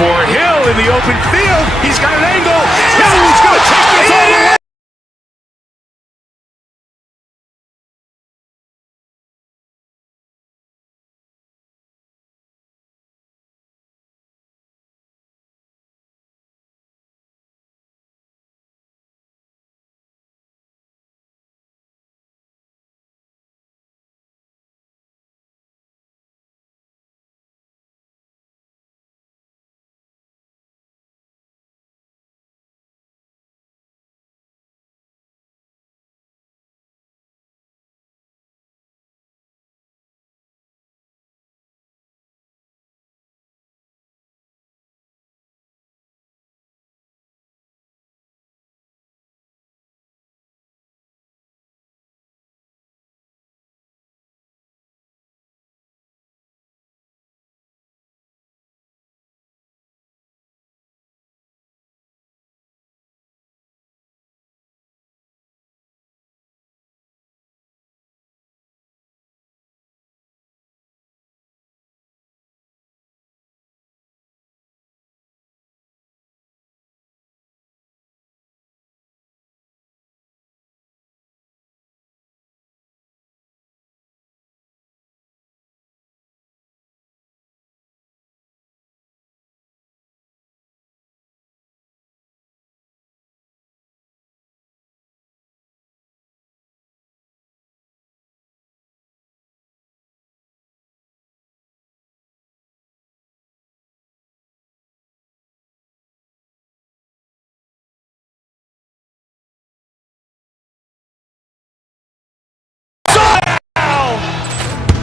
for Hill in the open field. He's got an angle. Hill is going to take this all the way.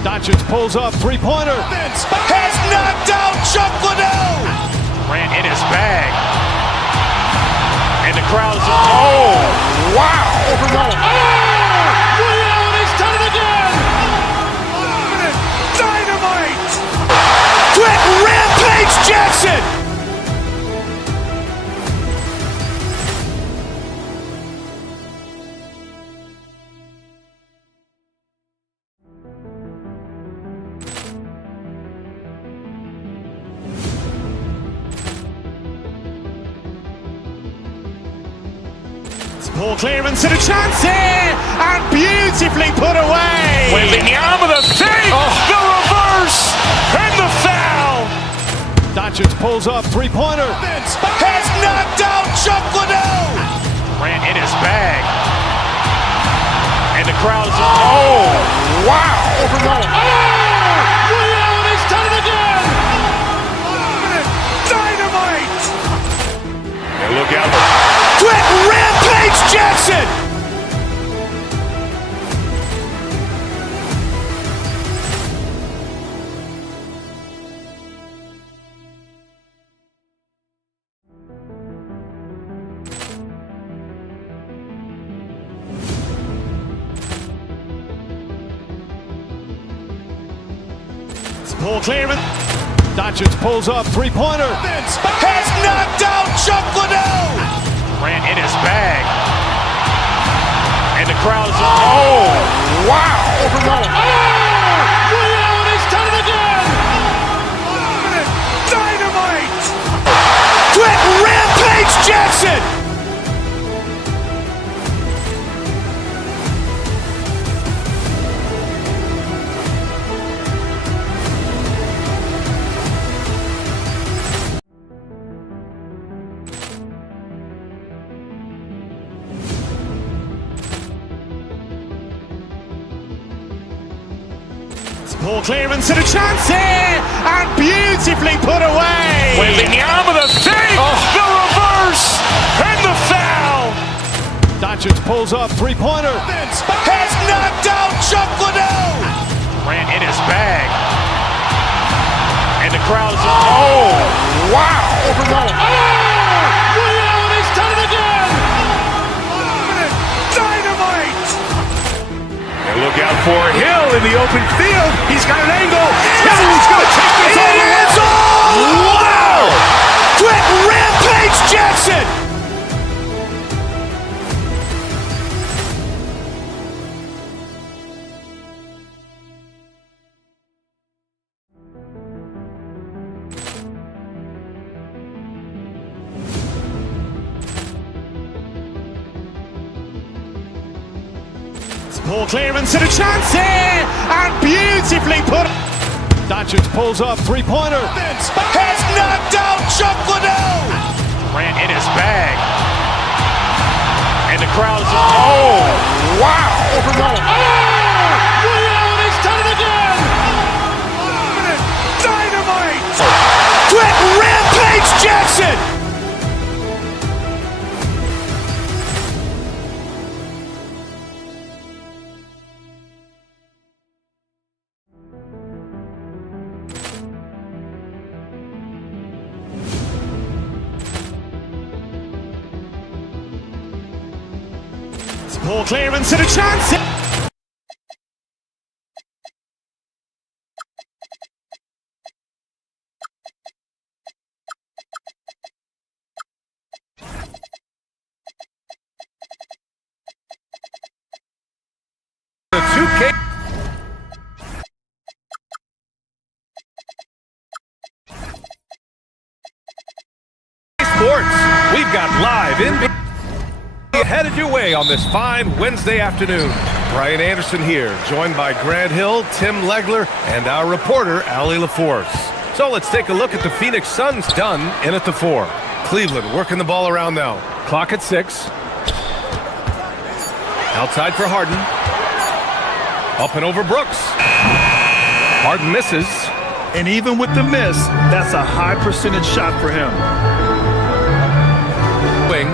Doncic pulls up, three-pointer. Has knocked out Chuck Liddell. Ran in his bag. And the crowd is... Oh, wow. Overrun. Oh! Liddell, and he's done it again. Dynamite. Quick Rampage Jackson. Poor clearance and a chance here, and beautifully put away. Wembanyama the fake, the reverse, and the foul. Doncic pulls up, three-pointer. Has knocked out Chuck Liddell. Ran in his bag. And the crowd is... Oh, wow. Overrun. Oh! Liddell, and he's done it again. Dynamite. And look out. Quick Rampage Jackson. Poor clearance. Doncic pulls up, three-pointer. Has knocked out Chuck Liddell. Ran in his bag. And the crowd is... Oh, wow. Overrun. Oh! Liddell, and he's done it again. Dynamite. Quick Rampage Jackson. Poor clearance and a chance here, and beautifully put away. Wembanyama the fake, the reverse, and the foul. Doncic pulls up, three-pointer. Has knocked out Chuck Liddell. Ran in his bag. And the crowd is... Oh, wow. Overrun. Oh! Liddell, and he's done it again. Dynamite. And look out for Hill in the open field. He's got an angle. Hill is going to take this all the way. Wow. Quick Rampage Jackson. Ball clearance and a chance here, and beautifully put. Doncic pulls up, three-pointer. Has knocked out Chuck Liddell. Ran in his bag. And the crowd is, oh, wow. Overrun. Oh! Liddell has done it again. Dynamite. Brett Rampage Jackson. Ball clearance and a chance. The 2K. Sports, we've got live NBA. Headed your way on this fine Wednesday afternoon. Brian Anderson here, joined by Grant Hill, Tim Legler, and our reporter, Allie LaForce. So let's take a look at the Phoenix Suns done in at the 4. Cleveland working the ball around now. Clock at 6. Outside for Harden. Up and over Brooks. Harden misses. And even with the miss, that's a high percentage shot for him. Wing.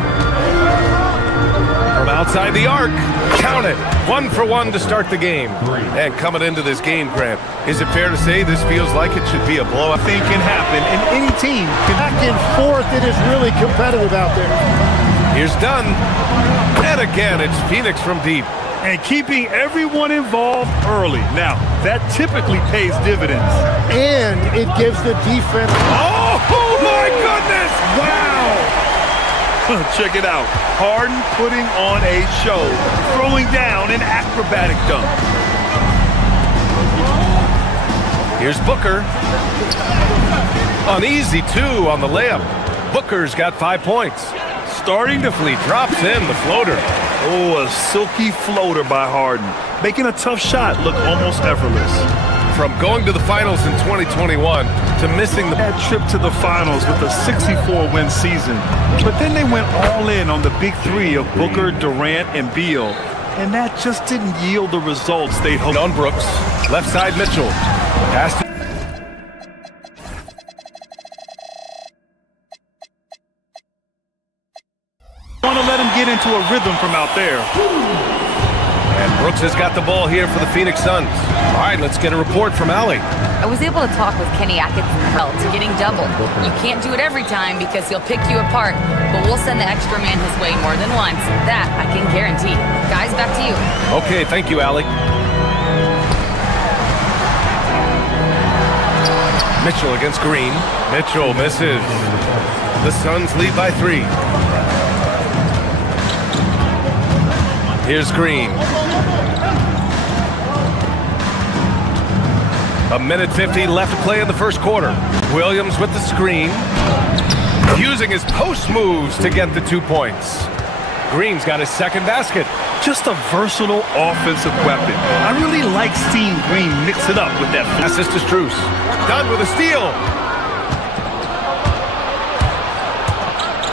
From outside the arc, count it. 1 for 1 to start the game. And coming into this game, Grant, is it fair to say this feels like it should be a blowout? Thing can happen, and any team can. Back and forth, it is really competitive out there. Here's Dunn. And again, it's Phoenix from deep. And keeping everyone involved early. Now, that typically pays dividends. And it gives the defense. Oh my goodness! Wow! Check it out. Harden putting on a show, throwing down an acrobatic dunk. Here's Booker. Uneasy, 2 on the layup. Booker's got 5 points. Starting to flee, drops in the floater. Oh, a silky floater by Harden, making a tough shot look almost effortless. From going to the finals in 2021 to missing the Trip to the finals with a 64-win season. But then they went all in on the big 3 of Booker, Durant, and Beal. And that just didn't yield the results they'd hoped. on Brooks. Left side Mitchell. Pass to Want to let him get into a rhythm from out there. And Brooks has got the ball here for the Phoenix Suns. All right, let's get a report from Allie. I was able to talk with Kenny Atkinson to getting doubled. You can't do it every time because he'll pick you apart, but we'll send the extra man his way more than once. That I can guarantee. Guys, back to you. Okay, thank you, Allie. Mitchell against Green. Mitchell misses. The Suns lead by 3. Here's Green. A minute 50 left to play in the first quarter. Williams with the screen. Using his post moves to get the 2 points. Green's got his second basket. Just a versatile offensive weapon. I really like seeing Green mix it up with that. Assist to Strus. Done with a steal.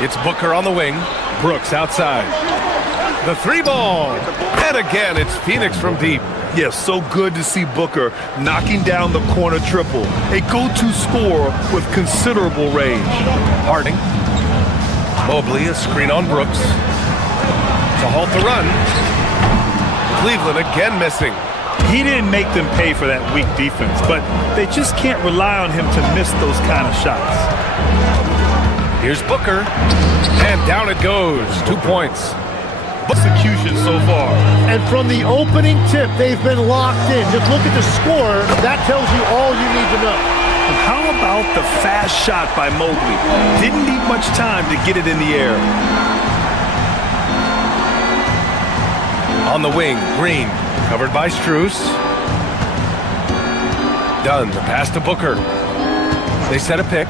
It's Booker on the wing. Brooks outside. The 3 ball. And again, it's Phoenix from deep. Yeah, so good to see Booker knocking down the corner triple. A go-to scorer with considerable range. Harding. Mobley, a screen on Brooks. To halt the run. Cleveland again missing. He didn't make them pay for that weak defense, but they just can't rely on him to miss those kind of shots. Here's Booker. And down it goes. 2 points. Execution so far. And from the opening tip, they've been locked in. Just look at the score. That tells you all you need to know. And how about the fast shot by Mobley? Didn't need much time to get it in the air. On the wing, Green. Covered by Strus. Done. The pass to Booker. They set a pick.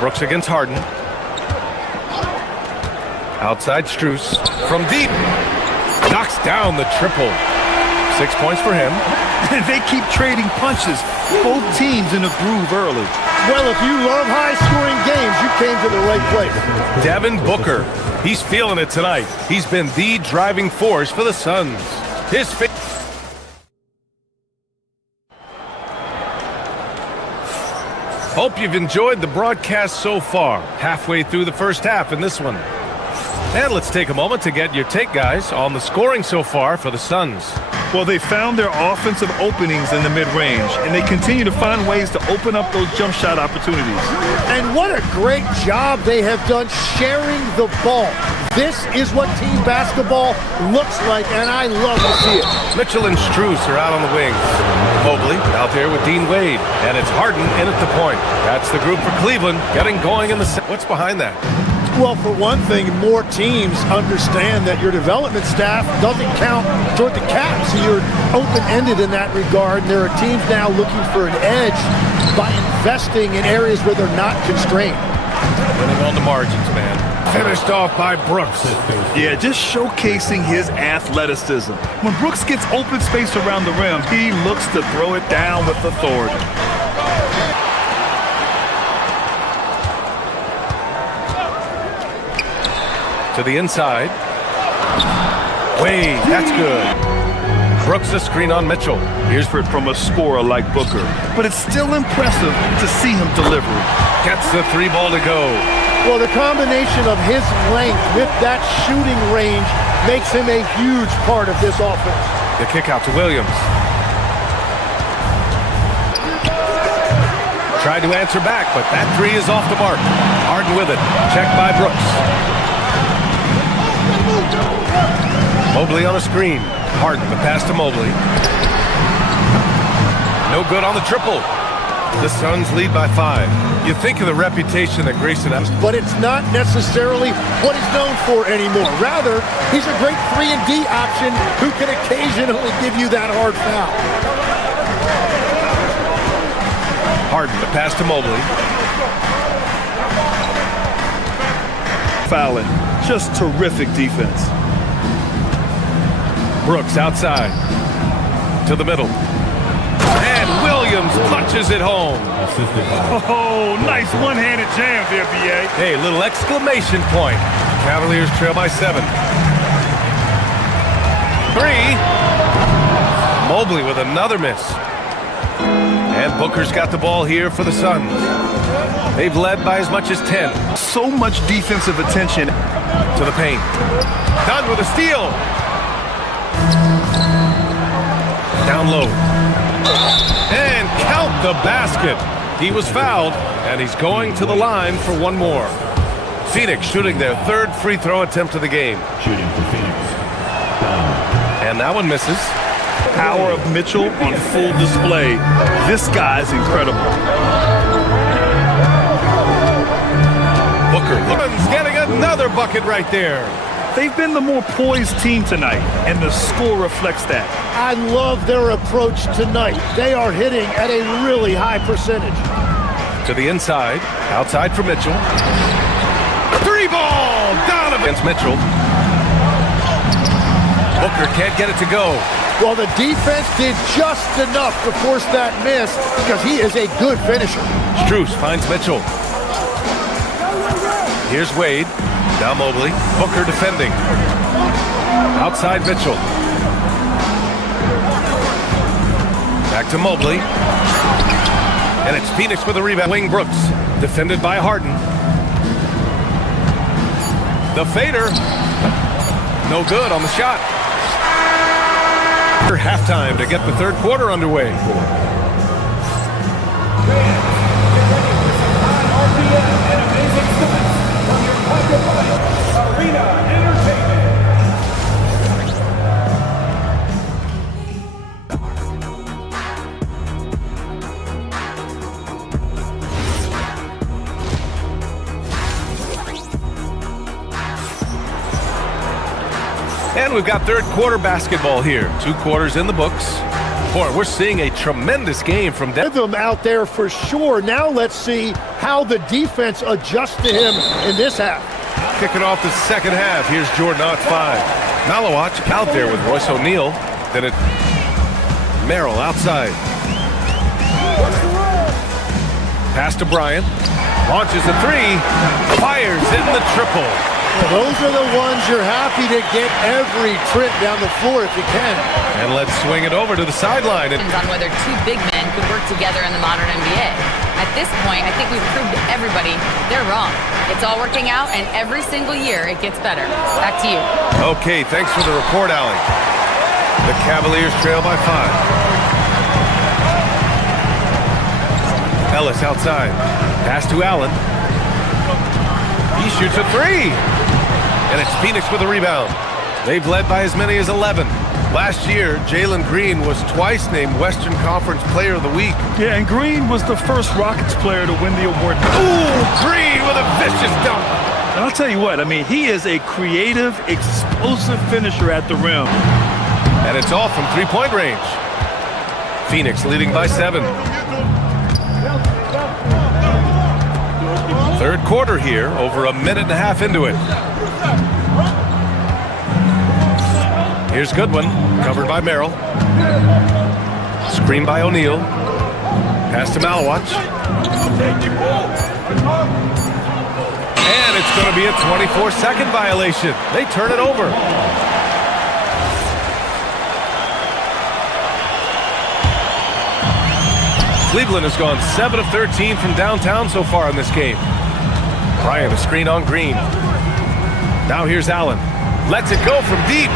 Brooks against Harden. Outside Strus. From deep. Knocks down the triple. 6 points for him. And they keep trading punches. Both teams in a groove early. Well, if you love high-scoring games, you came to the right place. Devin Booker. He's feeling it tonight. He's been the driving force for the Suns. Hope you've enjoyed the broadcast so far. Halfway through the first half in this one. And let's take a moment to get your take, guys, on the scoring so far for the Suns. Well, they found their offensive openings in the mid-range, and they continue to find ways to open up those jump shot opportunities. And what a great job they have done sharing the ball. This is what team basketball looks like, and I love to see it. Mitchell and Strus are out on the wings. Mobley out there with Dean Wade, and it's Harden in at the point. That's the group for Cleveland, getting going in the set. What's behind that? Well, for one thing, more teams understand that your development staff doesn't count toward the cap, so you're open-ended in that regard. And there are teams now looking for an edge by investing in areas where they're not constrained. Winning on the margins, man. Finished off by Brooks. Yeah, just showcasing his athleticism. When Brooks gets open space around the rim, he looks to throw it down with authority. To the inside. Wade, that's good. Brooks a screen on Mitchell. Here's from a scorer like Booker. But it's still impressive to see him deliver. Gets the three ball to go. Well, the combination of his length with that shooting range makes him a huge part of this offense. The kick out to Williams. Tried to answer back, but that three is off the mark. Harden with it. Checked by Brooks. Mobley on a screen. Harden, the pass to Mobley. No good on the triple. The Suns lead by 5. You think of the reputation that Grayson has. But it's not necessarily what he's known for anymore. Rather, he's a great 3-and-D option who can occasionally give you that hard foul. Harden, the pass to Mobley. Fouling. Just terrific defense. Brooks outside. To the middle. And Williams punches it home. Oh, nice one-handed jam there, B.A. Hey, little exclamation point. Cavaliers trail by 7. 3. Mobley with another miss. And Booker's got the ball here for the Suns. They've led by as much as 10. So much defensive attention. To the paint. Done with a steal. Down low. And count the basket. He was fouled, and he's going to the line for one more. Phoenix shooting their 3rd free throw attempt of the game. Shooting for Phoenix. And that one misses. Power of Mitchell on full display. This guy's incredible. Booker getting another bucket right there. They've been the more poised team tonight, and the score reflects that. I love their approach tonight. They are hitting at a really high percentage. To the inside, outside for Mitchell. 3 ball, down against Mitchell. Booker can't get it to go. Well, the defense did just enough to force that miss because he is a good finisher. Strus finds Mitchell. Here's Wade. Down Mobley. Booker defending. Outside Mitchell. Back to Mobley. And it's Phoenix with a rebound. Wing Brooks. Defended by Harden. The fader. No good on the shot. Halftime to get the 3rd quarter underway. And we've got 3rd quarter basketball here. 2 quarters in the books. Boy, we're seeing a tremendous game from Rhythm out there for sure. Now let's see how the defense adjusts to him in this half. kicking off the second half. Here's Jordan on 5. Malawach out there with Royce O'Neal. Then it Merrill outside. Pass to Bryant. Launches a 3. Fires in the triple. Well, those are the ones you're happy to get every trip down the floor if you can. And let's swing it over to the sideline. Depends on whether two big men could work together in the modern NBA. At this point, I think we've proved to everybody they're wrong. It's all working out, and every single year it gets better. Back to you. Okay, thanks for the report, Allie. The Cavaliers trail by 5. Ellis outside. Pass to Allen. He shoots a 3. And it's Phoenix with a rebound. They've led by as many as 11. Last year, Jalen Green was twice named Western Conference Player of the Week. Yeah, and Green was the first Rockets player to win the award. Ooh, Green with a vicious dunk. And I'll tell you what, I mean, he is a creative, explosive finisher at the rim. And it's all from three-point range. Phoenix leading by 7. Third quarter here, over a minute and a half into it. Here's Goodwin, covered by Merrill. Screen by O'Neal. Pass to Malawach. And it's going to be a 24-second violation. They turn it over. Cleveland has gone 7 of 13 from downtown so far in this game. Bryant, a screen on Green. Now here's Allen. Lets it go from deep.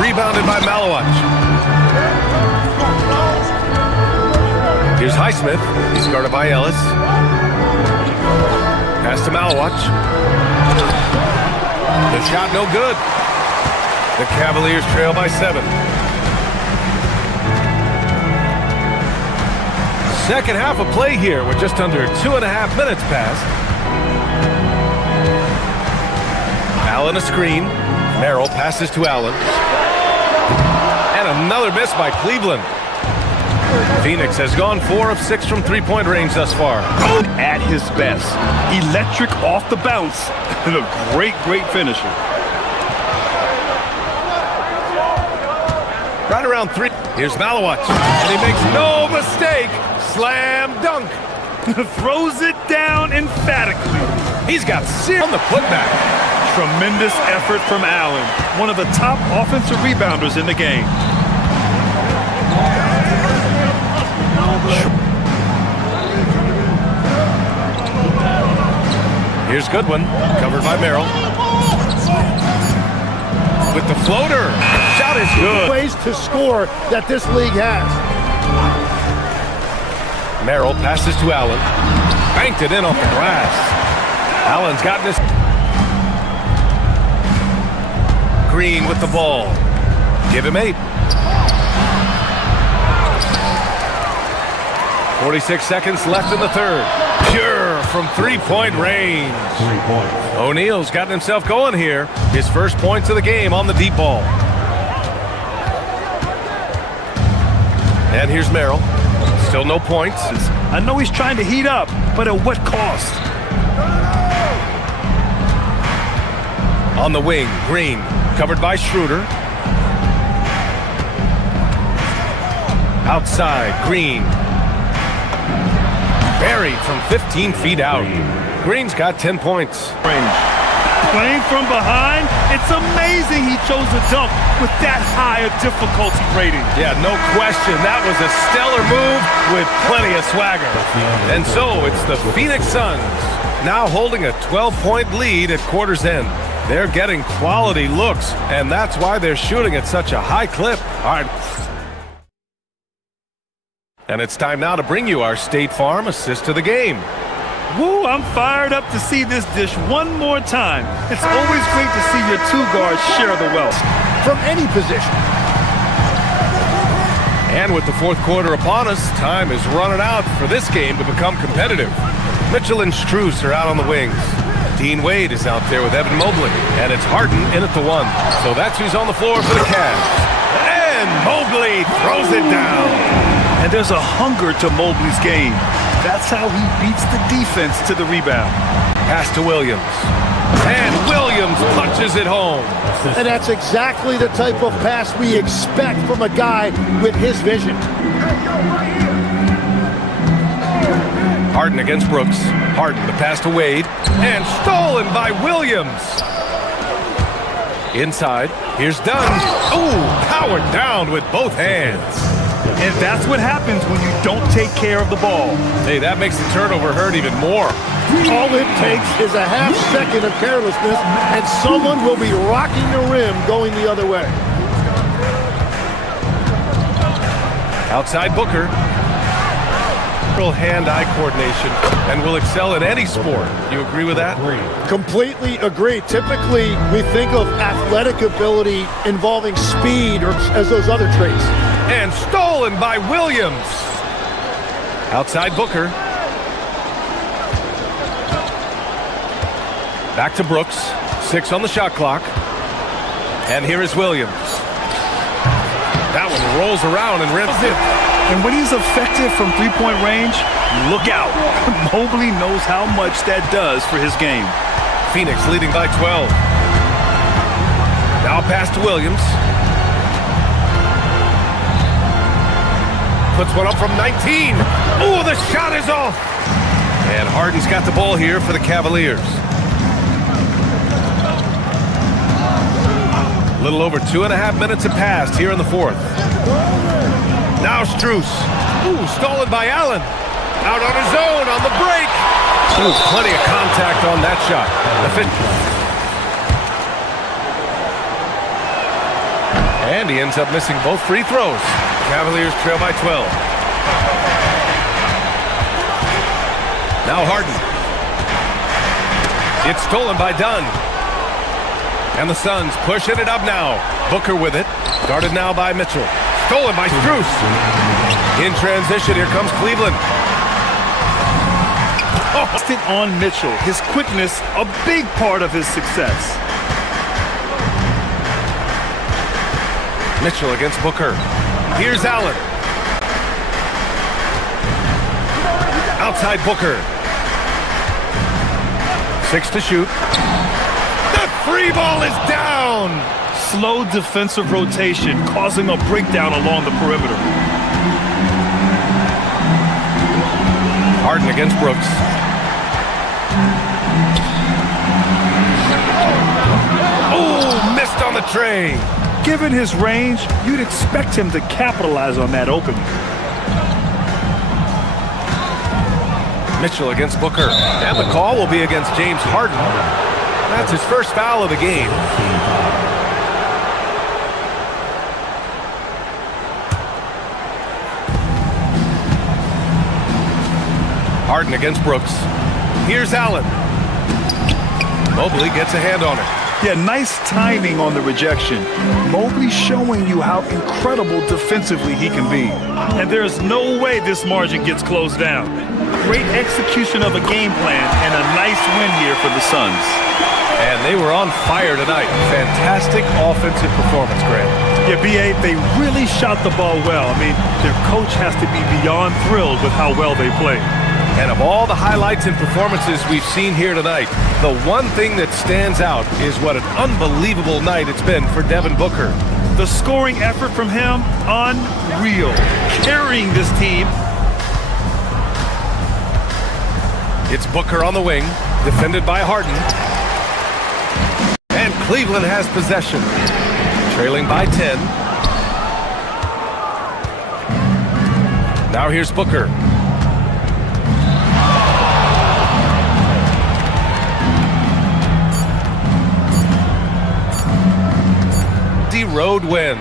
Rebounded by Malawach. Here's Highsmith. He's guarded by Ellis. Pass to Malawach. The shot no good. The Cavaliers trail by 7. Second half of play here with just under 2.5 minutes passed. Allen a screen. Merrill passes to Allen. And another miss by Cleveland. Phoenix has gone 4 of 6 from three-point range thus far. At his best. Electric off the bounce. And a great, great finisher. Right around 3. Here's Malawach. And he makes no mistake. Slam dunk. Throws it down emphatically. He's got 0 on the putback. Tremendous effort from Allen. One of the top offensive rebounders in the game. Here's Goodwin, covered by Merrill. With the floater. Shot is good. Ways to score that this league has. Merrill passes to Allen. Banked it in off the glass. Allen's gotten his... Green with the ball. Give him 8. 46 seconds left in the third. Pure from three-point range. O'Neal's gotten himself going here. His first points of the game on the deep ball. And here's Merrill. Still no points. I know he's trying to heat up, but at what cost? On the wing, Green, covered by Schroeder. Outside, Green. Buried from 15 feet out. Green's got 10 points. Playing from behind, it's amazing he chose to dunk with that high a difficulty rating. Yeah, no question. That was a stellar move with plenty of swagger. And so it's the Phoenix Suns now holding a 12-point lead at quarter's end. They're getting quality looks, and that's why they're shooting at such a high clip. All right. And it's time now to bring you our State Farm assist of the game. Woo, I'm fired up to see this dish one more time. It's always great to see your two guards share the wealth. From any position. And with the fourth quarter upon us, time is running out for this game to become competitive. Mitchell and Strus are out on the wings. Dean Wade is out there with Evan Mobley. And it's Harden in at the 1. So that's who's on the floor for the Cavs. And Mobley throws it down. And there's a hunger to Mobley's game. That's how he beats the defense to the rebound. Pass to Williams. And Williams punches it home. And that's exactly the type of pass we expect from a guy with his vision. Harden against Brooks. Harden, the pass to Wade. And stolen by Williams. Inside, here's Dunn. Ooh, powered down with both hands. And that's what happens when you don't take care of the ball. Hey, that makes the turnover hurt even more. All it takes is a half second of carelessness, and someone will be rocking the rim going the other way. Outside Booker. Hand-eye coordination and will excel in any sport. You agree with that? Completely agree. Typically, we think of athletic ability involving speed or as those other traits. And stolen by Williams. Outside Booker. Back to Brooks. 6 on the shot clock. And here is Williams. That one rolls around and rims it. And when he's effective from three-point range, look out. Mobley knows how much that does for his game. Phoenix leading by 12. Now pass to Williams. Puts one up from 19. Oh, the shot is off. And Harden's got the ball here for the Cavaliers. A little over 2.5 minutes have passed here in the fourth. Now Strus. Ooh, stolen by Allen. Out on his own on the break. Ooh, plenty of contact on that shot. And he ends up missing both free throws. Cavaliers trail by 12. Now Harden. It's stolen by Dunn. And the Suns pushing it up now. Booker with it. Guarded now by Mitchell. Stolen by Strus. In transition, here comes Cleveland. On Mitchell, his quickness, a big part of his success. Mitchell against Booker. Here's Allen. Outside Booker. 6 to shoot. The free ball is down. Slow defensive rotation, causing a breakdown along the perimeter. Harden against Brooks. Oh, missed on the tray. Given his range, you'd expect him to capitalize on that opening. Mitchell against Booker. And the call will be against James Harden. That's his first foul of the game. Harden against Brooks. Here's Allen. Mobley gets a hand on it. Yeah, nice timing on the rejection. Mobley showing you how incredible defensively he can be. And there's no way this margin gets closed down. Great execution of a game plan and a nice win here for the Suns. And they were on fire tonight. Fantastic offensive performance, Grant. Yeah, B.A., they really shot the ball well. I mean, their coach has to be beyond thrilled with how well they played. And of all the highlights and performances we've seen here tonight, the one thing that stands out is what an unbelievable night it's been for Devin Booker. The scoring effort from him, unreal. Carrying this team. It's Booker on the wing, defended by Harden. And Cleveland has possession, trailing by 10. Now here's Booker. Road win.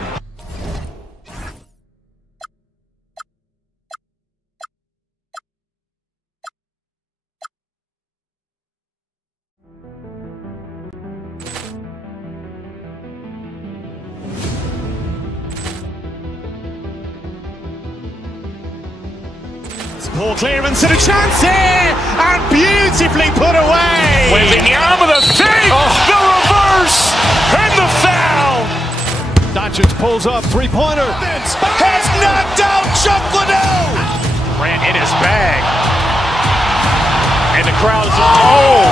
Poor clearance and a chance here, and beautifully put away. With the arm of the fake, the reverse, and the foul. Doncic pulls up, three-pointer. Has knocked out Chuck Liddell. Ran in his bag. And the crowd is, oh,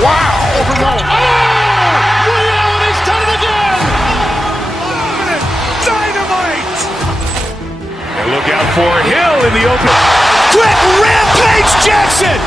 wow. over Nolan. Ray Allen has done it again! Dynamite! And look out for Hill in the open. Quick rampage Jackson!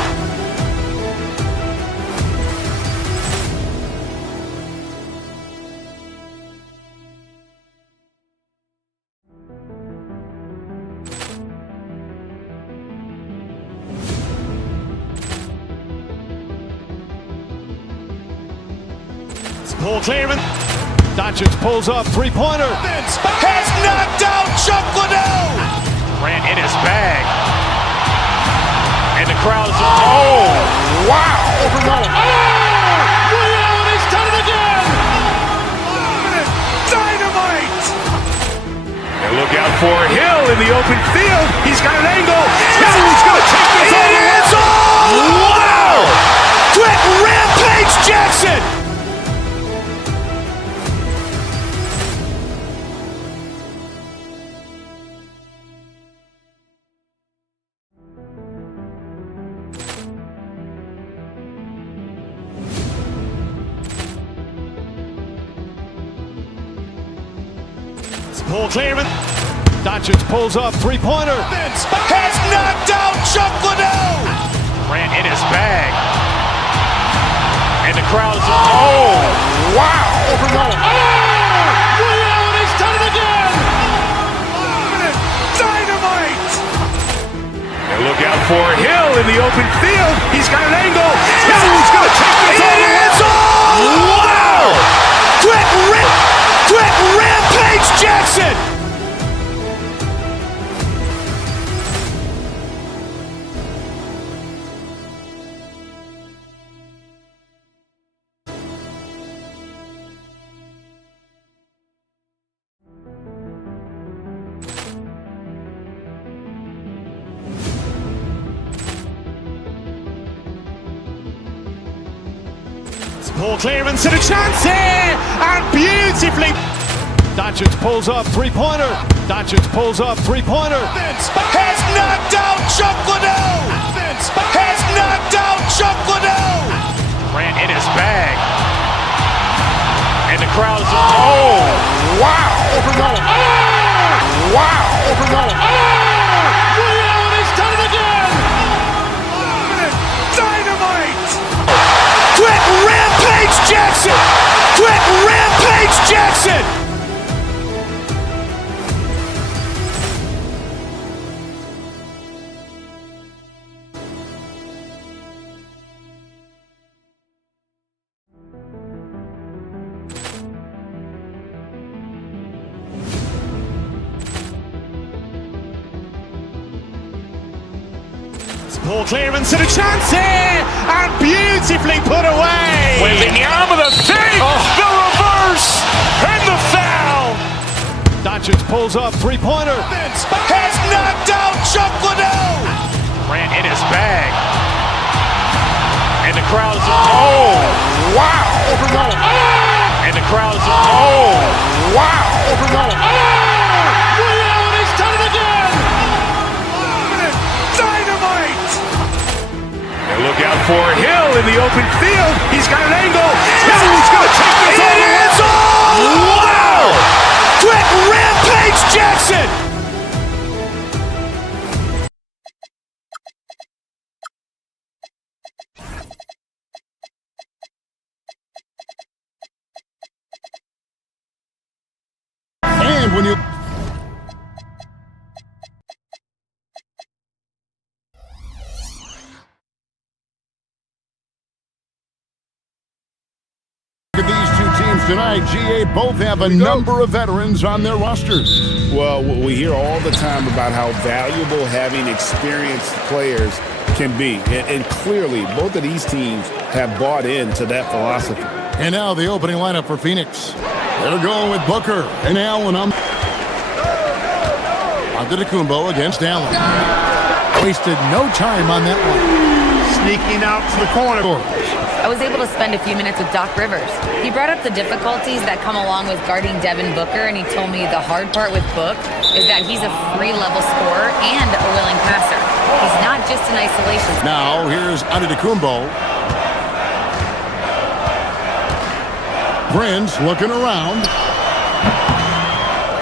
Ball clearance. Doncic pulls up, three-pointer. Has knocked out Chuck Liddell. Grant in his bag. And the crowd is... Oh, wow! Over Nolan. Ray Allen has done it again! Dynamite! And look out for Hill in the open field. He's got an angle. Hill's going to take this all the way. Wow! Quick rampage Jackson! Ball clearance. Doncic pulls up, three-pointer. Has knocked out Chuck Liddell. Grant in his bag. And the crowd is... Oh, wow! Over Nolan. Ray Allen has done it again! Dynamite! And look out for Hill in the open field. He's got an angle. Hill's going to take this all the way. Wow! Quick rampage Jackson! Ball clearance and a chance here! And beautifully... Doncic pulls up, three-pointer. Doncic pulls up, three-pointer. Has knocked out Chuck Liddell! Has knocked out Chuck Liddell! Grant in his bag. And the crowd is... Oh, wow! Over Nolan. Wow! Over Nolan. Ray Allen has done it again! Dynamite! Quick rampage Jackson! Quick rampage Jackson! Ball clearance and a chance here! And beautifully put away! With the arm of the fake, the reverse, and the foul! Doncic pulls up, three-pointer. Has knocked out Chuck Liddell! Grant in his bag. And the crowd is... Oh, wow! Over Nolan. And the crowd is... Oh, wow! Over Nolan. Ray Allen has done it again! Dynamite! And look out for Hill in the open field. He's got an angle. Hill's going to take this all the way. Wow! Quick rampage Jackson! And when you... Look at these two teams tonight. GA both have a number of veterans on their rosters. Well, we hear all the time about how valuable having experienced players can be. And clearly, both of these teams have bought into that philosophy. And now the opening lineup for Phoenix. They're going with Booker and Allen. Antetokounmpo against Allen. Wasted no time on that one. Sneaking out to the corner. I was able to spend a few minutes with Doc Rivers. He brought up the difficulties that come along with guarding Devin Booker, and he told me the hard part with Book is that he's a free-level scorer and a willing passer. He's not just in isolation. Now, here's Antetokounmpo. Prince looking around.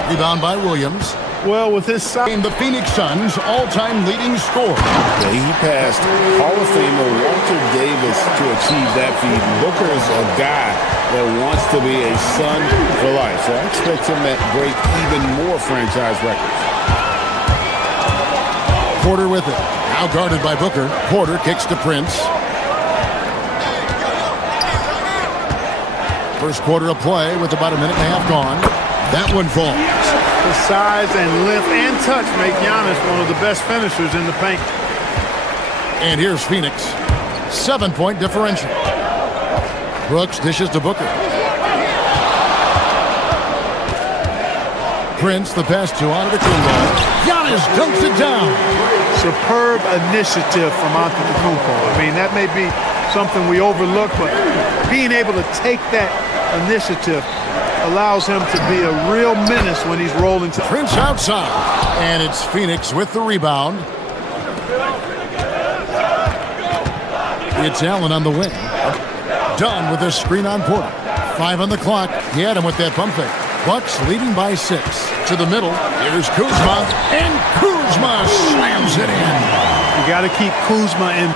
Rebound by Williams. Well, with his size, The Phoenix Suns' all-time leading scorer. Yeah, he passed Hall of Famer Walter Davis to achieve that feat. Booker is a guy that wants to be a Sun for life, so I expect him to break even more franchise records. Porter with it. Now guarded by Booker. Porter kicks to Prince. First quarter of play with about a minute and a half gone. That one falls. the size and length and touch make Giannis one of the best finishers in the paint. And here's Phoenix. 7-point differential. Brooks dishes to Booker. Prince, the pass to Antetokounmpo. Giannis dunks it down. Superb initiative from Antetokounmpo. I mean, that may be something we overlook, but being able to take that initiative allows him to be a real menace when he's rolling. Prince outside. And it's Phoenix with the rebound. It's Allen on the wing. Dunn with a screen on Porter. 5 on the clock. He had him with that pump fake. Bucks leading by 6. To the middle. Here's Kuzma. And Kuzma slams it in. You got to keep Kuzma in.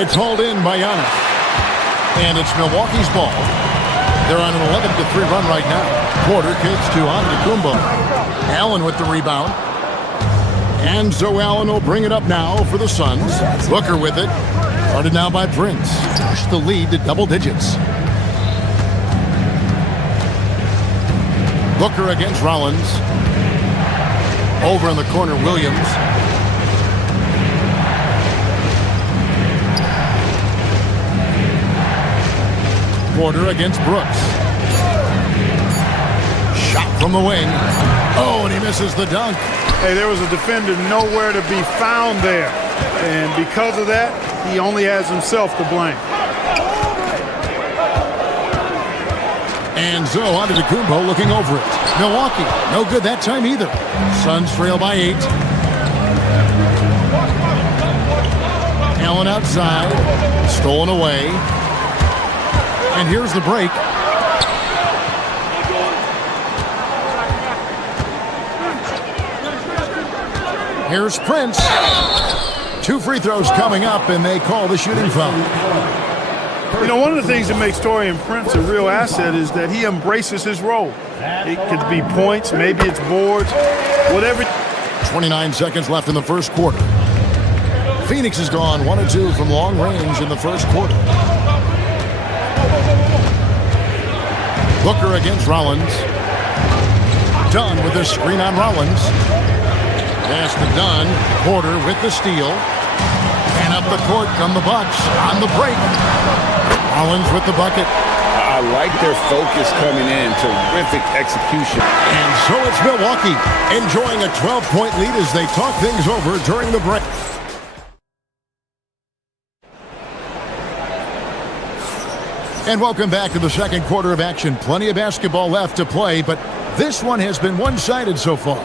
It's hauled in by Giannis. And it's Milwaukee's ball. They're on an 11-3 run right now. Porter kicks to Antetokounmpo. Allen with the rebound. And so Allen will bring it up now for the Suns. Booker with it. Guarded now by Prince. Push the lead to double digits. Booker against Rollins. Over in the corner, Williams. Porter against Brooks. Shot from the wing. Oh, and he misses the dunk. Hey, there was a defender nowhere to be found there. And because of that, he only has himself to blame. And so Antetokounmpo looking over it. Milwaukee, no good that time either. Suns trail by 8. Allen outside. Stolen away. And here's the break. Here's Prince. 2 free throws coming up, and they call the shooting foul. You know, one of the things that makes Taurean Prince a real asset is that he embraces his role. It could be points, maybe it's boards, whatever. 29 seconds left in the first quarter. Phoenix has gone 1 of 2 from long range in the first quarter. Booker against Rollins. Dunn with the screen on Rollins. Pass to Dunn. Porter with the steal. And up the court come the Bucks on the break. Rollins with the bucket. I like their focus coming in. Terrific execution. And so it's Milwaukee enjoying a 12-point lead as they talk things over during the break. And welcome back to the second quarter of action. Plenty of basketball left to play, but this one has been one-sided so far.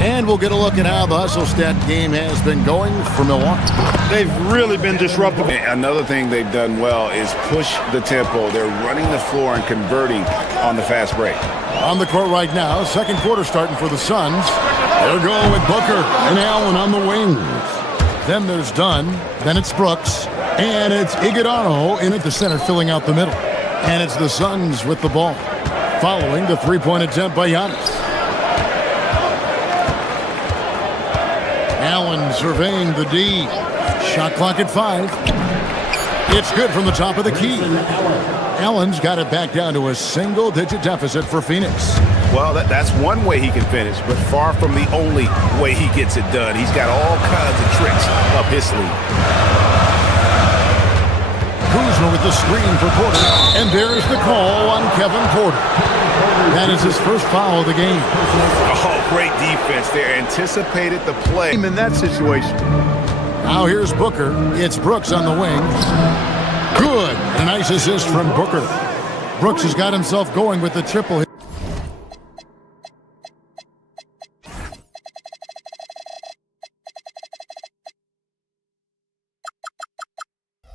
And we'll get a look at how the hustle stat game has been going for Milwaukee. They've really been disruptive. Another thing they've done well is push the tempo. They're running the floor and converting on the fast break. On the court right now, second quarter starting for the Suns. They're going with Booker and Allen on the wings. Then there's Dunn. Then it's Brooks. And it's Iguodala in at the center, filling out the middle. And it's the Suns with the ball, following the three-point attempt by Giannis. Allen surveying the D. Shot clock at 5. It's good from the top of the key. Allen's got it back down to a single-digit deficit for Phoenix. Well, that's one way he can finish, but far from the only way he gets it done. He's got all kinds of tricks up his sleeve. Kuzma with the screen for Porter, and there's the call on Kevin Porter. That is his first foul of the game. Oh, great defense there. Anticipated the play. In that situation. Now here's Booker. It's Brooks on the wing. Good. A nice assist from Booker. Brooks has got himself going with the triple hit.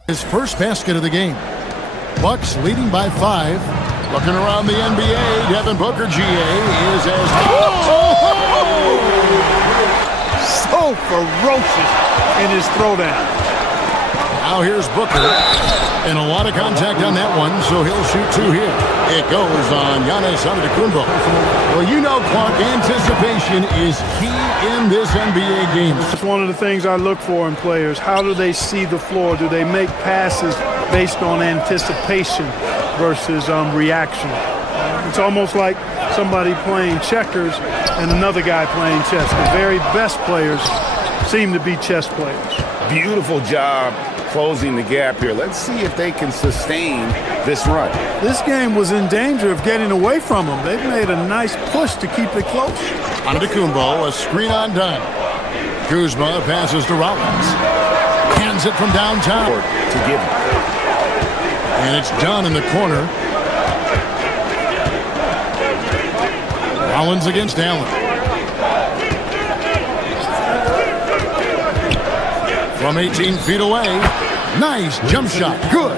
His first basket of the game. Bucks leading by 5. Looking around the NBA, Devin Booker, GA, is as... So ferocious in his throwdown. Now here's Booker. And a lot of contact on that one, so he'll shoot 2 here. It goes on Giannis Antetokounmpo. Well, you know, Clark, anticipation is key in this NBA game. It's one of the things I look for in players. How do they see the floor? Do they make passes based on anticipation versus reaction? It's almost like somebody playing checkers and another guy playing chess. The very best players seem to be chess players. Beautiful job closing the gap here. Let's see if they can sustain this run. This game was in danger of getting away from them. They've made a nice push to keep it close. Antetokounmpo, a screen on done. Kuzma passes to Rollins. Hands it from downtown. To give him. And it's done in the corner. Rollins against Allen. From 18 feet away. Nice jump shot. Good.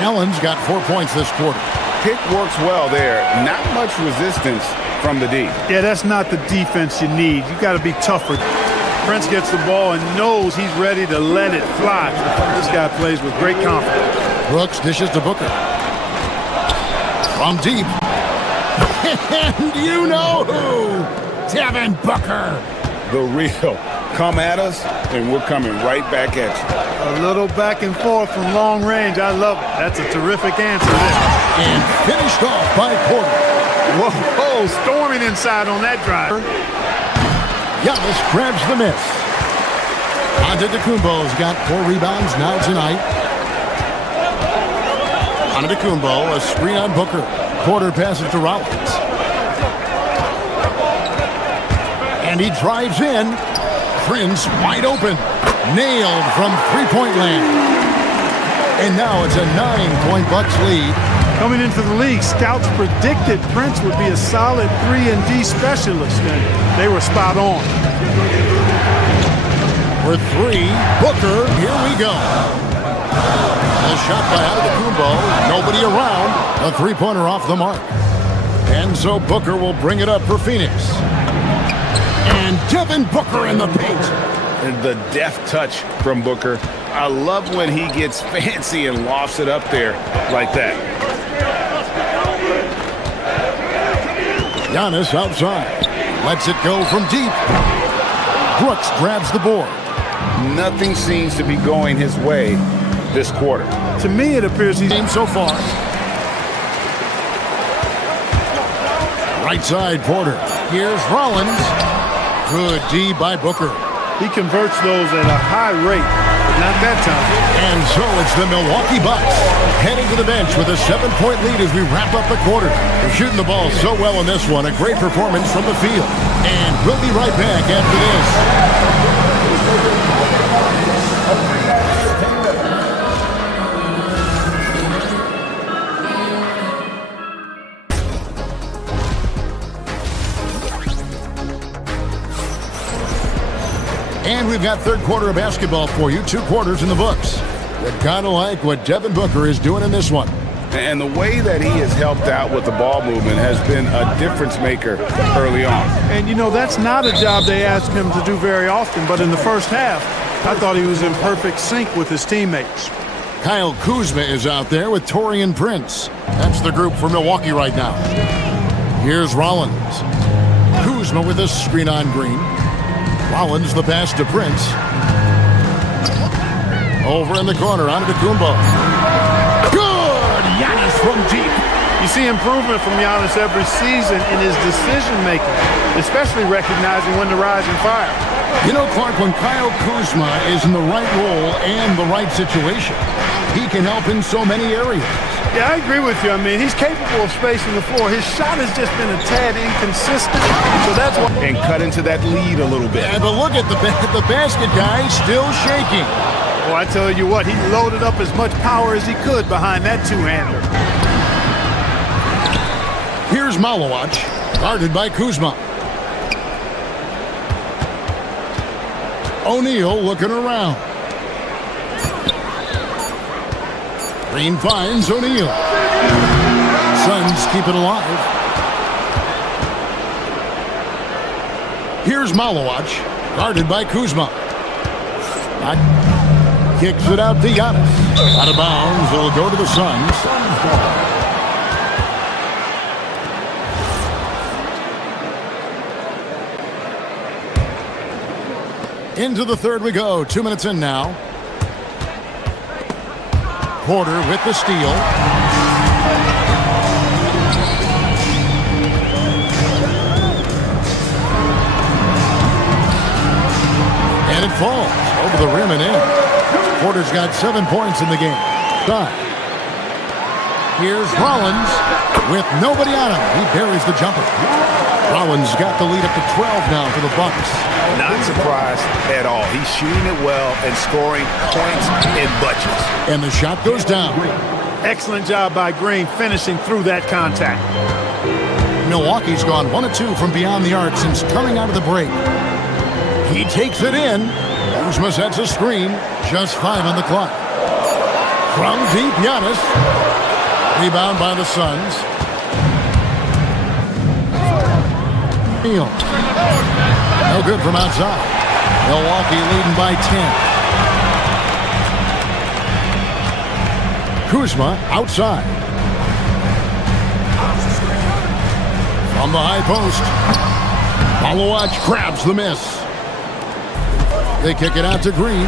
Allen's got 4 points this quarter. Pick works well there. Not much resistance from the D. Yeah, that's not the defense you need. You got to be tougher. Prince gets the ball and knows he's ready to let it fly. This guy plays with great confidence. Brooks dishes to Booker. From deep. And you know who? Devin Booker. The real. Come at us, and we're coming right back at you. A little back and forth from long range. I love it. That's a terrific answer there. And finished off by Porter. Whoa, storming inside on that drive. Giannis grabs the miss. Antetokounmpo's got 4 rebounds now tonight. Antetokounmpo, a screen on Booker. Porter passes to Rollins. And he drives in. Prince wide open. Nailed from three-point land. And now it's a 9-point Bucks lead. Coming into the league, scouts predicted Prince would be a solid 3-and-D specialist, and they were spot on. For 3, Booker, here we go. A shot by Antetokounmpo, nobody around. A three-pointer off the mark. And so Booker will bring it up for Phoenix. And Devin Booker in the paint. And the deft touch from Booker. I love when he gets fancy and lofts it up there like that. Giannis outside. Lets it go from deep. Brooks grabs the board. Nothing seems to be going his way this quarter. To me, it appears he's Game so far. Right side, Porter. Here's Rollins. Good D by Booker. He converts those at a high rate, but not that time. And so it's the Milwaukee Bucks heading to the bench with a 7-point lead as we wrap up the quarter. They're shooting the ball so well in this one. A great performance from the field. And we'll be right back after this. And we've got third quarter of basketball for you. 2 quarters in the books. You're kind of like what Devin Booker is doing in this one. And the way that he has helped out with the ball movement has been a difference maker early on. And, you know, that's not a job they ask him to do very often. But in the first half, I thought he was in perfect sync with his teammates. Kyle Kuzma is out there with Taurean Prince. That's the group for Milwaukee right now. Here's Rollins. Kuzma with a screen on Green. Rollins the pass to Prince. Over in the corner, Antetokounmpo. Good! Giannis from deep. You see improvement from Giannis every season in his decision-making, especially recognizing when to rise and fire. You know, Clark, when Kyle Kuzma is in the right role and the right situation, he can help in so many areas. Yeah, I agree with you. I mean, he's capable of spacing the floor. His shot has just been a tad inconsistent, so that's why. And cut into that lead a little bit. Yeah, but look at the basket guy still shaking. Well, I tell you what, he loaded up as much power as he could behind that two-hander. Here's Malowacz, guarded by Kuzma. O'Neal looking around. Green finds O'Neal. Suns keep it alive. Here's Malowacz, guarded by Kuzma. Kicks it out to Giannis. Out of bounds, it'll go to the Suns. Into the third we go. 2 minutes in now. Porter with the steal. And it falls over the rim and in. Porter's got 7 points in the game. Done. Here's Rollins with nobody on him. He buries the jumper. Rollins got the lead up to 12 now for the Bucks. Not surprised at all. He's shooting it well and scoring points in bunches. And the shot goes down. Excellent job by Green finishing through that contact. Milwaukee's gone 1 of 2 from beyond the arc since coming out of the break. He takes it in. Kuzma sets a screen. Just 5 on the clock. From deep, Giannis. Rebound by the Suns. Neal. No good from outside. Milwaukee leading by 10. Kuzma outside. From the high post. Malowacz grabs the miss. They kick it out to Green.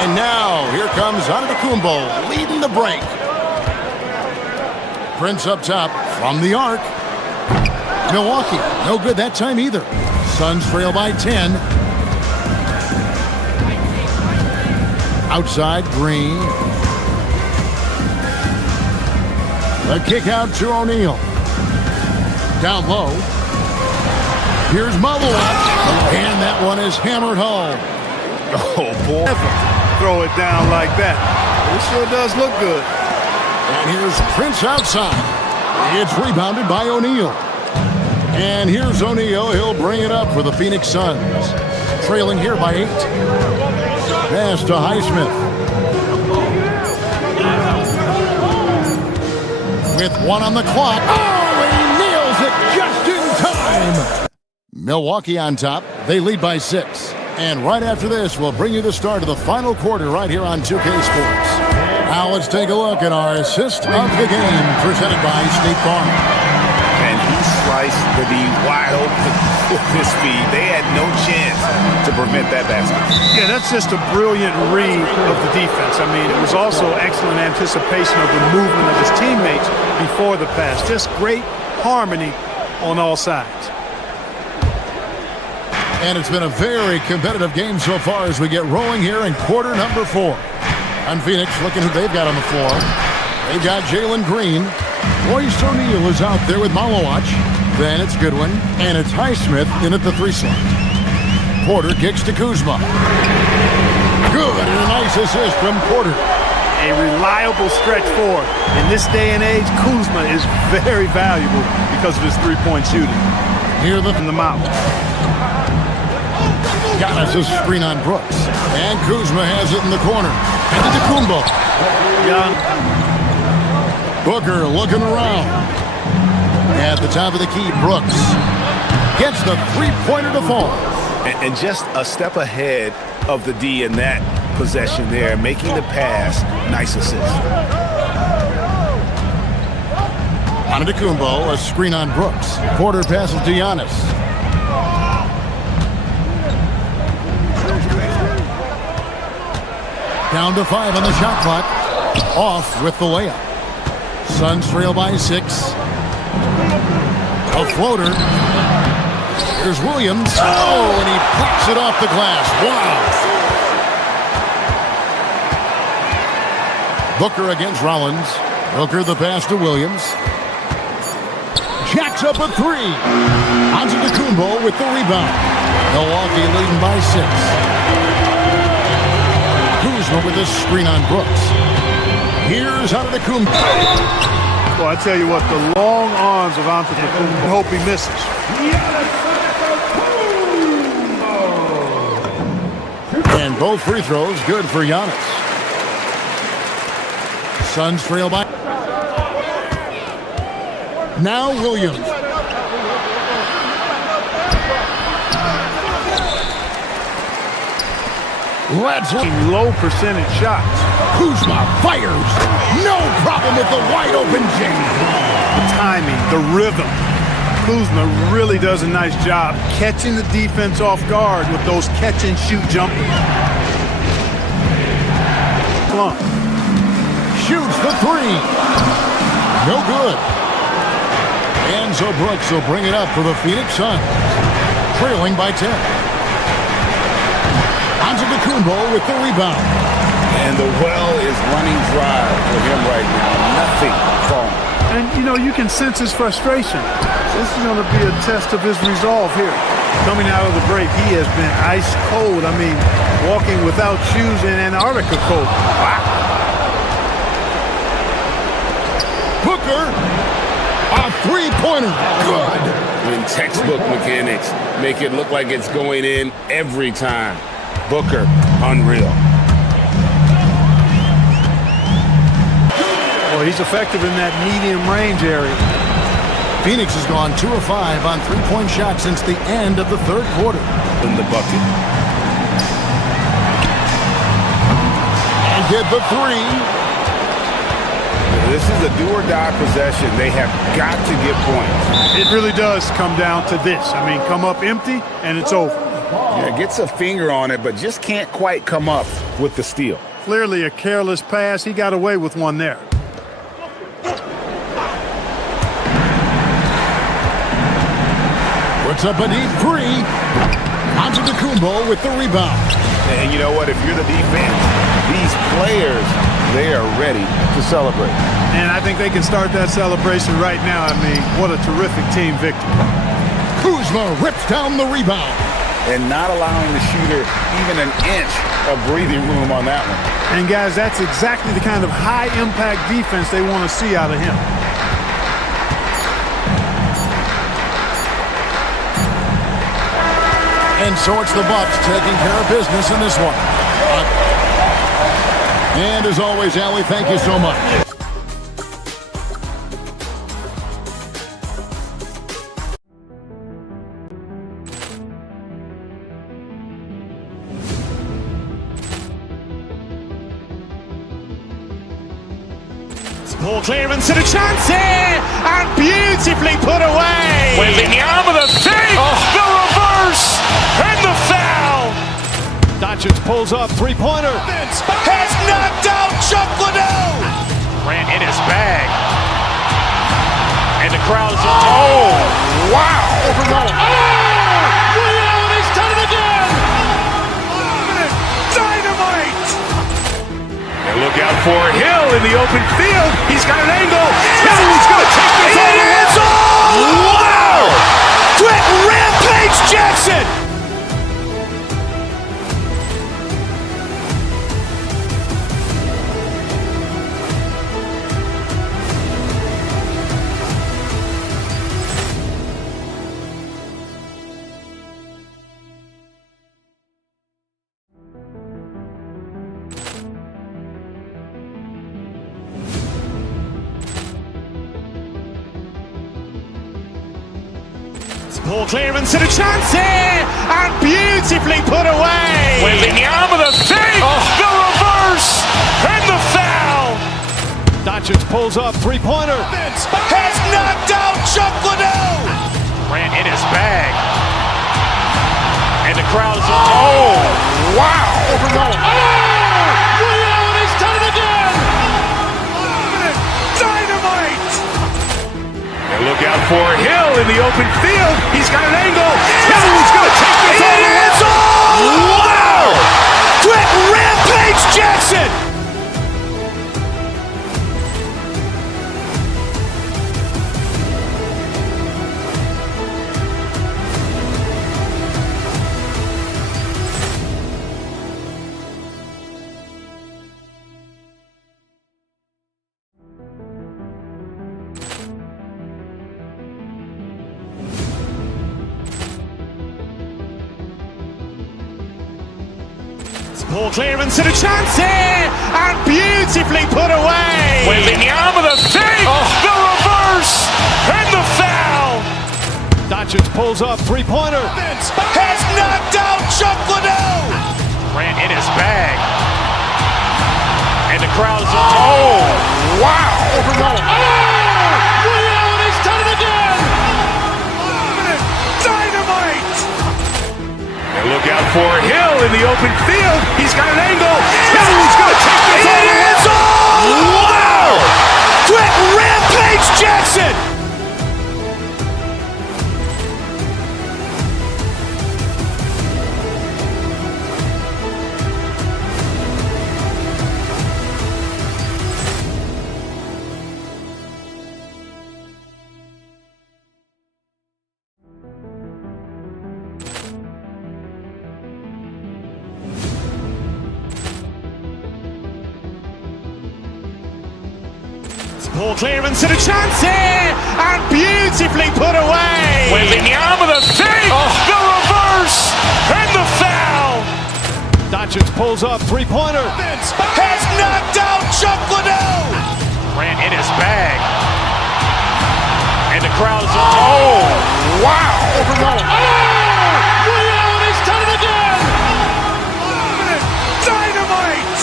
And now, here comes Antetokounmpo leading the break. Prince up top from the arc. Milwaukee, no good that time either. Suns trail by 10. Outside, Green. The kick out to O'Neal. Down low. Here's Malowacz. And that one is hammered home. Oh, boy. Throw it down like that. It sure does look good. And here's Prince outside. It's rebounded by O'Neal. And here's O'Neal. He'll bring it up for the Phoenix Suns. Trailing here by 8. Pass to Highsmith. With 1 on the clock. Oh, and he nails it just in time. Milwaukee on top. They lead by 6. And right after this, we'll bring you the start of the final quarter right here on 2K Sports. Now let's take a look at our assist of the game presented by State Farm. And he sliced the D wide open with his feed. They had no chance to prevent that basket. Yeah, that's just a brilliant read of the defense. I mean, it was also excellent anticipation of the movement of his teammates before the pass. Just great harmony on all sides. And it's been a very competitive game so far as we get rolling here in quarter number 4. On Phoenix, looking who they've got on the floor. They've got Jalen Green. Royce O'Neal is out there with Malowacz. Then it's Goodwin. And it's Highsmith in at the 3 slot. Porter kicks to Kuzma. Good, and a nice assist from Porter. A reliable stretch forward. In this day and age, Kuzma is very valuable because of his three-point shooting. Here in the mouth. Giannis a screen on Brooks. And Kuzma has it in the corner. Antetokounmpo. Booker looking around. At the top of the key, Brooks gets the three-pointer to fall. And just a step ahead of the D in that possession there, making the pass. Nice assist. Antetokounmpo, a screen on Brooks. Porter passes to Giannis. Down to 5 on the shot clock. Off with the layup. Suns trail by 6. A floater. Here's Williams. Oh, and he pops it off the glass. Wow. Booker against Rollins. Booker the pass to Williams. Jacks up a 3. Antetokounmpo with the rebound. Milwaukee leading by 6. Kuzma with a screen on Brooks. Here's Antetokounmpo. Well, I tell you what, the long arms of Antetokounmpo. I hope he misses. And both free throws good for Giannis. Suns trail by. Now Williams. Let's low percentage shots. Kuzma fires. No problem with the wide open James. The timing, the rhythm. Kuzma really does a nice job catching the defense off guard with those catch and shoot jumpers. Plump. Shoots the three. No good. Enzo Brooks will bring it up for the Phoenix Suns. Trailing by 10. Antetokounmpo with the rebound. And the well is running dry for him right now. Nothing falling. And, you know, you can sense his frustration. This is going to be a test of his resolve here. Coming out of the break, he has been ice cold. I mean, walking without shoes in Antarctica cold. Wow. Booker, a three-pointer. Good. When textbook mechanics make it look like it's going in every time. Booker, unreal. Well, he's effective in that medium range area. Phoenix has gone 2 of 5 on three-point shots since the end of the third quarter. In the bucket. And hit the three. This is a do-or-die possession. They have got to get points. It really does come down to this. I mean, come up empty, and it's over. Yeah, gets a finger on it, but just can't quite come up with the steal. Clearly a careless pass. He got away with one there. Puts up a deep three. Antetokounmpo with the rebound. And you know what? If you're the defense, these players, they are ready to celebrate. And I think they can start that celebration right now. I mean, what a terrific team victory. Kuzma rips down the rebound. And not allowing the shooter even an inch of breathing room on that one. And guys, that's exactly the kind of high-impact defense they want to see out of him. And so it's the Bucks taking care of business in this one. And as always, Allie, thank you so much. Ball clearance and a chance here, and beautifully put away. Wembanyama with a save, the reverse, and the foul. Doncic pulls up, three-pointer. Has knocked out Chuck Liddell. Grant in his bag, and the crowd is. Oh, wow! Liddell, he's done it again. Dynamite! And look out for Hill in the open field. He's got an angle. Hill's going to take this all the way. Wow! Brett Rampage Jackson! Ball clearance and a chance here, and beautifully put away. Wembanyama with a save, the reverse, and the foul. Doncic pulls up, three-pointer. Has knocked out Chuck Liddell. Grant in his bag, and the crowd is. Oh, wow! Liddell, he's done it again. Dynamite! And look out for Hill in the open field. He's got an angle. Hill's going to take this all the way. Wow! Brett Rampage Jackson! Ball clearance and a chance here, and beautifully put away. Wembanyama the save, the reverse, and the foul. Doncic pulls up, three-pointer. Has knocked out Chuck Liddell. Grant in his bag. And the crowd is wow! Leon has done it again! Dynamite! And look out for Hill in the open field. He's got an angle. Hill's going to take this all the way. Wow! Quick rampage Jackson! Ball clearance and a chance here, and beautifully put away. Wembanyama the save, the reverse, and the foul. Doncic pulls up, three-pointer. Has knocked out Chuck Liddell. Grant in his bag. And the crowd is wow! Leon has done it again! Dynamite!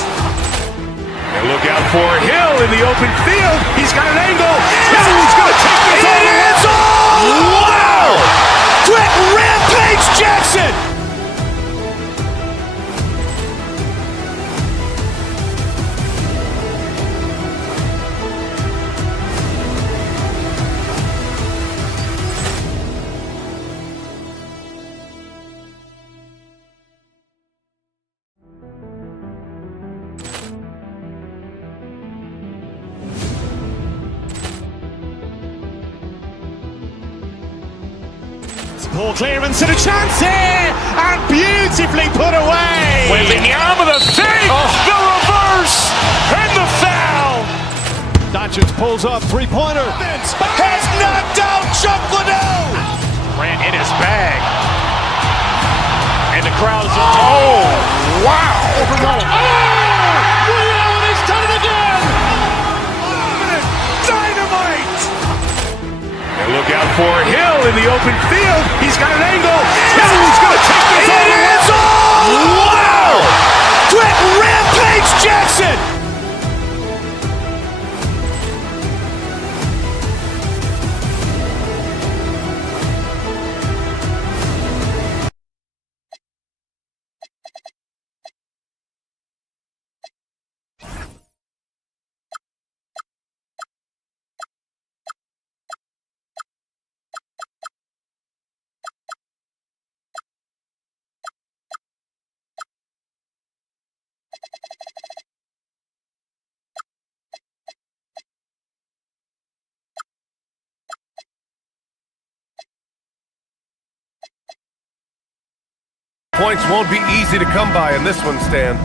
And look out for Hill in the open field. He's got an angle. Hill's going to take this all the way. Wow! Quick rampage Jackson! Ball clearance and a chance here, and beautifully put away. Wembanyama the save, the reverse, and the foul. Doncic pulls up, three-pointer. Has knocked out Chuck Liddell. Grant in his bag. And the crowd is wow! Leon has done it again! Dynamite! And look out for Hill in the open field. He's got an angle. Hill's going to take this all the way. Wow! Quick rampage Jackson! Points won't be easy to come by in this one, Stan.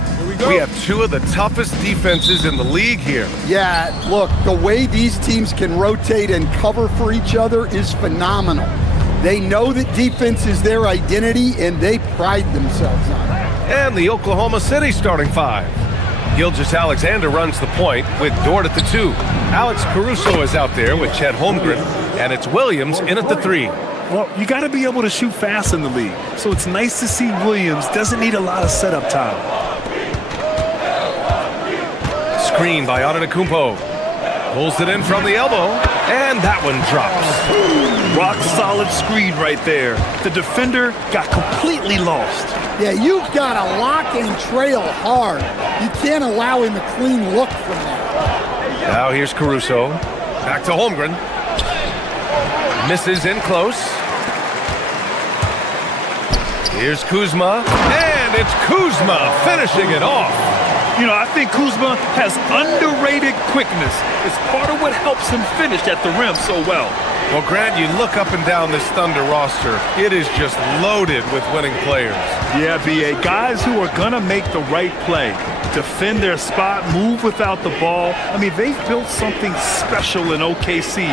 We have two of the toughest defenses in the league here. Yeah, look, the way these teams can rotate and cover for each other is phenomenal. They know that defense is their identity, and they pride themselves on it. And the Oklahoma City starting five. Gilgeous-Alexander runs the point with Dort at the 2. Alex Caruso is out there with Chet Holmgren, and it's Williams in at the 3. Well, you got to be able to shoot fast in the league. So it's nice to see Williams doesn't need a lot of setup time. Screen by Antetokounmpo. Pulls it in from the elbow, and that one drops. Rock solid screen right there. The defender got completely lost. Yeah, you've got to lock and trail hard. You can't allow him a clean look from that. Now here's Caruso. Back to Holmgren. Misses in close. Here's Kuzma, and it's Kuzma finishing it off. You know, I think Kuzma has underrated quickness. It's part of what helps him finish at the rim so well. Well, Grant, you look up and down this Thunder roster. It is just loaded with winning players. Yeah, B.A. Guys who are going to make the right play, defend their spot, move without the ball. I mean, they've built something special in OKC,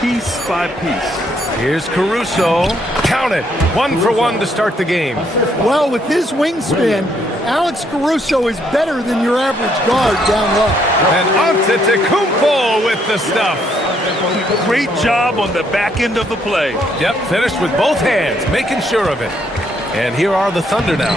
piece by piece. Here's Caruso. Count it. 1 for 1 to start the game. Well, with his wingspan, Alex Caruso is better than your average guard down low. And Antetokounmpo with the stuff. Great job on the back end of the play. Yep, finished with both hands, making sure of it. And here are the Thunder now,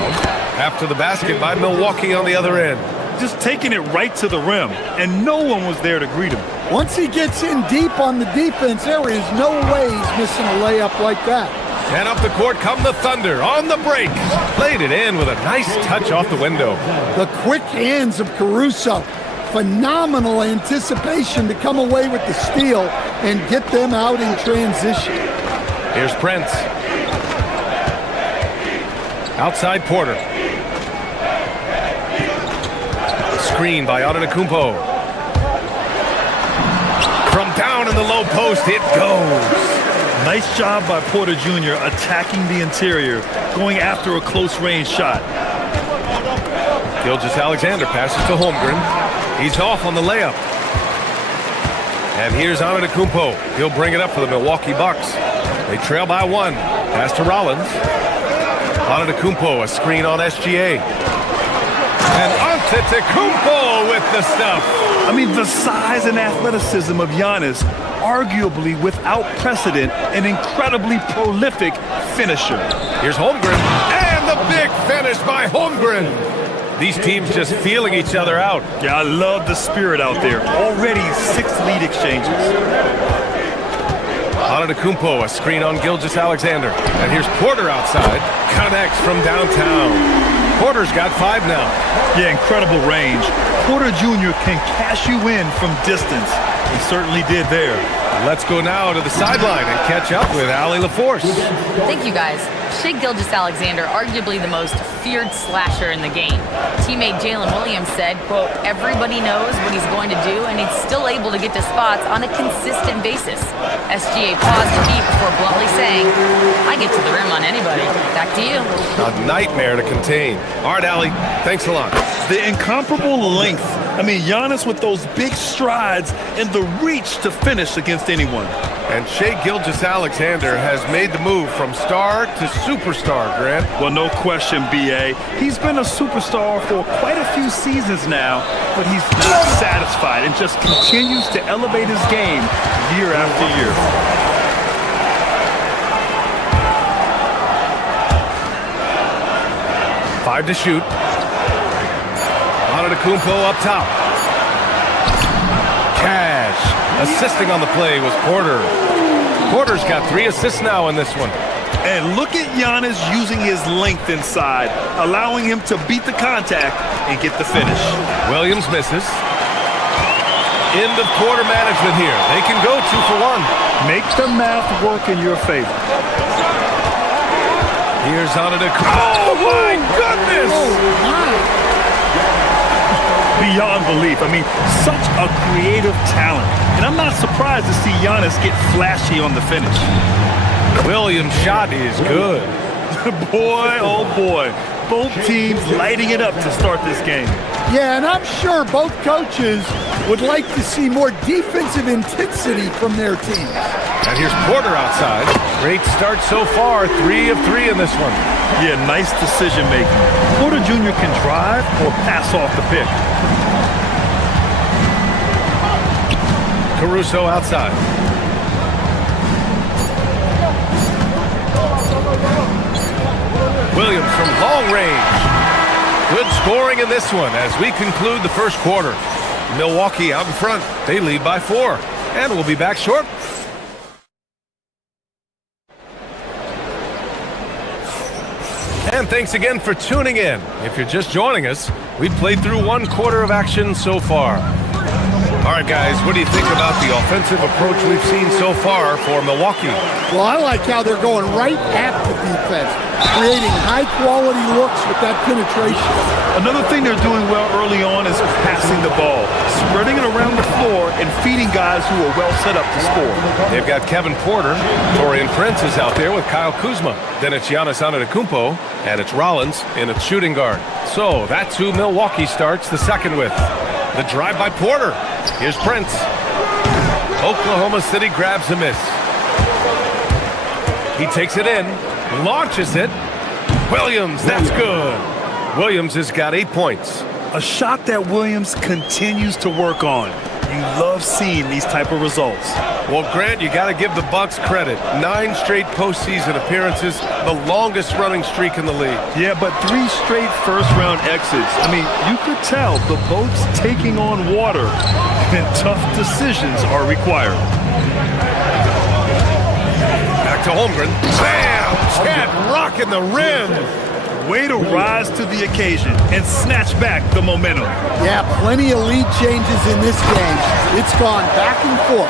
after the basket by Milwaukee on the other end. Just taking it right to the rim, and no one was there to greet him. Once he gets in deep on the defense, there is no way he's missing a layup like that. And up the court come the Thunder on the break. Played it in with a nice touch off the window. The quick hands of Caruso. Phenomenal anticipation to come away with the steal and get them out in transition. Here's Prince. Outside Porter. Screen by Antetokounmpo. From down in the low post, it goes. Nice job by Porter Jr. attacking the interior, going after a close-range shot. Gilgeous-Alexander passes to Holmgren. He's off on the layup. And here's Antetokounmpo. He'll bring it up for the Milwaukee Bucks. They trail by 1. Pass to Rollins. Antetokounmpo, a screen on SGA. And Antetokounmpo with the stuff. I mean, the size and athleticism of Giannis, arguably without precedent, an incredibly prolific finisher. Here's Holmgren. And the big finish by Holmgren. These teams just feeling each other out. Yeah, I love the spirit out there. Already 6 lead exchanges. Antetokounmpo, a screen on Gilgeous-Alexander. And here's Porter outside. Connects from downtown. Porter's got 5 now. Yeah, incredible range. Porter Jr. can cash you in from distance. He certainly did there. Let's go now to the sideline and catch up with Allie LaForce. Thank you, guys. Shai Gilgeous-Alexander, arguably the most feared slasher in the game. Teammate Jalen Williams said, quote, everybody knows what he's going to do, and he's still able to get to spots on a consistent basis. SGA paused a beat before bluntly saying, I get to the rim on anybody. Back to you. A nightmare to contain. All right, Allie, thanks a lot. The incomparable length. I mean, Giannis with those big strides and the reach to finish against anyone. And Shai Gilgeous-Alexander has made the move from star to superstar, Grant. Well, no question, B.A. He's been a superstar for quite a few seasons now, but he's not satisfied and just continues to elevate his game year after year. Five to shoot. Antetokounmpo up top. Cash. Assisting on the play was Porter. Porter's got 3 assists now in this one. And look at Giannis using his length inside, allowing him to beat the contact and get the finish. Williams misses. End of quarter management here. They can go 2 for 1. Make the math work in your favor. Here's Antetokounmpo. Oh, my goodness! Oh, my. Beyond belief. I mean, such a creative talent. And I'm not surprised to see Giannis get flashy on the finish. Williams' shot is good. Boy, oh boy. Both teams lighting it up to start this game. Yeah, and I'm sure both coaches would like to see more defensive intensity from their teams. And here's Porter outside. Great start so far. 3 of 3 in this one. Yeah, nice decision making. Porter Jr. can drive or pass off the pick. Caruso outside. Williams from long range. Good scoring in this one as we conclude the first quarter. Milwaukee out in front. They lead by 4. And we'll be back short. And thanks again for tuning in. If you're just joining us, we've played through 1 quarter of action so far. All right, guys, what do you think about the offensive approach we've seen so far for Milwaukee? Well, I like how they're going right at the defense, creating high-quality looks with that penetration. Another thing they're doing well early on is passing the ball, spreading it around the floor and feeding guys who are well set up to score. They've got Kevin Porter. Torian Prince is out there with Kyle Kuzma. Then it's Giannis Antetokounmpo, and it's Rollins in its shooting guard. So that's who Milwaukee starts the second with. The drive by Porter. Here's Prince. Oklahoma City grabs a miss. He takes it in, launches it. Williams, that's good. Williams has got 8 points. A shot that Williams continues to work on. You love seeing these type of results. Well, Grant, you got to give the Bucks credit. 9 straight postseason appearances, the longest running streak in the league. Yeah, but 3 straight first-round exits. I mean, you could tell the boat's taking on water, and tough decisions are required. Back to Holmgren. Bam! Chad rocking the rim. Way to rise to the occasion and snatch back the momentum. Yeah, plenty of lead changes in this game. It's gone back and forth.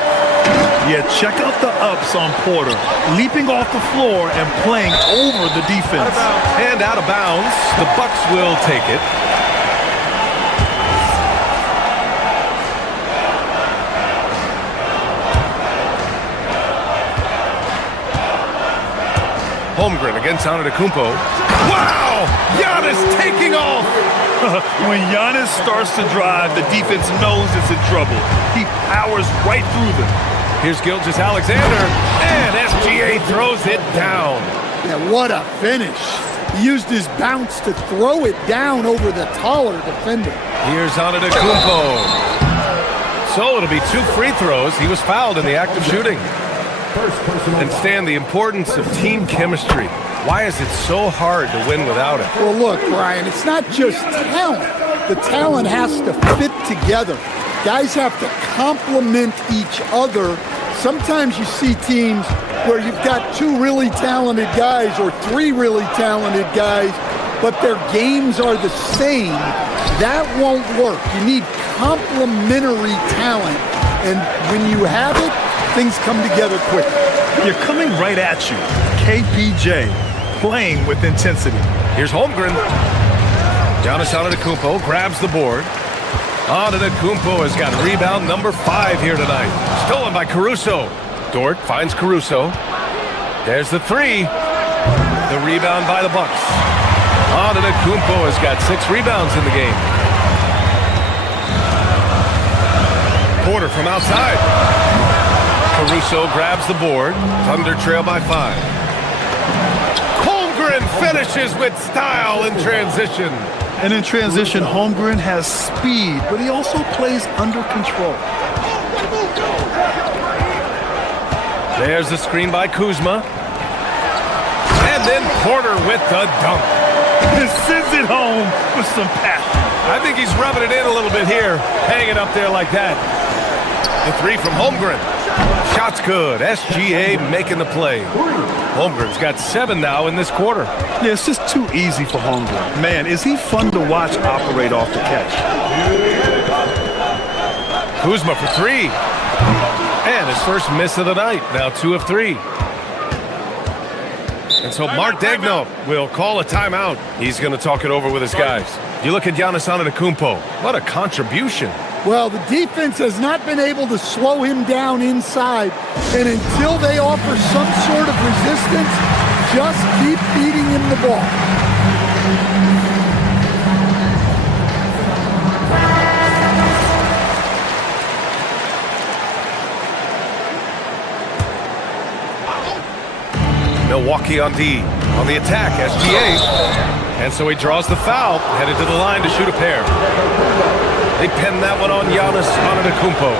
Yeah, check out the ups on Porter. Leaping off the floor and playing over the defense. And out of bounds. The Bucks will take it. Holmgren against Antetokounmpo. Wow! Giannis taking off! When Giannis starts to drive, the defense knows it's in trouble. He powers right through them. Here's Gilgeous-Alexander, and SGA throws it down. Yeah, what a finish. He used his bounce to throw it down over the taller defender. Here's Antetokounmpo. So it'll be 2 free throws. He was fouled in the act of shooting. And Stan, the importance of team chemistry. Why is it so hard to win without it? Well, look, Brian, it's not just talent. The talent has to fit together. Guys have to complement each other. Sometimes you see teams where you've got 2 really talented guys or 3 really talented guys, but their games are the same. That won't work. You need complementary talent. And when you have it, things come together quick. You're coming right at you. KPJ playing with intensity. Here's Holmgren. Giannis Antetokounmpo grabs the board. Antetokounmpo has got rebound number 5 here tonight. Stolen by Caruso. Dort finds Caruso. There's the 3. The rebound by the Bucks. Antetokounmpo has got 6 rebounds in the game. Porter from outside. Caruso grabs the board. Thunder trail by 5. Holmgren finishes with style in transition. And in transition, Holmgren has speed, but he also plays under control. There's the screen by Kuzma. And then Porter with the dunk. And sends it home with some passion. I think he's rubbing it in a little bit here, hanging up there like that. The 3 from Holmgren. Shot's good. SGA making the play. Holmgren's got 7 now in this quarter. Yeah, it's just too easy for Holmgren. Man, is he fun to watch operate off the catch. Kuzma for 3. And his first miss of the night. Now 2 of 3. And so Mark Daigneault will call a timeout. He's going to talk it over with his guys. You look at Giannis Antetokounmpo. What a contribution. Well, the defense has not been able to slow him down inside. And until they offer some sort of resistance, just keep feeding him the ball. Milwaukee on D. On the attack, SGA. And so he draws the foul, headed to the line to shoot a pair. They pin that one on Giannis Antetokounmpo.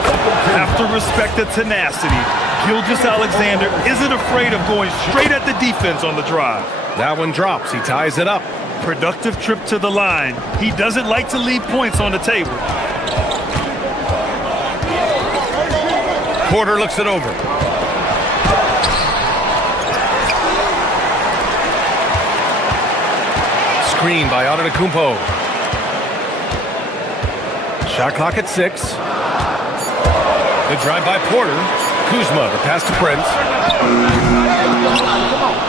Have to respect the tenacity. Gilgeous-Alexander isn't afraid of going straight at the defense on the drive. That one drops. He ties it up. Productive trip to the line. He doesn't like to leave points on the table. Porter looks it over. Screen by Antetokounmpo. Shot clock at 6. The drive by Porter. Kuzma, the pass to Prince.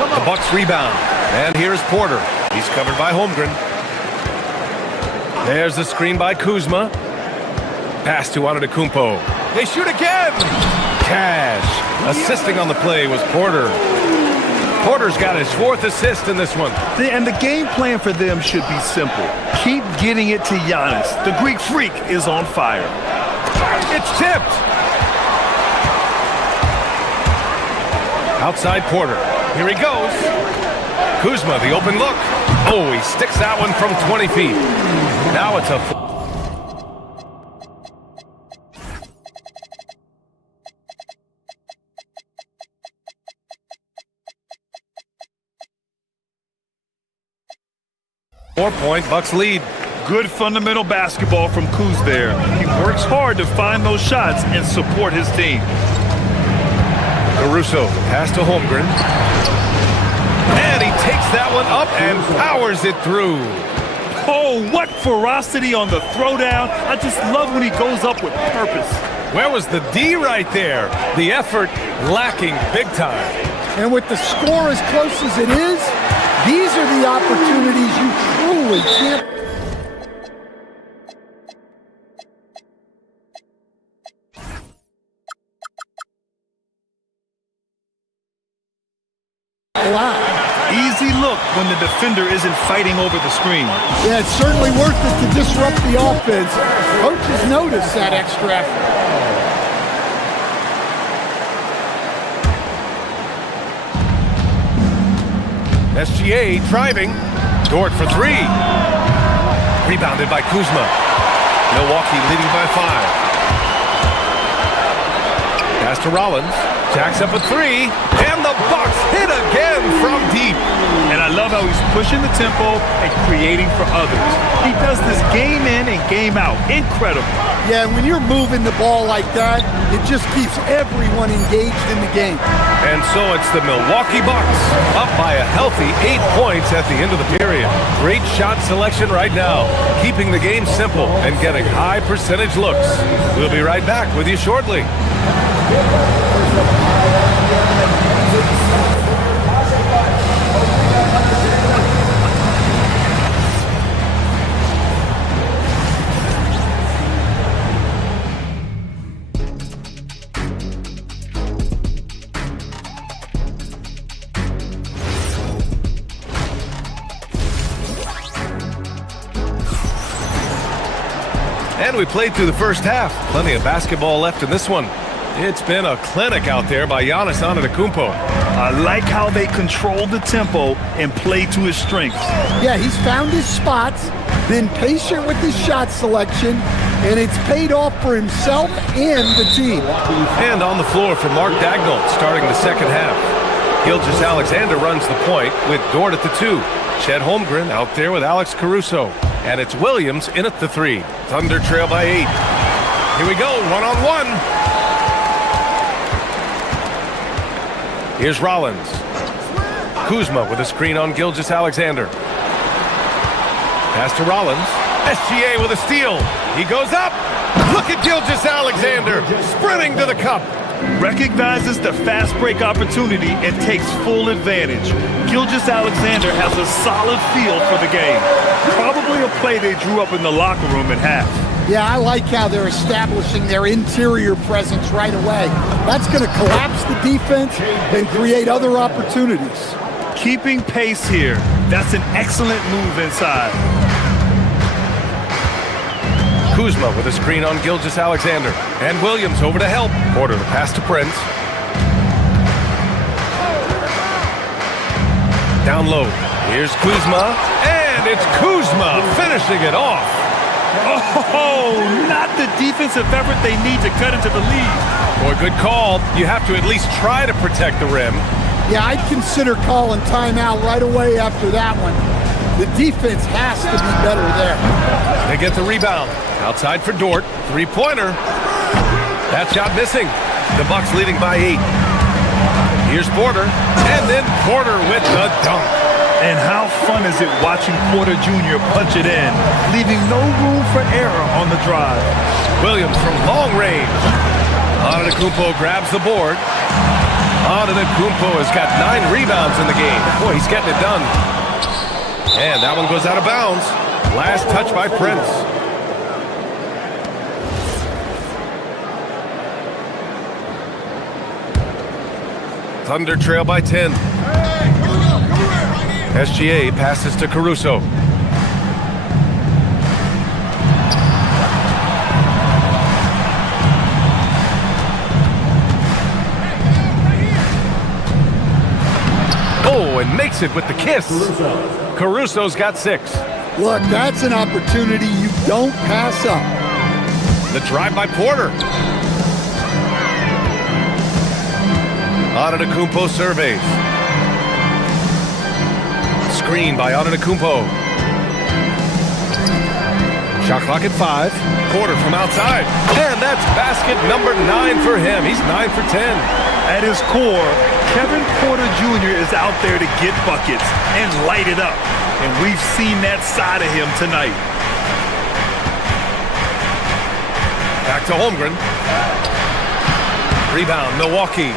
The Bucks rebound. And here's Porter. He's covered by Holmgren. There's the screen by Kuzma. Pass to Antetokounmpo. They shoot again! Cash. Assisting on the play was Porter. Porter's got his 4th assist in this one. And the game plan for them should be simple. Keep getting it to Giannis. The Greek Freak is on fire. It's tipped. Outside Porter. Here he goes. Kuzma, the open look. Oh, he sticks that one from 20 feet. Now it's a 4-point Bucks lead. Good fundamental basketball from Kuz there. He works hard to find those shots and support his team. Caruso, pass to Holmgren. And he takes that one up and powers it through. Oh, what ferocity on the throwdown. I just love when he goes up with purpose. Where was the D right there? The effort lacking big time. And with the score as close as it is, these are the opportunities you truly can't. Wow. Easy look when the defender isn't fighting over the screen. Yeah, it's certainly worth it to disrupt the offense. Coaches notice that extra effort. SGA driving. Dort for three. Rebounded by Kuzma. Milwaukee leading by 5. Pass to Rollins. Jacks up a three. And the Bucks hit again from deep. And I love how he's pushing the tempo and creating for others. He does this game in and game out. Incredible. Yeah, when you're moving the ball like that, it just keeps everyone engaged in the game. And so it's the Milwaukee Bucks up by a healthy 8 points at the end of the period. Great shot selection right now, keeping the game simple and getting high percentage looks. We'll be right back with you shortly. And we played through the first half. Plenty of basketball left in this one. It's been a clinic out there by Giannis Antetokounmpo. I like how they control the tempo and play to his strengths. Yeah, he's found his spots, been patient with his shot selection, and it's paid off for himself and the team. And on the floor for Mark Daigneault starting the second half. Gilgeous-Alexander runs the point with Dort at the 2. Chet Holmgren out there with Alex Caruso. And it's Williams in at the 3. Thunder trail by 8. Here we go, one-on-one. Here's Rollins. Kuzma with a screen on Gilgeous-Alexander. Pass to Rollins. SGA with a steal. He goes up. Look at Gilgeous-Alexander sprinting to the cup. Recognizes the fast break opportunity and takes full advantage. Gilgeous-Alexander has a solid feel for the game. Probably a play they drew up in the locker room at half. Yeah, I like how they're establishing their interior presence right away. That's going to collapse the defense and create other opportunities. Keeping pace here. That's an excellent move inside. Kuzma with a screen on Gilgeous-Alexander. And Williams over to help. Porter the pass to Prince. Down low. Here's Kuzma. And it's Kuzma finishing it off. Oh, not the defensive effort they need to cut into the lead. Boy, good call. You have to at least try to protect the rim. Yeah, I'd consider calling timeout right away after that one. The defense has to be better there. They get the rebound. Outside for Dort. Three-pointer. That shot missing. The Bucks leading by 8. Here's Porter. And then Porter with the dunk. And how fun is it watching Porter Jr. punch it in, leaving no room for error on the drive. Williams from long range. Antetokounmpo grabs the board. Antetokounmpo has got 9 rebounds in the game. Boy, he's getting it done. And that one goes out of bounds. Last touch by Prince. Thunder trail by 10. SGA passes to Caruso. it with the kiss. Caruso's got 6. Look, that's an opportunity you don't pass up. The drive by Porter. Antetokounmpo surveys. Screen by Antetokounmpo. Shot clock at 5. Porter from outside. And that's basket number 9 for him. He's 9 for 10. At his core, Kevin Porter Jr. is out there to get buckets and light it up. And we've seen that side of him tonight. Back to Holmgren. Rebound, Milwaukee.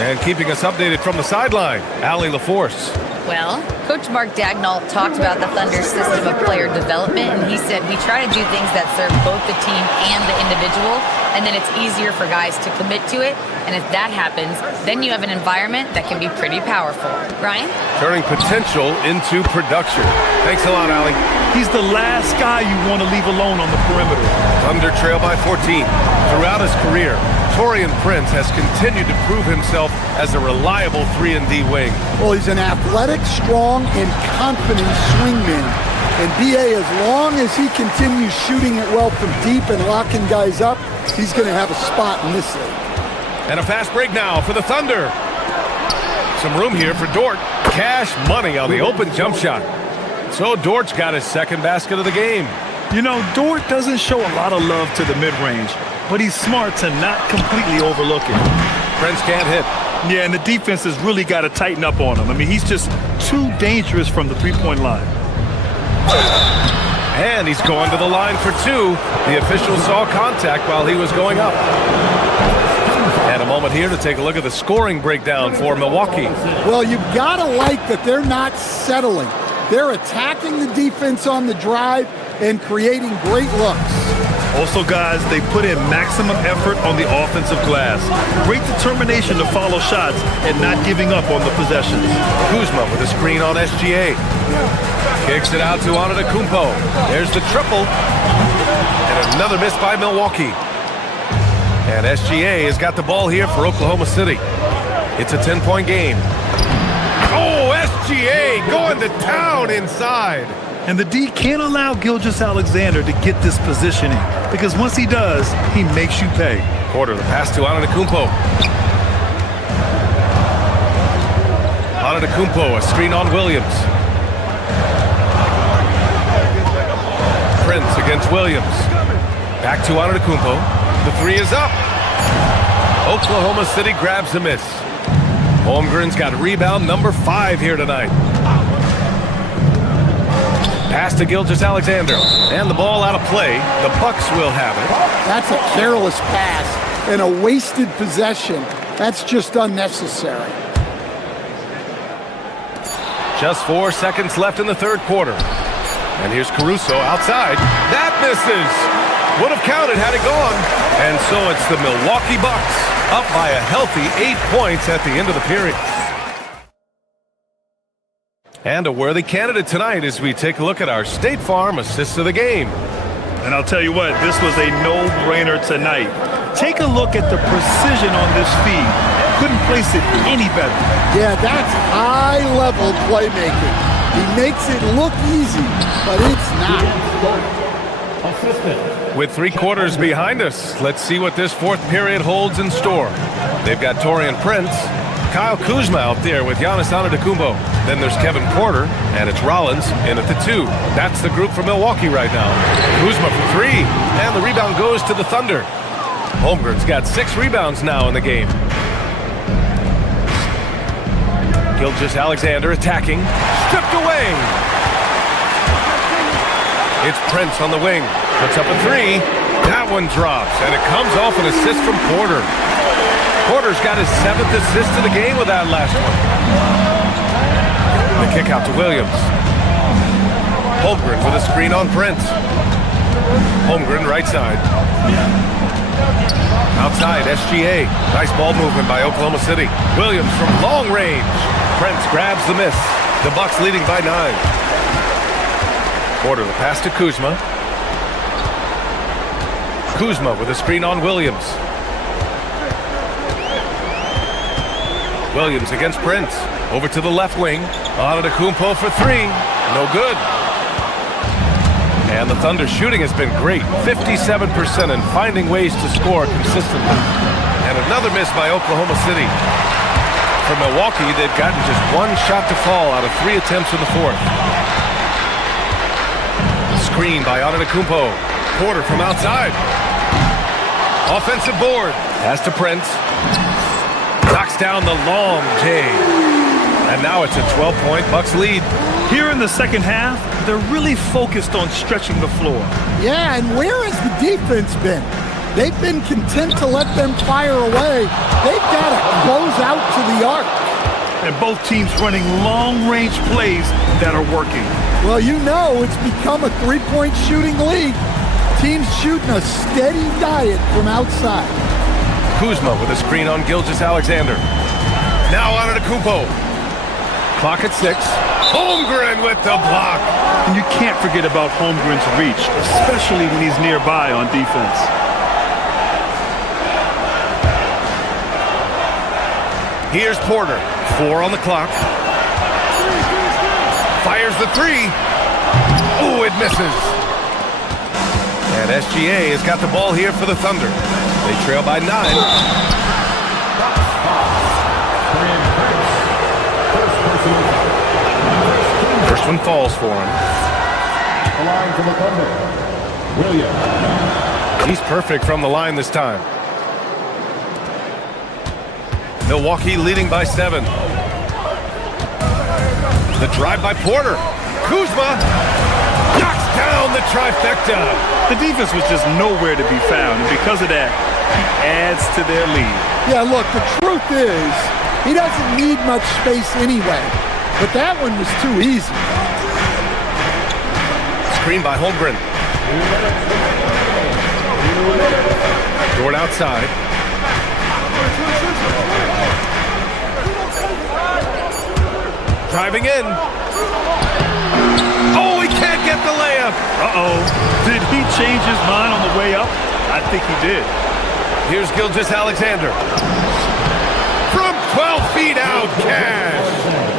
And keeping us updated from the sideline, Allie LaForce. Well, Coach Mark Dagnall talked about the Thunder's system of player development, and he said, we try to do things that serve both the team and the individual, and then it's easier for guys to commit to it. And if that happens, then you have an environment that can be pretty powerful. Ryan? Turning potential into production. Thanks a lot, Allie. He's the last guy you want to leave alone on the perimeter. Thunder trail by 14. Throughout his career, Taurean Prince has continued to prove himself as a reliable 3-and-D wing. Well, he's an athletic, strong, and confident swingman. And B.A., as long as he continues shooting it well from deep and locking guys up, he's going to have a spot in this league. And a fast break now for the Thunder. Some room here for Dort. Cash money on the open jump shot. So Dort's got his second basket of the game. You know, Dort doesn't show a lot of love to the mid-range, but he's smart to not completely overlook it. Prince can't hit. Yeah, and the defense has really got to tighten up on him. I mean, he's just too dangerous from the three-point line. And he's going to the line for 2. The official saw contact while he was going up. And a moment here to take a look at the scoring breakdown for Milwaukee. Well, you've got to like that they're not settling. They're attacking the defense on the drive and creating great looks. Also, guys, they put in maximum effort on the offensive glass. Great determination to follow shots and not giving up on the possessions. Kuzma with a screen on SGA. Kicks it out to Antetokounmpo. There's the triple. And another miss by Milwaukee. And SGA has got the ball here for Oklahoma City. It's a 10-point game. Oh, SGA going to town inside. And the D can't allow Gilgeous-Alexander to get this positioning, because once he does, he makes you pay. Porter, the pass to Antetokounmpo. Antetokounmpo, a screen on Williams. Prince against Williams. Back to Antetokounmpo. The 3 is up. Oklahoma City grabs the miss. Holmgren's got rebound number 5 here tonight. Pass to Gilgeous-Alexander. And the ball out of play. The Bucks will have it. That's a careless pass and a wasted possession. That's just unnecessary. Just 4 seconds left in the third quarter. And here's Caruso outside. That misses. Would have counted had it gone. And so it's the Milwaukee Bucks up by a healthy 8 points at the end of the period. And a worthy candidate tonight as we take a look at our State Farm assists of the game. And I'll tell you what, this was a no-brainer tonight. Take a look at the precision on this feed. Couldn't place it any better. Yeah, that's high-level playmaking. He makes it look easy, but it's not. With 3 quarters behind us, let's see what this fourth period holds in store. They've got Taurean Prince, Kyle Kuzma out there with Giannis Antetokounmpo. Then there's Kevin Porter, and it's Rollins in at the 2. That's the group for Milwaukee right now. Kuzma for 3, and the rebound goes to the Thunder. Holmgren's got 6 rebounds now in the game. Gilgeous-Alexander attacking, stripped away. It's Prince on the wing, puts up a 3. That one drops, and it comes off an assist from Porter. Porter's got his 7th assist of the game with that last one. The kick out to Williams. Holmgren with a screen on Prince. Holmgren right side. Outside, SGA. Nice ball movement by Oklahoma City. Williams from long range. Prince grabs the miss. The Bucks leading by 9. Porter, the pass to Kuzma. Kuzma with a screen on Williams. Williams against Prince. Over to the left wing. Antetokounmpo for three. No good. And the Thunder's shooting has been great. 57% and finding ways to score consistently. And another miss by Oklahoma City. For Milwaukee, they've gotten just one shot to fall out of 3 attempts in the fourth. Screen by Antetokounmpo. Porter from outside. Offensive board. Pass to Prince. Knocks down the long J. And now it's a 12-point Bucks lead. Here in the second half, they're really focused on stretching the floor. Yeah, and where has the defense been? They've been content to let them fire away. They've got to close out to the arc. And both teams running long-range plays that are working. Well, you know it's become a three-point shooting league. Teams shooting a steady diet from outside. Kuzma with a screen on Gilgeous-Alexander. Now Antetokounmpo. Clock at 6. Holmgren with the block. And you can't forget about Holmgren's reach, especially when he's nearby on defense. Here's Porter. 4 on the clock. Fires the three. Oh, it misses. And SGA has got the ball here for the Thunder. They trail by 9. First one falls for him. The line for the Thunder. Williams. He's perfect from the line this time. Milwaukee leading by 7. The drive by Porter. Kuzma knocks down the trifecta. The defense was just nowhere to be found, and because of that, he adds to their lead. Yeah, look, the truth is, he doesn't need much space anyway, but that one was too easy. Screen by Holmgren. Dort outside. Driving in. Oh, he can't get the layup. Uh-oh. Did he change his mind on the way up? I think he did. Here's Gilgeous-Alexander. From 12 feet out, Cash.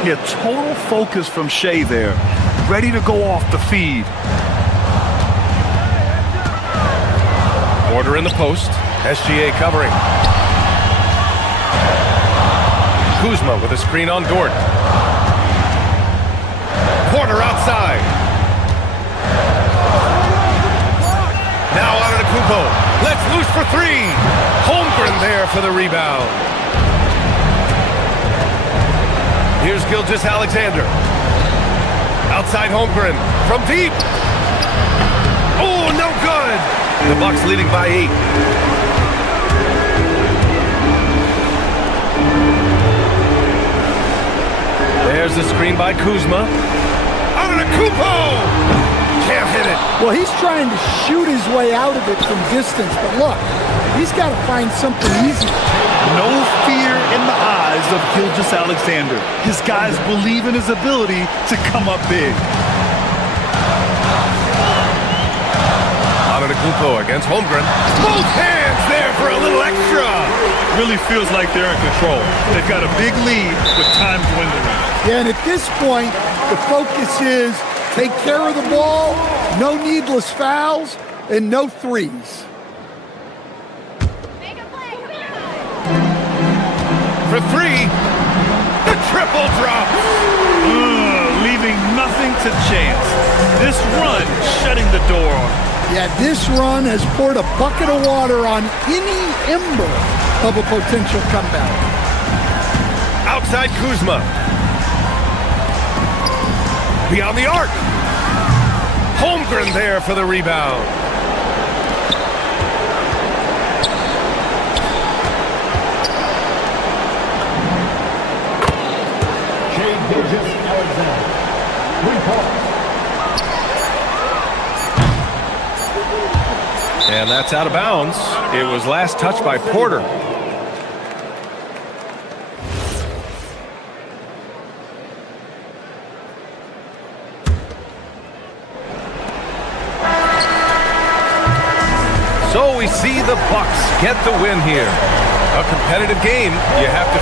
Yeah, total focus from Shea there. Ready to go off the feed. Porter in the post. SGA covering. Kuzma with a screen on Dort. Porter outside. Now Antetokounmpo. Let's loose for three. Holmgren there for the rebound. Here's Gilgeous-Alexander. Outside Holmgren from deep. Oh, no good. The Bucks leading by 8. There's the screen by Kuzma. Antetokounmpo! Can't hit it. Well, he's trying to shoot his way out of it from distance, but look, he's got to find something easy. No fear in the eyes of Gilgeous-Alexander. His guys believe in his ability to come up big. Antetokounmpo against Holmgren. Both hands there for a little extra. Really feels like they're in control. They've got a big lead with time dwindling. Yeah, and at this point, the focus is take care of the ball, no needless fouls, and no threes. For three, the triple drop. Leaving nothing to chance. This run shutting the door on him. Yeah, this run has poured a bucket of water on any ember of a potential comeback. Outside Kuzma. Beyond the arc. Holmgren there for the rebound. Gilgeous-Alexander. 3 points. And that's out of bounds. It was last touched by Porter. So we see the Bucks get the win here. A competitive game. You have to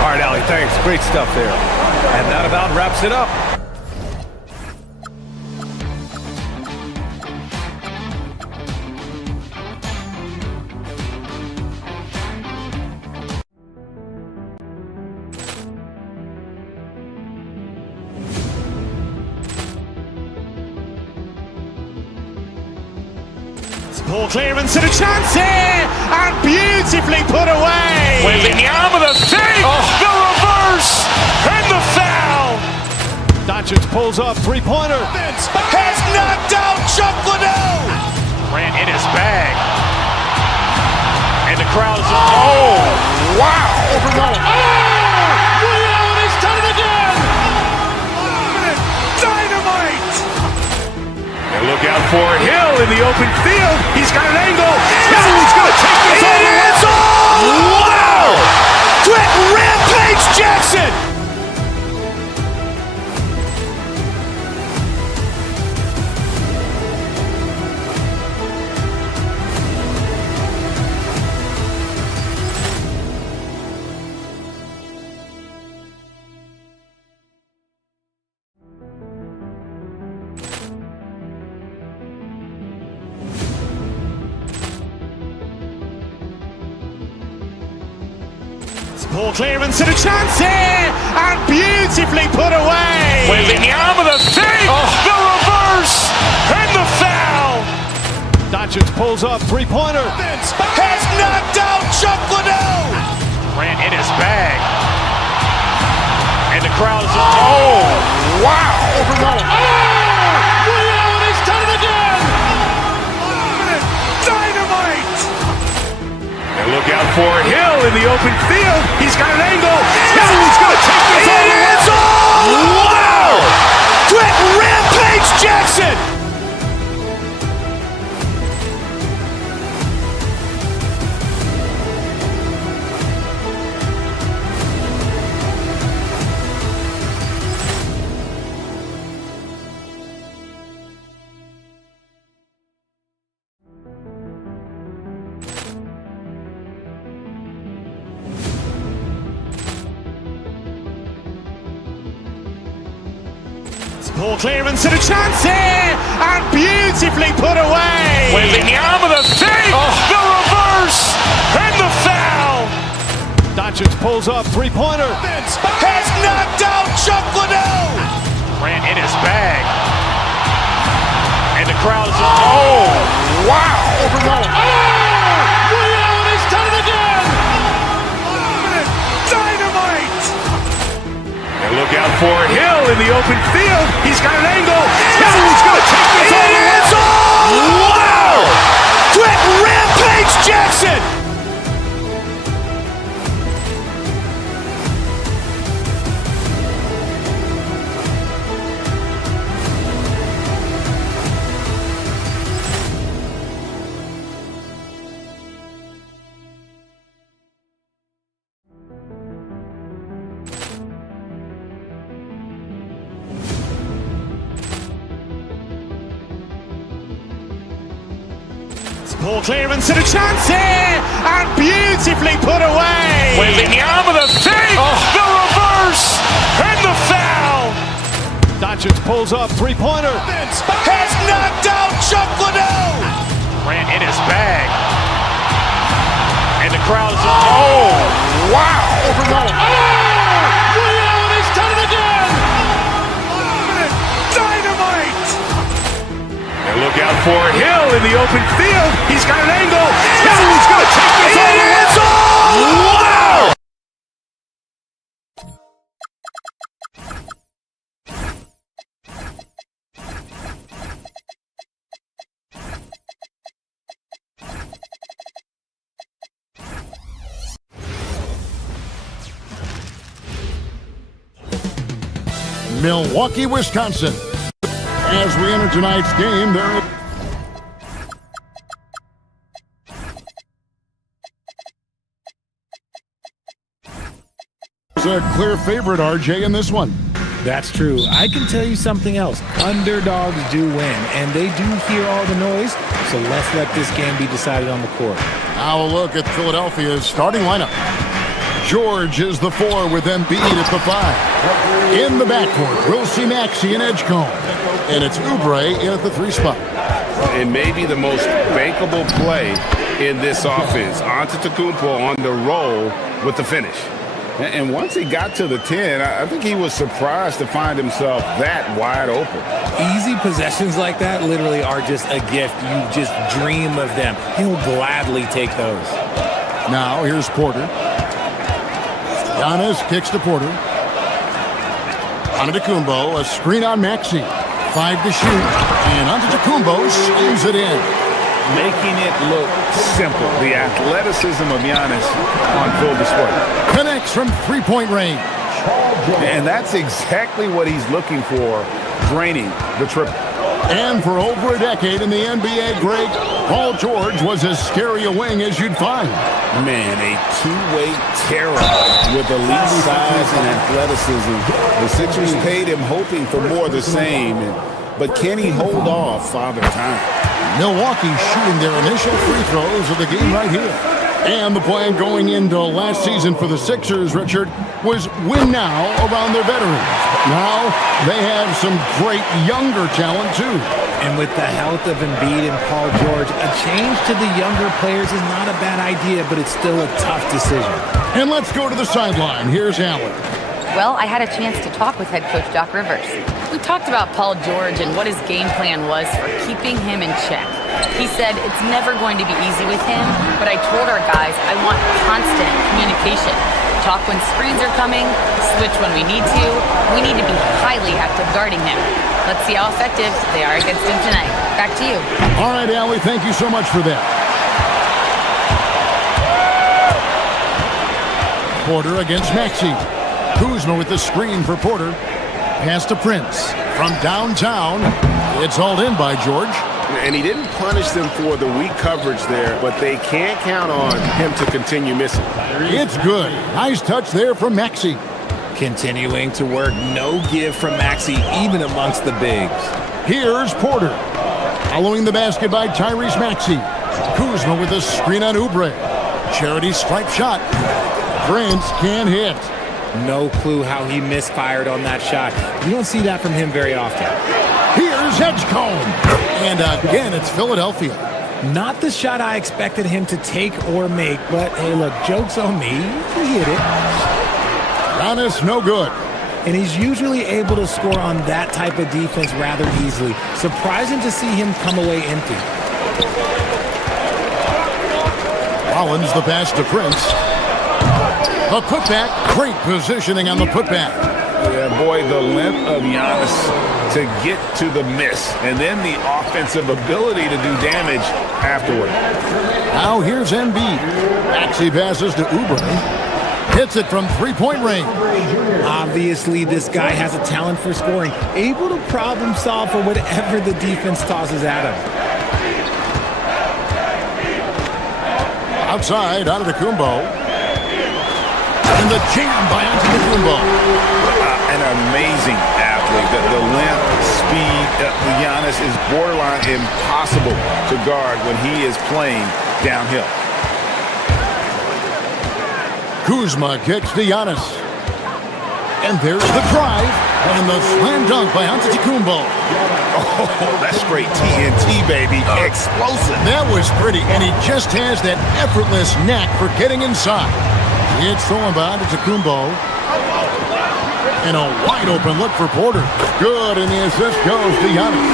All right, Allie, thanks. Great stuff there. And that about wraps it up. Ball clearance and a chance here, and beautifully put away. Waving the arm of the thing, the reverse, and the foul. Doncic pulls up, three-pointer. Has knocked out Chocolate. Ran in his bag. And the crowd is, oh, wow. Ray Allen has done it again. Dynamite. And look out for Hill in the open field. He's got an angle. Hill's going to take this all the way. Wow! Quick Rampage Jackson. Ball clearance and a chance here, and beautifully put away. Waving the arm of the thing, the reverse, and the foul. Doncic pulls up, three-pointer. Has knocked out Chocolate. Ran in his bag. And the crowd is, oh, wow. Ray Allen has done it again. Dynamite. And look out for Hill in the open field. He's got an angle. Hill's going to take this all the way. Wow! Quick Rampage Jackson. Ball clearance and a chance here, and beautifully put away. Waving the arm of the thing, the reverse, and the foul. Doncic pulls up, three-pointer. Has knocked out Chocolate. Ran in his bag. And the crowd is, oh, wow. Ray Allen has done it again. Dynamite. And look out for Hill in the open field. He's got an angle. Hill's going to take this all the way. Wow! Quick Rampage Jackson. Ball clearance and a chance here, and beautifully put away. Waving the arm of the thing, the reverse, and the foul. Doncic pulls up, three-pointer. Has knocked out Chocolate. Ran in his bag. And the crowd is, oh, wow. Ray Allen has done it again. Dynamite. And look out for Hill in the open field. He's got an angle. Hill's going to take this all the way. Wow! Milwaukee, Wisconsin. As we enter tonight's game, there is a clear favorite, RJ, in this one. That's true. I can tell you something else. Underdogs do win, and they do hear all the noise, so let's let this game be decided on the court. Now a look at Philadelphia's starting lineup. George is the 4 with Embiid at the 5. In the backcourt, we'll see Maxey and Edgecombe. And it's Oubre in at the 3 spot. It may be the most bankable play in this offense. Antetokounmpo on the roll with the finish. And once he got to the 10, I think he was surprised to find himself that wide open. Easy possessions like that literally are just a gift. You just dream of them. He'll gladly take those. Now here's Porter. Giannis kicks to Porter. Antetokounmpo, a screen on Maxey. 5 to shoot. And Antetokounmpo slams it in. Making it look simple. The athleticism of Giannis on full display. Connects from 3-point range. And that's exactly what he's looking for, draining the triple. And for over a decade in the NBA, Greg, Paul George was as scary a wing as you'd find. Man, a two-way terror with elite size and athleticism. The Sixers paid him hoping for more of the same, but can he hold off Father Time? Milwaukee shooting their initial free throws of the game right here. And the plan going into last season for the Sixers, Richard, was win now around their veterans. Now they have some great younger talent, too. And with the health of Embiid and Paul George, a change to the younger players is not a bad idea, but it's still a tough decision. And let's go to the sideline. Here's Allen. Well, I had a chance to talk with head coach Doc Rivers. We talked about Paul George and what his game plan was for keeping him in check. He said it's never going to be easy with him, but I told our guys I want constant communication. Talk when screens are coming, switch when we need to. We need to be highly active guarding him. Let's see how effective they are against him tonight. Back to you. All right, Allie, thank you so much for that. Porter against Maxey. Kuzma with the screen for Porter. Pass to Prince. From downtown, it's hauled in by George. And he didn't punish them for the weak coverage there, but they can't count on him to continue missing. It's good. Nice touch there from Maxey. Continuing to work, no give from Maxey, even amongst the bigs. Here's Porter. Following the basket by Tyrese Maxey. Kuzma with a screen on Oubre. Charity stripe shot. Prince can't hit. No clue how he misfired on that shot. You don't see that from him very often. Here's Edgecombe. And again, it's Philadelphia. Not the shot I expected him to take or make, but hey, look, joke's on me. He hit it. Giannis, no good. And he's usually able to score on that type of defense rather easily. Surprising to see him come away empty. Rollins the pass to Prince. The putback, great positioning on the putback. Yeah, boy, the length of Giannis to get to the miss, and then the offensive ability to do damage afterward. Now here's Embiid. Maxey passes to Oubre. Hits it from 3-point range. Obviously, this guy has a talent for scoring, able to problem solve for whatever the defense tosses at him. Outside, Antetokounmpo. And the jam by Antetokounmpo. An amazing athlete. The length, speed, Giannis is borderline impossible to guard when he is playing downhill. Kuzma kicks to Giannis. And there's the drive. And the slam dunk by Antetokounmpo. Oh, that's straight TNT, baby. Explosive. That was pretty. And he just has that effortless knack for getting inside. It's thrown by Antetokounmpo. And a wide open look for Porter. Good, and the assist goes to Giannis.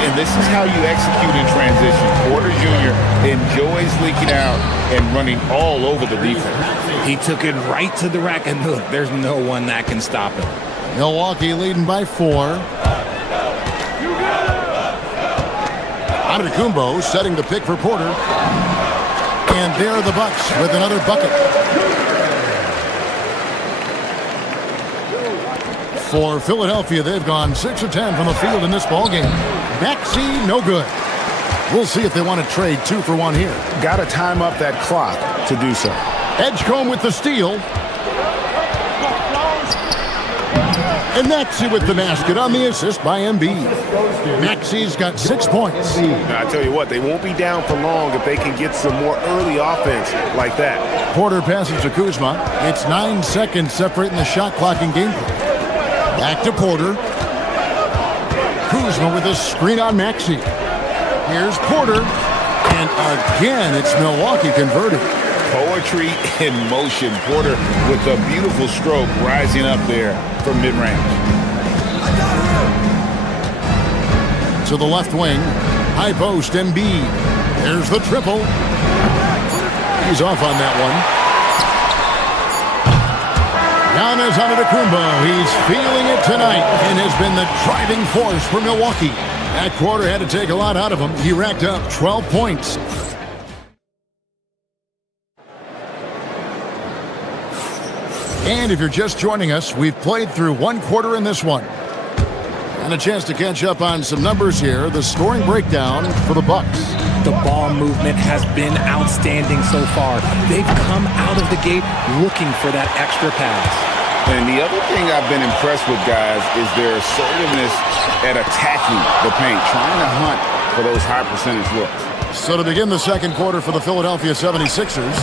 And this is how you execute in transition. Porter Jr. enjoys leaking out and running all over the defense. He took it right to the rack, and look, there's no one that can stop him. Milwaukee leading by 4. Antetokounmpo setting the pick for Porter. And there are the Bucks with another bucket. For Philadelphia, they've gone 6 of 10 from the field in this ballgame. Maxey, no good. We'll see if they want to trade 2 for 1 here. Got to time up that clock to do so. Edgecombe with the steal. And Maxey with the basket on the assist by Embiid. Maxey's got 6 points. Now, I tell you what, they won't be down for long if they can get some more early offense like that. Porter passes to Kuzma. It's 9 seconds separating the shot clock and game clock. Back to Porter. Kuzma with a screen on Maxey. Here's Porter. And again, it's Milwaukee converted. Poetry in motion. Porter with a beautiful stroke rising up there from mid-range. To the left wing. High post, Embiid. There's the triple. He's off on that one. Giannis Antetokounmpo. He's feeling it tonight and has been the driving force for Milwaukee. That quarter had to take a lot out of him. He racked up 12 points. And if you're just joining us, we've played through one quarter in this one. And a chance to catch up on some numbers here. The scoring breakdown for the Bucks. The ball movement has been outstanding so far. They've come out of the gate looking for that extra pass. And the other thing I've been impressed with, guys, is their assertiveness at attacking the paint, trying to hunt for those high percentage looks. So to begin the second quarter for the Philadelphia 76ers,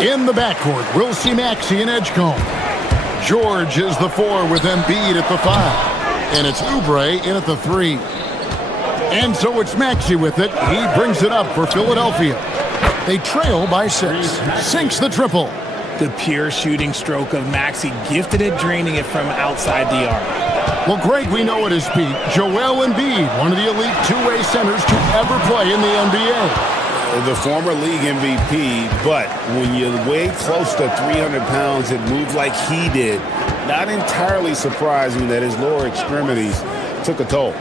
in the backcourt, we'll see Maxey and Edgecombe. George is the 4 with Embiid at the 5. And it's Oubre in at the 3. And so it's Maxey with it. He brings it up for Philadelphia. They trail by 6. Sinks the triple. The pure shooting stroke of Maxey, gifted at draining it from outside the arc. Well, Greg, we know at his peak, Joel Embiid, one of the elite two-way centers to ever play in the NBA. The former league MVP, but when you weigh close to 300 pounds and move like he did, not entirely surprising that his lower extremities took a toll.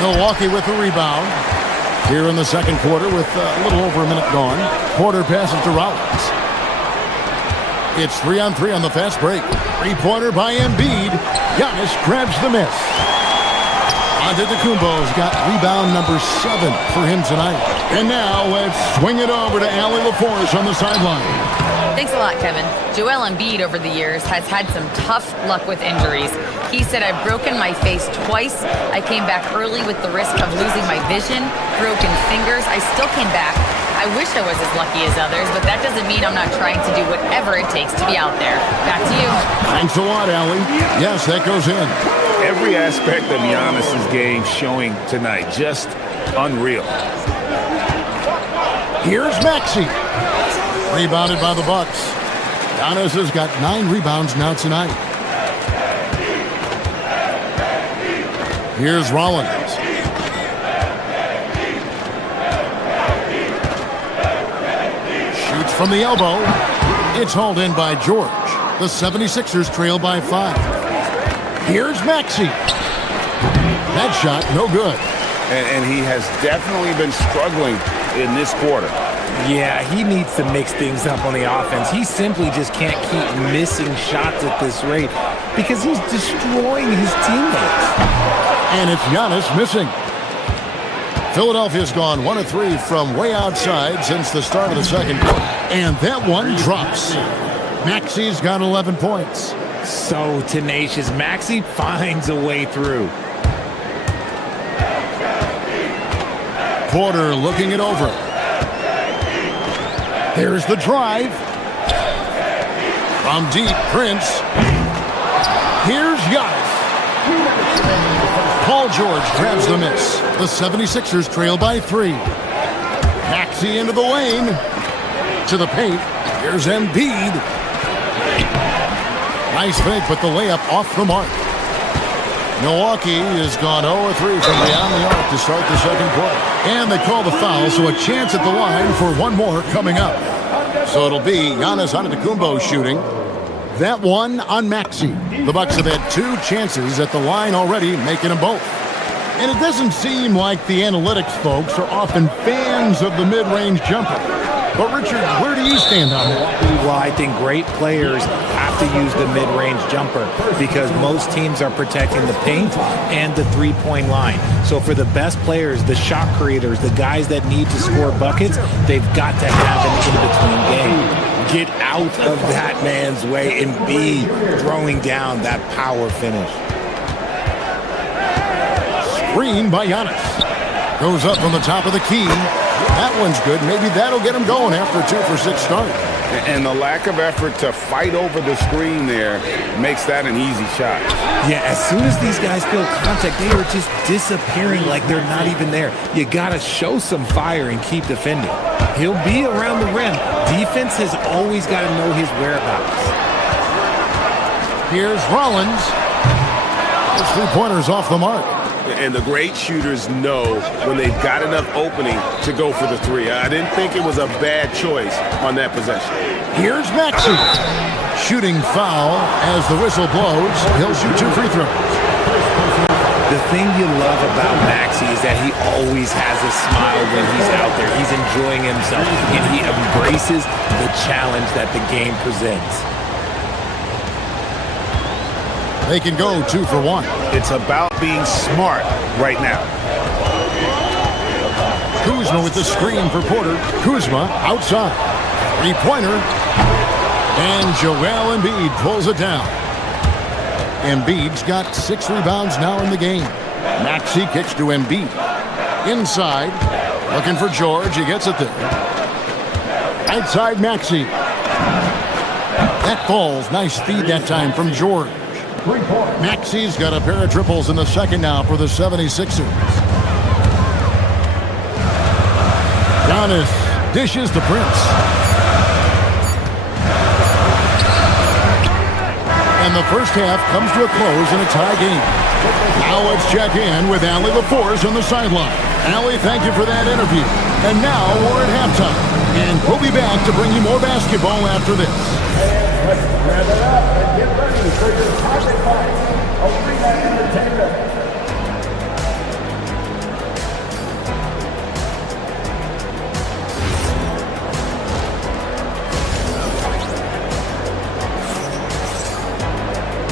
Milwaukee with the rebound. Here in the second quarter with a little over a minute gone. Porter passes to Rollins. It's 3-on-3 on the fast break. Three-pointer by Embiid. Giannis grabs the miss. Antetokounmpo's got rebound number 7 for him tonight. And now let's swing it over to Allie LaForce on the sideline. Thanks a lot, Kevin. Joel Embiid over the years has had some tough luck with injuries. He said, "I've broken my face twice. I came back early with the risk of losing my vision, broken fingers. I still came back. I wish I was as lucky as others, but that doesn't mean I'm not trying to do whatever it takes to be out there." Back to you. Thanks a lot, Allie. Yes, that goes in. Every aspect of Giannis's game showing tonight. Just unreal. Here's Maxey. Rebounded by the Bucks. Giannis has got 9 rebounds now tonight. Here's Rollins. Shoots from the elbow. It's hauled in by George. The 76ers trail by 5. Here's Maxey. That shot, no good. And he has definitely been struggling in this quarter. Yeah, he needs to mix things up on the offense. He simply just can't keep missing shots at this rate because he's destroying his teammates. And it's Giannis missing. Philadelphia's gone 1 of 3 from way outside since the start of the second quarter. And that one drops. Maxey's got 11 points. So tenacious. Maxey finds a way through. Porter looking it over. There's the drive. From deep, Prince. Here's Giannis. Paul George grabs the miss. The 76ers trail by 3. Maxey into the lane. To the paint. Here's Embiid. Nice fake, but the layup off the mark. Milwaukee has gone 0-3 from beyond the arc to start the second quarter. And they call the foul, so a chance at the line for one more coming up. So it'll be Giannis Antetokounmpo shooting. That one on Maxey. The Bucks have had 2 chances at the line already, making them both. And it doesn't seem like the analytics folks are often fans of the mid-range jumper. But, Richard, where do you stand on that? Well, I think great players have to use the mid-range jumper because most teams are protecting the paint and the three-point line. So for the best players, the shot creators, the guys that need to score buckets, they've got to have an in-between game. get out of that man's way and be throwing down that power finish. Screen by Giannis. Goes up on the top of the key. That one's good. Maybe that'll get him going after a 2-for-6 start. And the lack of effort to fight over the screen there makes that an easy shot. Yeah, as soon as these guys feel contact, they are just disappearing like they're not even there. You got to show some fire and keep defending. He'll be around the rim. Defense has always got to know his whereabouts. Here's Rollins. His three-pointer's off the mark. And the great shooters know when they've got enough opening to go for the three. I didn't think it was a bad choice on that possession. Here's Maxey. Shooting foul as the whistle blows. He'll shoot 2 free throws. The thing you love about Maxey is that he always has a smile when he's out there. He's enjoying himself, and he embraces the challenge that the game presents. They can go 2 for 1. It's about being smart right now. Kuzma with the screen for Porter. Kuzma outside. Three-pointer. And Joel Embiid pulls it down. Embiid's got 6 rebounds now in the game. Maxey kicks to Embiid. Inside. Looking for George. He gets it there. Outside Maxey. That falls. Nice feed that time from George. Maxey's got a pair of triples in the second now for the 76ers. Giannis dishes to Prince. And the first half comes to a close in a tie game. Now let's check in with Allie LaForce on the sideline. Allie, thank you for that interview. And now we're at halftime. And we'll be back to bring you more basketball after this. Let's grab it up and get ready for your target fight. Arena Entertainment.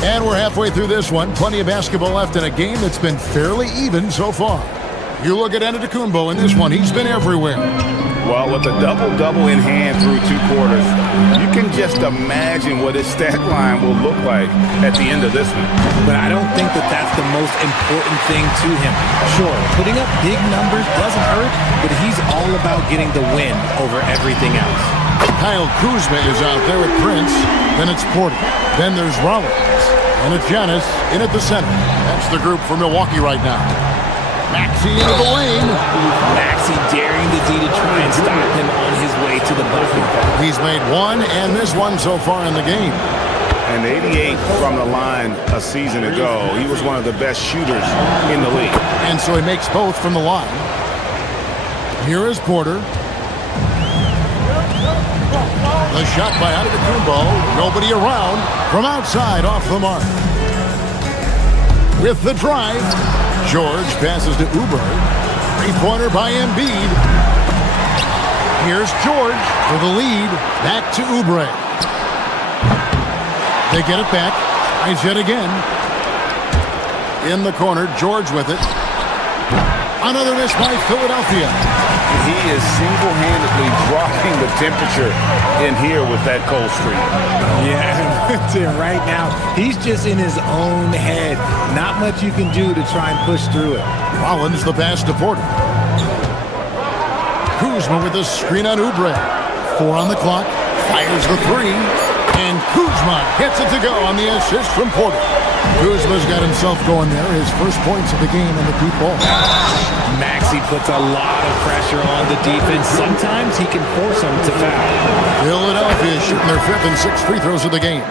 And we're halfway through this one. Plenty of basketball left in a game that's been fairly even so far. You look at Antetokounmpo in this one. He's been everywhere. Well, with a double-double in hand through 2 quarters, you can just imagine what his stat line will look like at the end of this one. But I don't think that that's the most important thing to him. Sure, putting up big numbers doesn't hurt, but he's all about getting the win over everything else. Kyle Kuzma is out there with Prince. Then it's Porter. Then there's Rollins. And it's Giannis in at the center. That's the group for Milwaukee right now. Maxey into the lane. Maxey daring the D to try and stop him on his way to the bucket. He's made 1 and missed 1 so far in the game. And 88 from the line a season ago. He was one of the best shooters in the league. And so he makes both from the line. Here is Porter. The shot by Antetokounmpo. Nobody around. From outside, off the mark. With the drive. George passes to Oubre. Three-pointer by Embiid. Here's George for the lead. Back to Oubre. They get it back. Tries yet again. In the corner, George with it. Another miss by Philadelphia. He is single-handedly dropping the temperature in here with that cold streak. Yeah, right now, he's just in his own head. Not much you can do to try and push through it. Rollins the pass to Porter. Kuzma with the screen on Oubre. 4 on the clock. Fires the 3. And Kuzma gets it to go on the assist from Porter. Kuzma's got himself going there. His first points of the game in the deep ball. Maxey puts a lot of pressure on the defense. Sometimes he can force them to foul. Philadelphia shooting their 5th and 6th free throws of the game.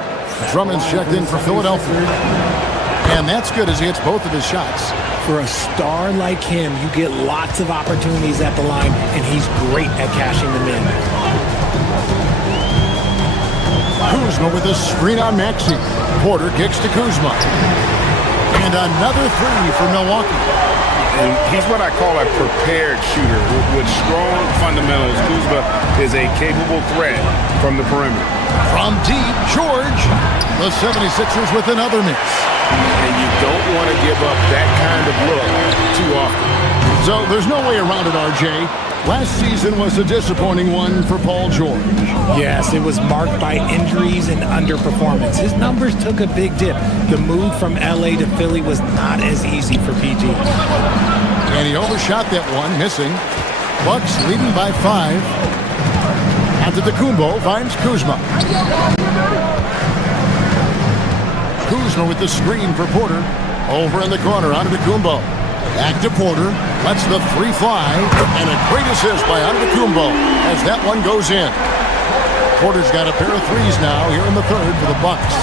Drummond's checked in for Philadelphia. And that's good as he hits both of his shots. For a star like him, you get lots of opportunities at the line, and he's great at cashing them in. Kuzma with a screen on Maxey. Porter kicks to Kuzma. And another 3 for Milwaukee. And he's what I call a prepared shooter with strong fundamentals. Kuzma is a capable threat from the perimeter. From deep, George. The 76ers with another miss. And you don't want to give up that kind of look too often. So there's no way around it, RJ. Last season was a disappointing one for Paul George. Yes, it was marked by injuries and underperformance. His numbers took a big dip. The move from LA to Philly was not as easy for PG. And he overshot that one, missing. Bucks leading by 5. Antetokounmpo finds Kuzma. Kuzma with the screen for Porter. Over in the corner, Antetokounmpo. Back to Porter. Lets the 3 fly. And a great assist by Antetokounmpo as that one goes in. Porter's got a pair of 3s now here in the third for the Bucks.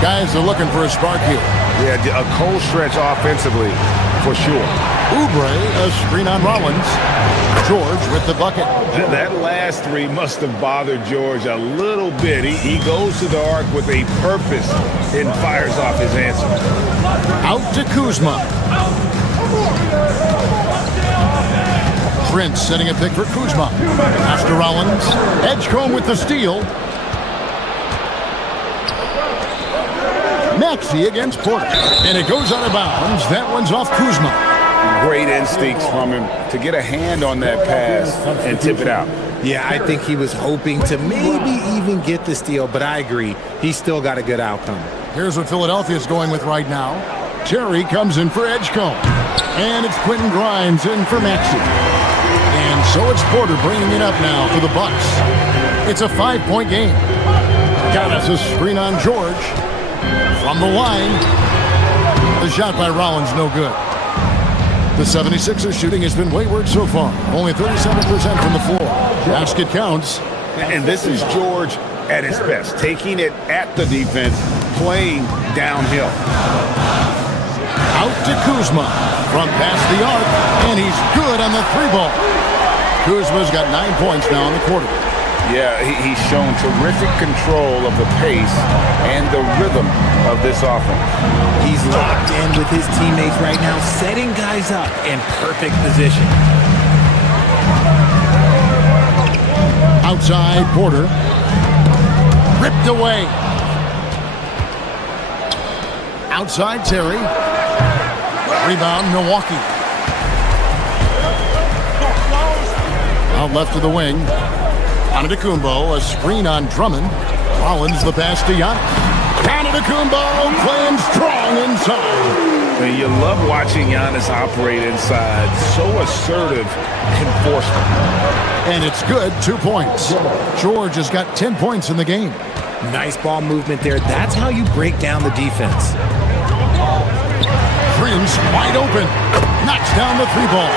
Guys are looking for a spark here. Yeah, a cold stretch offensively for sure. Oubre, a screen on Rollins. George with the bucket. That last 3 must have bothered George a little bit. He goes to the arc with a purpose and fires off his answer. Out to Kuzma. Prince setting a pick for Kuzma. Pass to Rollins. Edgecombe with the steal. Maxey against Porter. And it goes out of bounds. That one's off Kuzma. Great instincts from him to get a hand on that pass and tip it out. Yeah, I think he was hoping to maybe even get the steal, but I agree. He still got a good outcome. Here's what Philadelphia's going with right now. Terry comes in for Edgecombe. And it's Quentin Grimes in for Maxey. And so it's Porter bringing it up now for the Bucks. It's a 5-point game. Giannis a screen on George. From the line. The shot by Rollins no good. The 76ers shooting has been wayward so far. Only 37% from the floor. Basket counts. And this is George at his best. Taking it at the defense, playing downhill. Out to Kuzma. From past the arc. And he's good on the 3-ball. Kuzma's got 9 points now in the quarter. Yeah, he's shown terrific control of the pace and the rhythm of this offense. He's locked in with his teammates right now, setting guys up in perfect position. Outside, Porter. Ripped away. Outside, Terry. Rebound, Milwaukee. Out left of the wing. Antetokounmpo, a screen on Drummond. Rollins the pass to Giannis. Antetokounmpo playing strong inside. And you love watching Giannis operate inside. So assertive enforcement. And it's good, 2 points. George has got 10 points in the game. Nice ball movement there. That's how you break down the defense. Prince wide open. Knocks down the 3-ball.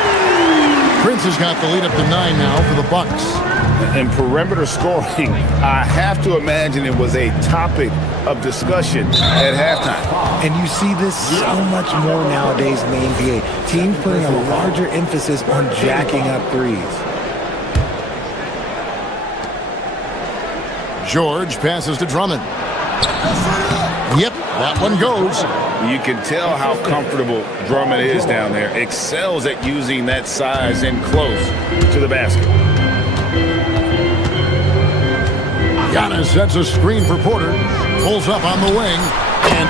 Prince has got the lead up to 9 now for the Bucks. And perimeter scoring, I have to imagine it was a topic of discussion at halftime. And you see this so much more nowadays in the NBA. Teams putting a larger emphasis on jacking up threes. George passes to Drummond. Yep, that one goes. You can tell how comfortable Drummond is down there. Excels at using that size in close to the basket. Giannis sets a screen for Porter. Pulls up on the wing. And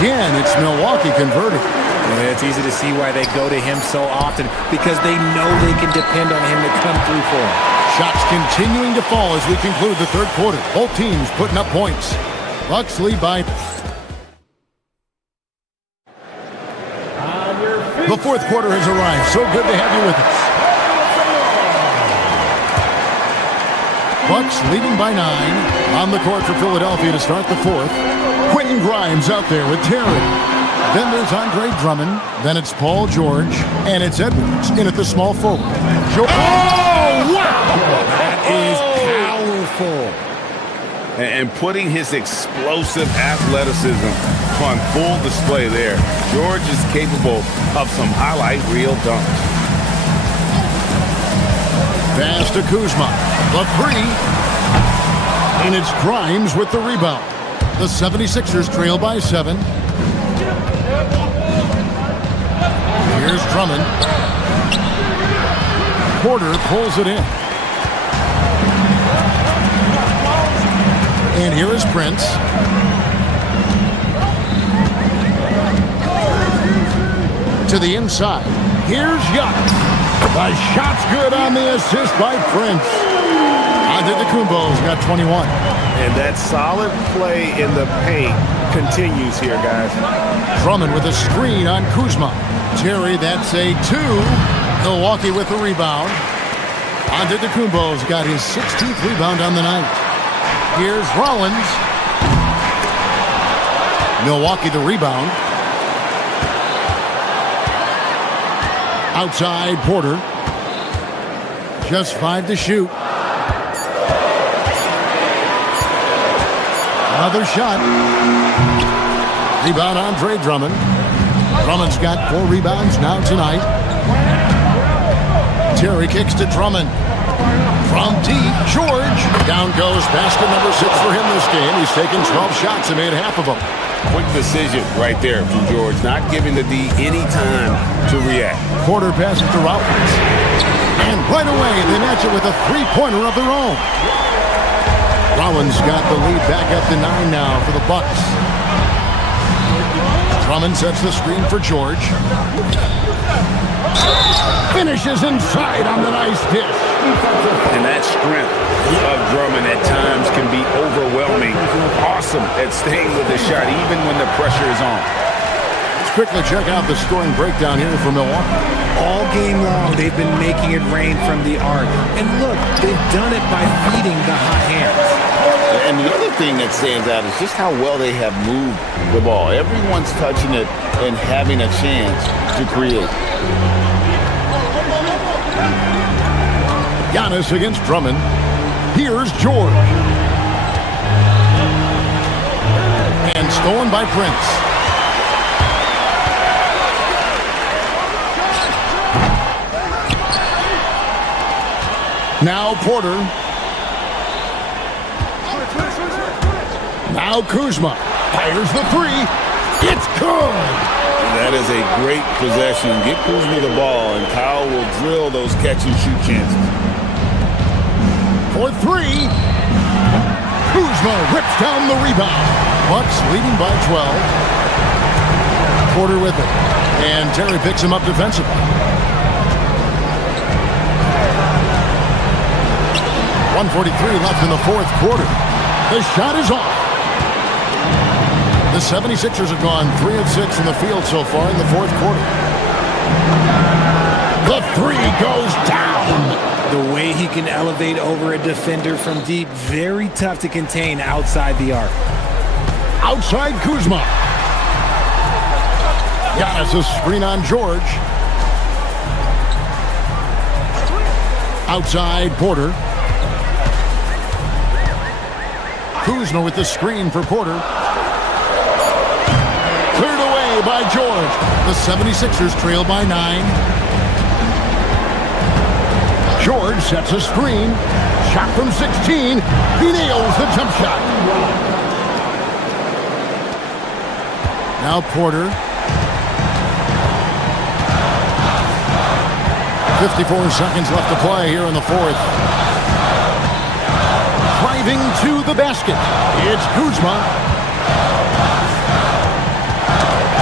again, it's Milwaukee converting. Well, it's easy to see why they go to him so often, because they know they can depend on him to come through for them. Shots continuing to fall as we conclude the third quarter. Both teams putting up points. Bucks lead by... The fourth quarter has arrived. So good to have you with us. Bucks leading by 9. On the court for Philadelphia to start the fourth. Quentin Grimes out there with Terry. Then there's Andre Drummond. Then it's Paul George. And it's Edwards in at the small forward. Oh, wow! That is powerful. And putting his explosive athleticism on full display there. George is capable of some highlight reel dunks. Pass to Kuzma. The 3. And it's Grimes with the rebound. The 76ers trail by 7. Here's Drummond. Porter pulls it in. And here is Prince. To the inside. Here's Giannis. The shot's good on the assist by Prince. Antetokounmpo's got 21. And that solid play in the paint continues here, guys. Drummond with a screen on Kuzma. Terry, that's a 2. Milwaukee with the rebound. Antetokounmpo's got his 16th rebound on the night. Here's Rollins. Milwaukee the rebound. Outside Porter. Just 5 to shoot. Another shot. Rebound Andre Drummond. Drummond's got 4 rebounds now tonight. Terry kicks to Drummond. From deep, George. Down goes basket number 6 for him this game. He's taken 12 shots and made half of them. Quick decision right there from George, not giving the D any time to react. Porter passes to Rollins. And right away, they match it with a 3-pointer of their own. Rollins got the lead back up to 9 now for the Bucks. Drummond sets the screen for George. Finishes inside on the nice dish. And that strength of Drummond at times can be overwhelming. Awesome at staying with the shot even when the pressure is on. Let's quickly check out the scoring breakdown here for Milwaukee. All game long, they've been making it rain from the arc. And look, they've done it by feeding the hot hands. And the other thing that stands out is just how well they have moved the ball. Everyone's touching it and having a chance to create. Giannis against Drummond. Here's George. And stolen by Prince. Now Porter. Now Kuzma. Fires the 3. It's good. That is a great possession. Get Kuzma the ball, and Kyle will drill those catch-and-shoot chances. For 3. Kuzma rips down the rebound. Bucks leading by 12. Porter with it. And Terry picks him up defensively. 1:43 left in the 4th quarter. The shot is off. The 76ers have gone 3 of 6 in the field so far in the 4th quarter. The 3 goes down. The way he can elevate over a defender from deep, very tough to contain outside the arc. Outside Kuzma. Giannis a screen on George. Outside Porter. Kuzma with the screen for Porter. Cleared away by George. The 76ers trail by 9. George sets a screen. Shot from 16. He nails the jump shot. Now Porter. 54 seconds left to play here in the 4th. Driving to the basket. It's Kuzma.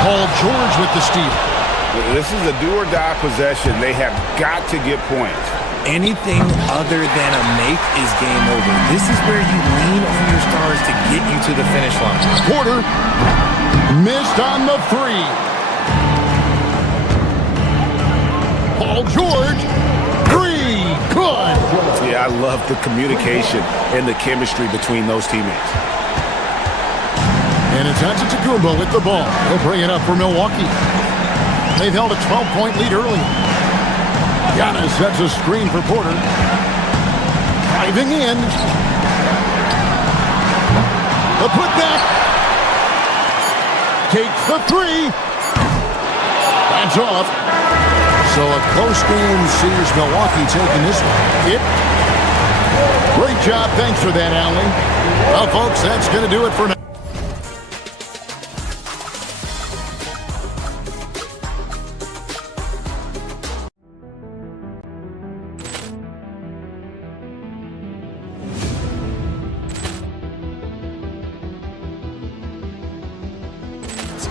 Paul George with the steal. This is a do-or-die possession. They have got to get points. Anything other than a make is game over. This is where you lean on your stars to get you to the finish line. Porter missed on the 3. Paul George, 3, good. Yeah, I love the communication and the chemistry between those teammates. And it's Antetokounmpo with the ball. He'll bring it up for Milwaukee. They've held a 12-point lead early. Giannis sets a screen for Porter. Driving in. The putback. Takes the 3. That's off. So a close game sees Milwaukee taking this one. Great job. Thanks for that, Allie. Well, folks, that's going to do it for now.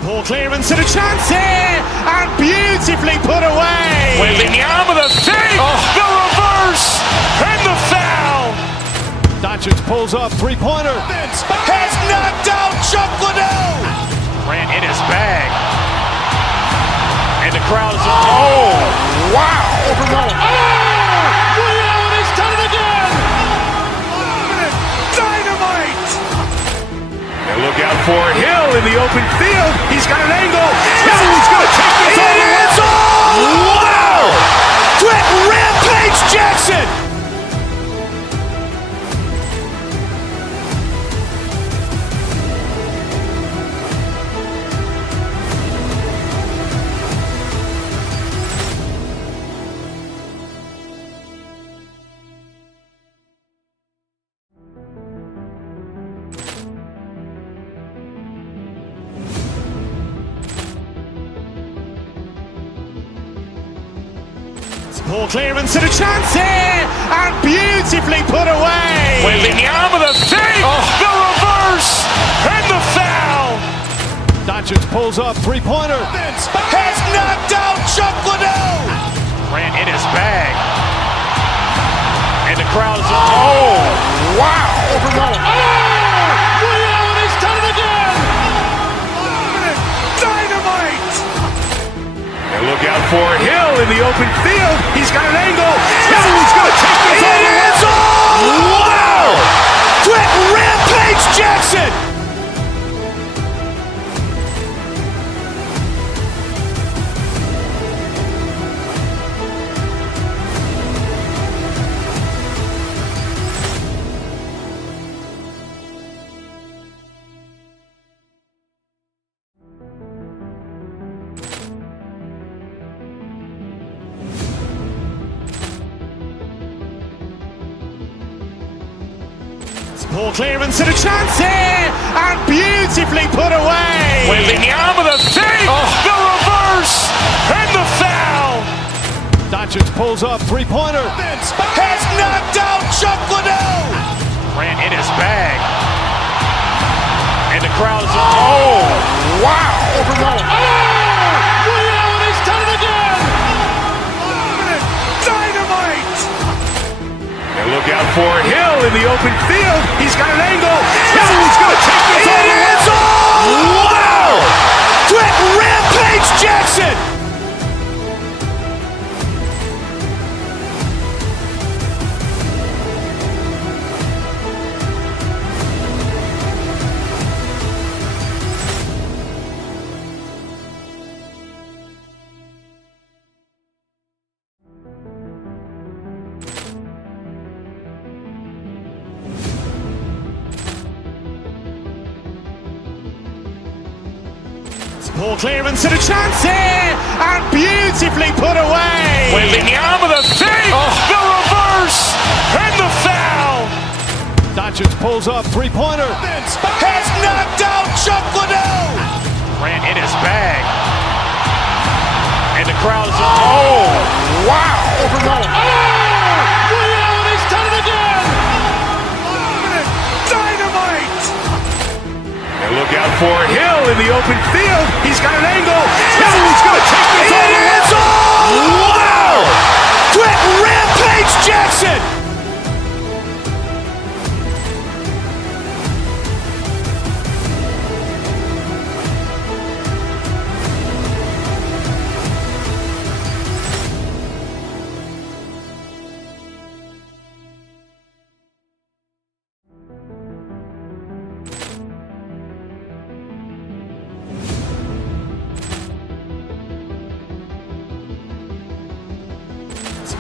Poor clearance and a chance here, and beautifully put away. Wembanyama with a 3. pulls up, three-pointer. Has knocked out Chuck Liddell. Grant in his bag. And the crowd is... Oh, wow. Ray Allen has done it again. Dynamite. And look out for Hill in the open field. He's got an angle. Hill's going to take this all the way. Wow. Quick Rampage Jackson. Ball clearance and a chance here, and beautifully put away. Wembanyama with a save. The reverse and the foul. Doncic pulls up, three-pointer. Has knocked out Chuck Liddell. Grant in his bag. And the crowd is... Oh, wow. Ray Allen has done it again. Dynamite. And look out for Hill in the open field. He's got an angle. Hill's going to take this all the way. Wow. Quick Rampage Jackson. Ball clearance and a chance here, and beautifully put away. Wembanyama with a save. The reverse and the foul. Doncic pulls up, three-pointer. Has knocked out Chuck Liddell. Grant in his bag. And the crowd is... Oh, wow. Ray Allen has done it again. Dynamite. And look out for Hill in the open field. He's got an angle. Hill's going to take this all the way. Wow. Quick Rampage Jackson. Ball clearance and a chance here, and beautifully put away. Wembanyama with a save. The reverse and the foul. Doncic pulls up, three-pointer. Has knocked out Chuck Liddell. Grant in his bag. And the crowd is... Oh, wow. Ray Allen has done it again. Dynamite. And look out for Hill in the open field. He's got an angle. Hill's going to take this all the way. Wow. Quick Rampage Jackson.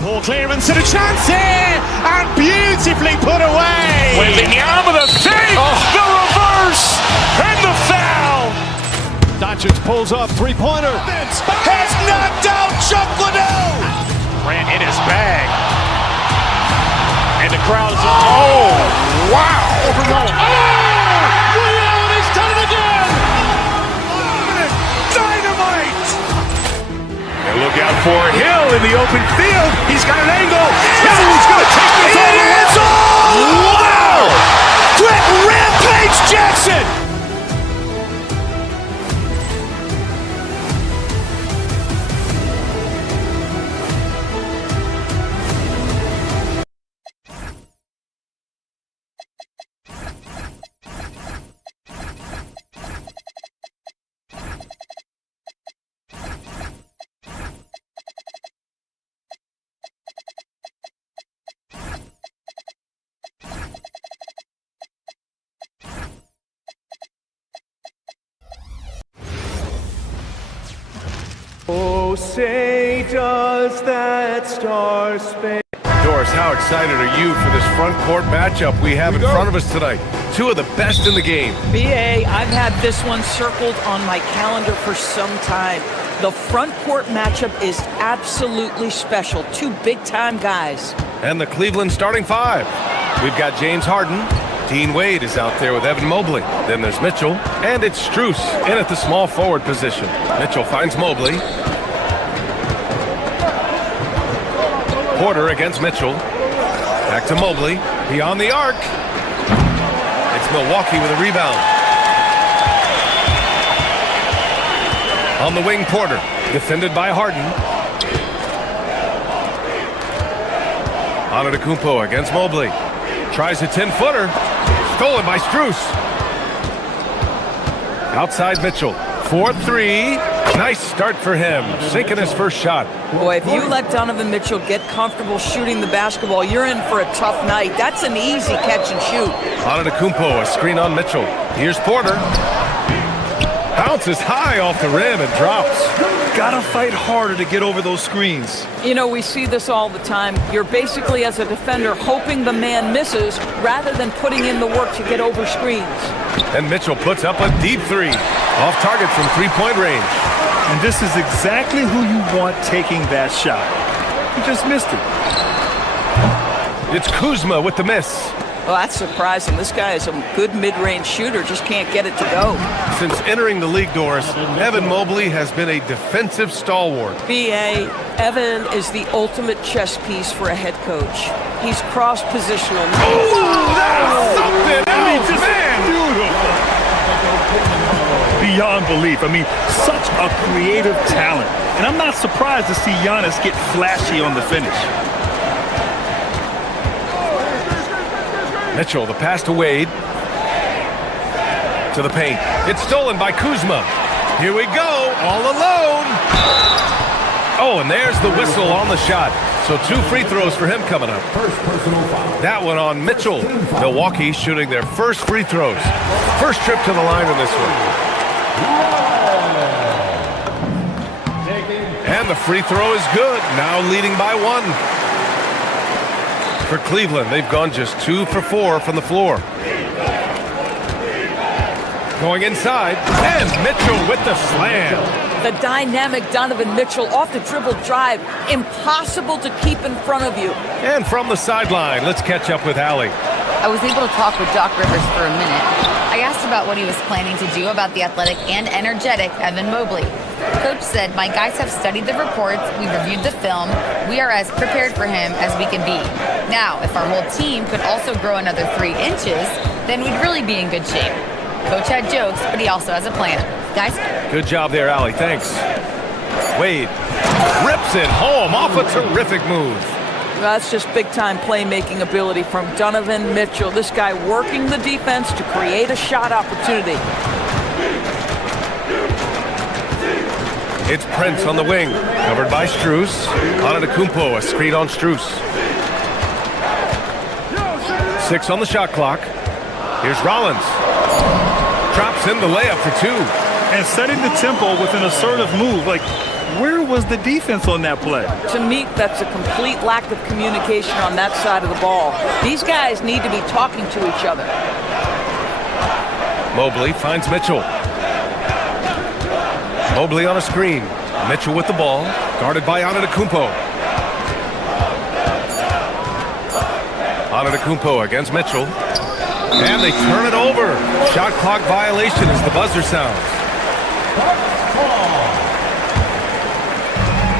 Ball clearance and a chance here, and beautifully put away. Wembanyama with a save. The reverse and the foul. Doncic pulls up, three-pointer. Has knocked out Chuck Liddell. Grant in his bag. And the crowd is... Oh, wow. Ray Allen has done it again. Dynamite. And look out for Hill in the open field. He's got an angle. Hill's going to take this all the way. Wow. Quick Rampage Jackson. say does that star-spangled... Doris, how excited are you for this front court matchup we have in front of us tonight? Two of the best in the game. BA, I've had this one circled on my calendar for some time. The front court matchup is absolutely special. Two big-time guys. And the Cleveland starting five. We've got James Harden. Dean Wade is out there with Evan Mobley. Then there's Mitchell. And it's Strus in at the small forward position. Mitchell finds Mobley. Porter against Mitchell. Back to Mobley. Beyond the arc. It's Milwaukee with a rebound. On the wing, Porter. Defended by Harden. Antetokounmpo against Mobley. Tries a 10-footer. Stolen by Strus. Outside Mitchell. 4-3. Nice start for him. Sinking his first shot. Boy, if you let Donovan Mitchell get comfortable shooting the basketball, you're in for a tough night. That's an easy catch and shoot. Antetokounmpo, a screen on Mitchell. Here's Porter. Bounces high off the rim and drops. Gotta fight harder to get over those screens. You know, we see this all the time. You're basically, as a defender, hoping the man misses rather than putting in the work to get over screens. And Mitchell puts up a deep three. Off target from three-point range. And this is exactly who you want taking that shot. He just missed it. It's Kuzma with the miss. Well, that's surprising. This guy is a good mid-range shooter, just can't get it to go. Since entering the league, Doris, Evan Mobley has been a defensive stalwart. BA, Evan is the ultimate chess piece for a head coach. He's cross-positional. Oh, that's something else, man! Beautiful. Beyond belief. I mean, such a creative talent. And I'm not surprised to see Giannis get flashy on the finish. Mitchell, the pass to Wade. To the paint. It's stolen by Kuzma. Here we go, all alone. Oh, and there's the whistle on the shot. So 2 free throws for him coming up. First personal foul. That one on Mitchell. Milwaukee shooting their first free throws. First trip to the line in this one. And the free throw is good. Now leading by 1. For Cleveland, they've gone just 2 for 4 from the floor. Going inside, and Mitchell with the slam. The dynamic Donovan Mitchell off the dribble drive. Impossible to keep in front of you. And from the sideline, let's catch up with Allie. I was able to talk with Doc Rivers for a minute. I asked about what he was planning to do about the athletic and energetic Evan Mobley. Coach said, my guys have studied the reports, we've reviewed the film, we are as prepared for him as we can be. Now, if our whole team could also grow another 3 inches, then we'd really be in good shape. Coach had jokes, but he also has a plan. Guys? Good job there, Allie. Thanks. Wade rips it home off a terrific move. That's just big-time playmaking ability from Donovan Mitchell. This guy working the defense to create a shot opportunity. It's Prince on the wing, covered by Strus. Antetokounmpo, a screen on Strus. 6 on the shot clock. Here's Rollins. Drops in the layup for 2. And setting the tempo with an assertive move. Like, where was the defense on that play? To me, that's a complete lack of communication on that side of the ball. These guys need to be talking to each other. Mobley finds Mitchell. Mobley on a screen. Mitchell with the ball, guarded by Antetokounmpo. Antetokounmpo against Mitchell. And they turn it over. Shot clock violation as the buzzer sounds.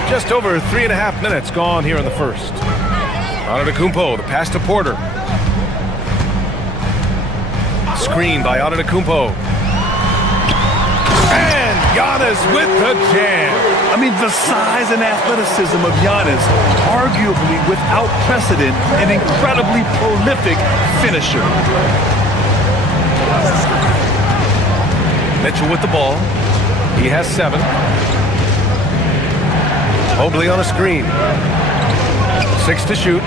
Just over 3.5 minutes gone here in the first. Antetokounmpo, the pass to Porter. Screen by Antetokounmpo. And Giannis with the jam. I mean, the size and athleticism of Giannis, arguably without precedent, an incredibly prolific finisher. Mitchell with the ball. He has 7. Mobley on a screen. 6 to shoot.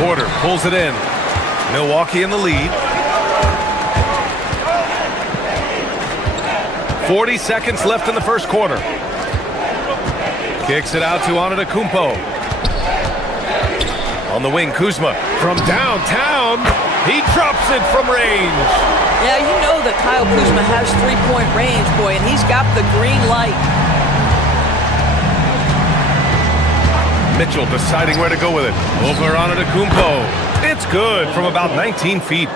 Porter pulls it in. Milwaukee in the lead. 40 seconds left in the first quarter. Kicks it out to Antetokounmpo. On the wing, Kuzma from downtown. He drops it from range. Yeah, you know that Kyle Kuzma has three-point range, boy, and he's got the green light. Mitchell deciding where to go with it. Over Antetokounmpo. It's good from about 19 feet.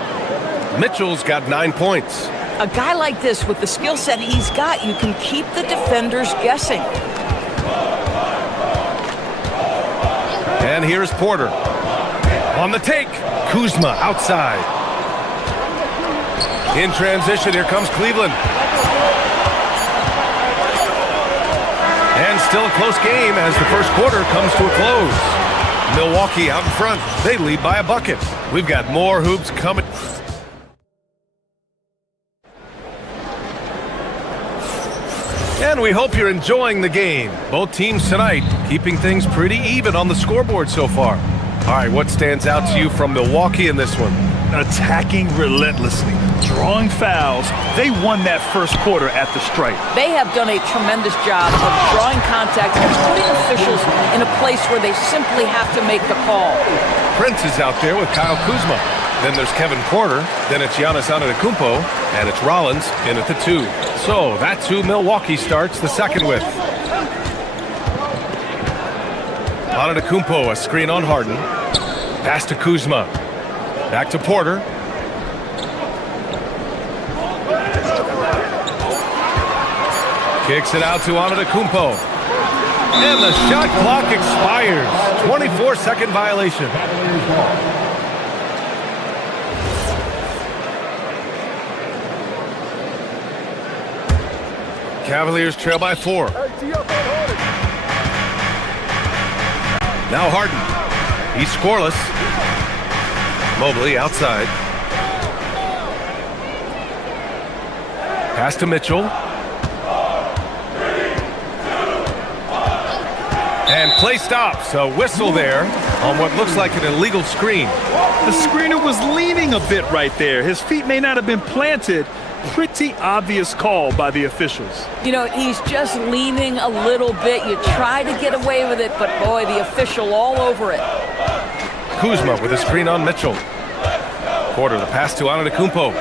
Mitchell's got 9 points. A guy like this, with the skill set he's got, you can keep the defenders guessing. And here's Porter. On the take, Kuzma outside. In transition, here comes Cleveland. And still a close game as the first quarter comes to a close. Milwaukee out in front. They lead by a bucket. We've got more hoops coming. And we hope you're enjoying the game. Both teams tonight keeping things pretty even on the scoreboard so far. All right, what stands out to you from Milwaukee in this one? Attacking relentlessly, drawing fouls. They won that first quarter at the stripe. They have done a tremendous job of drawing contact and putting officials in a place where they simply have to make the call. Prince is out there with Kyle Kuzma. Then there's Kevin Porter. Then it's Giannis Antetokounmpo. And it's Rollins in at the 2. So that's who Milwaukee starts the second with. Antetokounmpo, a screen on Harden. Pass to Kuzma. Back to Porter. Kicks it out to Antetokounmpo. And the shot clock expires. 24-second violation. Cavaliers trail by 4. Now Harden. He's scoreless. Mobley outside. Pass to Mitchell. And play stops. A whistle there on what looks like an illegal screen. The screener was leaning a bit right there. His feet may not have been planted. Pretty obvious call by the officials. You know, he's just leaning a little bit. You try to get away with it, but boy, the official all over it. Kuzma with a screen on Mitchell. Porter, the pass to Antetokounmpo.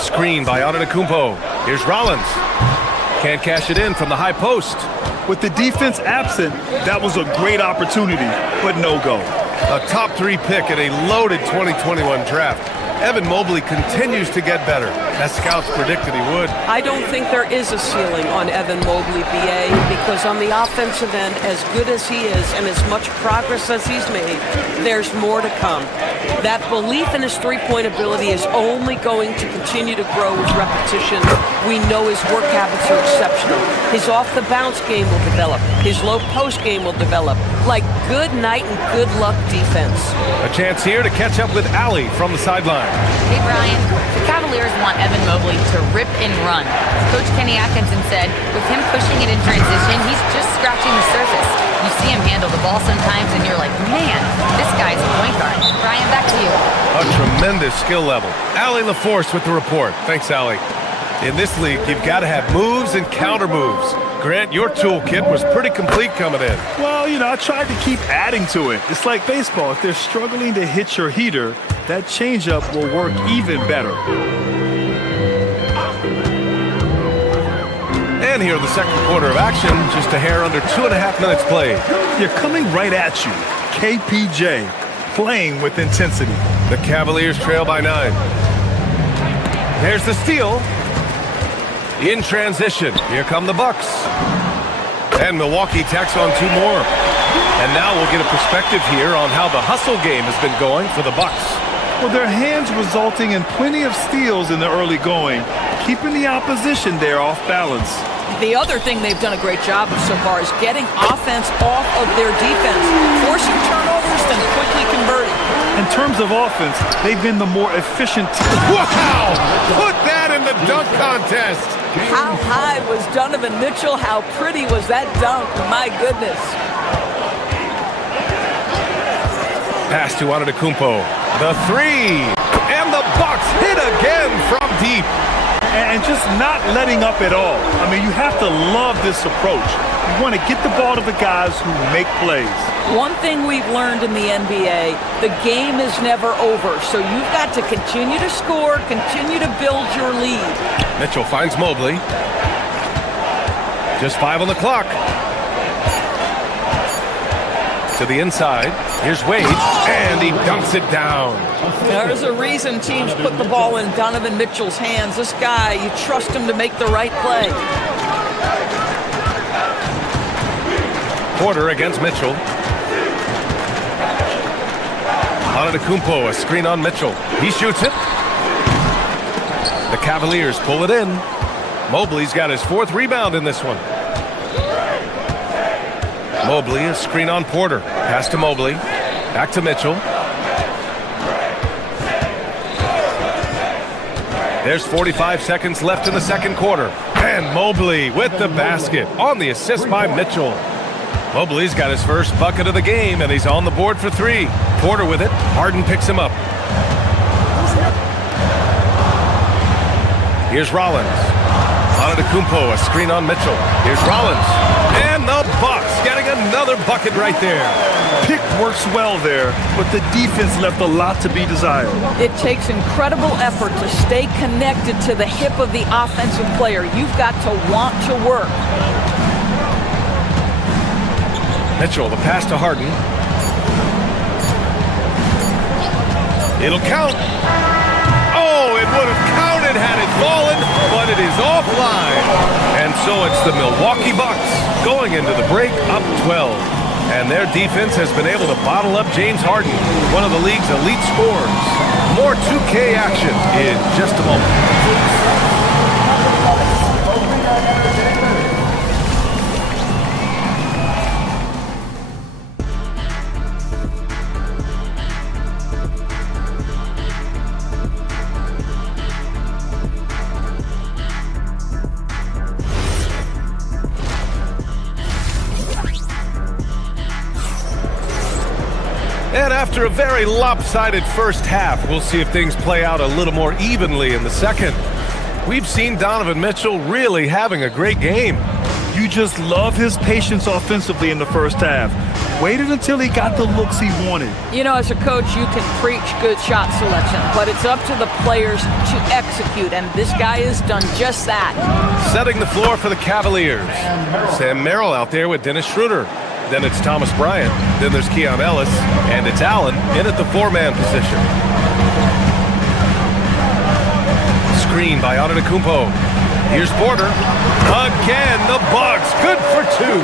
Screen by Antetokounmpo. Here's Rollins. Can't cash it in from the high post. With the defense absent, that was a great opportunity, but no go. A top 3 pick in a loaded 2021 draft. Evan Mobley continues to get better, as scouts predicted he would. I don't think there is a ceiling on Evan Mobley, BA, because on the offensive end, as good as he is and as much progress as he's made, there's more to come. That belief in his three-point ability is only going to continue to grow with repetition. We know his work habits are exceptional. His off-the-bounce game will develop. His low-post game will develop. Like good night and good luck defense. A chance here to catch up with Allie from the sideline. Hey, Brian. The Cavaliers want Evan Mobley to rip and run. Coach Kenny Atkinson said with him pushing it in transition, he's just scratching the surface. You see him handle the ball sometimes, and you're like, man, this guy's a point guard. Brian, back to you. A tremendous skill level. Allie LaForce with the report. Thanks, Allie. In this league, you've got to have moves and counter moves. Grant, your toolkit was pretty complete coming in. Well, you know, I tried to keep adding to it. It's like baseball. If they're struggling to hit your heater, that changeup will work even better. And here the second quarter of action, just a hair under 2.5 minutes played. You're coming right at you. KPJ playing with intensity. The Cavaliers trail by 9. There's the steal. In transition, here come the Bucks. And Milwaukee tacks on 2 more. And now we'll get a perspective here on how the hustle game has been going for the Bucks. Well, their hands resulting in plenty of steals in the early going, keeping the opposition there off balance. The other thing they've done a great job of so far is getting offense off of their defense, forcing turnovers, then quickly converting. In terms of offense, they've been the more efficient team. Wow! Put that in the dunk contest! How high was Donovan Mitchell? How pretty was that dunk? My goodness. Pass to Antetokounmpo. The 3. And the Bucks hit again from deep. and just not letting up at all. I mean, you have to love this approach. You want to get the ball to the guys who make plays. One thing we've learned in the NBA, the game is never over. So you've got to continue to score, continue to build your lead. Mitchell finds Mobley. Just 5 on the clock. To the inside. Here's Wade, and he dunks it down. There's a reason teams put the ball in Donovan Mitchell's hands. This guy, you trust him to make the right play. Porter against Mitchell. Antetokounmpo, a screen on Mitchell. He shoots it. The Cavaliers pull it in. Mobley's got his 4th rebound in this one. Mobley, a screen on Porter. Pass to Mobley. Back to Mitchell. There's 45 seconds left in the second quarter. And Mobley with the basket on the assist by Mitchell. Mobley's got his first bucket of the game, and he's on the board for 3. Porter with it. Harden picks him up. Here's Rollins. Antetokounmpo, a screen on Mitchell. Here's Rollins. And the Bucks getting another bucket right there. Pick works well there, but the defense left a lot to be desired. It takes incredible effort to stay connected to the hip of the offensive player. You've got to want to work. Mitchell, the pass to Harden. It'll count. Oh, it would have counted had it fallen, but it is offline. And so it's the Milwaukee Bucks going into the break up 12. And their defense has been able to bottle up James Harden, one of the league's elite scorers. More 2K action in just a moment. And after a very lopsided first half, we'll see if things play out a little more evenly in the second. We've seen Donovan Mitchell really having a great game. You just love his patience offensively in the first half. Waited until he got the looks he wanted. You know, as a coach, you can preach good shot selection, but it's up to the players to execute, and this guy has done just that. Setting the floor for the Cavaliers. Sam Merrill out there with Dennis Schroeder. Then it's Thomas Bryant. Then there's Keon Ellis. And it's Allen in at the 4-man position. Screen by Antetokounmpo. Here's Porter. Again, the Bucks. Good for 2.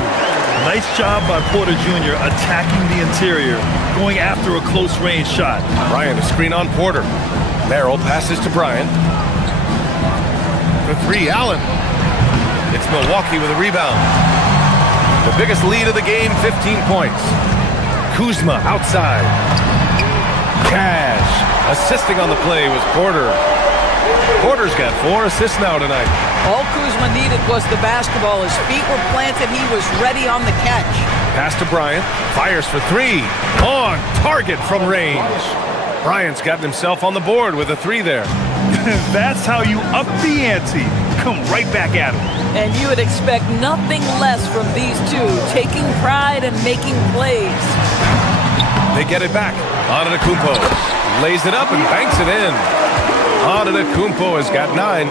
Nice job by Porter Jr. attacking the interior, going after a close-range shot. Bryant, a screen on Porter. Merrill passes to Bryant. For 3, Allen. It's Milwaukee with a rebound. The biggest lead of the game, 15 points. Kuzma outside. Cash assisting on the play was Porter. Porter's got 4 assists now tonight. All Kuzma needed was the basketball. His feet were planted. He was ready on the catch. Pass to Bryant. Fires for 3. On target from range. Bryant's gotten himself on the board with a 3 there. That's how you up the ante. Come right back at him. And you would expect nothing less from these two, taking pride and making plays. They get it back. Antetokounmpo lays it up and banks it in. Antetokounmpo has got 9.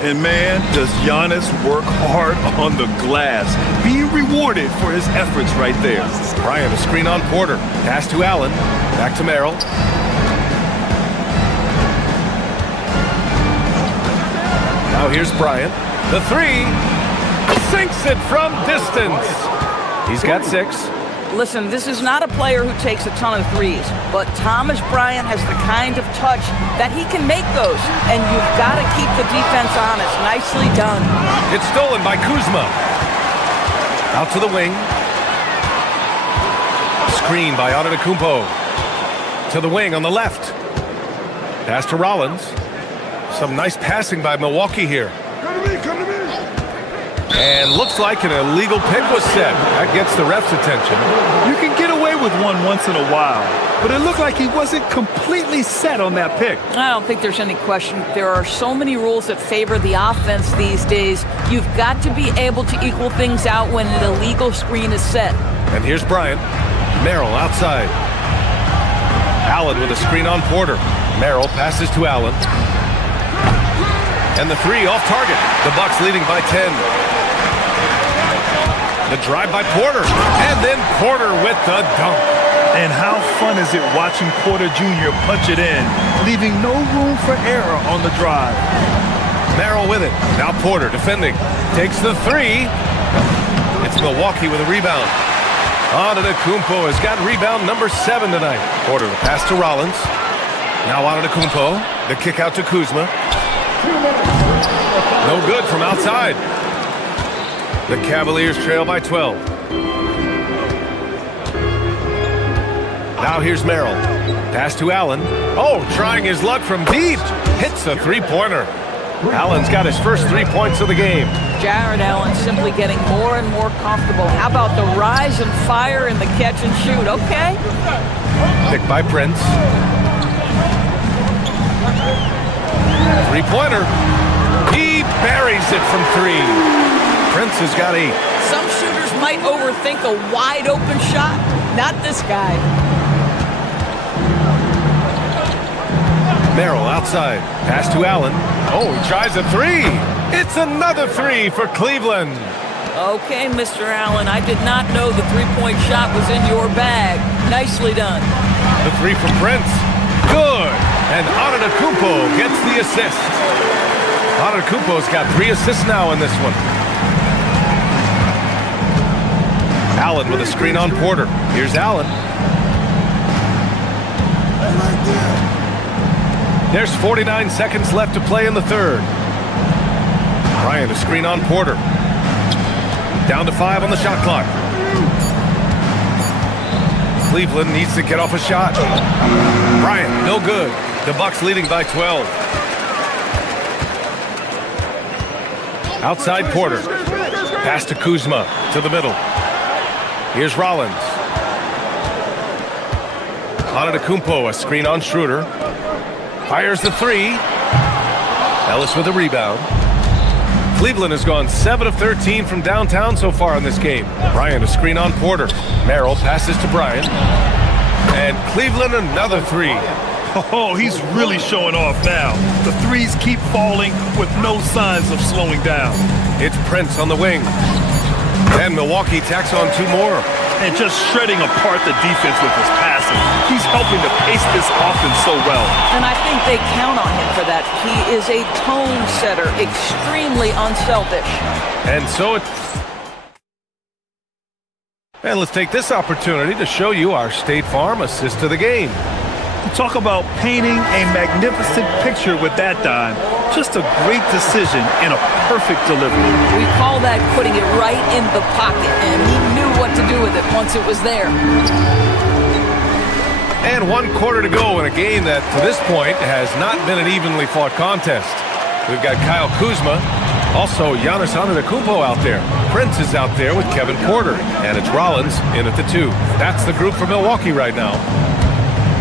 And man, does Giannis work hard on the glass. Being rewarded for his efforts right there. Bryant, a screen on Porter. Pass to Allen. Back to Merrill. Now here's Bryant. The 3. Sinks it from distance. He's got 6. Listen, this is not a player who takes a ton of threes, but Thomas Bryant has the kind of touch that he can make those, and you've got to keep the defense honest. Nicely done. It's stolen by Kuzma. Out to the wing. Screen by Antetokounmpo. To the wing on the left. Pass to Rollins. Some nice passing by Milwaukee here. Come to me. And looks like an illegal pick was set. That gets the ref's attention. You can get away with one once in a while, but it looked like he wasn't completely set on that pick. I don't think there's any question. There are so many rules that favor the offense these days. You've got to be able to equal things out when an illegal screen is set. And here's Bryant. Merrill outside. Allen with a screen on Porter. Merrill passes to Allen. And the three off target. The Bucks leading by 10. The drive by Porter. And then Porter with the dunk. And how fun is it watching Porter Jr. punch it in, leaving no room for error on the drive. Merrill with it. Now Porter defending. Takes the three. It's Milwaukee with a rebound. Antetokounmpo has got rebound number 7 tonight. Porter the pass to Rollins. Now Antetokounmpo. The kick out to Kuzma. No good from outside. The Cavaliers trail by 12. Now here's Merrill. Pass to Allen. Oh, trying his luck from deep. Hits a three-pointer. Allen's got his first 3 points of the game. Jared Allen simply getting more and more comfortable. How about the rise and fire in the catch and shoot? Okay. Picked by Prince. Three-pointer. He buries it from 3. Prince has got 8. Some shooters might overthink a wide-open shot. Not this guy. Merrill outside. Pass to Allen. Oh, he tries a 3. It's another 3 for Cleveland. Okay, Mr. Allen, I did not know the three-point shot was in your bag. Nicely done. The 3 from Prince. Good. And Antetokounmpo gets the assist. Antetokounmpo's got 3 assists now in this one. Allen with a screen on Porter. Here's Allen. There's 49 seconds left to play in the third. Bryant a screen on Porter. Down to 5 on the shot clock. Cleveland needs to get off a shot. Bryant, no good. The Bucks leading by 12. Outside Porter. Pass to Kuzma to the middle. Here's Rollins. Antetokounmpo, a screen on Schroeder. Fires the 3. Ellis with a rebound. Cleveland has gone 7 of 13 from downtown so far in this game. Bryant a screen on Porter. Merrill passes to Bryant. And Cleveland another 3. Oh, he's really showing off now. The threes keep falling with no signs of slowing down. It's Prince on the wing. And Milwaukee tacks on 2 more. And just shredding apart the defense with his passing. He's helping to pace this offense so well. And I think they count on him for that. He is a tone setter, extremely unselfish. And so it's... And let's take this opportunity to show you our State Farm assist to the game. Talk about painting a magnificent picture with that dime. Just a great decision and a perfect delivery. We call that putting it right in the pocket, and he knew what to do with it once it was there. And 1 quarter to go in a game that, to this point, has not been an evenly fought contest. We've got Kyle Kuzma, also Giannis Antetokounmpo out there. Prince is out there with Kevin Porter, and it's Rollins in at the 2. That's the group for Milwaukee right now.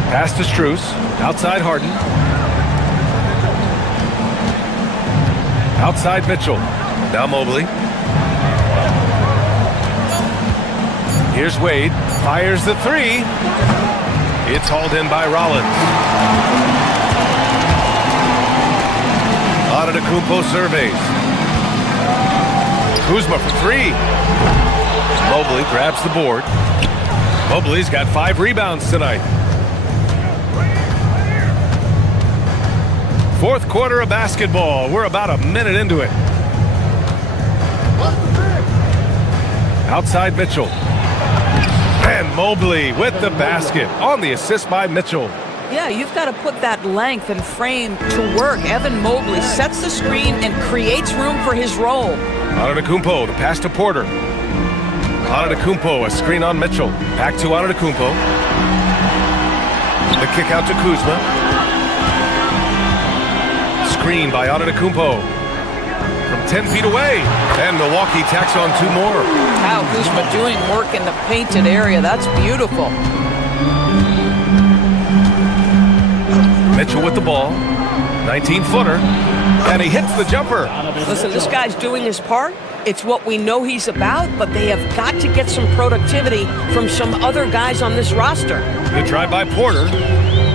Pass to Strus, outside Harden. Outside Mitchell, now Mobley. Here's Wade, fires the 3. It's hauled in by Rollins. Antetokounmpo surveys. Kuzma for 3. Mobley grabs the board. Mobley's got 5 rebounds tonight. 4th quarter of basketball. We're about a minute into it. Outside Mitchell. And Mobley with the basket on the assist by Mitchell. Yeah, you've got to put that length and frame to work. Evan Mobley sets the screen and creates room for his role. Antetokounmpo, the pass to Porter. Antetokounmpo, a screen on Mitchell. Back to Antetokounmpo. The kick out to Kuzma. Screen by Antetokounmpo. From about 10 feet away. And Milwaukee tacks on 2 more. How Kuzma doing work in the painted area. That's beautiful. Mitchell with the ball. 19-footer. And he hits the jumper. Listen, this guy's doing his part. It's what we know he's about, but they have got to get some productivity from some other guys on this roster. Good drive by Porter.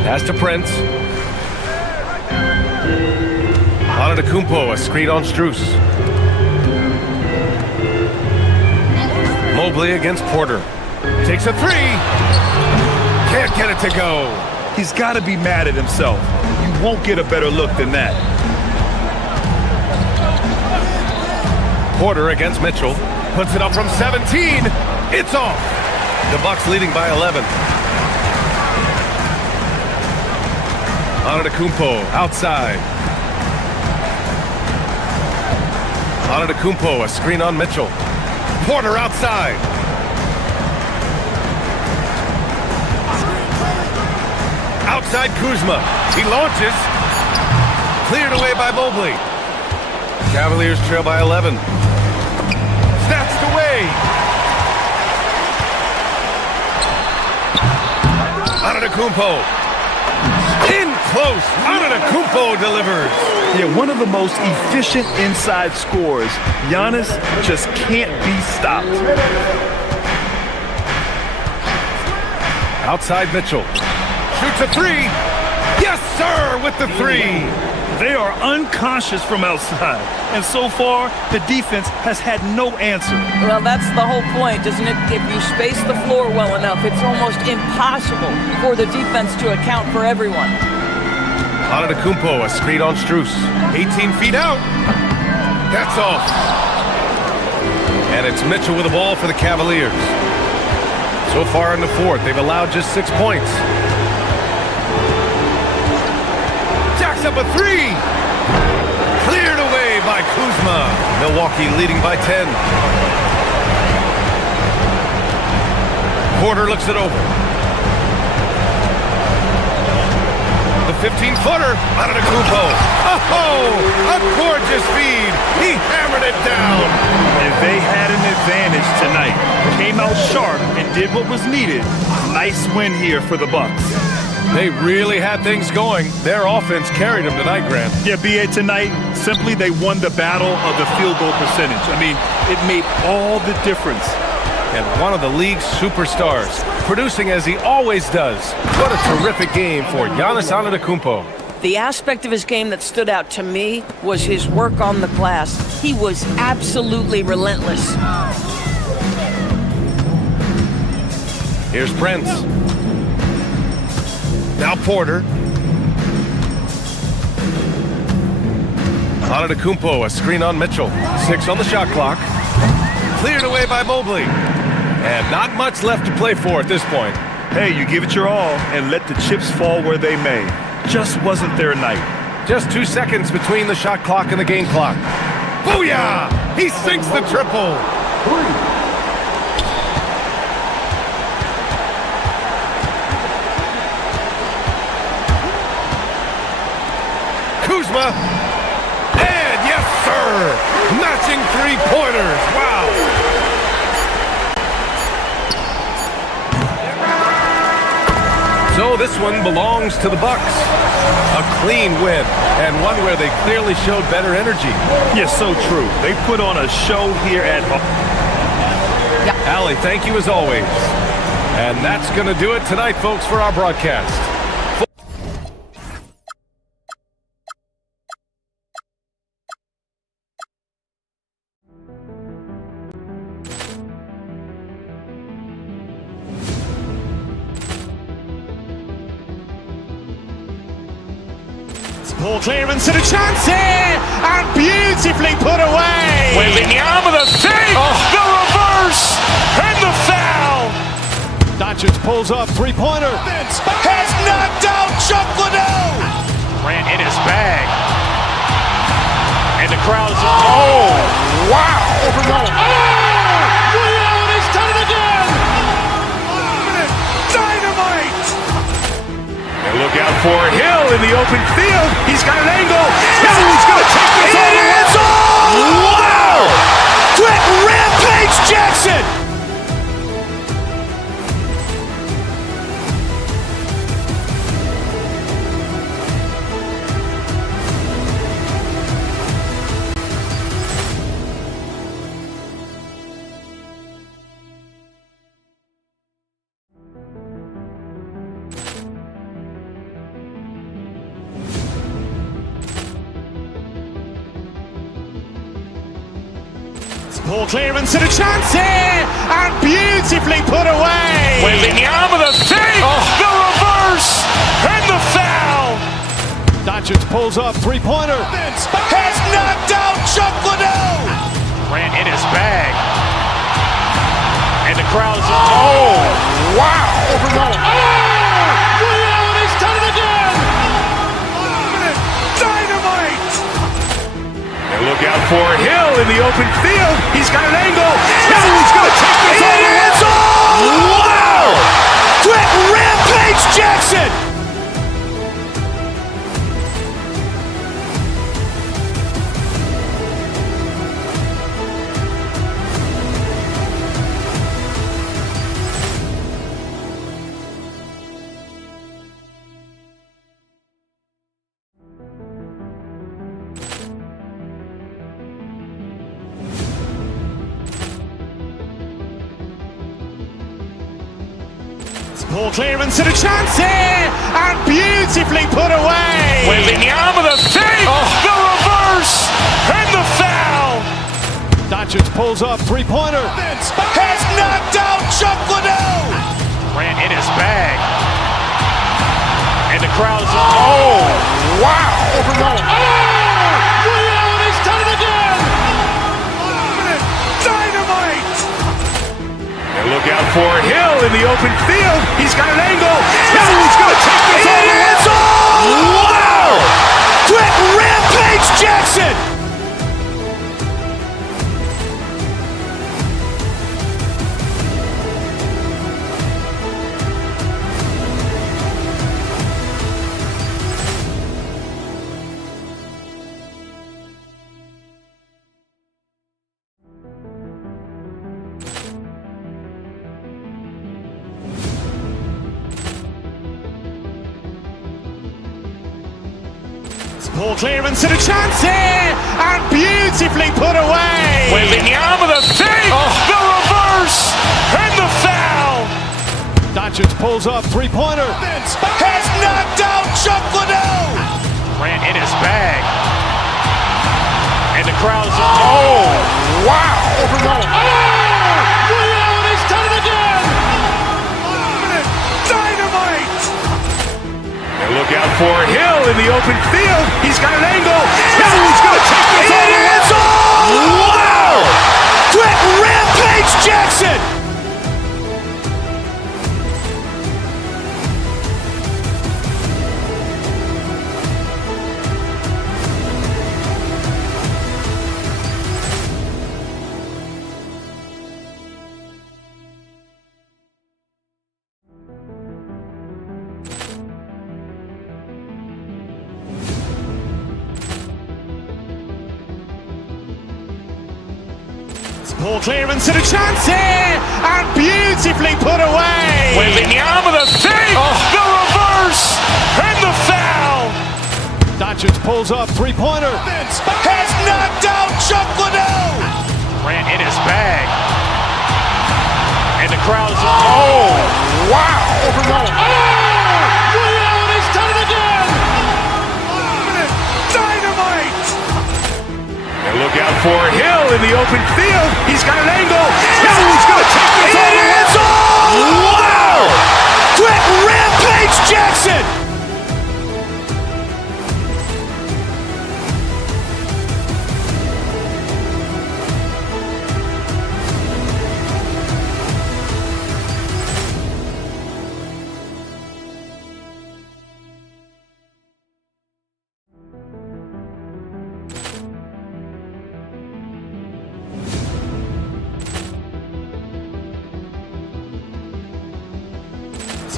Pass to Prince. Antetokounmpo, a screen on Strus. Mobley against Porter. Takes a 3. Can't get it to go. He's got to be mad at himself. You won't get a better look than that. Porter against Mitchell. Puts it up from 17. It's off. The Bucks leading by 11. Antetokounmpo outside. Antetokounmpo, a screen on Mitchell. Porter outside. Outside Kuzma. He launches. Cleared away by Mobley. Cavaliers trail by 11. Snatched away. Antetokounmpo. In close. Antetokounmpo delivers. Yeah, one of the most efficient inside scorers. Giannis just can't be stopped. Outside Mitchell. Shoots a 3. Yes, sir, with the 3. They are unconscious from outside. And so far, the defense has had no answer. Well, that's the whole point, isn't it? If you space the floor well enough, it's almost impossible for the defense to account for everyone. Antetokounmpo, a screen on Strus. 18 feet out. That's off. And it's Mitchell with the ball for the Cavaliers. So far in the fourth, they've allowed just 6 points. Jacks up a 3. Cleared away by Kuzma. Milwaukee leading by 10. Porter looks it over. The 15-footer. Antetokounmpo. Oh, a gorgeous feed. He hammered it down. And they had an advantage tonight. Came out sharp and did what was needed. Nice win here for the Bucks. They really had things going. Their offense carried them tonight, Grant. Yeah, B.A., tonight, simply they won the battle of the field goal percentage. I mean, it made all the difference. And one of the league's superstars, producing as he always does. What a terrific game for Giannis Antetokounmpo. The aspect of his game that stood out to me was his work on the glass. He was absolutely relentless. Here's Prince. Now Porter. Antetokounmpo, a screen on Mitchell. 6 on the shot clock. Cleared away by Mobley. And not much left to play for at this point. Hey, you give it your all and let the chips fall where they may. Just wasn't their night. Just 2 seconds between the shot clock and the game clock. Booyah! He sinks the triple. Kuzma. And yes, sir! Matching 3-pointers. Wow! So this one belongs to the Bucks. A clean win, and one where they clearly showed better energy. Yes, so true. They put on a show here at home. Allie, thank you as always. And that's going to do it tonight, folks, for our broadcast. Ball clearance and a chance here, and beautifully put away. Wembanyama with a save, the reverse, and the foul. Doncic pulls up, three-pointer. Has knocked out Chuck Liddell. Ran in his bag, and the crowd is. Oh, wow! Liddell has done it again. Dynamite. And look out for Hill in the open field. He's got an angle. Hill is going to take this all the way. Wow! Quick rampage Jackson! Ball clearance and a chance here, and beautifully put away. Waving the arm of the feet, the reverse, and the foul. Doncic pulls up, three-pointer. Has knocked out Chuck Liddell. Grant in his bag. And the crowd is, oh, wow. Overrun. He's done it again. Dynamite. Look out for Hill in the open field. He's got an angle. He's going to take this all the way. Wow! Quick rampage Jackson! Ball clearance and a chance here, and beautifully put away. Waving the arm of the feet, the reverse, and the foul. Doncic pulls up, three-pointer. Has knocked out Chuck Liddell. Grant in his bag. And the crowd is, oh, wow. Overrun. He's done it again. Dynamite. And look out for Hill in the open field. He's got an angle. He's going to take this all the way. Wow! Quick rampage Jackson! Ball clearance and a chance here, and beautifully put away. Waving the arm of the feet, the reverse, and the foul. Doncic pulls up, three-pointer. Has knocked out Chuck Liddell. Grant in his bag. And the crowd is, oh, wow. Overrun. He's done it again. Dynamite. And look out for Hill in the open field. He's got an angle. He's going to take this all the way. Wow! Quick rampage Jackson! Ball clearance and a chance here, and beautifully put away. Waving the arm of the feet, the reverse, and the foul. Doncic pulls up, three-pointer. Has knocked out Chuck Liddell. Grant in his bag. And the crowd is, oh, wow. Overrun. He's done it again. Dynamite. And look out for Hill in the open field. He's got an angle. He's going to take this all the way. Wow! Quick rampage Jackson!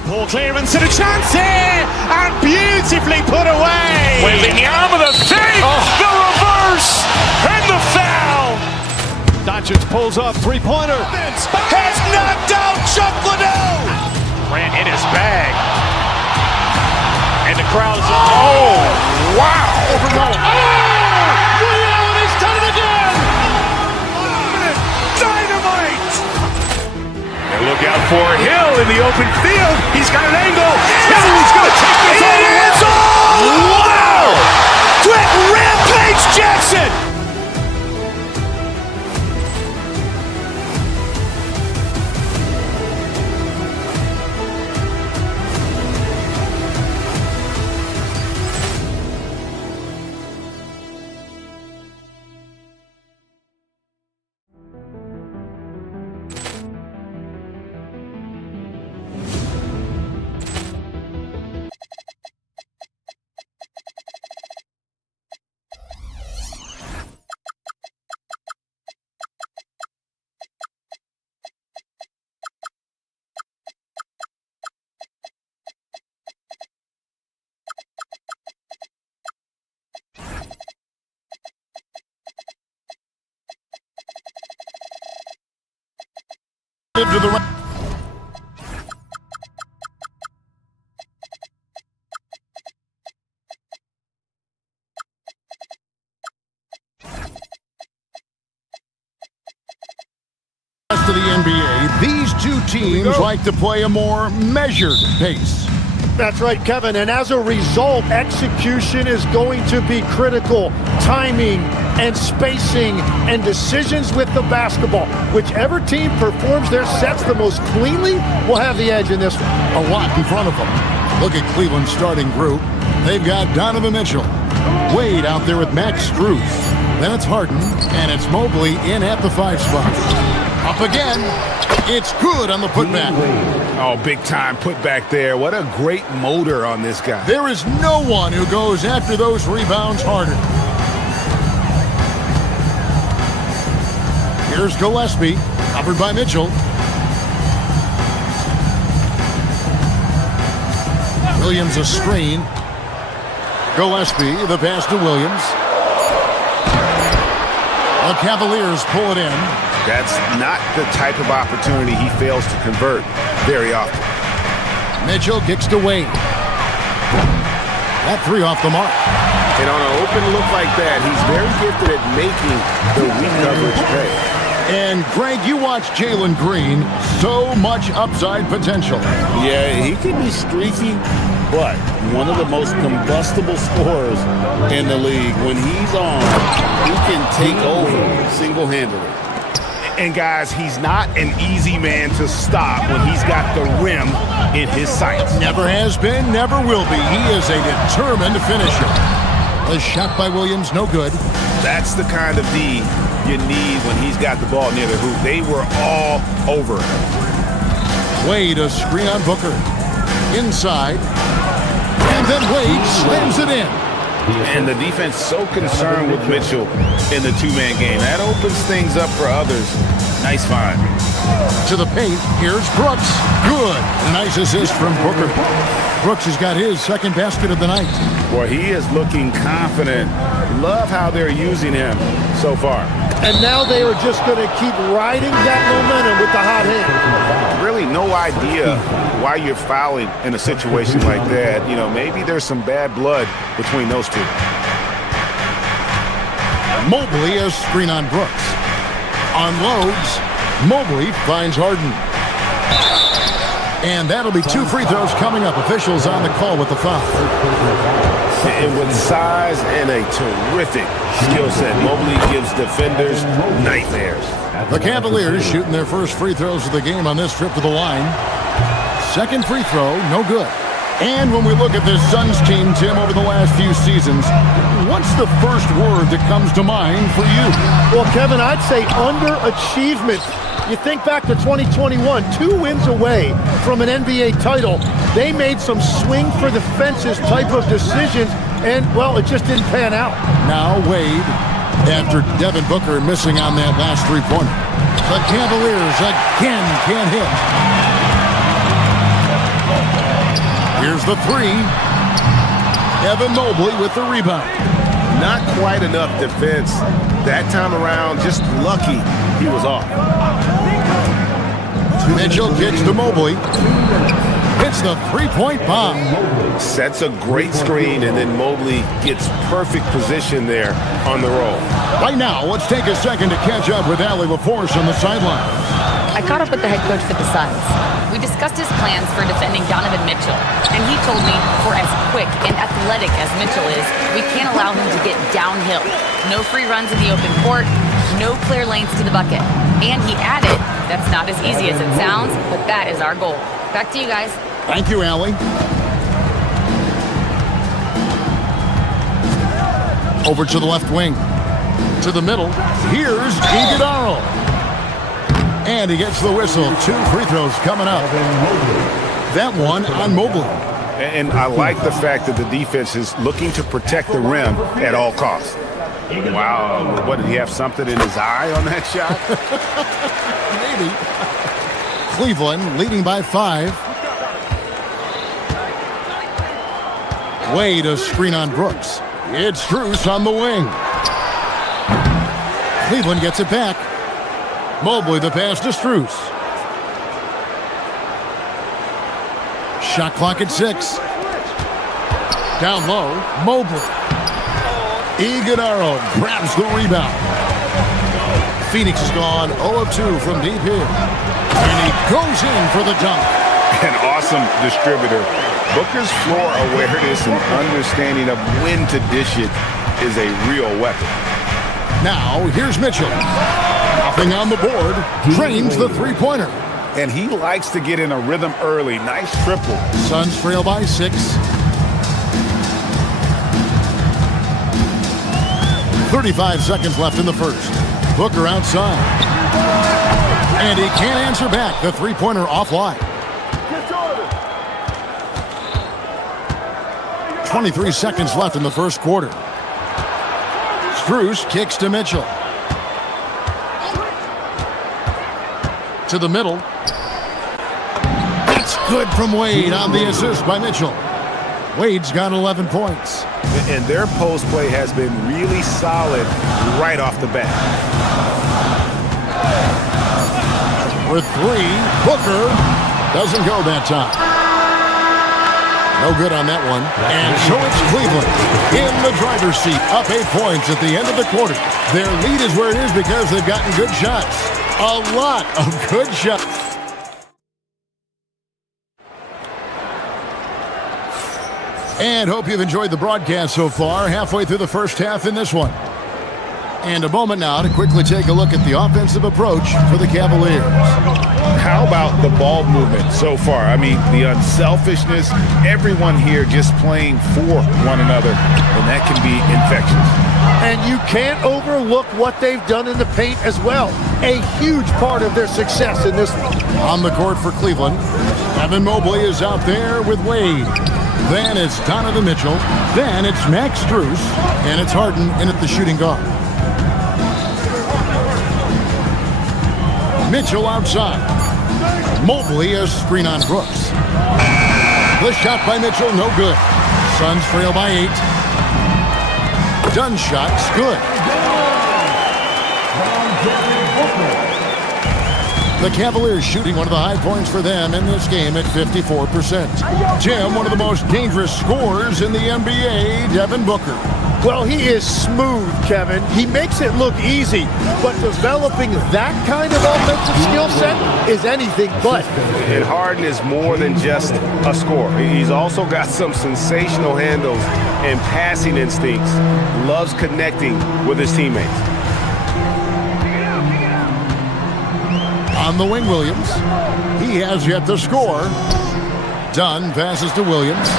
Ball clearance and a chance here, and beautifully put away. Waving the arm of the feet, the reverse, and the foul. Doncic pulls up, three-pointer. Has knocked out Chuck Liddell. Grant in his bag. And the crowd is... Oh, wow. Overruled. Oh! Ray Allen has done it again. Dynamite. And look out for Hill in the open field. He's got an angle. He's going to take this all the way. Wow! Quick Rampage Jackson. To the rest of the NBA, these two teams like to play a more measured pace. That's right, Kevin. And as a result, execution is going to be critical. Timing and spacing and decisions with the basketball. Whichever team performs their sets the most cleanly will have the edge in this one. A lot in front of them. Look at Cleveland's starting group. They've got Donovan Mitchell, Wade out there with Max Strus. Then it's Harden, and it's Mobley in at the 5 spot. Up again. It's good on the putback. Oh, big time putback there. What a great motor on this guy. There is no one who goes after those rebounds harder. Here's Gillespie, covered by Mitchell. Williams a screen. Gillespie, the pass to Williams. The Cavaliers pull it in. That's not the type of opportunity he fails to convert very often. Mitchell kicks to Wade. That 3 off the mark. And on an open look like that, he's very gifted at making the weak coverage pay. And Greg, you watch Jalen Green, so much upside potential. Yeah, he can be streaky, but one of the most combustible scorers in the league. When he's on, he can take over single-handedly. And guys, he's not an easy man to stop when he's got the rim in his sights. Never has been, never will be. He is a determined finisher. A shot by Williams, no good. That's the kind of D you need when he's got the ball near the hoop. They were all over him. Wade, a screen on Booker. Inside. And then Wade slams it in. And the defense so concerned with Mitchell in the two-man game. That opens things up for others. Nice find. To the paint, here's Brooks. Good. A nice assist from Booker. Brooks has got his second basket of the night. Boy, he is looking confident. Love how they're using him so far. And now they are just going to keep riding that momentum with the hot hand. Really no idea why you're fouling in a situation like that. You know, maybe there's some bad blood between those two. Mobley a screen on Brooks. Unloads. Mobley finds Harden. And that'll be 2 free throws coming up. Officials on the call with the foul. And with size and a terrific skill set, Mobley gives defenders nightmares. The Cavaliers shooting their first free throws of the game on this trip to the line. Second free throw, no good. And when we look at this Suns team, Tim, over the last few seasons, what's the first word that comes to mind for you? Well, Kevin, I'd say underachievement. You think back to 2021, 2 wins away from an NBA title. They made some swing for the fences type of decisions, and, well, it just didn't pan out. Now Wade, after Devin Booker missing on that last 3-pointer. The Cavaliers again can't hit. Here's the 3. Evan Mobley with the rebound. Not quite enough defense. That time around, just lucky he was off. Mitchell kicks to Mobley. Hits the three-point bomb. Sets a great screen, and then Mobley gets perfect position there on the roll. Right now, let's take a second to catch up with Allie LaForce on the sideline. I caught up with the head coach for the Suns. We discussed his plans for defending Donovan Mitchell, and he told me for as quick and athletic as Mitchell is, we can't allow him to get downhill. No free runs in the open court, no clear lanes to the bucket. And he added, that's not as easy as it sounds, but that is our goal. Back to you guys. Thank you, Allie. Over to the left wing. To the middle. Here's Iguodala. And he gets the whistle. 2 free throws coming up. That one on Mobley. And I like the fact that the defense is looking to protect the rim at all costs. Wow, what, did he have something in his eye on that shot? Maybe. Cleveland leading by 5. Wade a screen on Brooks. It's Strus on the wing. Cleveland gets it back. Mobley the pass to Strus. Shot clock at 6. Down low, Mobley. Iguodala grabs the rebound. Phoenix has gone 0 of 2 from deep here. And he goes in for the dunk. An awesome distributor. Booker's floor awareness and understanding of when to dish it is a real weapon. Now, here's Mitchell. Nothing on the board. Drains the three-pointer. And he likes to get in a rhythm early. Nice triple. Suns trail by 6. 35 seconds left in the first. Booker outside. And he can't answer back. The three-pointer offline. 23 seconds left in the first quarter. Strus kicks to Mitchell. To the middle. That's good from Wade on the assist by Mitchell. Wade's got 11 points. And their post play has been really solid right off the bat. With 3, Booker doesn't go that time. No good on that one. And so it's Cleveland in the driver's seat, up 8 points at the end of the quarter. Their lead is where it is because they've gotten good shots. A lot of good shots. And hope you've enjoyed the broadcast so far. Halfway through the first half in this one. And a moment now to quickly take a look at the offensive approach for the Cavaliers. How about the ball movement so far? I mean, the unselfishness, everyone here just playing for one another, and that can be infectious. And you can't overlook what they've done in the paint as well. A huge part of their success in this one. On the court for Cleveland, Evan Mobley is out there with Wade. Then it's Donovan Mitchell. Then it's Max Strus. And it's Harden in at the shooting guard. Mitchell outside. Mobley a screen on Brooks. The shot by Mitchell, no good. Suns trail by 8. Dunn shot's good. The Cavaliers shooting one of the high points for them in this game at 54%. Jim, one of the most dangerous scorers in the NBA, Devin Booker. Well, he is smooth, Kevin. He makes it look easy, but developing that kind of offensive skill set is anything but. And Harden is more than just a scorer. He's also got some sensational handles and passing instincts. Loves connecting with his teammates. On the wing, Williams. He has yet to score. Dunn passes to Williams.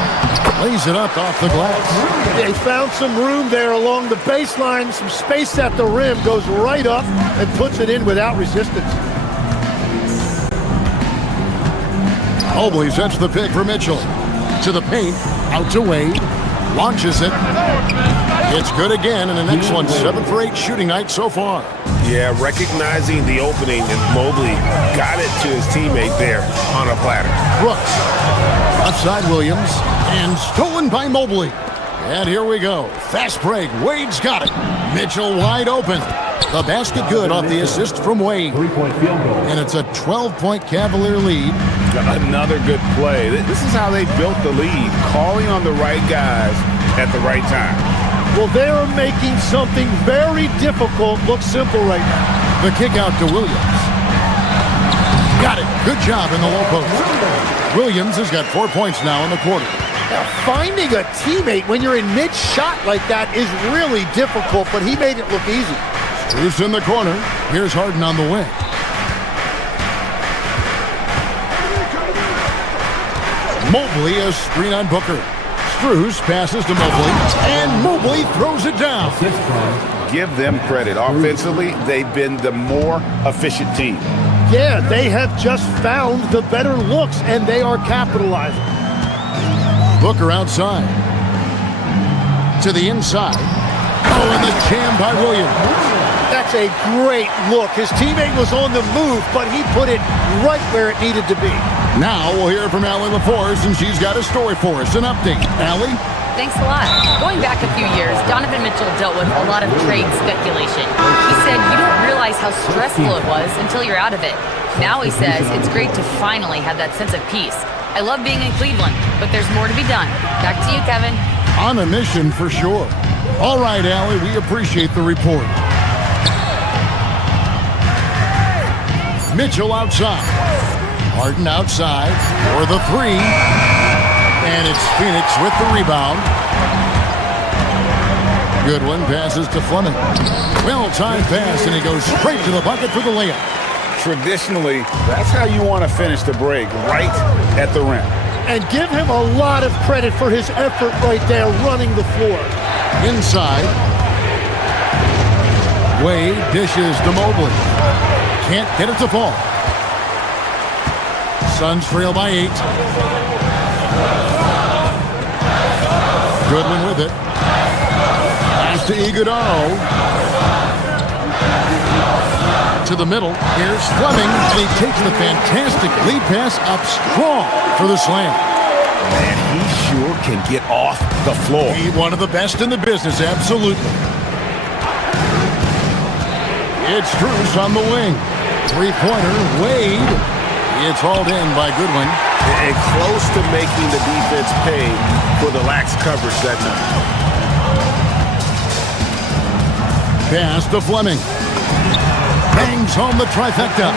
Lays it up off the glass. They found some room there along the baseline, some space at the rim, goes right up and puts it in without resistance. Mobley sets the pick for Mitchell. To the paint, out to Wade. Launches it. It's good again, and an excellent 7 for 8 shooting night so far. Yeah, recognizing the opening, and Mobley got it to his teammate there on a platter. Brooks. Outside Williams. And stolen by Mobley. And here we go. Fast break. Wade's got it. Mitchell wide open. The basket good off the assist from Wade. And it's a 12-point Cavalier lead. Another good play. This is how they built the lead, calling on the right guys at the right time. Well, they are making something very difficult look simple right now. The kick out to Williams. Got it. Good job in the low post. Williams has got 4 points now in the quarter. Now, finding a teammate when you're in mid-shot like that is really difficult, but he made it look easy. Strus in the corner. Here's Harden on the wing. Mobley has screen on Booker. Strus passes to Mobley, and Mobley throws it down. Give them credit. Offensively, they've been the more efficient team. Yeah, they have just found the better looks, and they are capitalizing. Booker outside. To the inside. Oh, and the jam by Williams. That's a great look. His teammate was on the move, but he put it right where it needed to be. Now we'll hear from Allie LaForce, and she's got a story for us. An update. Allie? Thanks a lot. Going back a few years, Donovan Mitchell dealt with a lot of trade speculation. He said you don't realize how stressful it was until you're out of it. Now he says it's great to finally have that sense of peace. I love being in Cleveland, but there's more to be done. Back to you, Kevin. On a mission for sure. All right, Allie, we appreciate the report. Mitchell outside. Harden outside for the three. And it's Phoenix with the rebound. Goodwin passes to Fleming. Well-timed pass, and he goes straight to the bucket for the layup. Traditionally, that's how you want to finish the break, right at the rim. And give him a lot of credit for his effort right there running the floor. Inside. Wade dishes to Mobley. Can't get it to fall. Suns trail by 8. Goodwin with it. Pass to Iguodala. To the middle. Here's Fleming, and he takes the fantastic lead pass up strong for the slam. Man, he sure can get off the floor. He's one of the best in the business, absolutely. It's Strus on the wing. Three-pointer, Wade. It's hauled in by Goodwin. And close to making the defense pay for the lax coverage that night. Pass to Fleming. Bangs home the trifecta.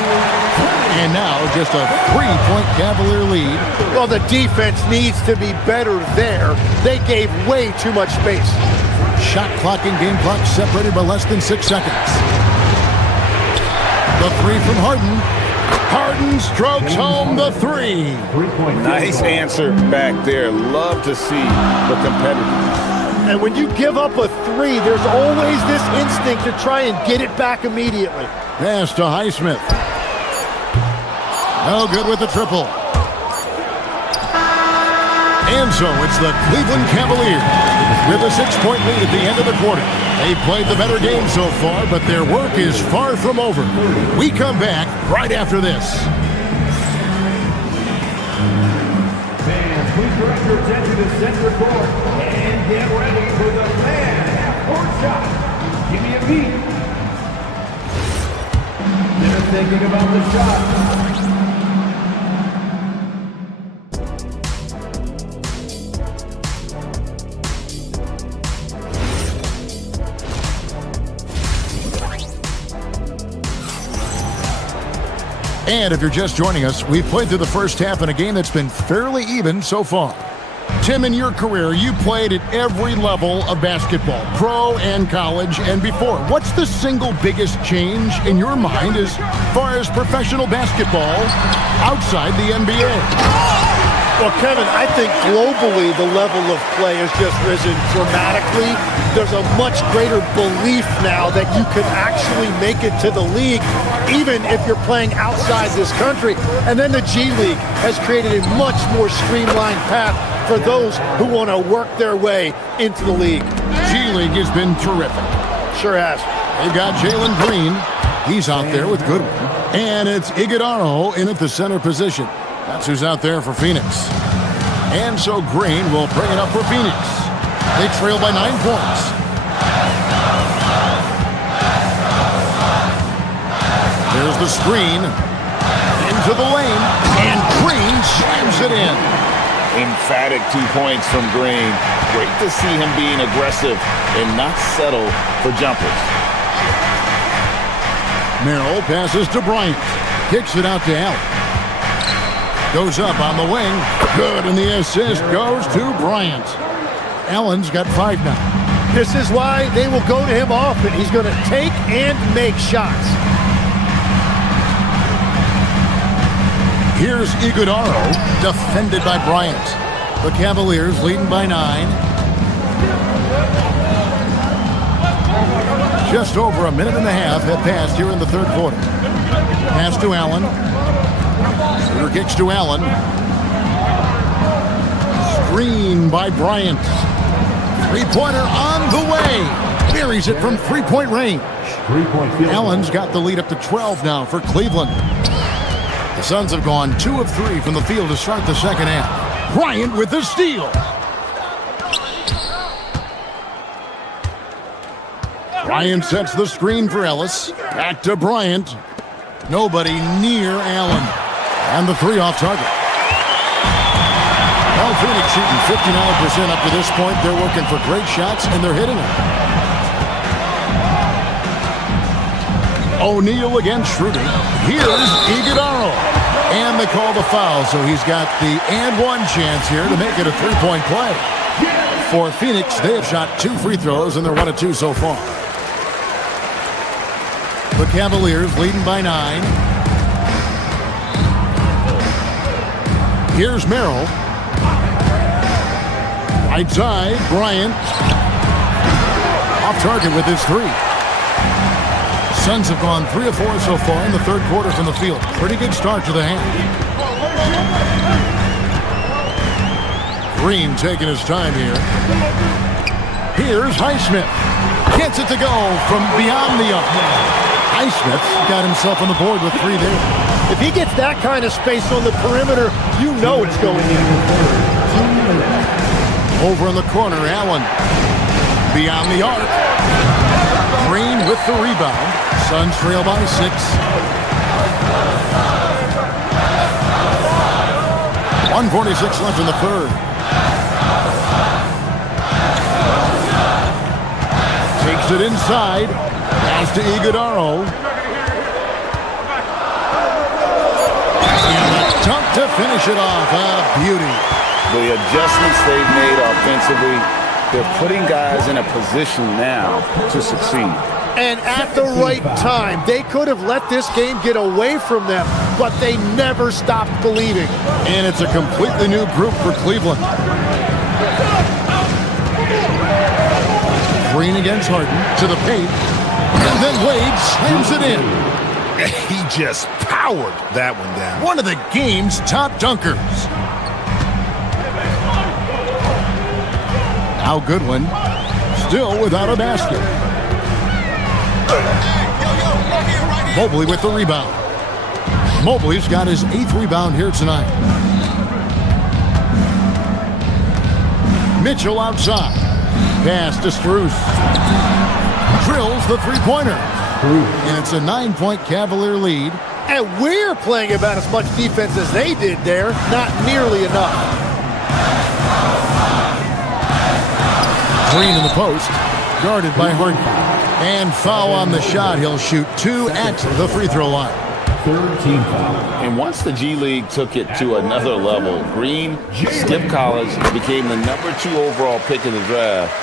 And now just a 3-point Cavalier lead. Well, the defense needs to be better there. They gave way too much space. Shot clock and game clock separated by less than 6 seconds. The three from Harden. Harden strokes home the three. Nice answer back there. Love to see the competitiveness. And when you give up a three, there's always this instinct to try and get it back immediately. Pass to Highsmith. No good with the triple. And so it's the Cleveland Cavaliers with a 6-point lead at the end of the quarter. They played the better game so far, but their work is far from over. We come back right after this. Fans, please direct your attention to center court and get ready for the fan half-court shot. Give me a beat. They're thinking about the shot. And if you're just joining us, we've played through the first half in a game that's been fairly even so far. Tim, in your career, you played at every level of basketball, pro and college and before. What's the single biggest change in your mind as far as professional basketball outside the NBA? Well, Kevin, I think globally the level of play has just risen dramatically. There's a much greater belief now that you can actually make it to the league, even if you're playing outside this country. And then the G League has created a much more streamlined path for those who want to work their way into the league. G League has been terrific. Sure has. They've got Jalen Green. He's out there with Goodwin. And it's Iguodala in at the center position. That's who's out there for Phoenix. And so Green will bring it up for Phoenix. They trail by 9 points. There's the screen. Into the lane. And Green slams it in. Emphatic 2 points from Green. Great to see him being aggressive and not settle for jumpers. Merrill passes to Bryant. Kicks it out to Allen. Goes up on the wing. Good, and the assist goes to Bryant. Allen's got 5 now. This is why they will go to him often. He's going to take and make shots. Here's Iguodaro, defended by Bryant. The Cavaliers leading by 9. Just over a minute and a half have passed here in the third quarter. Pass to Allen. Shooter kicks to Allen. Screen by Bryant. Three-pointer on the way. Buries it from three-point range. Allen's got the lead up to 12 now for Cleveland. The Suns have gone 2 of 3 from the field to start the second half. Bryant with the steal. Bryant sets the screen for Ellis. Back to Bryant. Nobody near Allen. And the 3 off target. Well, Phoenix shooting 59% up to this point. They're working for great shots, and they're hitting them. O'Neal against Schroeder. Here's Iguodaro. And they call the foul, so he's got the and one chance here to make it a 3-point play. For Phoenix, they have shot 2 free throws, and they're 1 of 2 so far. The Cavaliers leading by 9. Here's Merrill. Right side, Bryant. Off target with his 3. Suns have gone 3 of 4 so far in the third quarter from the field. Pretty good start to the half. Green taking his time here. Here's Highsmith. Gets it to go from beyond the arc. Highsmith got himself on the board with 3 there. If he gets that kind of space on the perimeter, you know it's going in. Over in the corner, Allen. Beyond the arc. Green with the rebound. Suns trail by 6. .146 left in the third. Takes it inside. Pass to Iguodaro. And a dunk to finish it off. A beauty. The adjustments they've made offensively, they're putting guys in a position now to succeed. And at the right time. They could have let this game get away from them, but they never stopped believing. And it's a completely new group for Cleveland. Green against Harden to the paint. And then Wade slams it in. He just powered that one down. One of the game's top dunkers. Now Goodwin, still without a basket. Mobley with the rebound. Mobley's got his 8th rebound here tonight. Mitchell outside. Pass to Strus. Drills the three-pointer. And it's a 9-point Cavalier lead. And we're playing about as much defense as they did there. Not nearly enough. Green in the post. Guarded by Harden. And foul on the shot. He'll shoot 2 at the free throw line. 13 foul. And once the G League took it to another level, Green skipped college, became the number 2 overall pick in the draft.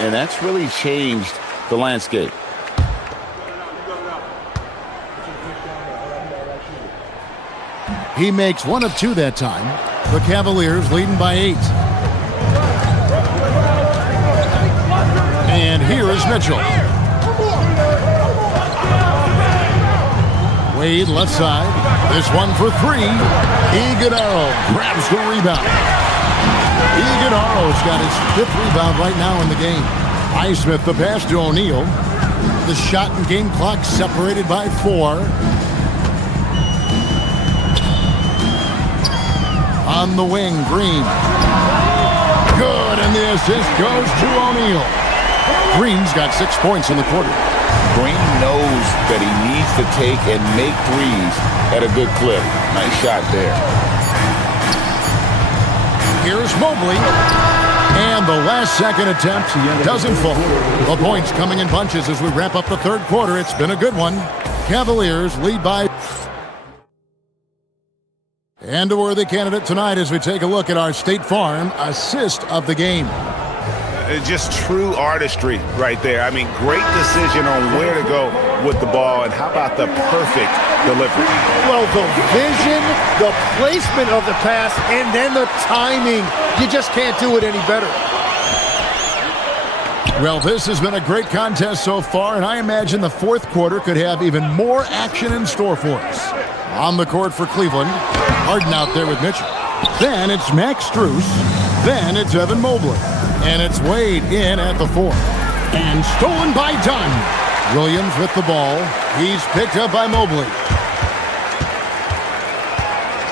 And that's really changed the landscape. He makes 1 of 2 that time. The Cavaliers leading by 8. And here is Mitchell. Wade left side. This one for 3. Iguodaro grabs the rebound. Iguodaro's got his 5th rebound right now in the game. Highsmith the pass to O'Neal. The shot and game clock separated by 4. On the wing, Green. good, and the assist goes to O'Neal. Green's got 6 points in the quarter. Green knows that he needs to take and make threes at a good clip. Nice shot there. Here's Mobley. And the last second attempt doesn't fall. The points coming in bunches as we wrap up the third quarter. It's been a good one. Cavaliers lead by... And a worthy candidate tonight as we take a look at our State Farm assist of the game. Just true artistry right there. I mean, great decision on where to go with the ball, and how about the perfect delivery? Well, the vision, the placement of the pass, and then the timing. You just can't do it any better. Well, this has been a great contest so far, and I imagine the fourth quarter could have even more action in store for us. On the court for Cleveland, Harden out there with Mitchell. Then it's Max Strus. Then it's Evan Mobley. And it's Wade in at the 4. And stolen by Dunn. Williams with the ball. He's picked up by Mobley.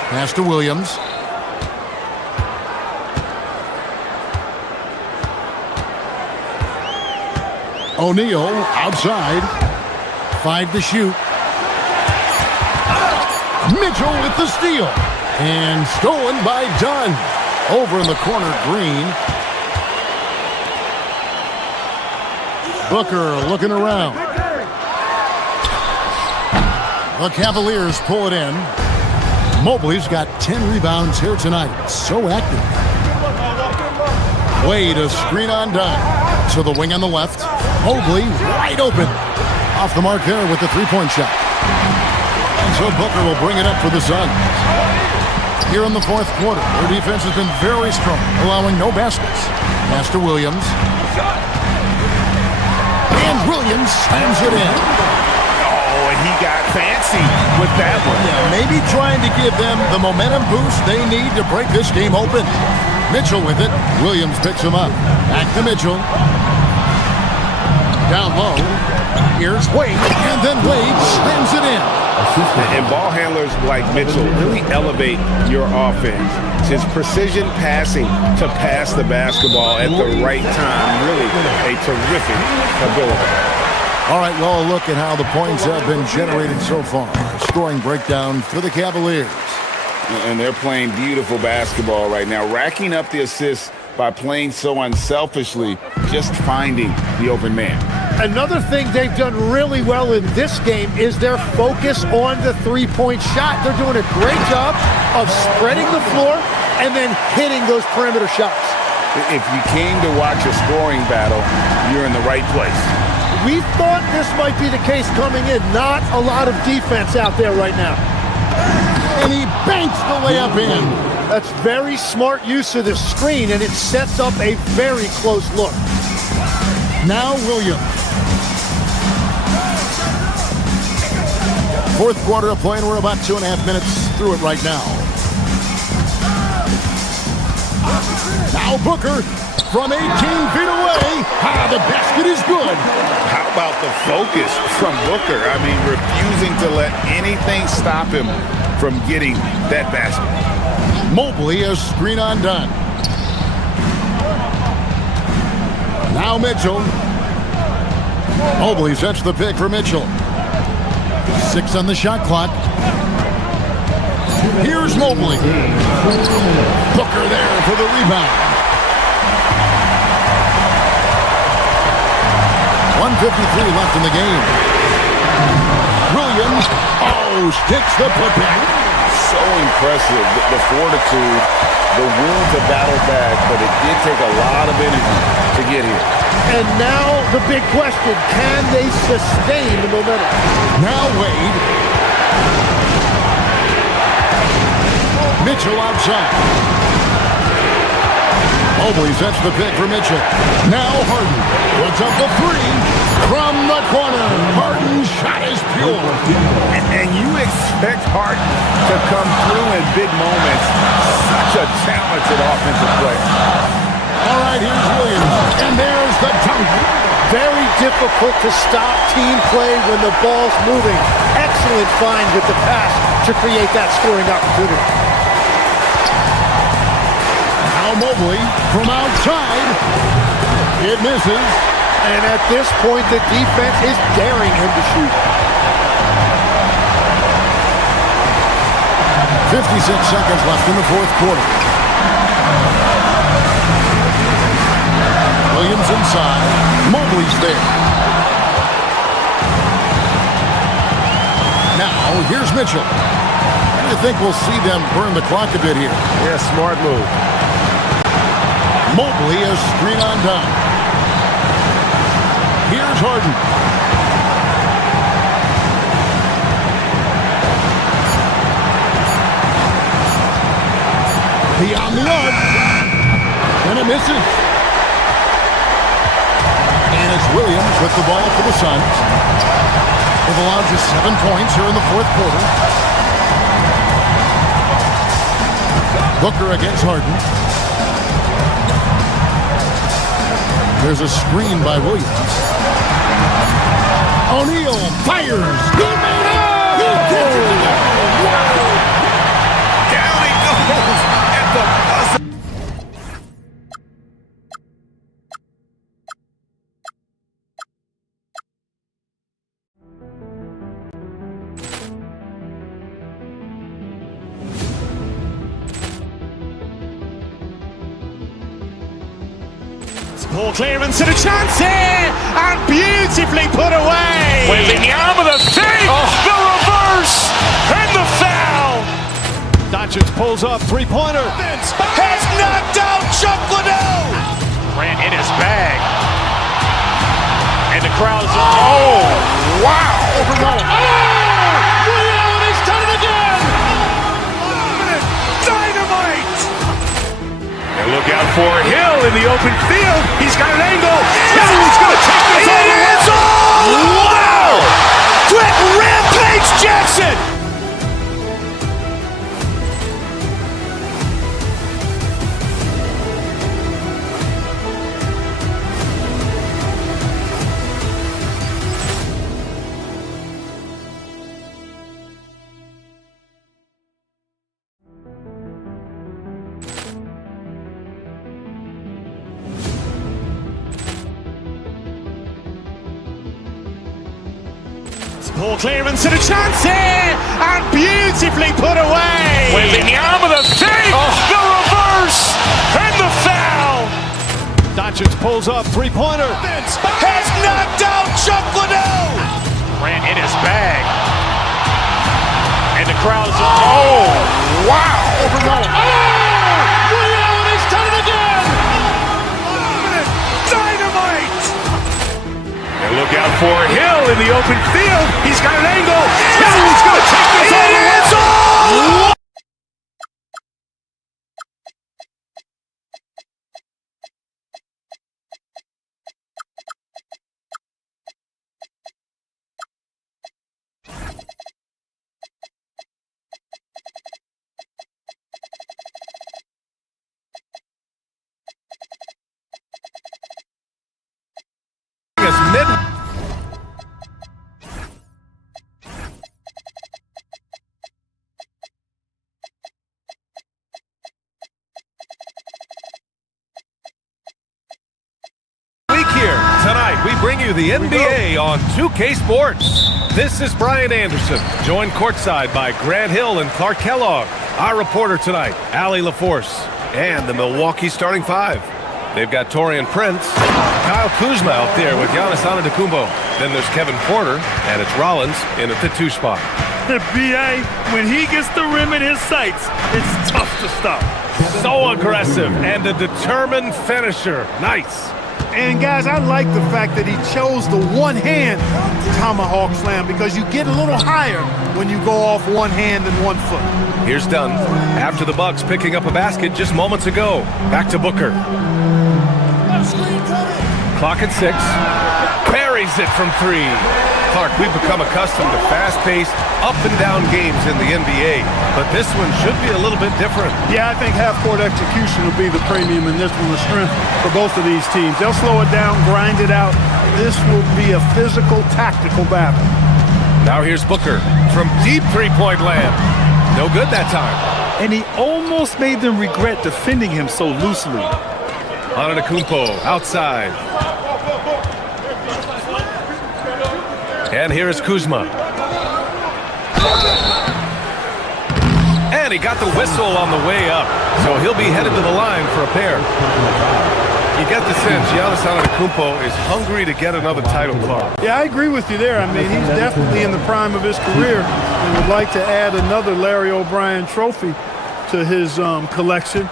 Pass to Williams. O'Neal outside. 5 to shoot. Mitchell with the steal. And stolen by Dunn. Over in the corner, Green. Booker looking around. The Cavaliers pull it in. Mobley's got 10 rebounds here tonight. So active. Wade a screen on Dunn. To the wing on the left. Mobley wide open. Off the mark there with the three-point shot. And so Booker will bring it up for the Suns. Here in the fourth quarter, their defense has been very strong, allowing no baskets. Pass to Williams. And Williams slams it in. Oh, and he got fancy with that one. Yeah, maybe trying to give them the momentum boost they need to break this game open. Mitchell with it. Williams picks him up. Back to Mitchell. Down low. Here's Wade. And then Wade slams it in. And ball handlers like Mitchell really elevate your offense. His precision passing to pass the basketball at the right time. Really a terrific ability. All right, well, look at how the points have been generated so far. Scoring breakdown for the Cavaliers. And they're playing beautiful basketball right now, racking up the assists by playing so unselfishly, just finding the open man. Another thing they've done really well in this game is their focus on the three-point shot. They're doing a great job of spreading the floor and then hitting those perimeter shots. If you came to watch a scoring battle, you're in the right place. We thought this might be the case coming in. Not a lot of defense out there right now. And he banks the layup in. That's very smart use of the screen, and it sets up a very close look. Now Williams. Fourth quarter of play, and we're about 2.5 minutes through it right now. Now Booker from 18 feet away. The basket is good. How about the focus from Booker? I mean, refusing to let anything stop him from getting that basket. Mobley a screen on Dunn. Now Mitchell. Mobley sets the pick for Mitchell. 6 on the shot clock. Here's Mobley. Booker there for the rebound. 1:53 left in the game. Williams, sticks the putback. So impressive, the fortitude, the will to battle back, but it did take a lot of energy to get here. And now the big question, can they sustain the momentum? Now Wade. Mitchell outside. Mobley sets the pick for Mitchell. Now Harden puts up the 3 from the corner. Harden's shot is pure. And you expect Harden to come through in big moments. Such a talented offensive player. All right, here's Williams. And there's the dunk. Very difficult to stop team play when the ball's moving. Excellent find with the pass to create that scoring opportunity. Now Now Mobley from outside. It misses. And at this point, the defense is daring him to shoot. 56 seconds left in the fourth quarter. Williams inside. Mobley's there. Now, here's Mitchell. I think we'll see them burn the clock a bit here. Yeah, smart move. Mobley is screen on down. Here's Harden. Beyond the arc. And it misses. And it's Williams with the ball for the Suns. They've allowed just 7 points here in the fourth quarter. Booker against Harden. There's a screen by Williams. O'Neal fires. He made it! He gets it again! Down he goes at the buzzer. Ball clearance and a chance here, and beautifully put away. Wembanyama the save, the reverse, and the foul. Doncic pulls up, three-pointer. Has knocked out Chuck Liddell. Grant in his bag, and the crowd is wow! Ray Allen has done it again. Dynamite. And look out for Hill in the open field. He's got an angle. He's going to take this all the way. Wow! Quick Rampage Jackson. Ball clearance and a chance here, and beautifully put away. Wembanyama the save, the reverse, and the foul. Doncic pulls up, three-pointer. Has knocked out Chuck Liddell. Grant in his bag, and the crowd is wow! Ray Allen has done it again. Dynamite. And look out for Hill in the open field. He's got an angle. He's going to take this all the way. Tonight, we bring you the NBA on 2K Sports. This is Brian Anderson, joined courtside by Grant Hill and Clark Kellogg. Our reporter tonight, Allie LaForce, and the Milwaukee starting five. They've got Taurean Prince, Kyle Kuzma out there with Giannis Antetokounmpo. Then there's Kevin Porter, and it's Rollins in at the 2 spot. B.A., when he gets the rim in his sights, it's tough to stop. So aggressive and a determined finisher. Nice. And guys, I like the fact that he chose the one-hand tomahawk slam because you get a little higher when you go off one hand and 1 foot. Here's Dunn after the Bucks picking up a basket just moments ago. Back to Booker. Clock at 6. Buries it from 3. Clark, we've become accustomed to fast-paced, up-and-down games in the NBA, but this one should be a little bit different. Yeah, I think half-court execution will be the premium in this one, the strength for both of these teams. They'll slow it down, grind it out. This will be a physical, tactical battle. Now here's Booker from deep three-point land. No good that time. and he almost made them regret defending him so loosely. Antetokounmpo outside. And here is Kuzma. And he got the whistle on the way up, so he'll be headed to the line for a pair. You get the sense Giannis Antetokounmpo is hungry to get another title club. Yeah, I agree with you there. I mean, he's definitely in the prime of his career and would like to add another Larry O'Brien trophy to his collection.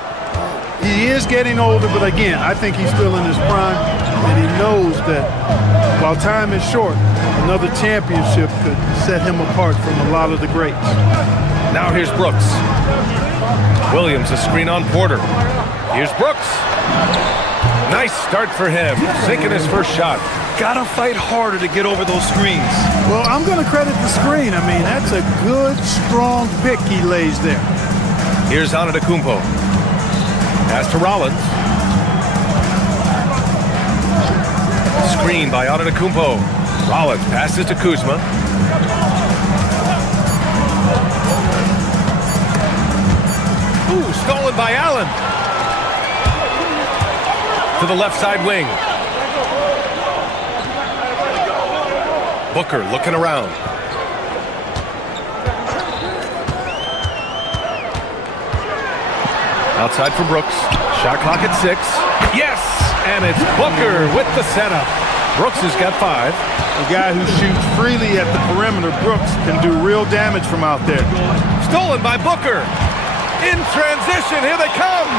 He is getting older, but again, I think he's still in his prime, and he knows that while time is short, another championship could set him apart from a lot of the greats. Now here's Brooks. Williams, a screen on Porter. Here's Brooks. Nice start for him, sinking his first shot. Gotta fight harder to get over those screens. Well, I'm going to credit the screen. I mean, that's a good, strong pick he lays there. Here's Antetokounmpo. Pass to Rollins. Screen by Antetokounmpo. Rollins passes to Kuzma. Ooh, stolen by Allen. To the left side wing. Booker looking around. Outside for Brooks. Shot clock at 6. Yes! And it's Booker with the setup. Brooks has got 5. A guy who shoots freely at the perimeter, Brooks, can do real damage from out there. Stolen by Booker. In transition, here they come.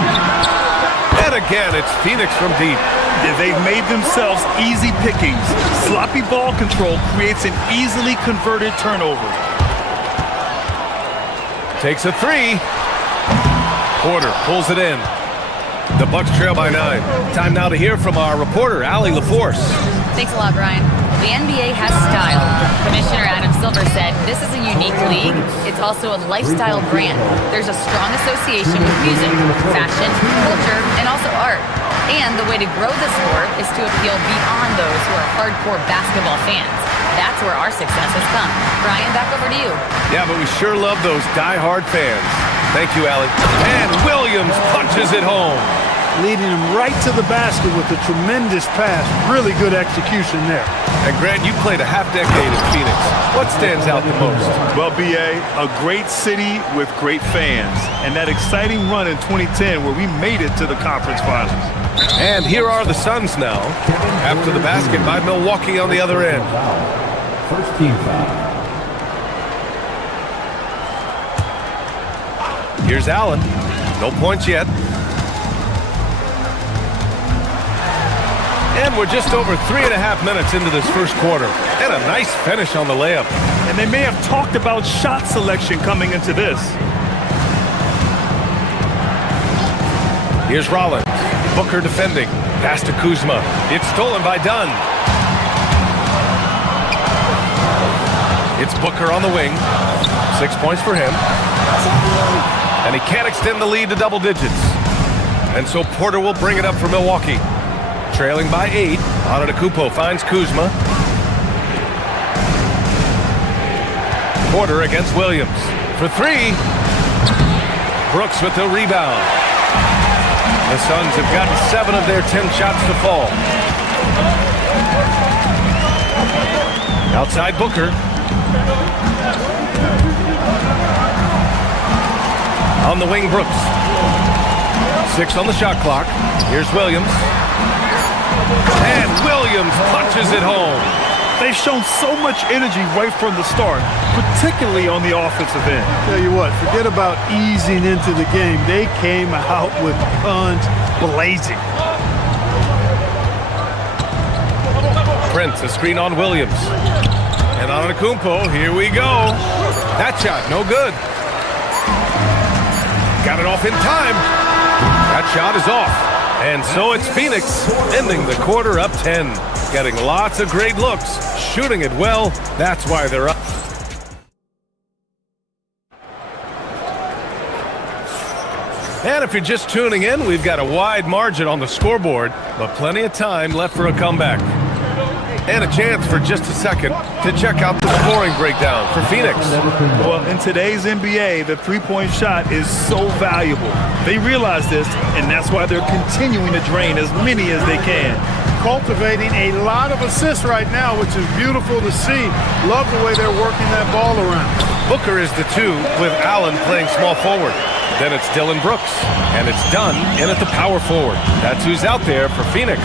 And again, it's Phoenix from deep. Yeah, they've made themselves easy pickings. Sloppy ball control creates an easily converted turnover. Takes a 3. Porter pulls it in. The Bucks trail by 9. Time now to hear from our reporter, Allie LaForce. Thanks a lot, Brian. The NBA has style. Commissioner Adam Silver said, this is a unique league. It's also a lifestyle brand. There's a strong association with music, fashion, culture, and also art. And the way to grow the sport is to appeal beyond those who are hardcore basketball fans. That's where our success has come. Brian, back over to you. Yeah, but we sure love those die-hard fans. Thank you, Allie. And Williams punches it home. Leading him right to the basket with a tremendous pass. Really good execution there. And Grant, you played a half decade in Phoenix. What stands out the most? Well, B.A., a great city with great fans. And that exciting run in 2010 where we made it to the conference finals. And here are the Suns now, after the basket by Milwaukee on the other end. First team foul. Here's Allen. No points yet. And we're just over 3.5 minutes into this first quarter. And a nice finish on the layup. And they may have talked about shot selection coming into this. Here's Rollins. Booker defending. Pass to Kuzma. It's stolen by Dunn. It's Booker on the wing. 6 points for him. And he can't extend the lead to double digits. And so Porter will bring it up for Milwaukee. Trailing by 8. Antetokounmpo finds Kuzma. Porter against Williams. For 3. Brooks with the rebound. The Suns have gotten 7 of their 10 shots to fall. Outside Booker. On the wing, Brooks. 6 on the shot clock. Here's Williams. And Williams punches it home. They've shown so much energy right from the start, particularly on the offensive end. Tell you what, forget about easing into the game. They came out with guns blazing. Prince, a screen on Williams. And Antetokounmpo, here we go. That shot, no good. Got it off in time. That shot is off. And so it's Phoenix, ending the quarter up 10. Getting lots of great looks, shooting it well. That's why they're up. And if you're just tuning in, we've got a wide margin on the scoreboard, but plenty of time left for a comeback. And a chance for just a second to check out the scoring breakdown for Phoenix. Well, in today's NBA, the three-point shot is so valuable. They realize this, and that's why they're continuing to drain as many as they can. Cultivating a lot of assists right now, which is beautiful to see. Love the way they're working that ball around. Booker is the 2 with Allen playing small forward. Then it's Dillon Brooks, and it's Dunn in at the power forward. That's who's out there for Phoenix.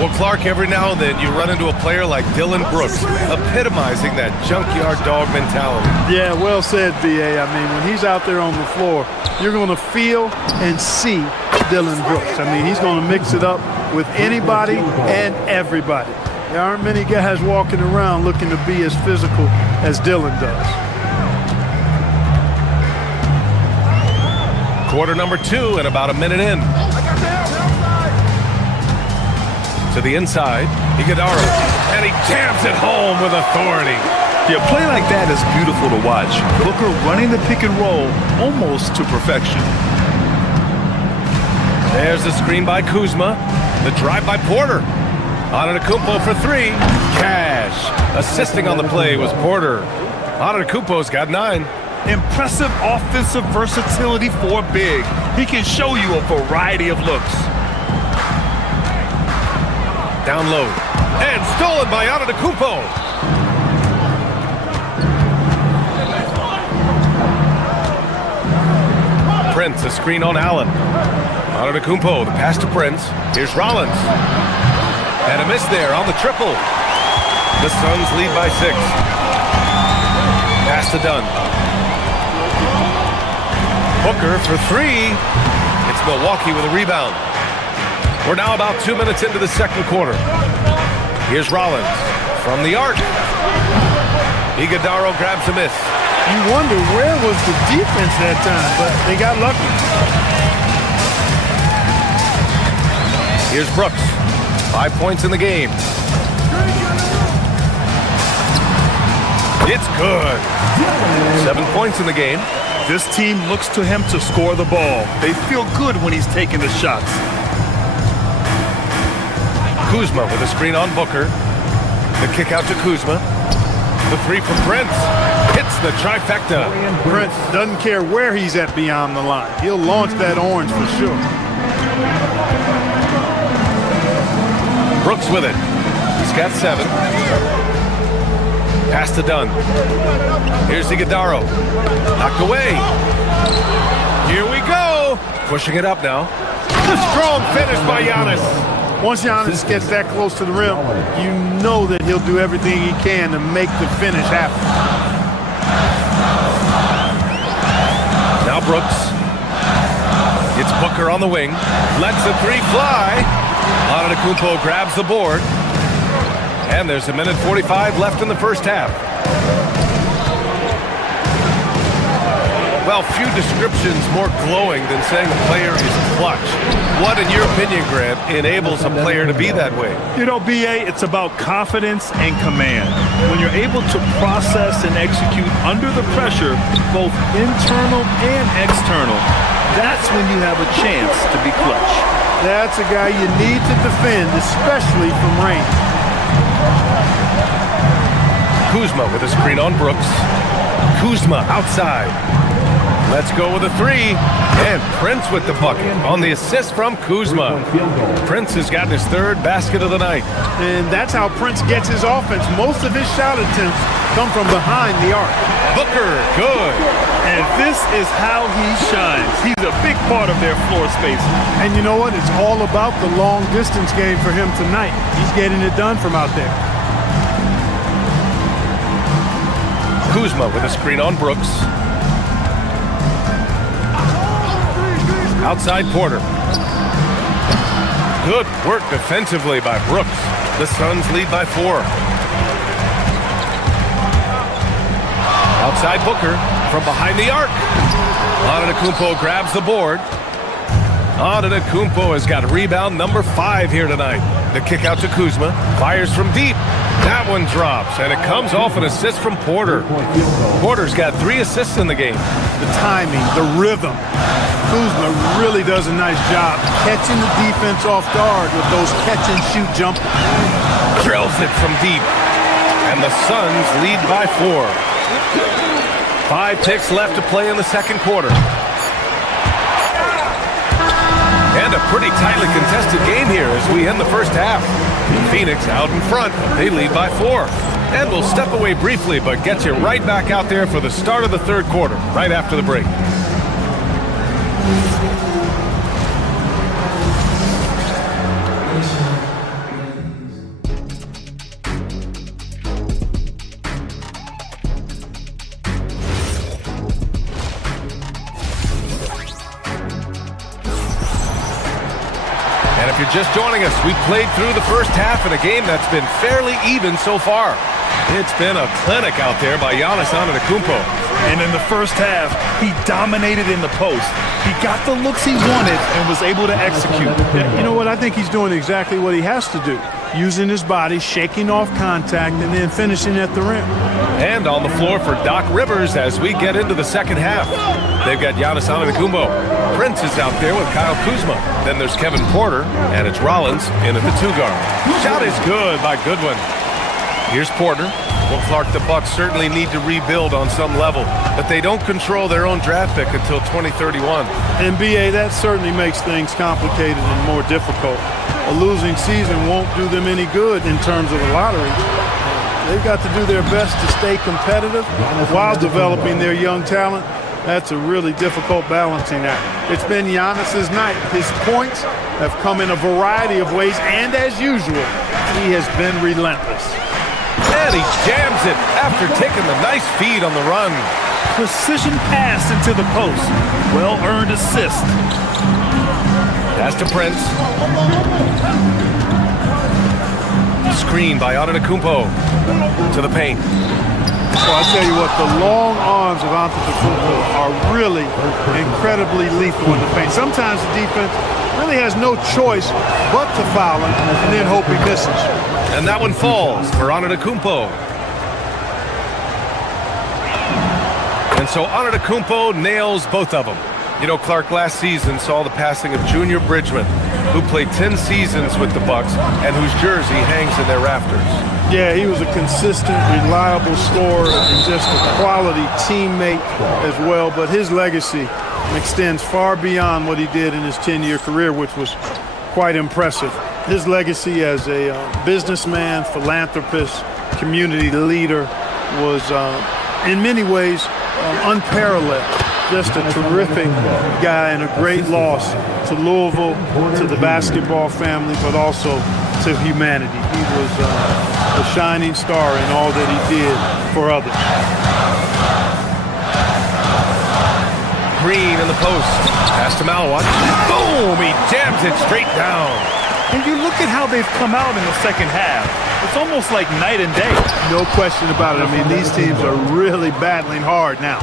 Well, Clark, every now and then you run into a player like Dillon Brooks, epitomizing that junkyard dog mentality. Yeah, well said, B.A. I mean, when he's out there on the floor, you're going to feel and see Dillon Brooks. I mean, he's going to mix it up with anybody and everybody. There aren't many guys walking around looking to be as physical as Dillon does. Quarter number 2 and about a minute in. To the inside, Iguodala, and he jams it home with authority. Yeah, play like that is beautiful to watch. Booker running the pick and roll almost to perfection. There's the screen by Kuzma. The drive by Porter. Antetokounmpo for 3. Cash. Assisting on the play was Porter. Antetokounmpo's got 9. Impressive offensive versatility for big. He can show you a variety of looks. Down low. And stolen by Antetokounmpo. Prince, a screen on Allen. Antetokounmpo, the pass to Prince. Here's Rollins. And a miss there on the triple. The Suns lead by 6. Pass to Dunn. Booker for 3. It's Milwaukee with a rebound. We're now about 2 minutes into the second quarter. Here's Rollins from the arc. Iguodala grabs a miss. You wonder where was the defense that time, but they got lucky. Here's Brooks. 5 points in the game. It's good. 7 points in the game. This team looks to him to score the ball. They feel good when he's taking the shots. Kuzma with a screen on Booker. The kick out to Kuzma. The 3 from Prince. Hits the trifecta. Prince doesn't care where he's at beyond the line. He'll launch that orange for sure. Brooks with it. He's got 7. Pass to Dunn. Here's Iguodala. Knocked away. Here we go. Pushing it up now. The strong finish by Giannis. Once Giannis gets that close to the rim, you know that he'll do everything he can to make the finish happen. Now Brooks. It's Booker on the wing. Lets the 3 fly. Antetokounmpo grabs the board. And there's a minute 45 left in the first half. Well, few descriptions more glowing than saying a player is clutch. What, in your opinion, Grant, enables a player to be that way? You know, B.A., it's about confidence and command. When you're able to process and execute under the pressure, both internal and external, that's when you have a chance to be clutch. That's a guy you need to defend, especially from range. Kuzma with a screen on Brooks. Kuzma outside. Let's go with a 3. And Prince with the bucket on the assist from Kuzma. Prince has gotten his 3rd basket of the night. And that's how Prince gets his offense. Most of his shot attempts come from behind the arc. Booker, good. And this is how he shines. He's a big part of their floor space. And you know what? It's all about the long distance game for him tonight. He's getting it done from out there. Kuzma with a screen on Brooks. Outside Porter. Good work defensively by Brooks. The Suns lead by 4. Outside Booker from behind the arc. Antetokounmpo grabs the board. Antetokounmpo has got rebound number 5 here tonight. The kick out to Kuzma. Fires from deep. That one drops, and it comes off an assist from Porter. Porter's got 3 assists in the game. The timing, the rhythm. Kuzma really does a nice job catching the defense off guard with those catch-and-shoot jumpers. Drills it from deep. And the Suns lead by 4. 5 ticks left to play in the second quarter. And a pretty tightly contested game here as we end the first half. Phoenix out in front. They lead by 4. And we'll step away briefly, but get you right back out there for the start of the third quarter, right after the break. If you're just joining us, we played through the first half in a game that's been fairly even so far. It's been a clinic out there by Giannis Antetokounmpo. And in the first half, he dominated in the post. He got the looks he wanted and was able to execute. Yeah, you know what? I think he's doing exactly what he has to do. Using his body, shaking off contact, and then finishing at the rim. And on the floor for Doc Rivers as we get into the second half. They've got Giannis Antetokounmpo. Prince is out there with Kyle Kuzma. Then there's Kevin Porter, and it's Rollins in at the 2 guard. Shot is good by Goodwin. Here's Porter. Well, Clark, the Bucks certainly need to rebuild on some level, but they don't control their own draft pick until 2031. And BA, that certainly makes things complicated and more difficult. A losing season won't do them any good in terms of the lottery. They've got to do their best to stay competitive while developing their young talent. That's a really difficult balancing act. It's been Giannis's night. His points have come in a variety of ways, and as usual, he has been relentless. And he jams it after taking the nice feed on the run. Precision pass into the post. Well-earned assist. Pass to Prince. Screen by Antetokounmpo to the paint. Well, I tell you what, the long arms of Antetokounmpo are really incredibly lethal in the paint. Sometimes the defense really has no choice but to foul him and then hope he misses. And that one falls for Antetokounmpo. And so Antetokounmpo nails both of them. You know, Clark last season saw the passing of Junior Bridgman, who played 10 seasons with the Bucks and whose jersey hangs in their rafters. Yeah, he was a consistent, reliable scorer and just a quality teammate as well. But his legacy extends far beyond what he did in his 10-year career, which was quite impressive. His legacy as a businessman, philanthropist, community leader was in many ways unparalleled. Just a terrific guy and a great loss to Louisville, to the basketball family, but also to humanity. He was a shining star in all that he did for others. Green in the post. Pass to Malawat. Boom! He jams it straight down. And you look at how they've come out in the second half. It's almost like night and day. No question about it. I mean, these teams are really battling hard now.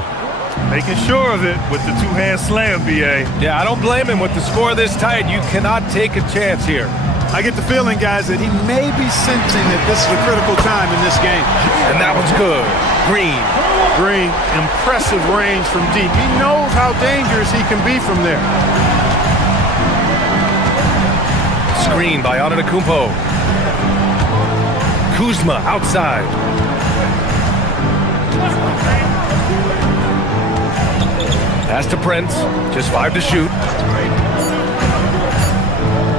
Making sure of it with the two-hand slam, BA. Yeah, I don't blame him with the score this tight. You cannot take a chance here. I get the feeling, guys, that he may be sensing that this is a critical time in this game. And that one's good. Green. Green, impressive range from deep. He knows how dangerous he can be from there. Screen by Antetokounmpo. Kuzma outside. Pass to Prince. Just 5 to shoot.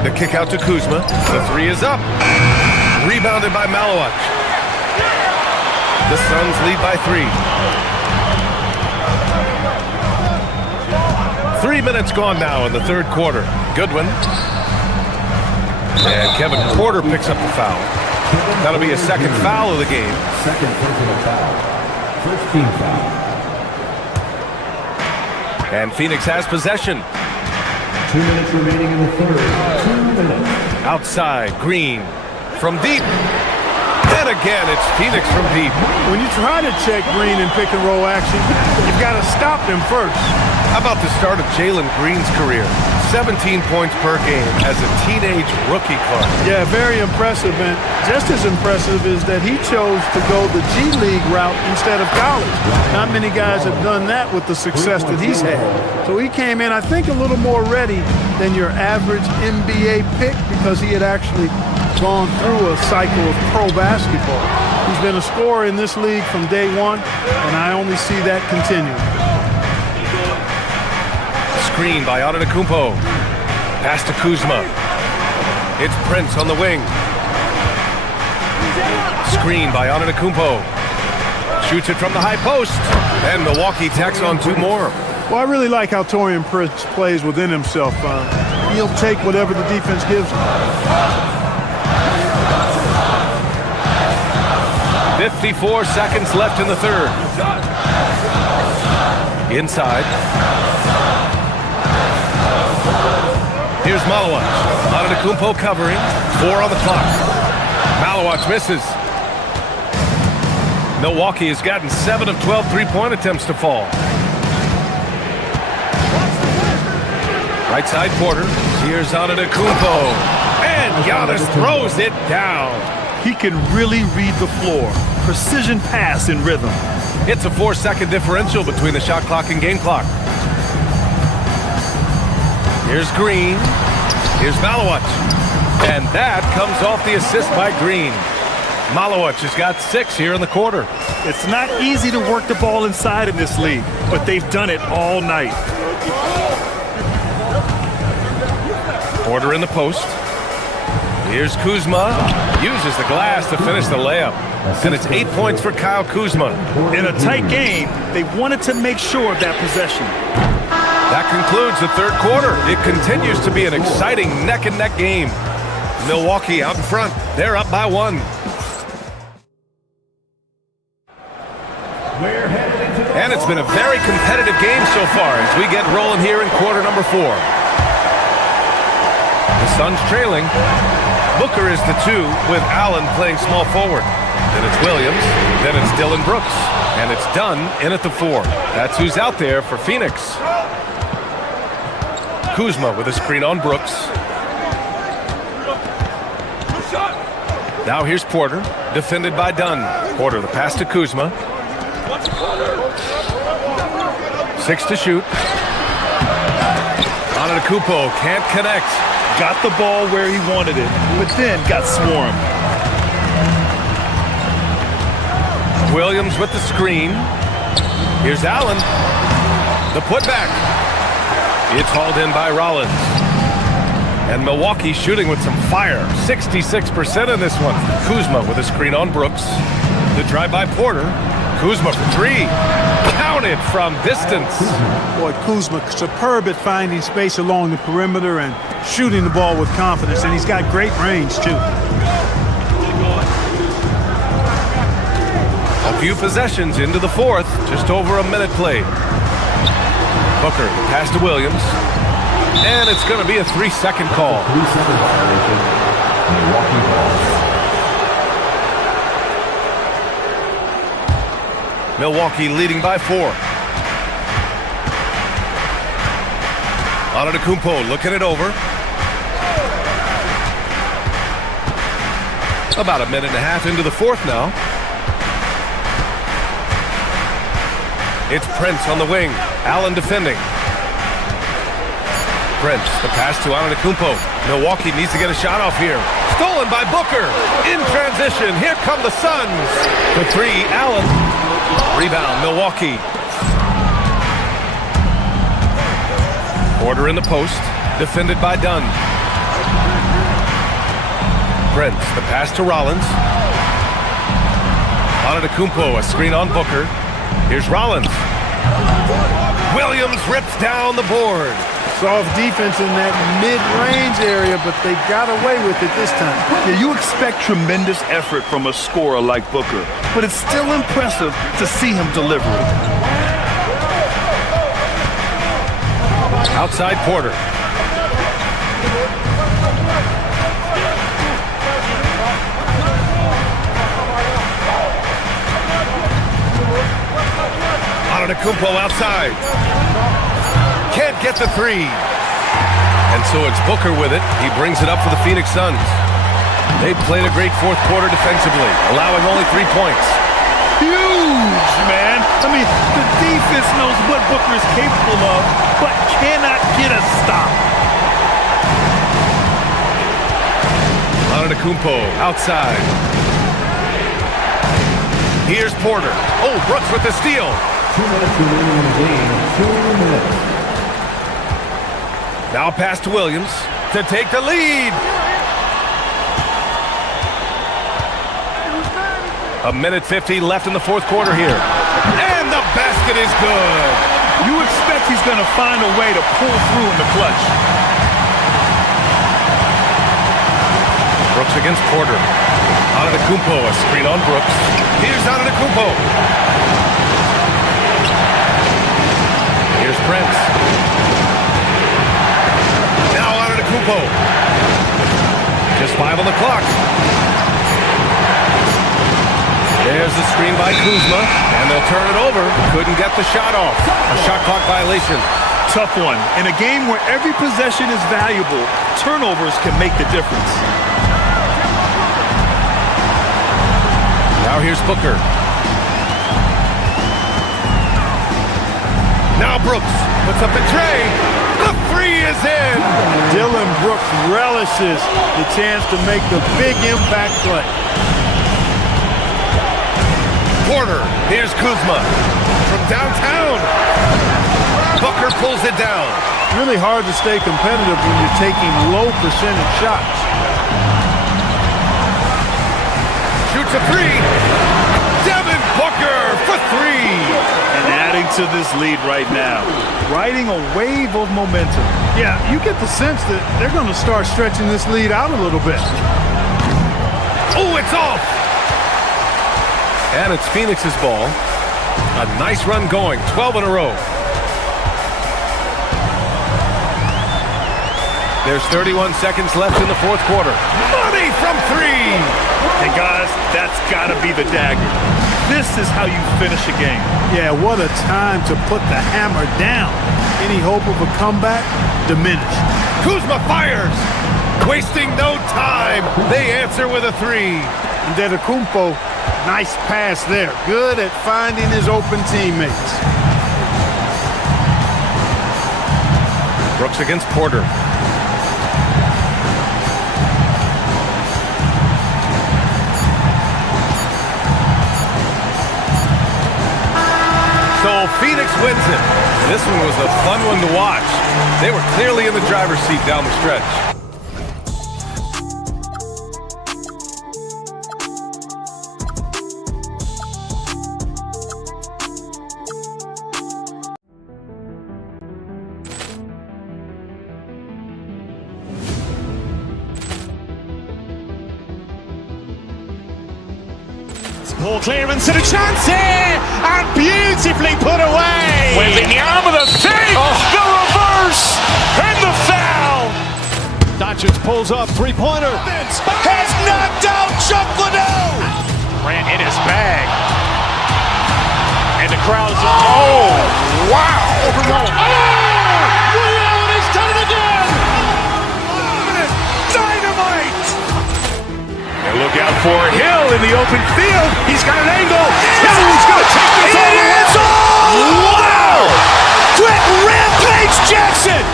The kick out to Kuzma. The 3 is up. Rebounded by Malawat. The Suns lead by 3. 3 minutes gone now in the third quarter. Goodwin. And Kevin Porter picks up the foul. That'll be a second foul of the game. Second personal foul. First team foul. And Phoenix has possession. 2 minutes remaining in the third. 2 minutes. Outside, Green from deep. And again, it's Phoenix from deep. When you try to check Green in pick and roll action, you've got to stop them first. How about the start of Jalen Green's career? 17 points per game as a teenage rookie Clark. Yeah, very impressive. And just as impressive is that he chose to go the G League route instead of college. Not many guys have done that with the success that he's had. So he came in, I think, a little more ready than your average NBA pick because he had actually gone through a cycle of pro basketball. He's been a scorer in this league from day one, and I only see that continue. Screen by Antetokounmpo. Pass to Kuzma. It's Prince on the wing. Screen by Antetokounmpo. Shoots it from the high post. And Milwaukee tacks on 2 more. Well, I really like how Taurean Prince plays within himself. He'll take whatever the defense gives him. 54 seconds left in the third. Inside. Here's Malawach. Antetokounmpo covering. 4 on the clock. Malawach misses. Milwaukee has gotten 7 of 12 three-point attempts to fall. Right side Porter. Here's Antetokounmpo. And Giannis throws it down. He can really read the floor. Precision pass in rhythm. It's a 4-second differential between the shot clock and game clock. Here's Green. Here's Malawach. And that comes off the assist by Green. Malawach has got 6 here in the quarter. It's not easy to work the ball inside in this league, but they've done it all night. Porter in the post. Here's Kuzma. Uses the glass to finish the layup. And it's 8 points for Kyle Kuzma. In a tight game, they wanted to make sure of that possession. That concludes the third quarter. It continues to be an exciting neck-and-neck game. Milwaukee out in front. They're up by 1. And it's been a very competitive game so far as we get rolling here in quarter number 4. The Suns trailing. Booker is the 2 with Allen playing small forward. Then it's Williams. Then it's Dillon Brooks. And it's Dunn in at the 4. That's who's out there for Phoenix. Kuzma with a screen on Brooks. Now here's Porter, defended by Dunn. Porter, the pass to Kuzma. 6 to shoot. Antetokounmpo can't connect. Got the ball where he wanted it, but then got swarmed. Williams with the screen. Here's Allen. The putback. It's hauled in by Rollins. And Milwaukee shooting with some fire. 66% in this one. Kuzma with a screen on Brooks. The drive by Porter. Kuzma for 3. Counted from distance. Boy, Kuzma superb at finding space along the perimeter and shooting the ball with confidence. And he's got great range, too. A few possessions into the fourth. Just over a minute played. Booker, the pass to Williams. And it's going to be a 3-second call. 3-second violation. Milwaukee ball. Milwaukee leading by 4. Antetokounmpo looking it over. About a minute and a half into the fourth now. It's Prince on the wing. Allen defending. Prince, the pass to Antetokounmpo. Milwaukee needs to get a shot off here. Stolen by Booker. In transition, here come the Suns. The 3, Allen. Rebound, Milwaukee. Porter in the post, defended by Dunn. Prince, the pass to Rollins. Antetokounmpo, a screen on Booker. Here's Rollins. Williams rips down the board. Soft defense in that mid-range area, but they got away with it this time. Yeah, you expect tremendous effort from a scorer like Booker, but it's still impressive to see him deliver it. Outside Porter. Antetokounmpo outside. Can't get the 3. And so it's Booker with it. He brings it up for the Phoenix Suns. They've played a great fourth quarter defensively, allowing only 3 points. Huge, man. I mean, the defense knows what Booker is capable of, but cannot get a stop. Antetokounmpo outside. Here's Porter. Oh, Brooks with the steal. 2 minutes remaining in the game. 2 minutes. Now pass to Williams to take the lead. A minute 50 left in the fourth quarter here. And the basket is good. You expect he's going to find a way to pull through in the clutch. Brooks against Porter. Antetokounmpo, a screen on Brooks. Here's Antetokounmpo. Here's Prince. Now Antetokounmpo. Just 5 on the clock. There's the screen by Kuzma, and they'll turn it over. Couldn't get the shot off. A shot clock violation. Tough one. In a game where every possession is valuable, turnovers can make the difference. Now here's Booker. Now Brooks puts up the tray. The three is in. Dylan Brooks relishes the chance to make the big impact play. Porter, here's Kuzma from downtown. Booker pulls it down. Really hard to stay competitive when you're taking low percentage shots. Shoots a three. Devin Booker for three. And adding to this lead right now. Riding a wave of momentum. Yeah, you get the sense that they're going to start stretching this lead out a little bit. Oh, it's off. And it's Phoenix's ball. A nice run going, 12 in a row. There's 31 seconds left in the fourth quarter. Money from three! And guys, that's got to be the dagger. This is how you finish a game. Yeah, what a time to put the hammer down. Any hope of a comeback? Diminished. Kuzma fires! Wasting no time. They answer with a three. Antetokounmpo, nice pass there. Good at finding his open teammates. Brooks against Porter. So Phoenix wins it. This one was a fun one to watch. They were clearly in the driver's seat down the stretch. Ball clearance and a chance here, and beautifully put away. With the arm of the thing, the reverse, and the foul. Doncic pulls up, three-pointer. Has knocked out Chuck Liddell. Ran in his bag, and the crowd is. Oh, wow! Liddell has done it again. Dynamite! And look out for Hill in the open field. He's got an angle. He's going to take this all the way. It's all! Wow! Quick Rampage Jackson!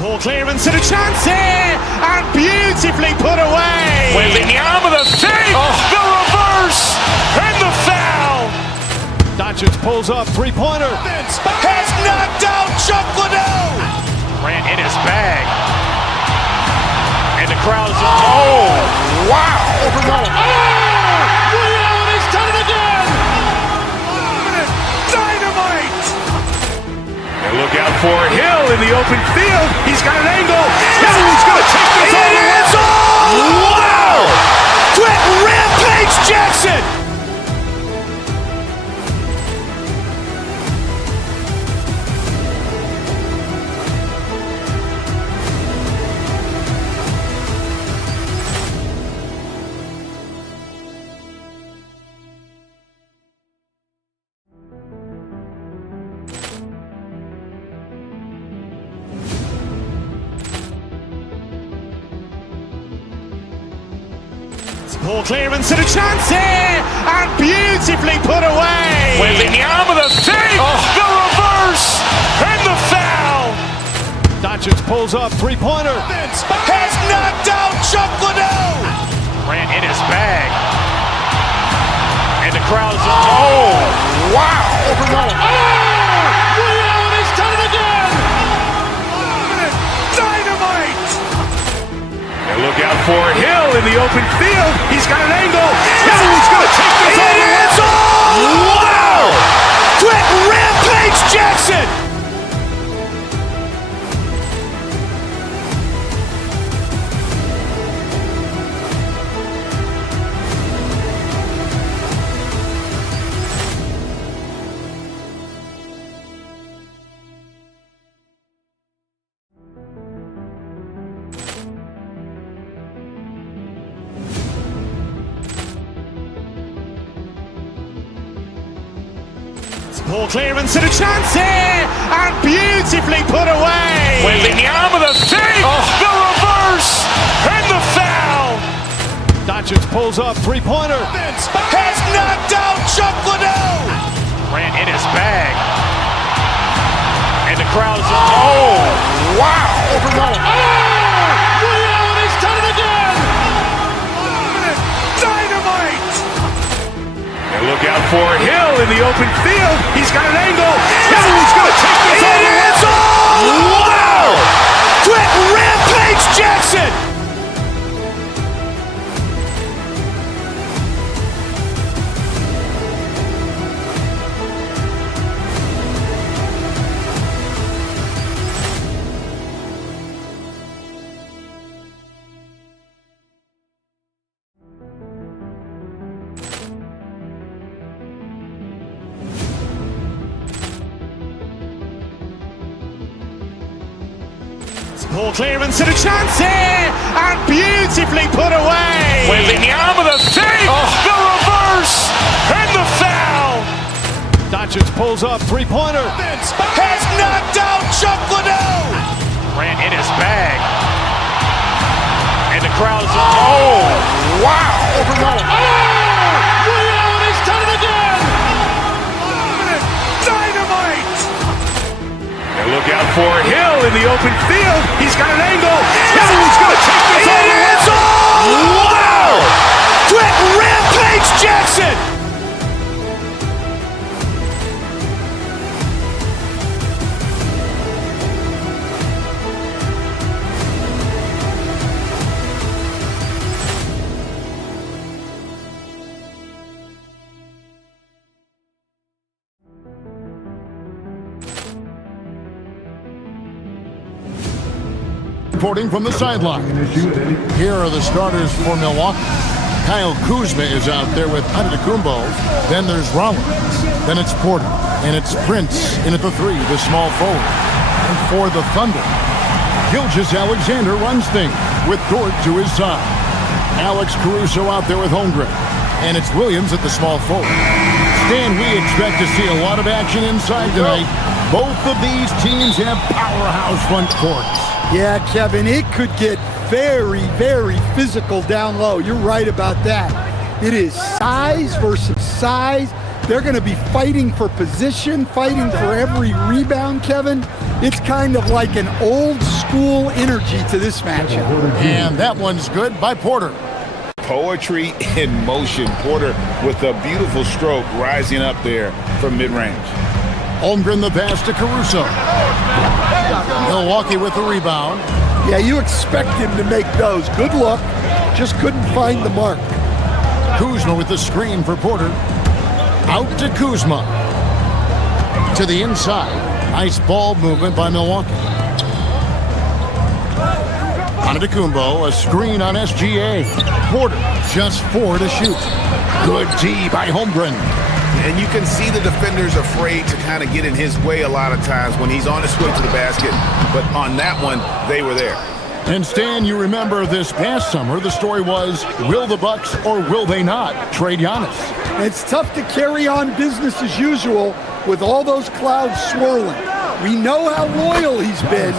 Ball clearance and a chance here, and beautifully put away. With the arm of the thing, the reverse, and the foul. Doncic pulls up, three-pointer. Has knocked out Chuck Liddell. Ran in his bag, and the crowd is. Oh, wow! Liddell has done it again. Dynamite! And look out for Hill in the open field. He's got an angle. He's going to take this all the way. It's all! Wow! Quick Rampage Jackson! Ball clearance and a chance here, and beautifully put away. Wembanyama the fake, the reverse, and the foul. Doncic pulls up, three-pointer. Has knocked out Chuck Liddell. Grant in his bag. And the crowd is, wow. Ray Allen has done it again. Dynamite. And look out for Hill in the open field. He's got an angle. He's going to take this all the way. Wow. Quick rampage Jackson. Ball clearance and a chance here, and beautifully put away. Wembanyama the fake, the reverse, and the foul. Doncic pulls up, three-pointer. Has knocked out Chuck Liddell. Grant in his bag. And the crowd is, wow. Ray Allen has done it again. Dynamite. And look out for Hill in the open field. He's got an angle. He's going to take this all the way. Wow. Quick rampage Jackson. Ball clearance and a chance here, and beautifully put away. Wembanyama the fake, the reverse, and the foul. Doncic pulls up, three-pointer. Has knocked out Chuck Liddell. Grant in his bag. And the crowd is, wow. Ray Allen has done it again. Dynamite. And look out for Hill in the open field. He's got an angle. He's going to take this all the way. Wow. Quick rampage Jackson. Reporting from the sideline. Here are the starters for Milwaukee. Kyle Kuzma is out there with Antetokounmpo. Then there's Rollins. Then it's Porter. And it's Prince in at the three, the small forward. And for the Thunder, Gilgeous-Alexander runs things with Dort to his side. Alex Caruso out there with Holmgren. And it's Williams at the small forward. Stan, we expect to see a lot of action inside tonight. Both of these teams have powerhouse front courts. Yeah, Kevin, it could get very, very physical down low. You're right about that. It is size versus size. They're going to be fighting for position, fighting for every rebound, Kevin. It's kind of like an old school energy to this matchup. And that one's good by Porter. Poetry in motion. Porter with a beautiful stroke rising up there from mid-range. Holmgren the pass to Caruso. Milwaukee with the rebound. Yeah, you expect him to make those. Good look. Just couldn't find the mark. Kuzma with the screen for Porter. Out to Kuzma. To the inside. Nice ball movement by Milwaukee. Antetokounmpo, a screen on SGA. Porter, just 4 to shoot. Good D by Holmgren. And you can see the defenders afraid to kind of get in his way a lot of times when he's on his way to the basket. But on that one, they were there. And Stan, you remember this past summer, the story was, will the Bucks or will they not trade Giannis? It's tough to carry on business as usual with all those clouds swirling. We know how loyal he's been,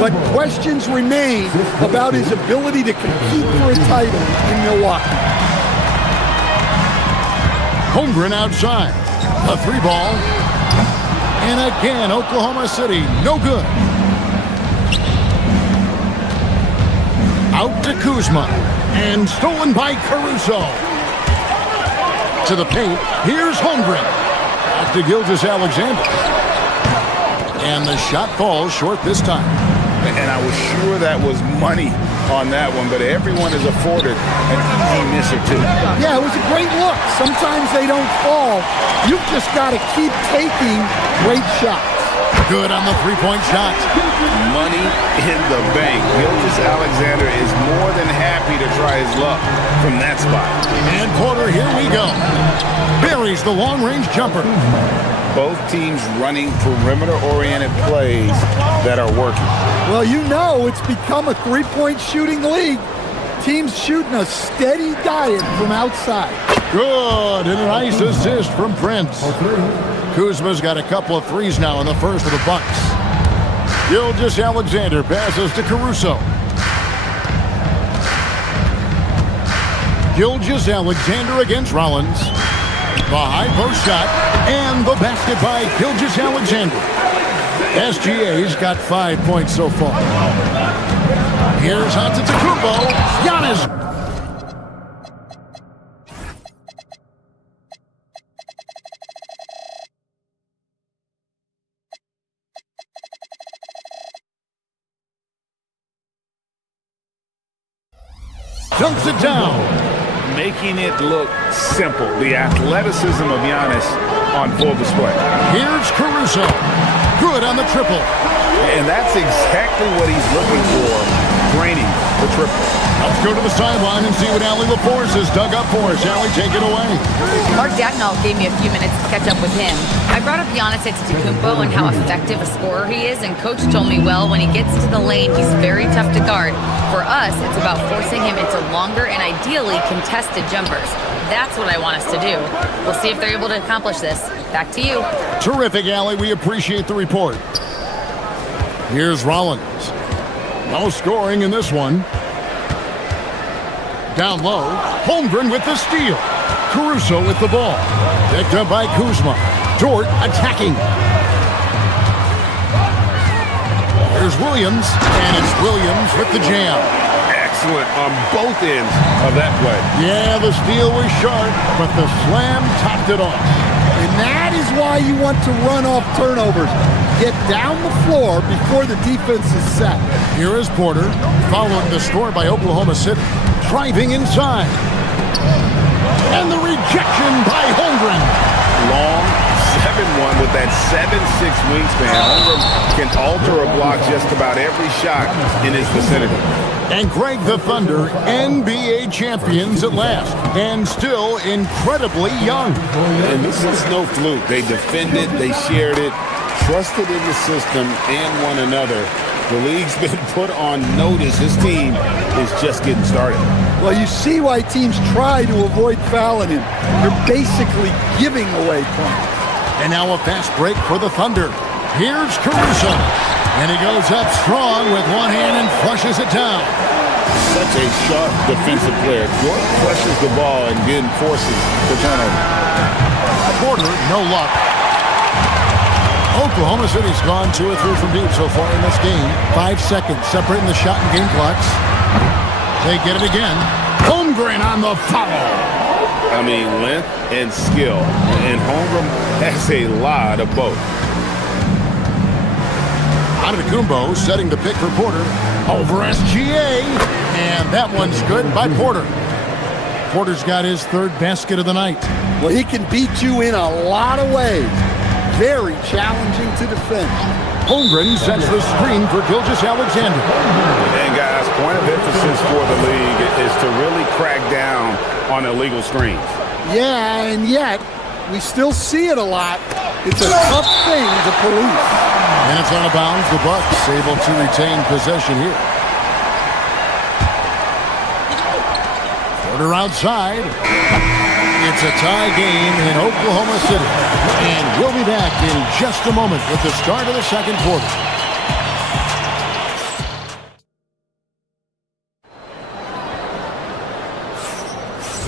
but questions remain about his ability to compete for a title in Milwaukee. Holmgren outside. A 3-ball. And again, Oklahoma City, no good. Out to Kuzma. And stolen by Caruso. To the paint. Here's Holmgren. Back to Gilgeous-Alexander. And the shot falls short this time. And I was sure that was money on that one, but everyone is afforded an easy miss or two. Yeah, it was a great look. Sometimes they don't fall. You've just got to keep taking great shots. Good on the three-point shot. Money in the bank. Gilgeous-Alexander is more than happy to try his luck from that spot. And Porter, here we go. Buries the long-range jumper. Both teams running perimeter-oriented plays that are working. Well, you know it's become a three-point shooting league. Teams shooting a steady diet from outside. Good, and a nice assist from Prince. Kuzma's got a couple of threes now in the first of the Bucks. Gilgeous-Alexander passes to Caruso. Gilgeous-Alexander against Rollins. The high post shot and the basket by Gilgeous-Alexander. SGA's got 5 points so far. Here's Antetokounmpo. Giannis. Dunks it down. Making it look simple. The athleticism of Giannis on full display. Here's Caruso. Good on the triple. And that's exactly what he's looking for, draining the triple. Let's go to the sideline and see what Allie LaForce has dug up for us. Allie, take it away. Mark Dagnall gave me a few minutes to catch up with him. I brought up Giannis Antetokounmpo and how effective a scorer he is, and Coach told me, well, when he gets to the lane, he's very tough to guard. For us, it's about forcing him into longer and ideally contested jumpers. That's what I want us to do. We'll see if they're able to accomplish this. Back to you. Terrific, Allie. We appreciate the report. Here's Rollins. No scoring in this one. Down low. Holmgren with the steal. Caruso with the ball. Picked up by Kuzma. Dort attacking. Here's Williams. And it's Williams with the jam. Excellent on both ends of that play. Yeah, the steal was sharp, but the slam topped it off. And that is why you want to run off turnovers. Get down the floor before the defense is set. Here is Porter, following the score by Oklahoma City. Driving inside. And the rejection by Holmgren. Long 7-1 with that 7'6" wingspan. Holmgren can alter a block just about every shot in his vicinity. And Greg, the Thunder, NBA champions at last, and still incredibly young. And this is no fluke. They defended, they shared it, trusted in the system and one another. The league's been put on notice. This team is just getting started. Well, you see why teams try to avoid fouling him. You're basically giving away points. And now a fast break for the Thunder. Here's Caruso. And he goes up strong with one hand and flushes it down. Such a sharp defensive player. Dort crushes the ball and then forces the turnover. Porter, no luck. Oklahoma City's gone 2 or 3 from deep so far in this game. 5 seconds separating the shot and game clocks. They get it again. Holmgren on the foul. I mean, length and skill. And Holmgren has a lot of both. Antetokounmpo setting the pick for Porter. Over SGA. And that one's good by Porter. Porter's got his 3rd basket of the night. Well, he can beat you in a lot of ways. Very challenging to defend. Holmgren sets the screen for Gilgeous-Alexander. And guys, point of emphasis for the league is to really crack down on illegal screens. Yeah, and yet we still see it a lot. It's a tough thing to police. And it's out of bounds. The Bucks able to retain possession here. Porter outside. It's a tie game in Oklahoma City. And we'll be back in just a moment with the start of the second quarter.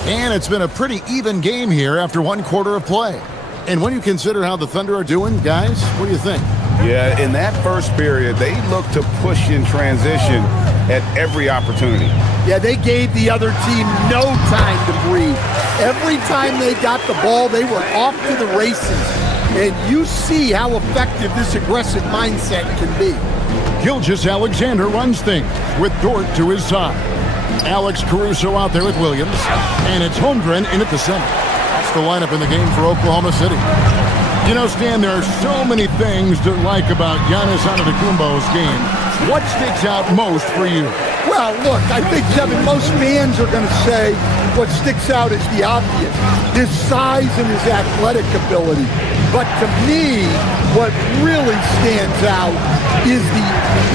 And it's been a pretty even game here after one quarter of play. And when you consider how the Thunder are doing, guys, what do you think? Yeah, in that first period, they looked to push in transition at every opportunity. Yeah, they gave the other team no time to breathe. Every time they got the ball, they were off to the races. And you see how effective this aggressive mindset can be. Gilgeous-Alexander runs things with Dort to his side. Alex Caruso out there with Williams. And it's Holmgren in at the center. That's the lineup in the game for Oklahoma City. You know, Stan, there are so many things to like about Giannis Antetokounmpo's game. What sticks out most for you? Well, look, I think, Kevin, most fans are going to say what sticks out is the obvious, his size and his athletic ability. But to me, what really stands out is the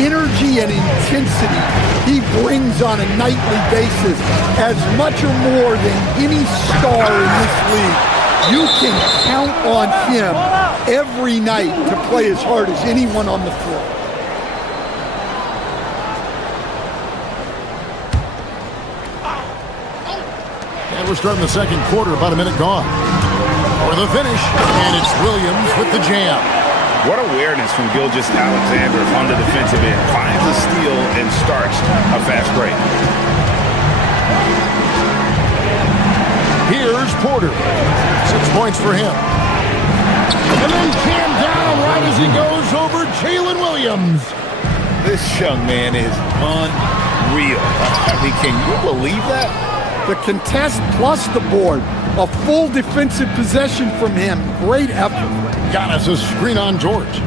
energy and intensity he brings on a nightly basis, as much or more than any star in this league. You can count on him every night to play as hard as anyone on the floor. And we're starting the second quarter, about a minute gone. For the finish, and it's Williams with the jam. What awareness from Gilgeous-Alexander on the defensive end. Finds a steal and starts a fast break. Here's Porter. 6 points for him. And then jammed down right as he goes over Jalen Williams. This young man is unreal. I mean, can you believe that? The contest plus the board. A full defensive possession from him. Great effort. Giannis a screen on George.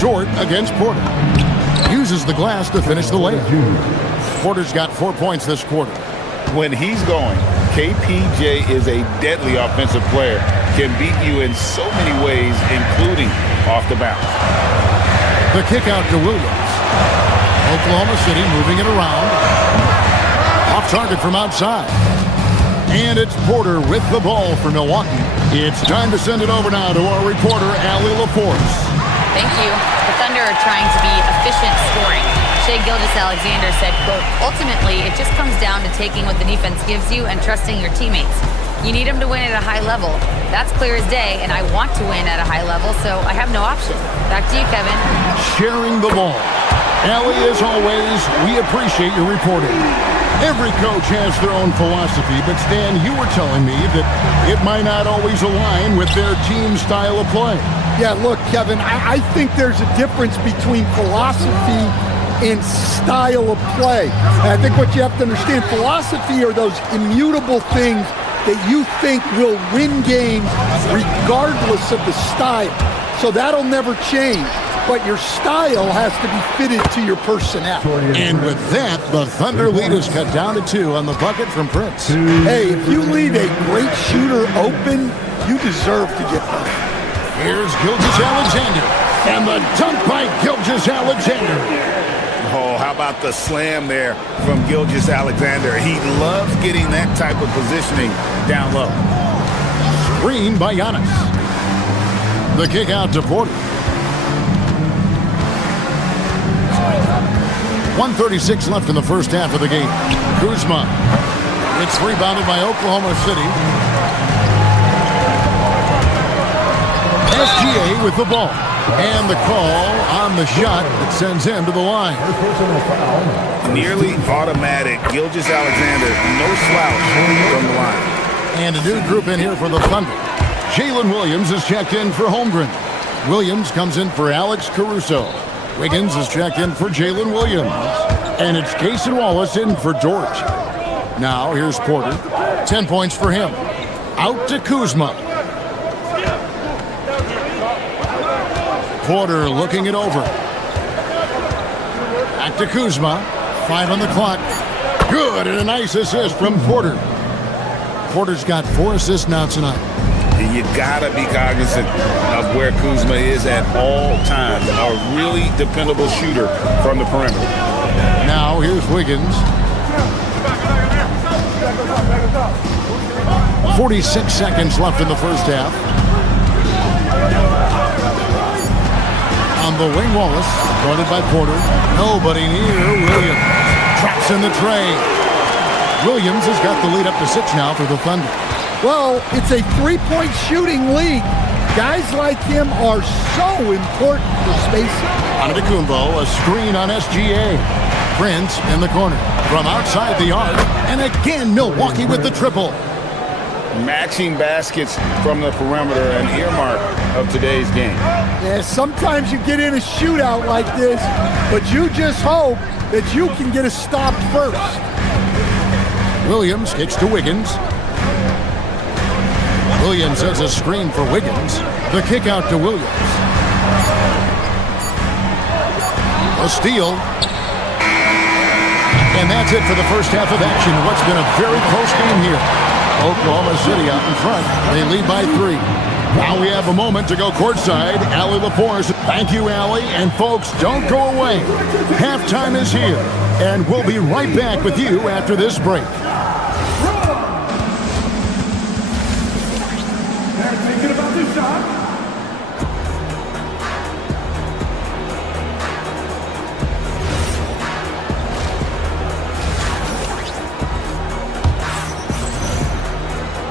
George against Porter. Uses the glass to finish the layup. Porter's got 4 points this quarter. When he's going, KPJ is a deadly offensive player. Can beat you in so many ways, including off the bounce. The kick out to Williams. Oklahoma City moving it around. Off target from outside. And it's Porter with the ball for Milwaukee. It's time to send it over now to our reporter, Allie LaForce. Thank you. The Thunder are trying to be efficient scoring. Shai Gilgeous-Alexander said, quote, ultimately, it just comes down to taking what the defense gives you and trusting your teammates. You need them to win at a high level. That's clear as day, and I want to win at a high level, so I have no option. Back to you, Kevin. Sharing the ball. Allie, as always, we appreciate your reporting. Every coach has their own philosophy, but Stan, you were telling me that it might not always align with their team style of play. Yeah, look, Kevin, I think there's a difference between philosophy and style of play. And I think what you have to understand, philosophy are those immutable things that you think will win games regardless of the style. So that'll never change. But your style has to be fitted to your personnel. And with that, the Thunder lead is cut down to 2 on the bucket from Prince. Hey, if you leave a great shooter open, you deserve to get better. Here's Gilgeous-Alexander. And the dunk by Gilgeous-Alexander. Oh, how about the slam there from Gilgeous-Alexander? He loves getting that type of positioning down low. Screen by Giannis. The kick out to Porter. 1:36 left in the first half of the game. Kuzma. It's rebounded by Oklahoma City. SGA with the ball. And the call on the shot that sends him to the line. Nearly automatic. Gilgeous-Alexander, no slouch from the line. And a new group in here for the Thunder. Jalen Williams is checked in for Holmgren. Williams comes in for Alex Caruso. Wiggins is checked in for Jalen Williams. And it's Cason Wallace in for George. Now here's Porter. 10 points for him. Out to Kuzma. Porter looking it over. Back to Kuzma. 5 on the clock. Good, and a nice assist from Porter. Porter's got 4 assists now tonight. You gotta be cognizant of where Kuzma is at all times. A really dependable shooter from the perimeter. Now here's Wiggins. 46 seconds left in the first half. On the wing, Wallace, guarded by Porter. Nobody near Williams. Drops in the tray. Williams has got the lead up to 6 now for the Thunder. Well, it's a three-point shooting league. Guys like him are so important for spacing. Antetokounmpo, a screen on SGA. Prince in the corner. From outside the arc. And again, Milwaukee with the triple. Matching baskets from the perimeter, an earmark of today's game. Yeah, sometimes you get in a shootout like this, but you just hope that you can get a stop first. Williams kicks to Wiggins. Williams has a screen for Wiggins. The kick out to Williams. A steal. And that's it for the first half of action. What's been a very close game here. Oklahoma City out in front. They lead by 3. Now we have a moment to go courtside. Allie LaForce. Thank you, Allie. And folks, don't go away. Halftime is here. And we'll be right back with you after this break. Thinking about this shot.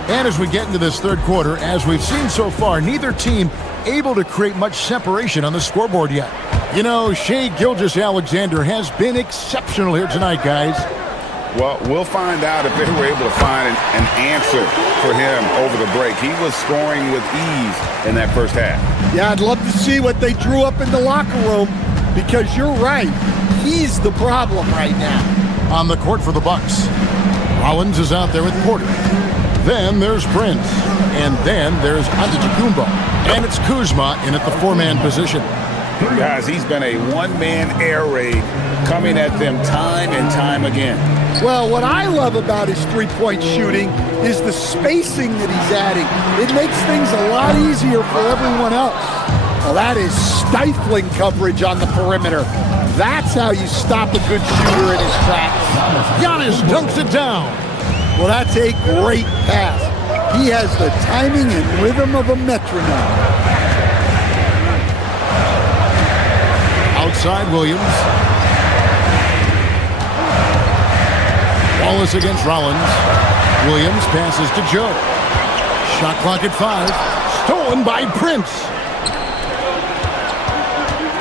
And as we get into this third quarter, as we've seen so far, neither team able to create much separation on the scoreboard yet. You know, Shai Gilgeous-Alexander has been exceptional here tonight, guys. Well, we'll find out if they were able to find an answer for him over the break. He was scoring with ease in that first half. Yeah, I'd love to see what they drew up in the locker room, because you're right. He's the problem right now. On the court for the Bucks, Rollins is out there with Porter. Then there's Prince. And then there's Antetokounmpo. And it's Kuzma in at the 4-man position. Guys, he's been a one-man air raid coming at them time and time again. Well, what I love about his three-point shooting is the spacing that he's adding. It makes things a lot easier for everyone else. Well, that is stifling coverage on the perimeter. That's how you stop a good shooter in his tracks. Giannis dunks it down. Well, that's a great pass. He has the timing and rhythm of a metronome. Outside Williams. Wallace against Rollins. Williams passes to Joe. Shot clock at 5. Stolen by Prince.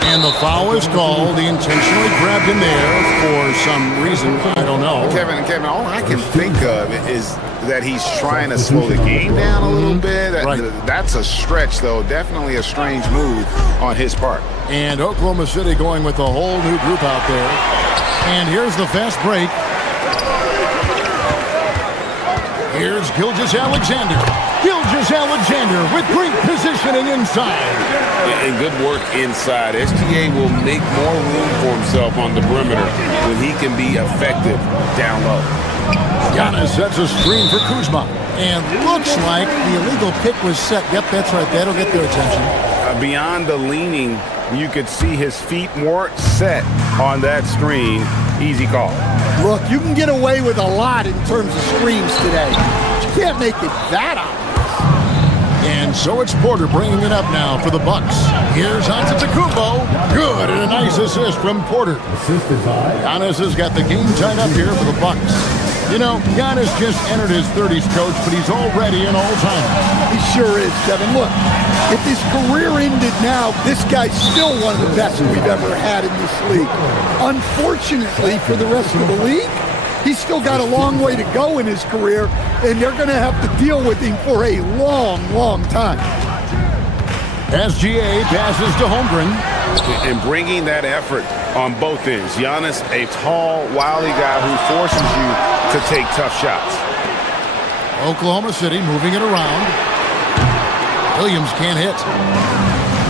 And the foul is called. He intentionally grabbed him there for some reason. I don't know. Kevin, all I can think of is that he's trying to slow the game down a little bit. Right. That's a stretch, though. Definitely a strange move on his part. And Oklahoma City going with a whole new group out there. And here's the fast break. Here's Gilgeous-Alexander. Gilgeous-Alexander with great positioning inside. And good work inside. SGA will make more room for himself on the perimeter when he can be effective down low. Giannis sets a screen for Kuzma. And looks like the illegal pick was set. Yep, that's right. That'll get their attention. Beyond the leaning, you could see his feet more set on that screen. Easy call. Look, you can get away with a lot in terms of screens today. But you can't make it that obvious. And so it's Porter bringing it up now for the Bucks. Here's Antetokounmpo. Good, and a nice assist from Porter. Giannis has got the game tied up here for the Bucks. You know, Giannis just entered his 30s, coach, but he's already an all-timer. He sure is, Kevin. Look, if his career ended now, this guy's still one of the best we've ever had in this league. Unfortunately for the rest of the league, he's still got a long way to go in his career, and they're going to have to deal with him for a long, long time. SGA passes to Holmgren. And bringing that effort on both ends. Giannis, a tall, wily guy who forces you to take tough shots. Oklahoma City moving it around. Williams can't hit.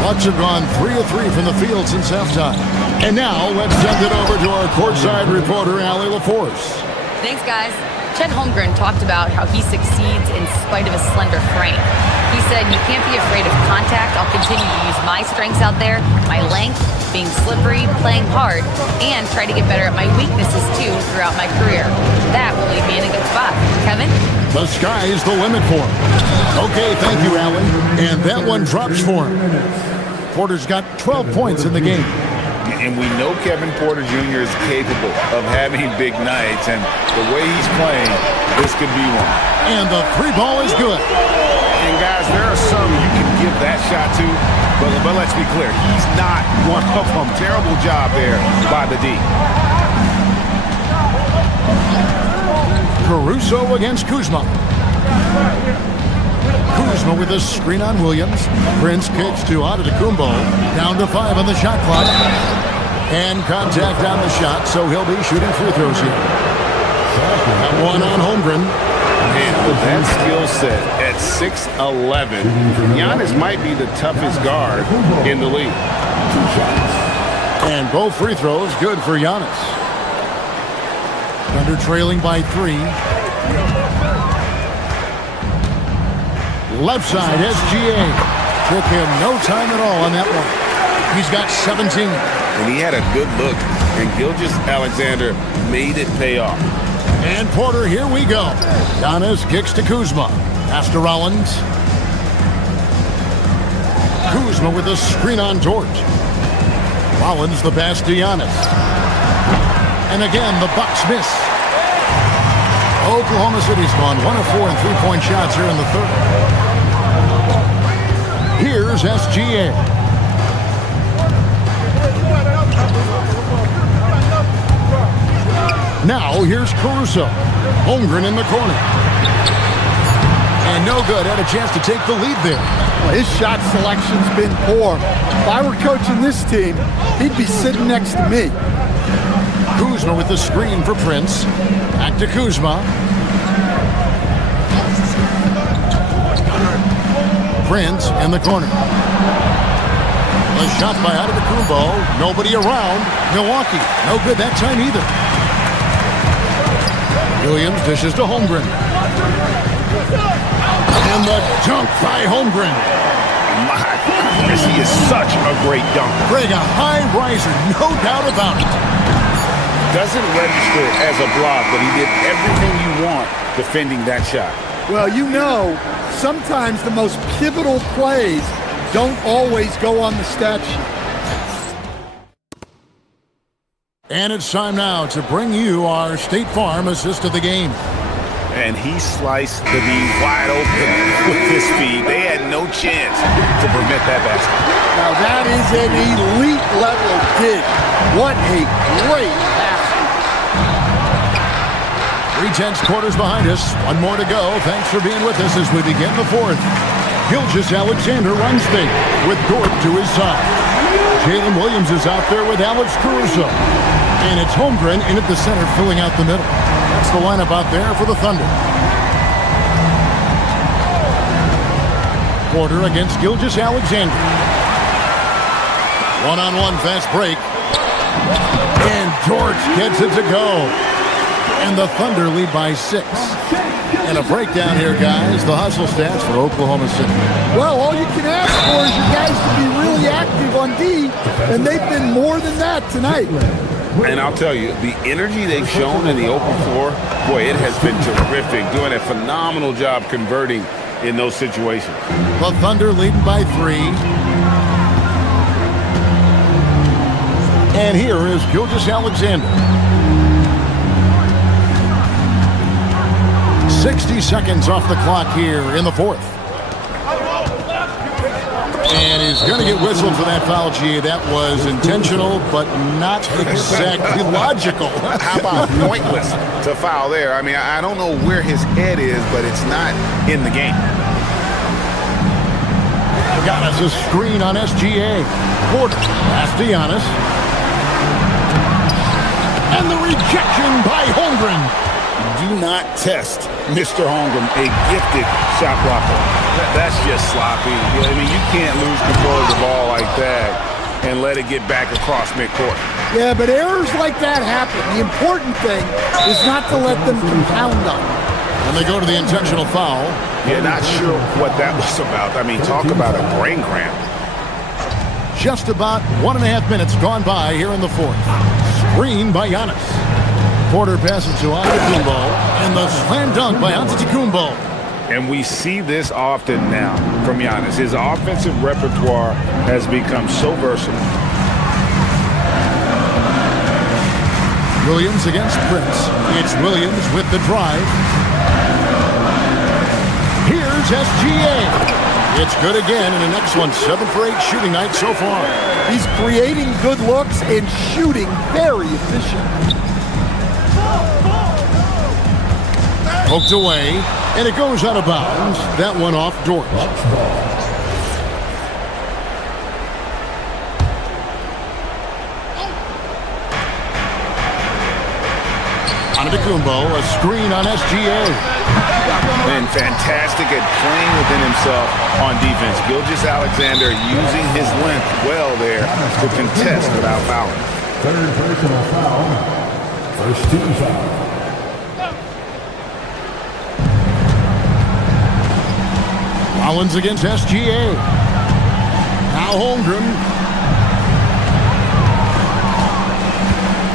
Bucks have gone 3 of 3 from the field since halftime. And now let's send it over to our courtside reporter, Allie LaForce. Thanks, guys. Chet Holmgren talked about how he succeeds in spite of a slender frame. He said, "You can't be afraid of contact. I'll continue to use my strengths out there, my length, being slippery, playing hard, and try to get better at my weaknesses, too, throughout my career. That will leave me in a good spot." Kevin? The sky's the limit for him. Okay, thank you, Allie. And that one drops for him. Porter's got 12 points in the game. And we know Kevin Porter Jr. is capable of having big nights, and the way he's playing, this could be one. And the three ball is good. And guys, there are some you can give that shot to, but let's be clear, he's not one of them. Terrible job there by the D. Caruso against Kuzma. Kuzma with a screen on Williams. Prince kicks to Antetokounmpo. Down to 5 on the shot clock. And contact on the shot, so he'll be shooting free throws here. That one on Holmgren. Man, with that skill set at 6'11", Giannis might be the toughest guard in the league. And both free throws good for Giannis. Thunder trailing by 3. Left side, SGA. Took him no time at all on that one. He's got 17. And he had a good look, and Gilgeous-Alexander made it pay off. And Porter, here we go. Giannis kicks to Kuzma. Pass to Rollins. Kuzma with a screen on Dort. Rollins the pass to Giannis. And again, the Bucks miss. Oklahoma City's gone 1 of 4 in three-point shots here in the third. Here's SGA. Now here's Caruso. Holmgren in the corner. And no good. Had a chance to take the lead there. Well, his shot selection's been poor. If I were coaching this team, he'd be sitting next to me. Kuzma with the screen for Prince. Back to Kuzma. Prince in the corner. A shot by Antetokounmpo. Nobody around. Milwaukee. No good that time either. Williams dishes to Holmgren. And the dunk by Holmgren. My goodness, he is such a great dunker. Greg, a high riser, no doubt about it. Doesn't register as a block, but he did everything you want defending that shot. Well, you know, sometimes the most pivotal plays don't always go on the stat sheet. And it's time now to bring you our State Farm assist of the game. And he sliced the D wide open with his feed. They had no chance to prevent that basket. Now that is an elite level dig. What a great pass. 3/10 quarters behind us. One more to go. Thanks for being with us as we begin the fourth. Gilgeous-Alexander runs things with Dort to his side. Jalen Williams is out there with Alex Caruso. And it's Holmgren in at the center, filling out the middle. That's the lineup out there for the Thunder. Porter against Gilgeous-Alexander. One-on-one fast break. And Dort gets it to go. And the Thunder lead by 6. And a breakdown here, guys. The hustle stats for Oklahoma City. Well, all you can ask for is your guys to be really active on D, and they've been more than that tonight. And I'll tell you, the energy they've shown in the open floor, boy, it has been terrific. Doing a phenomenal job converting in those situations. The Thunder leading by 3. And here is Gilgeous-Alexander. 60 seconds off the clock here in the fourth. And he's going to get whistled for that foul, G. That was intentional, but not exactly logical. How about pointless to foul there? I mean, I don't know where his head is, but it's not in the game. Got us a screen on SGA. Porter, pass to Giannis. And the rejection by Holmgren. Do not test Mr. Holmgren, a gifted shot blocker. That's just sloppy. I mean, you can't lose control of the ball like that and let it get back across midcourt. Yeah, but errors like that happen. The important thing is not to let them compound on it. And they go to the intentional foul. Yeah, not sure what that was about. I mean, talk about a brain cramp. Just about 1.5 minutes gone by here in the fourth. Screen by Giannis. Porter passes to Antetokounmpo, and the slam dunk by Antetokounmpo. And we see this often now from Giannis. His offensive repertoire has become so versatile. Williams against Prince. It's Williams with the drive. Here's SGA. It's good again, and an excellent 7 for 8 shooting night so far. He's creating good looks and shooting very efficient. Poked away, and it goes out of bounds. That one off Dort. Antetokounmpo, a screen on SGA. Been fantastic at playing within himself on defense. Gilgeous-Alexander using his length well there to contest without fouling. Third personal foul. First team foul. Collins against SGA. Now Holmgren.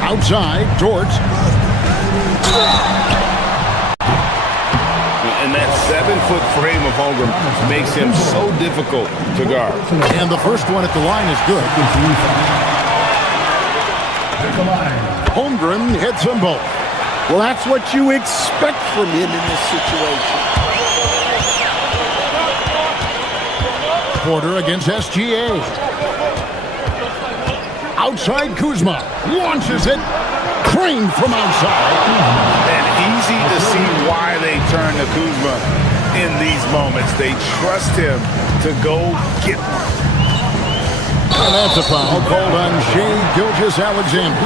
Outside, Dort. And that 7-foot frame of Holmgren makes him so difficult to guard. And the first one at the line is good. Holmgren hits them both. Well, that's what you expect from him in this situation. Porter against SGA. Outside Kuzma. Launches it. Crane from outside. And easy to see why they turn to Kuzma in these moments. They trust him to go get one. And that's a foul called on Shai Gilgeous-Alexander.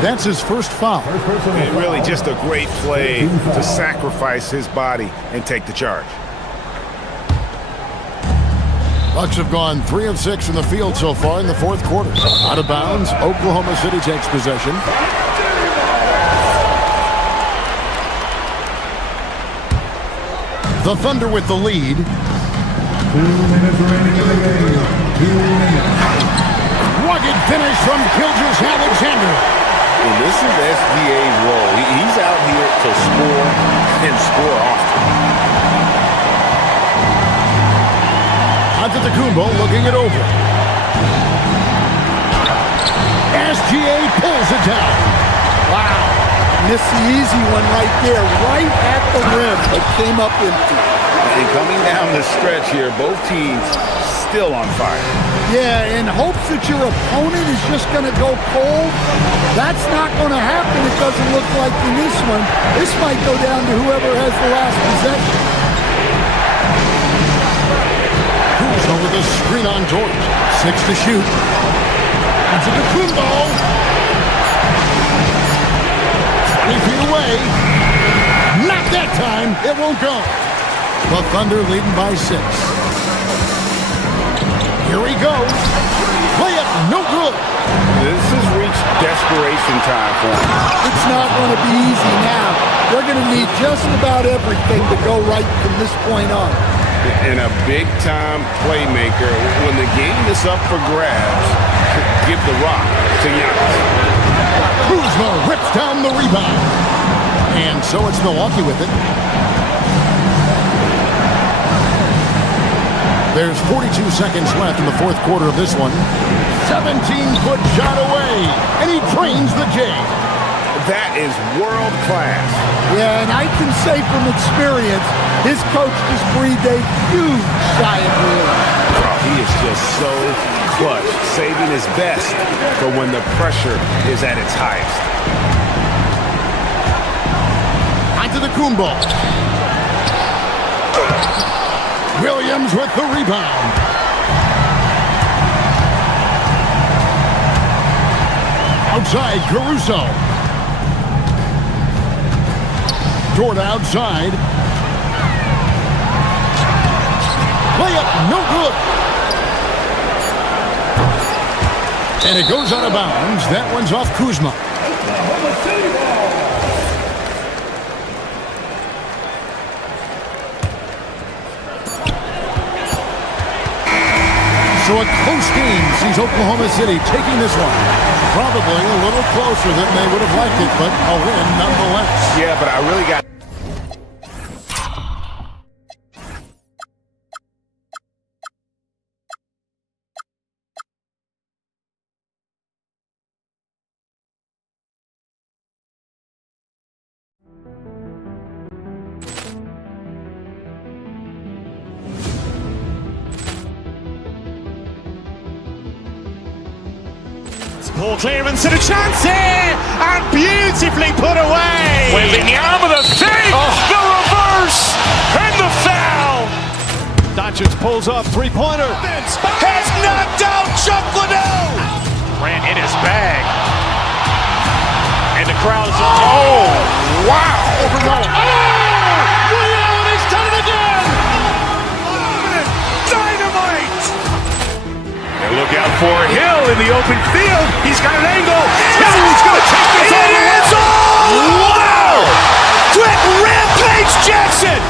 That's his first foul. And really just a great play to sacrifice his body and take the charge. Bucks have gone 3 of 6 in the field so far in the fourth quarter. Out of bounds, Oklahoma City takes possession. The Thunder with the lead. 2 minutes remaining in the game. 2 minutes. Rugged finish from Gilgeous-Alexander. And this is SGA's role. He's out here to score and score often. Antetokounmpo looking it over. SGA pulls it down. Wow. Missed the easy one right there, right at the rim, but came up empty. And coming down the stretch here, both teams still on fire. Yeah, in hopes that your opponent is just going to go cold. That's not going to happen. It doesn't look like in this one. This might go down to whoever has the last possession. Kuzma with a screen on Dort. 6 to shoot. Antetokounmpo. 20 feet away. Not that time. It won't go. The Thunder leading by 6. Here he goes. Layup, no good. This has reached desperation time for him. It's not going to be easy now. They're going to need just about everything to go right from this point on. And a big-time playmaker. When the game is up for grabs, give the rock to Giannis. Kuzma rips down the rebound. And so it's Milwaukee with it. There's 42 seconds left in the fourth quarter of this one. 17-foot shot away, and he drains the J. That is world class. Yeah, and I can say from experience, his coach just breathed a huge sigh of relief. Oh, he is just so clutch, saving his best for when the pressure is at its highest. Antetokounmpo. Williams with the rebound. Outside, Caruso. Dort outside. Layup, no good. And it goes out of bounds. That one's off Kuzma. So a close game sees Oklahoma City taking this one. Probably a little closer than they would have liked it, but a win nonetheless. Yeah, but I really got Poor clearance and a chance here, and beautifully put away. Wembanyama with a save, the reverse, and the foul. Doncic pulls up, three-pointer. Has knocked out Chuck Liddell. Ran in his bag, and the crowd is wow! Liddell, he's done it again. Dynamite! And look out for Hill in the open field. He's got an angle. He's going to take this all the way. Wow! Quick Rampage Jackson!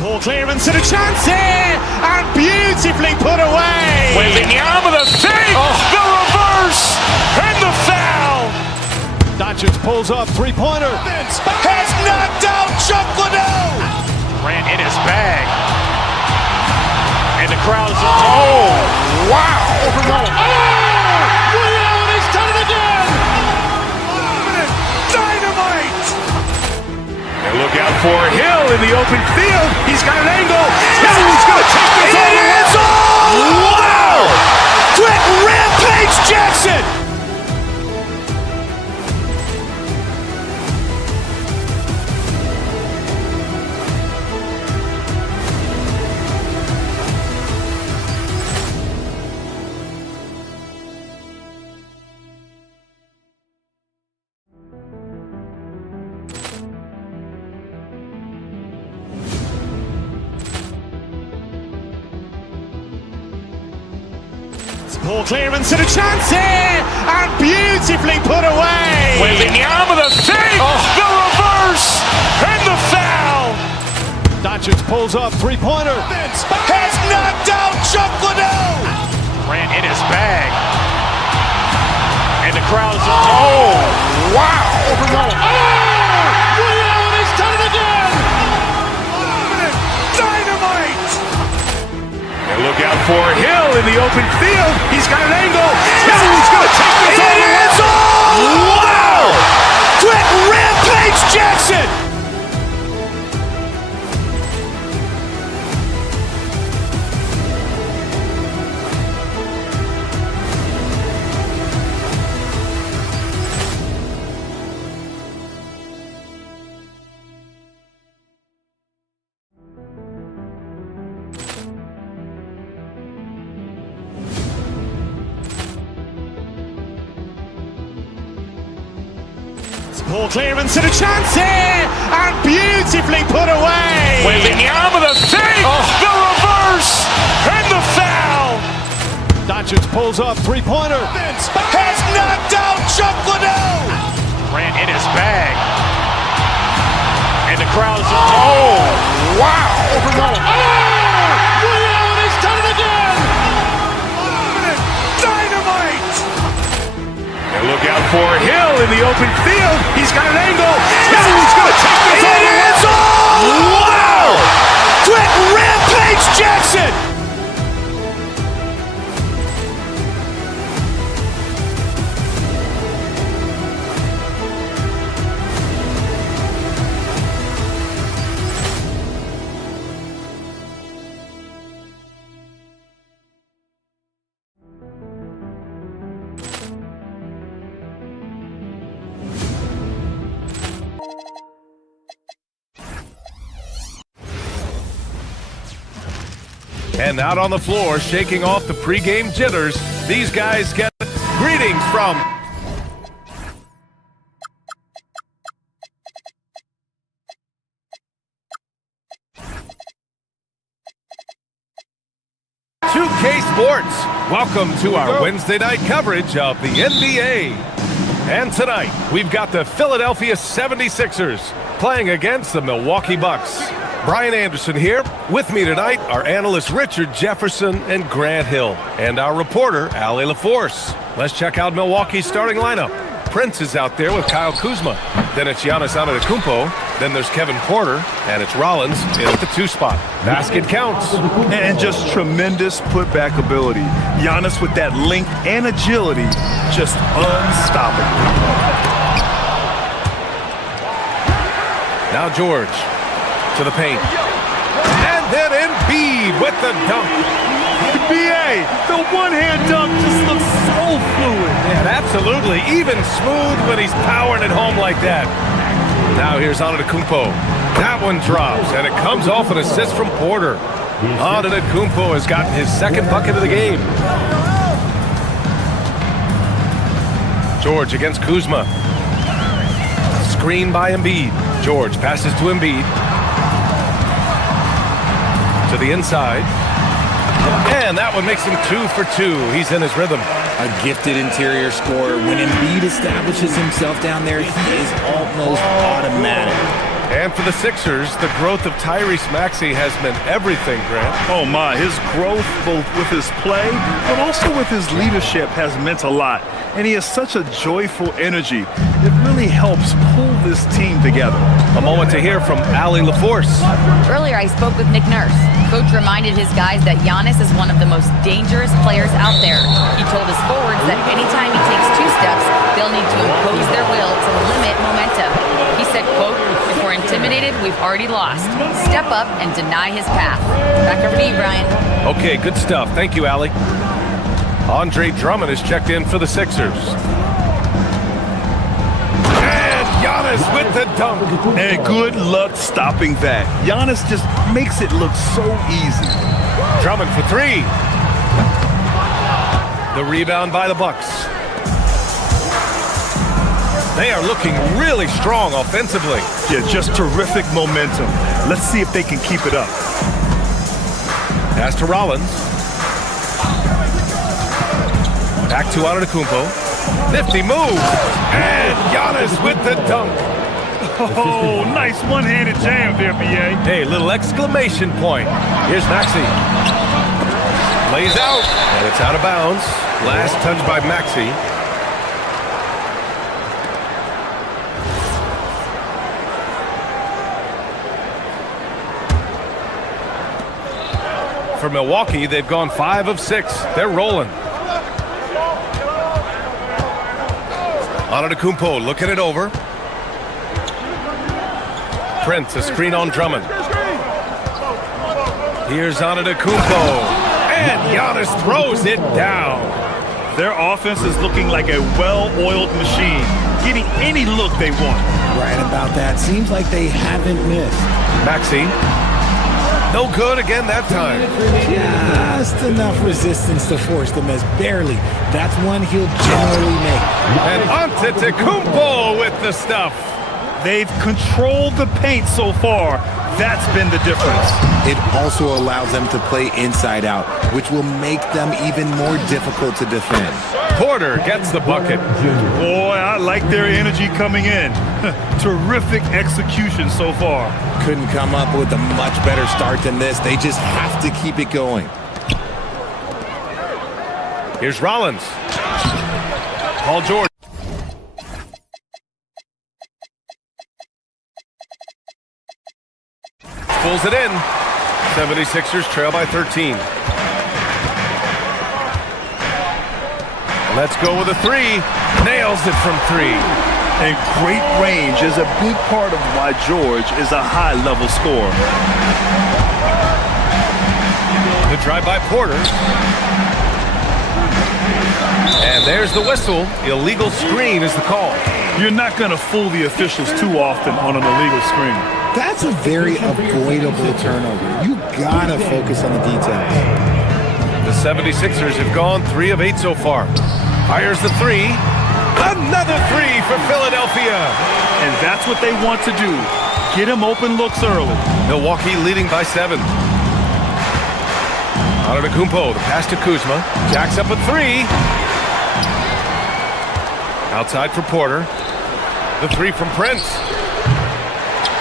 Poor clearance and a chance here, and beautifully put away. Wembanyama with a save, the reverse, and the foul. Doncic pulls up, three-pointer. Has knocked out Chuck Liddell. Ran in his bag, and the crowd is wow! Liddell, he's done it again. Dynamite! And look out for Hill in the open field. He's got an angle. He's going to take this all the way. Wow! Quick Rampage Jackson! Poor clearance and a chance here, and beautifully put away. Wembanyama with a save, the reverse, and the foul. Doncic pulls up, three-pointer. Has knocked out Chuck Liddell. Ran in his bag, and the crowd is wow! Liddell, he's done it again. Dynamite! And look out for Hill in the open field. He's got an angle. He's going to take this all the way. Wow! Quick Rampage Jackson! Poor clearance and a chance here, and beautifully put away. Wembanyama with a save, the reverse, and the foul. Doncic pulls up, three-pointer. Has knocked out Chuck Liddell. Ran in his bag, and the crowd is wow! Liddell, he's done it again. Dynamite! And look out for Hill in the open field. He's got an angle. He's going to take this all the way. Wow! Quick Rampage Jackson! And out on the floor, shaking off the pregame jitters, these guys get greetings from K Sports. Welcome to our Wednesday night coverage of the NBA. And tonight, we've got the Philadelphia 76ers playing against the Milwaukee Bucks. Brian Anderson here. With me tonight are analysts Richard Jefferson and Grant Hill, and our reporter, Allie LaForce. Let's check out Milwaukee's starting lineup. Prince is out there with Kyle Kuzma. Then it's Giannis Antetokounmpo. Then there's Kevin Porter, and it's Rollins in at the 2 spot. Basket counts. And just tremendous putback ability. Giannis with that length and agility, just unstoppable. Now George to the paint. And then Embiid with the dunk. BA, the one-hand dunk just looks so fluid. Yeah, absolutely. Even smooth when he's powering it home like that. Now here's Antetokounmpo. That one drops, and it comes off an assist from Porter. Antetokounmpo has gotten his 2nd bucket of the game. George against Kuzma. Screen by Embiid. George passes to Embiid. To the inside. And that one makes him 2 for 2. He's in his rhythm. A gifted interior scorer. When Embiid establishes himself down there, he is almost automatic. And for the Sixers, the growth of Tyrese Maxey has meant everything, Grant. Oh my, his growth both with his play, but also with his leadership has meant a lot. And he has such a joyful energy. It really helps pull this team together. A moment to hear from Allie LaForce. Earlier, I spoke with Nick Nurse. Coach reminded his guys that Giannis is one of the most dangerous players out there. He told his forwards that anytime he takes 2 steps, they'll need to impose their will to limit momentum. He said, quote, "If we're intimidated, we've already lost. Step up and deny his path." Back over to you, Brian. Okay, good stuff. Thank you, Allie. Andre Drummond is checked in for the Sixers. And Giannis with the dunk. And good luck stopping that. Giannis just makes it look so easy. Drummond for 3. The rebound by the Bucks. They are looking really strong offensively. Yeah, just terrific momentum. Let's see if they can keep it up. Pass to Rollins. Back to Antetokounmpo. Nifty move. And Giannis with the dunk. Oh, nice one-handed jam there, BA. Hey, little exclamation point. Here's Maxey. Lays out. And it's out of bounds. Last touch by Maxey. For Milwaukee, they've gone 5 of 6. They're rolling. Antetokounmpo looking it over. Prince, a screen on Drummond. Here's Antetokounmpo. And Giannis throws it down. Their offense is looking like a well-oiled machine, getting any look they want. Right about that. Seems like they haven't missed. Maxey. No good again that time. Just enough resistance to force the miss. Barely. That's one he'll generally make. And Antetokounmpo with the stuff. They've controlled the paint so far. That's been the difference. It also allows them to play inside out, which will make them even more difficult to defend. Porter gets the bucket. Boy, I like their energy coming in. Terrific execution so far. Couldn't come up with a much better start than this. They just have to keep it going. Here's Rollins. Paul George. Pulls it in. 76ers trail by 13. Let's go with a 3. Nails it from 3. And great range is a big part of why George is a high-level scorer. The drive by Porter. And there's the whistle. Illegal screen is the call. You're not going to fool the officials too often on an illegal screen. That's a very avoidable turnover. You gotta focus on the details. The 76ers have gone 3 of 8 so far. Fires the 3. Another 3 for Philadelphia. And that's what they want to do. Get him open looks early. Milwaukee leading by 7. Antetokounmpo, the pass to Kuzma. Jacks up a 3. Outside for Porter. The 3 from Prince.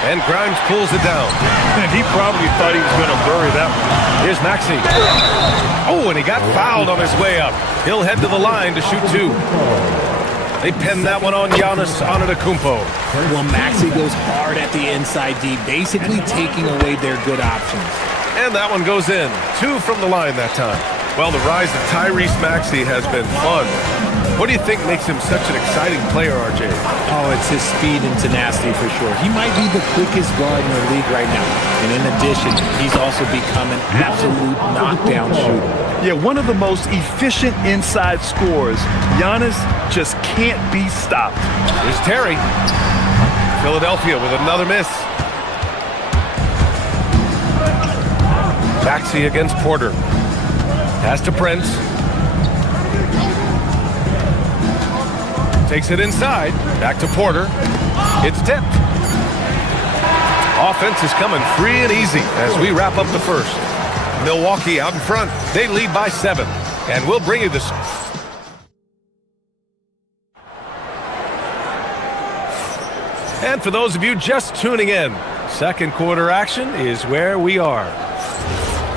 And Grimes pulls it down. And he probably thought he was going to bury that one. Here's Maxey. Oh, and he got fouled on his way up. He'll head to the line to shoot 2. They pin that one on Giannis Antetokounmpo. Well, Maxey goes hard at the inside D, basically taking away their good options. And that one goes in. 2 from the line that time. Well, the rise of Tyrese Maxey has been fun. What do you think makes him such an exciting player, RJ? Oh, it's his speed and tenacity for sure. He might be the quickest guard in the league right now. And in addition, he's also become an absolute knockdown shooter. Yeah, one of the most efficient inside scorers. Giannis just can't be stopped. Here's Terry. Philadelphia with another miss. Maxey against Porter. Pass to Prince. Takes it inside. Back to Porter. It's tipped. Offense is coming free and easy as we wrap up the first. Milwaukee out in front. They lead by 7. And we'll bring you this. And for those of you just tuning in, second quarter action is where we are.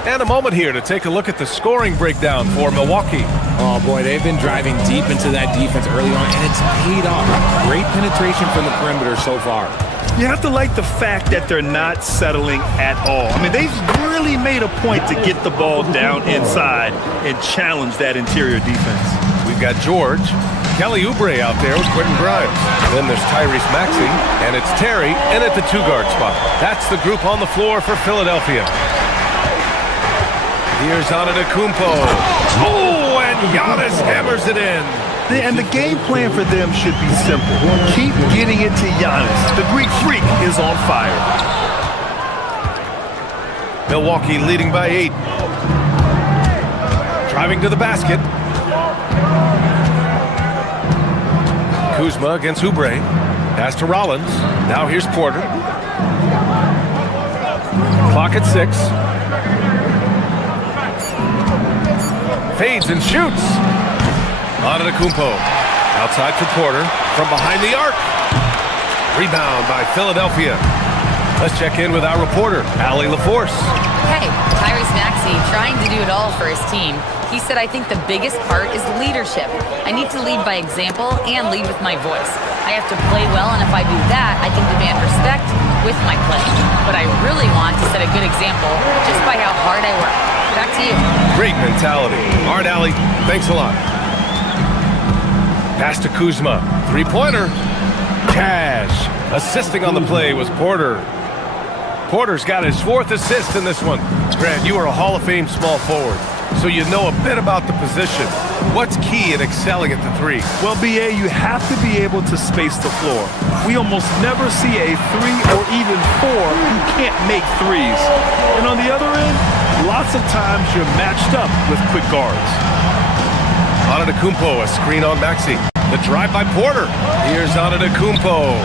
And a moment here to take a look at the scoring breakdown for Milwaukee. Oh, boy, they've been driving deep into that defense early on, and it's paid off. Great penetration from the perimeter so far. You have to like the fact that they're not settling at all. I mean, they've really made a point to get the ball down inside and challenge that interior defense. We've got George, Kelly Oubre out there with Quentin Grimes. Then there's Tyrese Maxey, and it's Terry in at the 2-guard spot. That's the group on the floor for Philadelphia. Here's Antetokounmpo. Oh, and Giannis hammers it in. And the game plan for them should be simple. Keep getting it to Giannis. The Greek Freak is on fire. Milwaukee leading by 8. Driving to the basket. Kuzma against Oubre. Pass to Rollins. Now here's Porter. Clock at 6. Fades and shoots. Antetokounmpo outside for Porter from behind the arc. Rebound by Philadelphia. Let's check in with our reporter, Allie LaForce. Hey, Tyrese Maxey trying to do it all for his team. He said, I think the biggest part is leadership. I need to lead by example and lead with my voice. I have to play well, and if I do that, I can demand respect with my play. But I really want to set a good example just by how hard I work. Back to you. Great mentality. All right, Allie, thanks a lot. Pass to Kuzma. 3-pointer. Cash. Assisting on the play was Porter. Porter's got his 4th assist in this one. Grant, you are a Hall of Fame small forward, so you know a bit about the position. What's key in excelling at the 3? Well, BA, you have to be able to space the floor. We almost never see a 3 or even 4 who can't make threes. And on the other end, lots of times you're matched up with quick guards. Antetokounmpo, a screen on Maxey. The drive by Porter. Here's Antetokounmpo.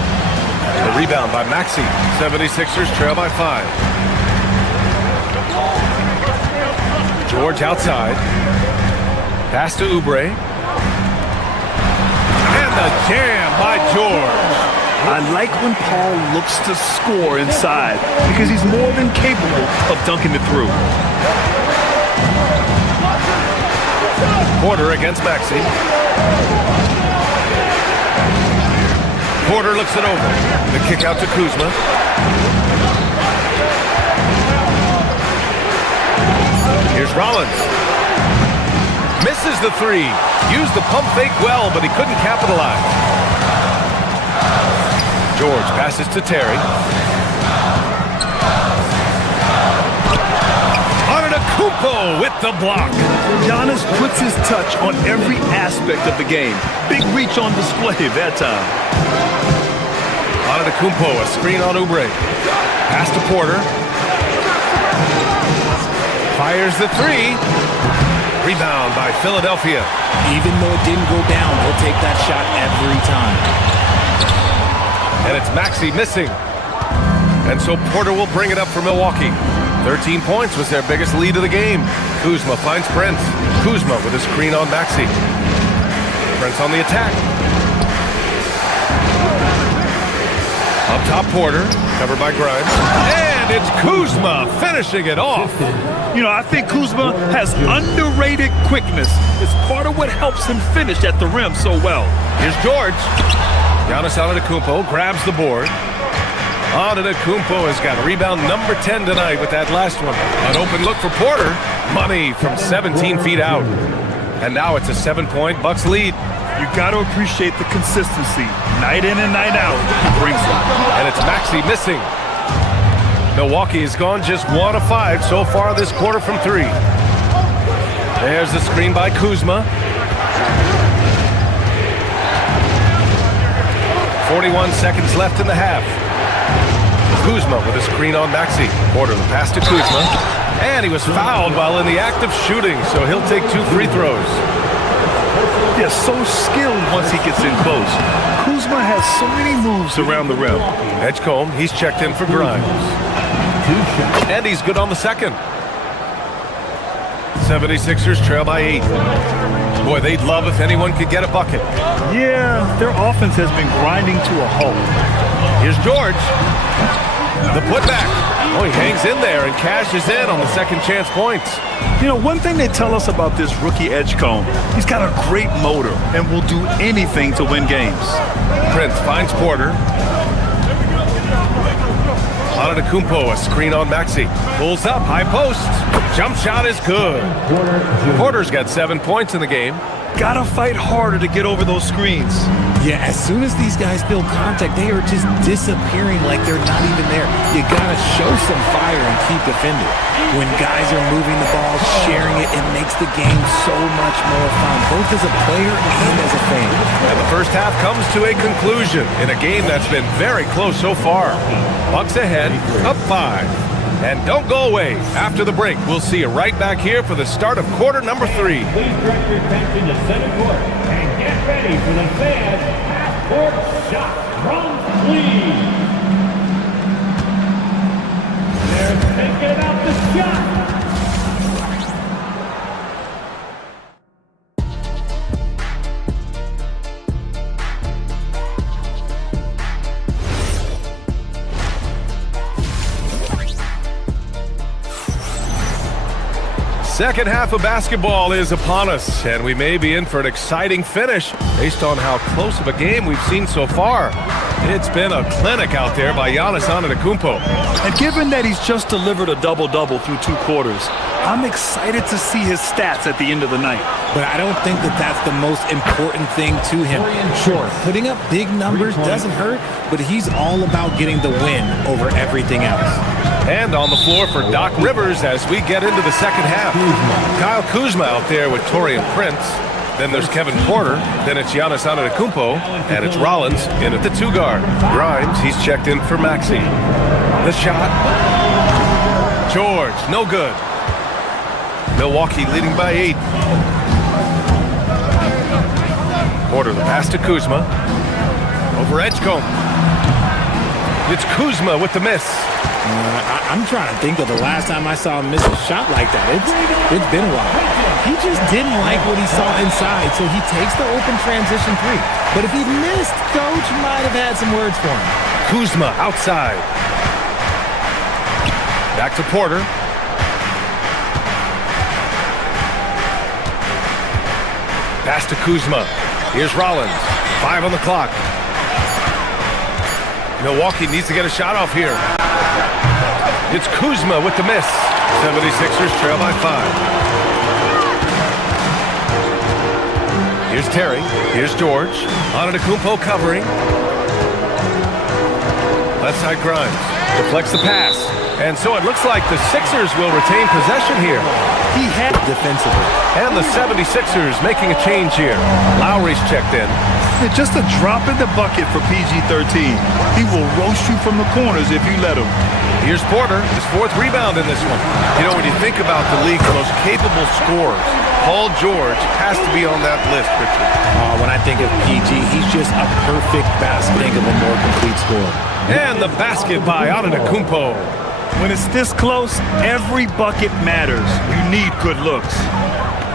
The rebound by Maxey. 76ers trail by 5. George outside. Pass to Oubre. And the jam by George. I like when Paul looks to score inside because he's more than capable of dunking it through. Porter against Maxey. Porter looks it over. The kick out to Kuzma. Here's Rollins. Misses the 3. Used the pump fake well, but he couldn't capitalize. George passes to Terry. Antetokounmpo with the block. Giannis puts his touch on every aspect of the game. Big reach on display that time. Antetokounmpo, a screen on Oubre. Pass to Porter. Fires the 3. Rebound by Philadelphia. Even though it didn't go down, he'll take that shot every time. And it's Maxey missing. And so Porter will bring it up for Milwaukee. 13 points was their biggest lead of the game. Kuzma finds Prince. Kuzma with a screen on Maxey. Prince on the attack. Up top, Porter, covered by Grimes. And And it's Kuzma finishing it off. You know, I think Kuzma has underrated quickness. It's part of what helps him finish at the rim so well. Here's George. Giannis Antetokounmpo grabs the board. Antetokounmpo has got rebound number 10 tonight with that last one. An open look for Porter. Money from 17 feet out. And now it's a 7-point Bucks lead. You got to appreciate the consistency. Night in and night out, he brings it. And it's Maxey missing. Milwaukee has gone just 1 of 5 so far this quarter from 3. There's the screen by Kuzma. 41 seconds left in the half. Kuzma with a screen on Maxey. Porter the pass to Kuzma. And he was fouled while in the act of shooting, so he'll take 2 free throws. Yeah, so skilled once he gets in close. Kuzma has so many moves around the rim. Edgecombe, he's checked in for Grimes. And he's good on the second. 76ers trail by 8. Boy, they'd love if anyone could get a bucket. Yeah, their offense has been grinding to a halt. Here's George. The putback. Oh, he hangs in there and cashes in on the second chance points. You know, one thing they tell us about this rookie Edgecombe, he's got a great motor and will do anything to win games. Prince finds Porter. Antetokounmpo, a screen on Maxey. Pulls up, high post. Jump shot is good. Porter's got 7 points in the game. Gotta fight harder to get over those screens. Yeah, as soon as these guys feel contact, they are just disappearing like they're not even there. You gotta show some fire and keep defending. When guys are moving the ball, sharing it, it makes the game so much more fun, both as a player and as a fan. And the first half comes to a conclusion in a game that's been very close so far. Bucks ahead, up 5. And don't go away. After the break, we'll see you right back here for the start of quarter number 3. Please direct your attention to center court and get ready for the fan half-court shot from Cleveland. They're thinking about the shot. Second half of basketball is upon us, and we may be in for an exciting finish based on how close of a game we've seen so far. It's been a clinic out there by Giannis Antetokounmpo. And given that he's just delivered a double-double through 2 quarters, I'm excited to see his stats at the end of the night. But I don't think that that's the most important thing to him. Sure, putting up big numbers doesn't hurt, but he's all about getting the win over everything else. And on the floor for Doc Rivers as we get into the second half. Kyle Kuzma out there with Taurean Prince. Then there's Kevin Porter. Then it's Giannis Antetokounmpo. And it's Rollins in at the 2 guard. Grimes, he's checked in for Maxey. The shot. George, no good. Milwaukee leading by 8. Porter, the pass to Kuzma. Over Edgecombe. It's Kuzma with the miss. I'm trying to think of the last time I saw him miss a shot like that. It's been a while. He just didn't like what he saw inside, so he takes the open transition 3. But if he missed, Coach might have had some words for him. Kuzma outside. Back to Porter. Pass to Kuzma. Here's Rollins. 5 on the clock. Milwaukee needs to get a shot off here. It's Kuzma with the miss. 76ers trail by 5. Here's Terry. Here's George. Antetokounmpo covering. Left side Grimes. Deflects the pass. And so it looks like the Sixers will retain possession here. He had defensively. And the 76ers making a change here. Lowry's checked in. Just a drop in the bucket for PG-13. He will roast you from the corners if you let him. Here's Porter, his 4th rebound in this one. You know, when you think about the league's most capable scorers, Paul George has to be on that list, Richard. When I think of PG, he's just a perfect basket. Think of a more complete scorer. And the basket by Antetokounmpo. When it's this close, every bucket matters. You need good looks.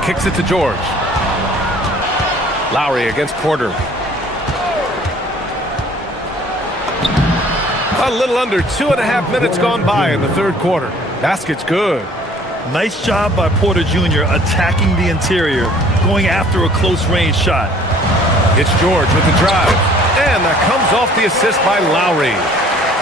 Kicks it to George. Lowry against Porter. A little under 2.5 minutes gone by in the third quarter. Basket's good. Nice job by Porter Jr. attacking the interior, going after a close-range shot. It's George with the drive. And that comes off the assist by Lowry.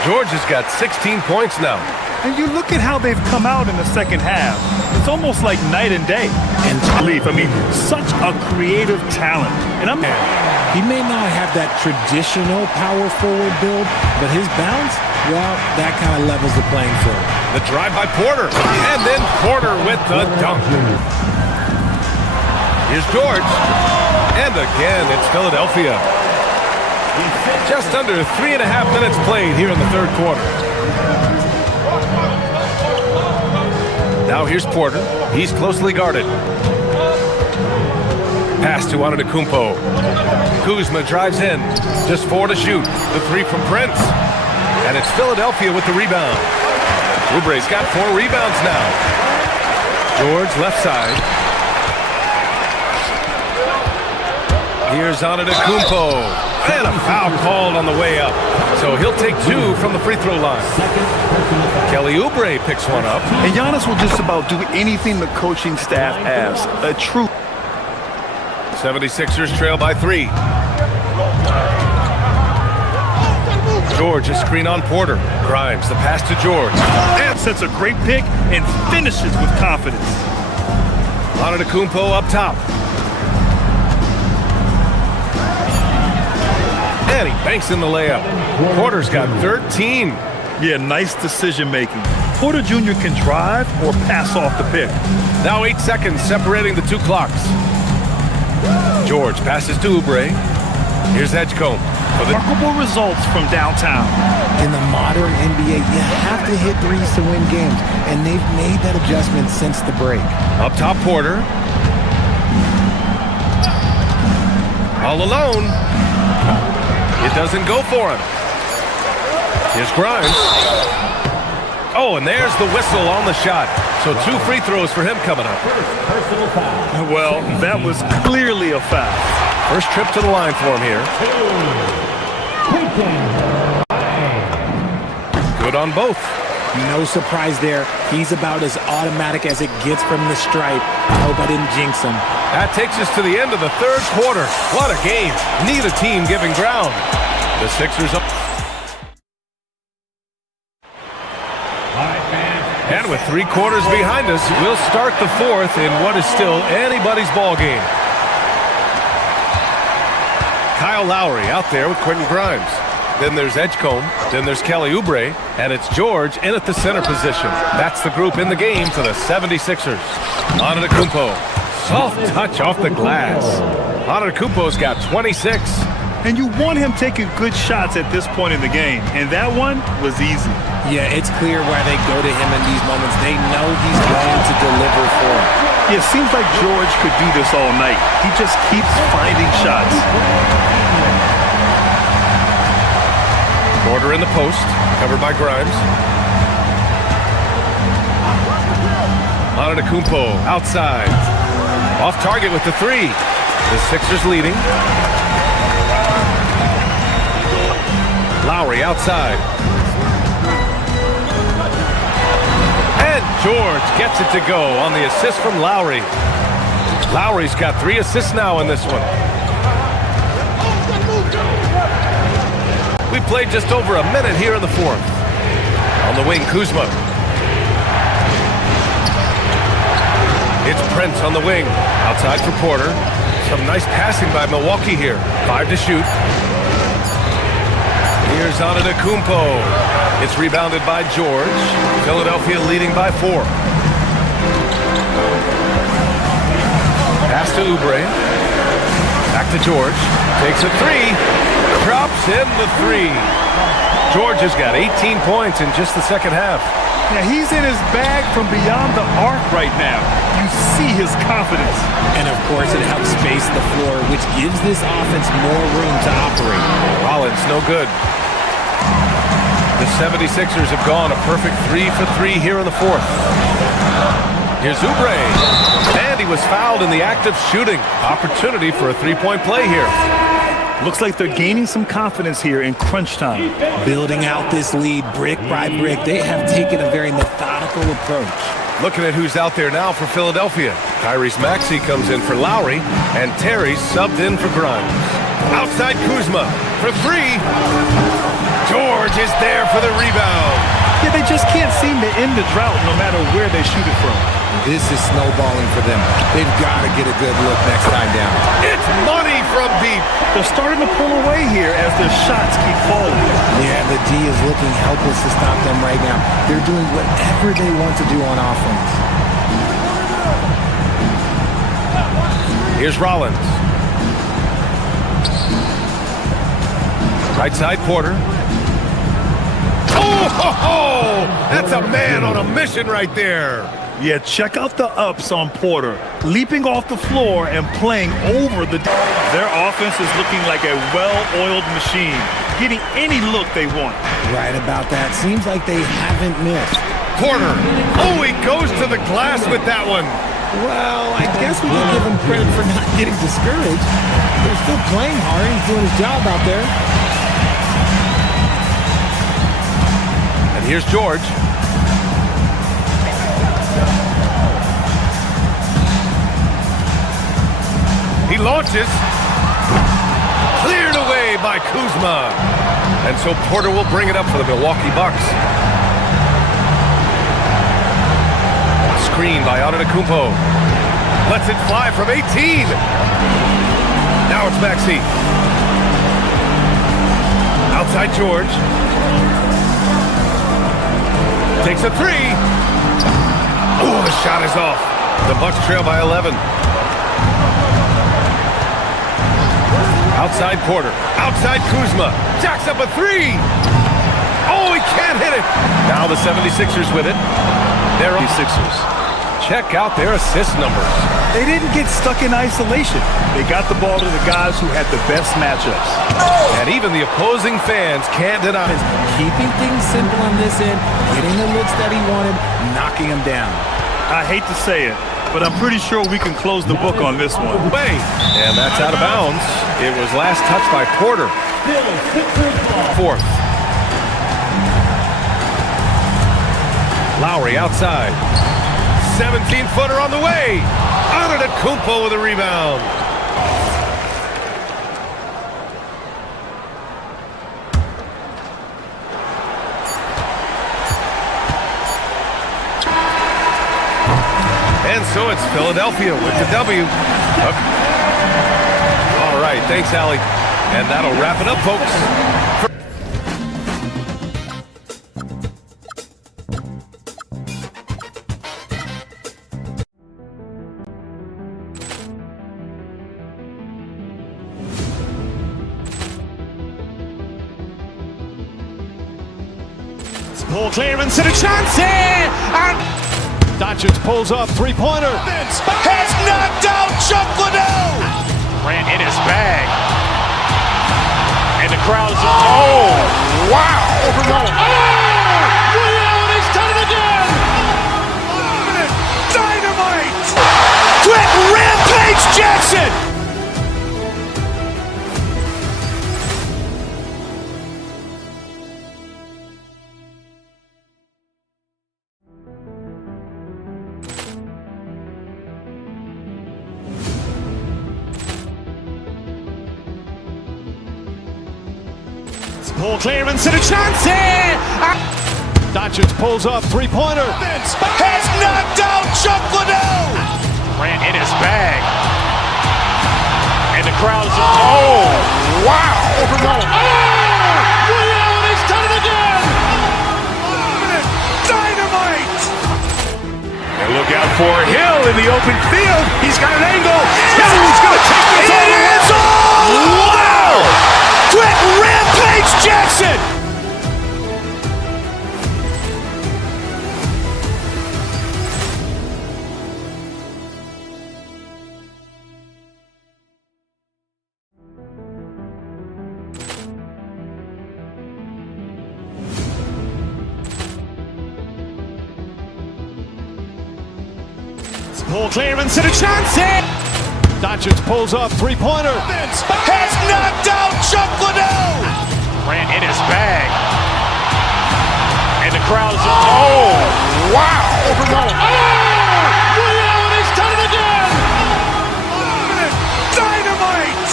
George has got 16 points now. And you look at how they've come out in the second half. It's almost like night and day. And Leaf, I mean, such a creative talent. And he may not have that traditional power forward build, but his bounce, well, that kind of levels the playing field. The drive by Porter. And then Porter with the dunk. Here's George. And again, it's Philadelphia. Just under 3.5 minutes played here in the third quarter. Now here's Porter. He's closely guarded. Pass to Antetokounmpo. Kuzma drives in. Just 4 to shoot. The 3 from Prince. And it's Philadelphia with the rebound. Oubre's got 4 rebounds now. George left side. Here's Antetokounmpo. And a foul called on the way up. So he'll take 2 from the free throw line. Kelly Oubre picks one up. And Giannis will just about do anything the coaching staff asks. A true 76ers trail by 3. George, a screen on Porter. Grimes, the pass to George. And sets a great pick and finishes with confidence. Antetokounmpo up top. And he banks in the layup. Porter's got 13. Yeah, nice decision making. Porter Jr. can drive or pass off the pick. Now 8 seconds separating the 2 clocks. George passes to Oubre. Here's Edgecombe. Remarkable results from downtown. In the modern NBA, you have to hit threes to win games, and they've made that adjustment since the break. Up top, Porter. All alone. It doesn't go for him. Here's Grimes. Oh, and there's the whistle on the shot. So 2 free throws for him coming up. Well, that was clearly a foul. First trip to the line for him here. Good on both. No surprise there. He's about as automatic as it gets from the stripe. I hope I didn't jinx him. That takes us to the end of the third quarter. What a game. Neither team giving ground. The Sixers up. And with 3 quarters behind us, we'll start the fourth in what is still anybody's ball game. Kyle Lowry out there with Quentin Grimes. Then there's Edgecombe. Then there's Kelly Oubre. And it's George in at the center position. That's the group in the game for the 76ers. Antetokounmpo. Soft touch off the glass. Antetokounmpo's got 26. And you want him taking good shots at this point in the game. And that one was easy. Yeah, it's clear why they go to him in these moments. They know he's going to deliver for them. Yeah, it seems like George could do this all night. He just keeps finding shots. Porter in the post, covered by Grimes. Antetokounmpo outside. Off target with the 3. The Sixers leading. Lowry outside. And George gets it to go on the assist from Lowry. Lowry's got 3 assists now in this one. We played just over a minute here in the fourth. On the wing, Kuzma. It's Prince on the wing. Outside for Porter. Some nice passing by Milwaukee here. 5 to shoot. Here's Antetokounmpo. It's rebounded by George. Philadelphia leading by 4. Pass to Oubre. Back to George. Takes a 3. Drops in the 3. George has got 18 points in just the second half. Yeah, he's in his bag from beyond the arc right now. You see his confidence. And of course, it helps space the floor, which gives this offense more room to operate. Rollins, no good. The 76ers have gone a perfect 3 for 3 here in the fourth. Here's Oubre. And he was fouled in the act of shooting. Opportunity for a 3-point play here. Looks like they're gaining some confidence here in crunch time. Building out this lead brick by brick. They have taken a very methodical approach. Looking at who's out there now for Philadelphia. Tyrese Maxey comes in for Lowry, and Terry subbed in for Grimes. Outside Kuzma for three. George is there for the rebound. Yeah, they just can't seem to end the drought no matter where they shoot it from. This is snowballing for them. They've got to get a good look next time down. It's money from deep. They're starting to pull away here as their shots keep falling. Yeah, the D is looking helpless to stop them right now. They're doing whatever they want to do on offense. Here's Rollins. Right side, Porter. Oh, ho, ho! That's a man on a mission right there. Yeah, check out the ups on Porter. Leaping off the floor and playing over the... Their offense is looking like a well-oiled machine, getting any look they want. Right about that. Seems like they haven't missed. Porter. Oh, he goes to the glass with that one. Well, I guess we can give him credit for not getting discouraged. They're still playing hard. He's doing his job out there. And here's George. He launches. Cleared away by Kuzma. And so Porter will bring it up for the Milwaukee Bucks. Screen by Antetokounmpo. Lets it fly from 18. Now it's Maxey. Outside George. Takes a three. Oh, the shot is off. The Bucks trail by 11. Outside Porter. Outside Kuzma. Jacks up a three. Oh, he can't hit it. Now the 76ers with it. They're on the Sixers. Check out their assist numbers. They didn't get stuck in isolation. They got the ball to the guys who had the best matchups. And even the opposing fans can't deny it. Keeping things simple on this end, getting the looks that he wanted, knocking them down. I hate to say it, but I'm pretty sure we can close the book on this one. Wait, and that's out of bounds. It was last touched by Porter. Fourth. Lowry outside. 17-footer on the way. Antetokounmpo with a rebound. And so it's Philadelphia with the W. Okay. All right, thanks, Allie. And that'll wrap it up, folks. Ball clearance and a chance here! And Doncic pulls up, three-pointer. Has knocked out Chuck Liddell! Grant in his bag. And the crowd is... Oh! Wow! Liddell, he's done it again! Dynamite! Quick Rampage Jackson! Ball clearance and a chance here! Doncic pulls up, three-pointer. Has knocked out Chuck Liddell! Grant in his bag. And the crowd is... Oh! Wow! Liddell, he's done it again! Dynamite! And look out for Hill in the open field. He's got an angle. He's going to take this all the way. Wow! Quick Rampage Jackson! Ball clearance and a chance here! Doncic pulls up, three-pointer. Has knocked out Chuck Liddell. Grant in his bag. And the crowd is... Oh, wow. Ray Allen, he's done it again. Dynamite.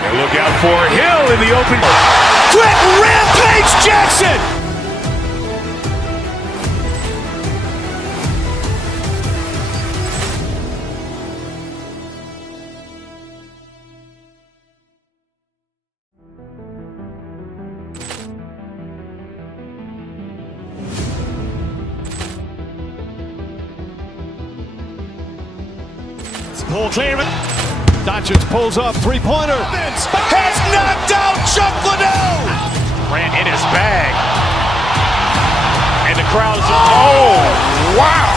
And look out for Hill in the open. Quit Rampage Jackson. Pull clear. Doncic pulls up, three-pointer. Has knocked out Chuck Liddell. Grant in his bag. And the crowd is... Oh, wow.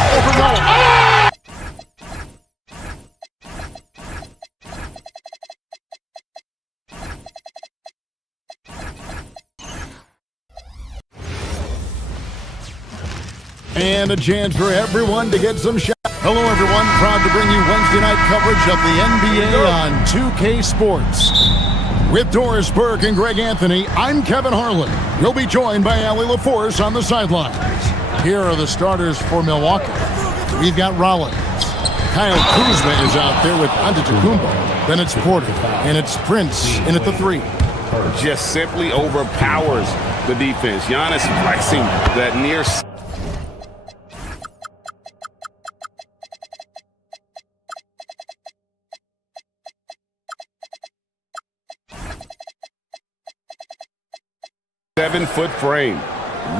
And a chance for everyone to get some shots. Hello, everyone. Proud to bring you Wednesday night coverage of the NBA on 2K Sports. With Doris Burke and Greg Anthony, I'm Kevin Harlan. You'll be joined by Allie LaForce on the sidelines. Here are the starters for Milwaukee. We've got Rollins. Kyle Kuzma is out there with Antetokounmpo. Then it's Porter, and it's Prince in at the 3. Just simply overpowers the defense. Giannis flexing that near... Seven-foot frame.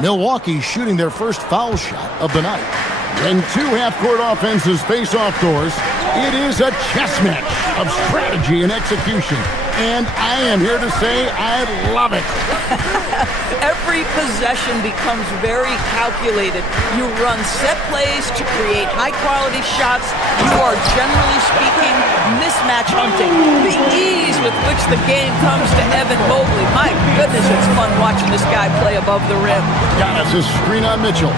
Milwaukee shooting their first foul shot of the night. When two half-court offenses face off doors, it is a chess match of strategy and execution. And I am here to say I love it. Every possession becomes very calculated. You run set plays to create high-quality shots. You are, generally speaking, mismatch hunting. The ease with which the game comes to Evan Mobley. My goodness, it's fun watching this guy play above the rim. Giannis' screen on Mitchell.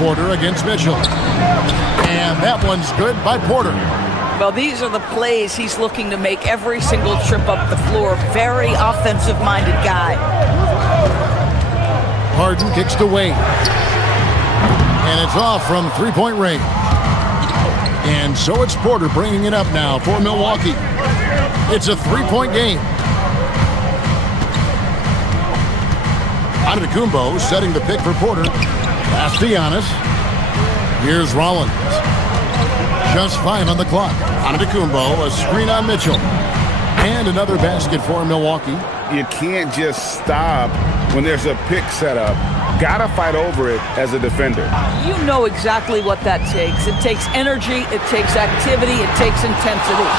Porter against Mitchell. And that one's good by Porter. Well, these are the plays he's looking to make every single trip up the floor. Very offensive-minded guy. Harden kicks to Wade. And it's off from three-point range. And so it's Porter bringing it up now for Milwaukee. It's a three-point game. Antetokounmpo setting the pick for Porter. Pass to Giannis. Here's Rollins. Just 5 on the clock. Antetokounmpo, a screen on Mitchell. And another basket for Milwaukee. You can't just stop when there's a pick set up. Gotta fight over it as a defender. You know exactly what that takes. It takes energy, it takes activity, it takes intensity.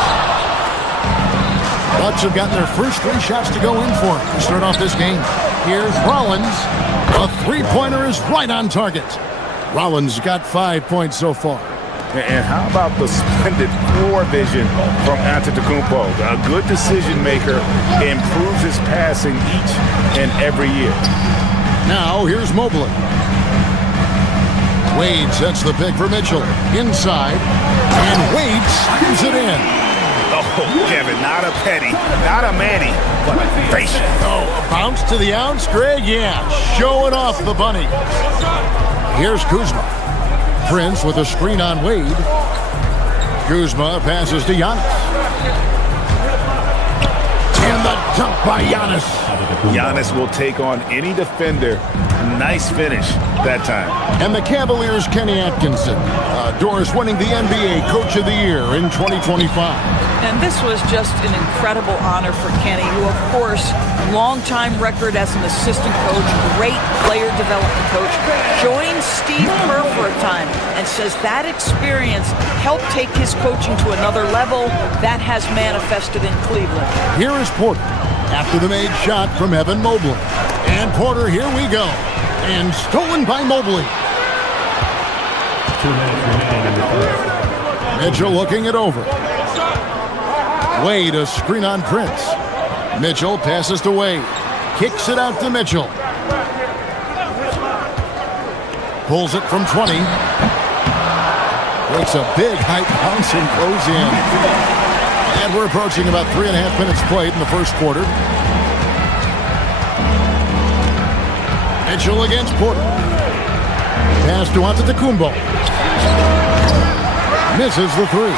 Bucks have gotten their first 3 shots to go in for to start off this game. Here's Rollins. A three-pointer is right on target. Rollins got 5 points so far. And how about the splendid floor vision from Antetokounmpo? A good decision maker, improves his passing each and every year. Now here's Mobley. Wade sets the pick for Mitchell. Inside. And Wade slams it in. Oh, Kevin, not a penny, not a Manny, but a facial. Oh, a bounce to the ounce, Greg? Yeah, showing off the bunny. Here's Kuzma. Prince with a screen on Wade. Kuzma passes to Giannis. And the dunk by Giannis. Giannis will take on any defender. Nice finish that time. And the Cavaliers' Kenny Atkinson. Doris winning the NBA Coach of the Year in 2025. And this was just an incredible honor for Kenny, who, of course, long-time record as an assistant coach, great player development coach, joined Steve Kerr for a time and says that experience helped take his coaching to another level. That has manifested in Cleveland. Here is Porter after the made shot from Evan Mobley. And Porter, here we go. And stolen by Mobley. 2 minutes remaining in the third. Mitchell looking it over. Wade, a screen on Prince. Mitchell passes to Wade. Kicks it out to Mitchell. Pulls it from 20. Takes a big high bounce and goes in. And we're approaching about 3.5 minutes played in the first quarter. Mitchell against Porter. Pass to Antetokounmpo. Misses the three.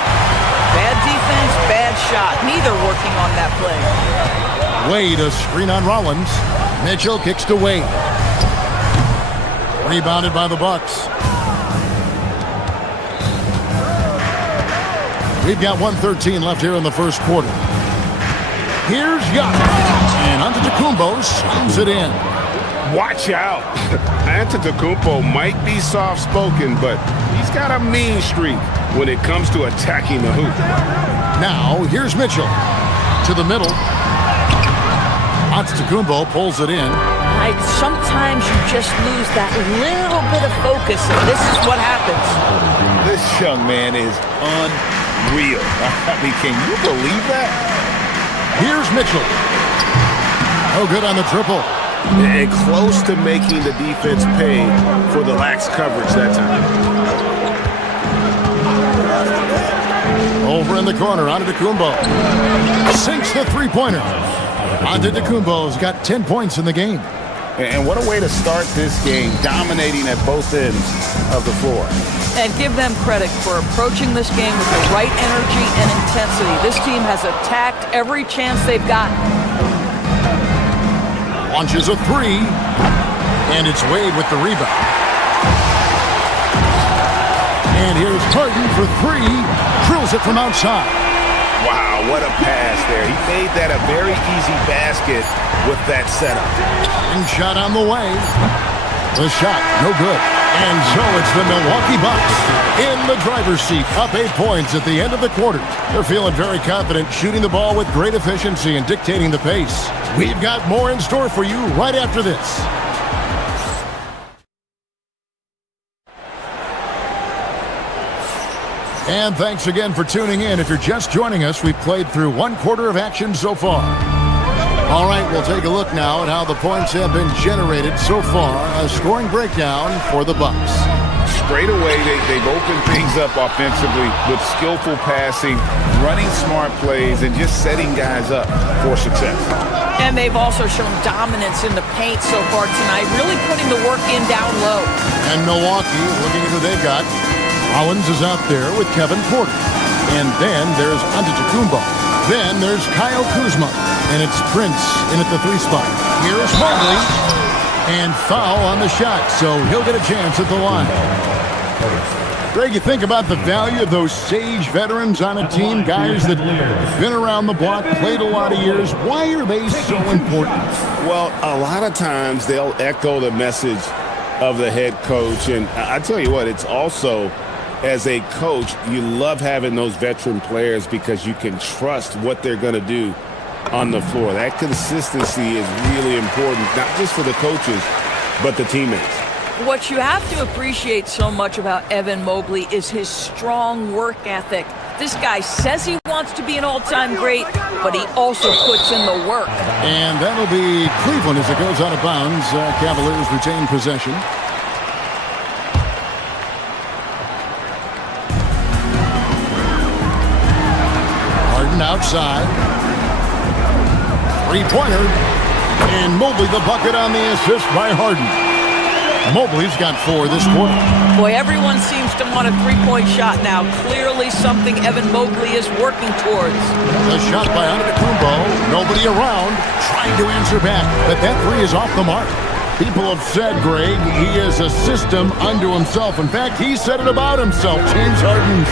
Bad defense, bad shot. Neither working on that play. Wade a screen on Rollins. Mitchell kicks to Wade. Rebounded by the Bucks. We've got 1:13 left here in the first quarter. Here's Giannis. And Antetokounmpo slams it in. Watch out. Antetokounmpo might be soft-spoken, but he's got a mean streak when it comes to attacking the hoop. Now, here's Mitchell. To the middle. Antetokounmpo pulls it in. Sometimes you just lose that little bit of focus, and this is what happens. This young man is unreal. I mean, can you believe that? Here's Mitchell. No good on the triple. And close to making the defense pay for the lax coverage that time. Over in the corner, Antetokounmpo sinks the three-pointer. Antetokounmpo's got 10 points in the game. And what a way to start this game, dominating at both ends of the floor. And give them credit for approaching this game with the right energy and intensity. This team has attacked every chance they've gotten. Launches a three, and it's Wade with the rebound. And here's Harden for three, drills it from outside. Wow, what a pass there. He made that a very easy basket with that setup. And shot on the way. The shot, no good. And so it's the Milwaukee Bucks in the driver's seat, up 8 points at the end of the quarter. They're feeling very confident, shooting the ball with great efficiency and dictating the pace. We've got more in store for you right after this. And thanks again for tuning in. If you're just joining us, we've played through 1 quarter of action so far. All right, we'll take a look now at how the points have been generated so far. A scoring breakdown for the Bucks. Straight away, they've opened things up offensively with skillful passing, running smart plays, and just setting guys up for success. And they've also shown dominance in the paint so far tonight, really putting the work in down low. And Milwaukee, looking at who they've got. Rollins is out there with Kevin Porter. And then there's Antetokounmpo. Then there's Kyle Kuzma. And it's Prince in at the 3 spot. Here's Mobley. And foul on the shot, so he'll get a chance at the line. Greg, you think about the value of those sage veterans on a team, guys that have been around the block, played a lot of years. Why are they so important? Well, a lot of times they'll echo the message of the head coach. And I tell you what, it's also, as a coach, you love having those veteran players because you can trust what they're going to do on the floor. That consistency is really important, not just for the coaches, but the teammates. What you have to appreciate so much about Evan Mobley is his strong work ethic. This guy says he wants to be an all-time great, but he also puts in the work. And that'll be Cleveland as it goes out of bounds. Cavaliers retain possession. Harden outside. Three-pointer. And Mobley the bucket on the assist by Harden. Mobley's got 4 this quarter. Boy, everyone seems to want a three-point shot now. Clearly something Evan Mobley is working towards. The shot by Antetokounmpo. Nobody around. Trying to answer back, but that three is off the mark. People have said, Greg, he is a system unto himself. In fact, he said it about himself. James Harden's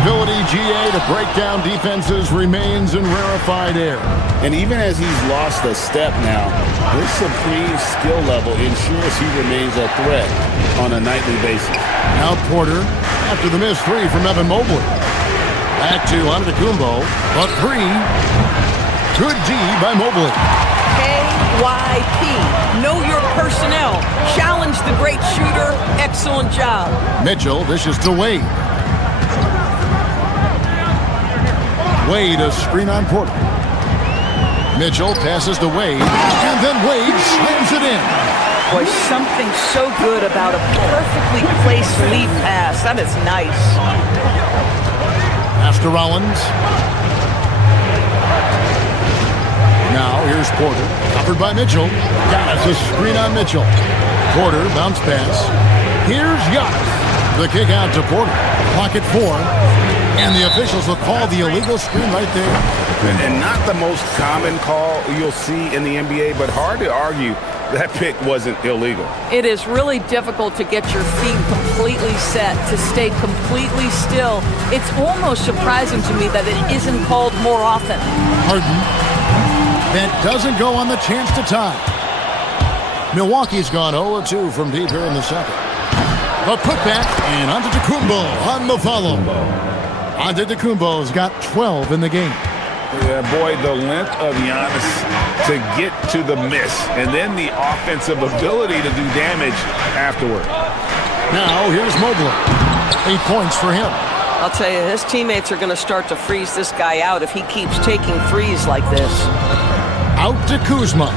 ability, GA, to break down defenses remains in rarefied air. And even as he's lost a step now, his supreme skill level ensures he remains a threat on a nightly basis. Now Porter, after the missed 3 from Evan Mobley. Back to Antetokounmpo. A 3. Good D by Mobley. KYP. Know your personnel. Challenge the great shooter. Excellent job. Mitchell dishes to Wade. Wade a screen on Porter. Mitchell passes to Wade, and then Wade slams it in. Boy, something so good about a perfectly placed lead pass. That is nice. Pass to Rollins. Now here's Porter, covered by Mitchell. Giannis, a screen on Mitchell. Porter, bounce pass. Here's Giannis. The kick out to Porter. Clock at 4. And the officials will call the illegal screen right there. And not the most common call you'll see in the NBA, but hard to argue that pick wasn't illegal. It is really difficult to get your feet completely set, to stay completely still. It's almost surprising to me that it isn't called more often. Harden. That doesn't go on the chance to tie. Milwaukee's gone 0-2 from deep here in the second. The putback, and Antetokounmpo on the follow. Antetokounmpo's got 12 in the game. Yeah, boy, the length of Giannis to get to the miss, and then the offensive ability to do damage afterward. Now, here's Mobley. 8 points for him. I'll tell you, his teammates are going to start to freeze this guy out if he keeps taking threes like this. Out to Kuzma.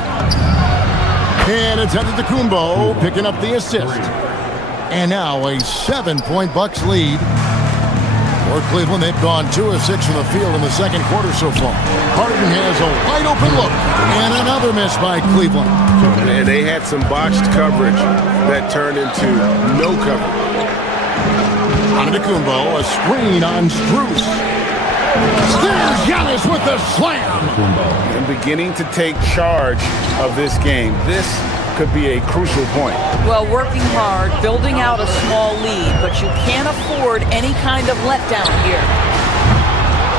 And it's Antetokounmpo picking up the assist. And now a 7-point Bucks lead. For Cleveland, they've gone 2 of 6 from the field in the second quarter so far. Harden has a wide open look. And another miss by Cleveland. And they had some botched coverage that turned into no coverage. Antetokounmpo, a screen on Strus. There's Giannis with the slam. And beginning to take charge of this game. This could be a crucial point. Well, working hard, building out a small lead, but you can't afford any kind of letdown here.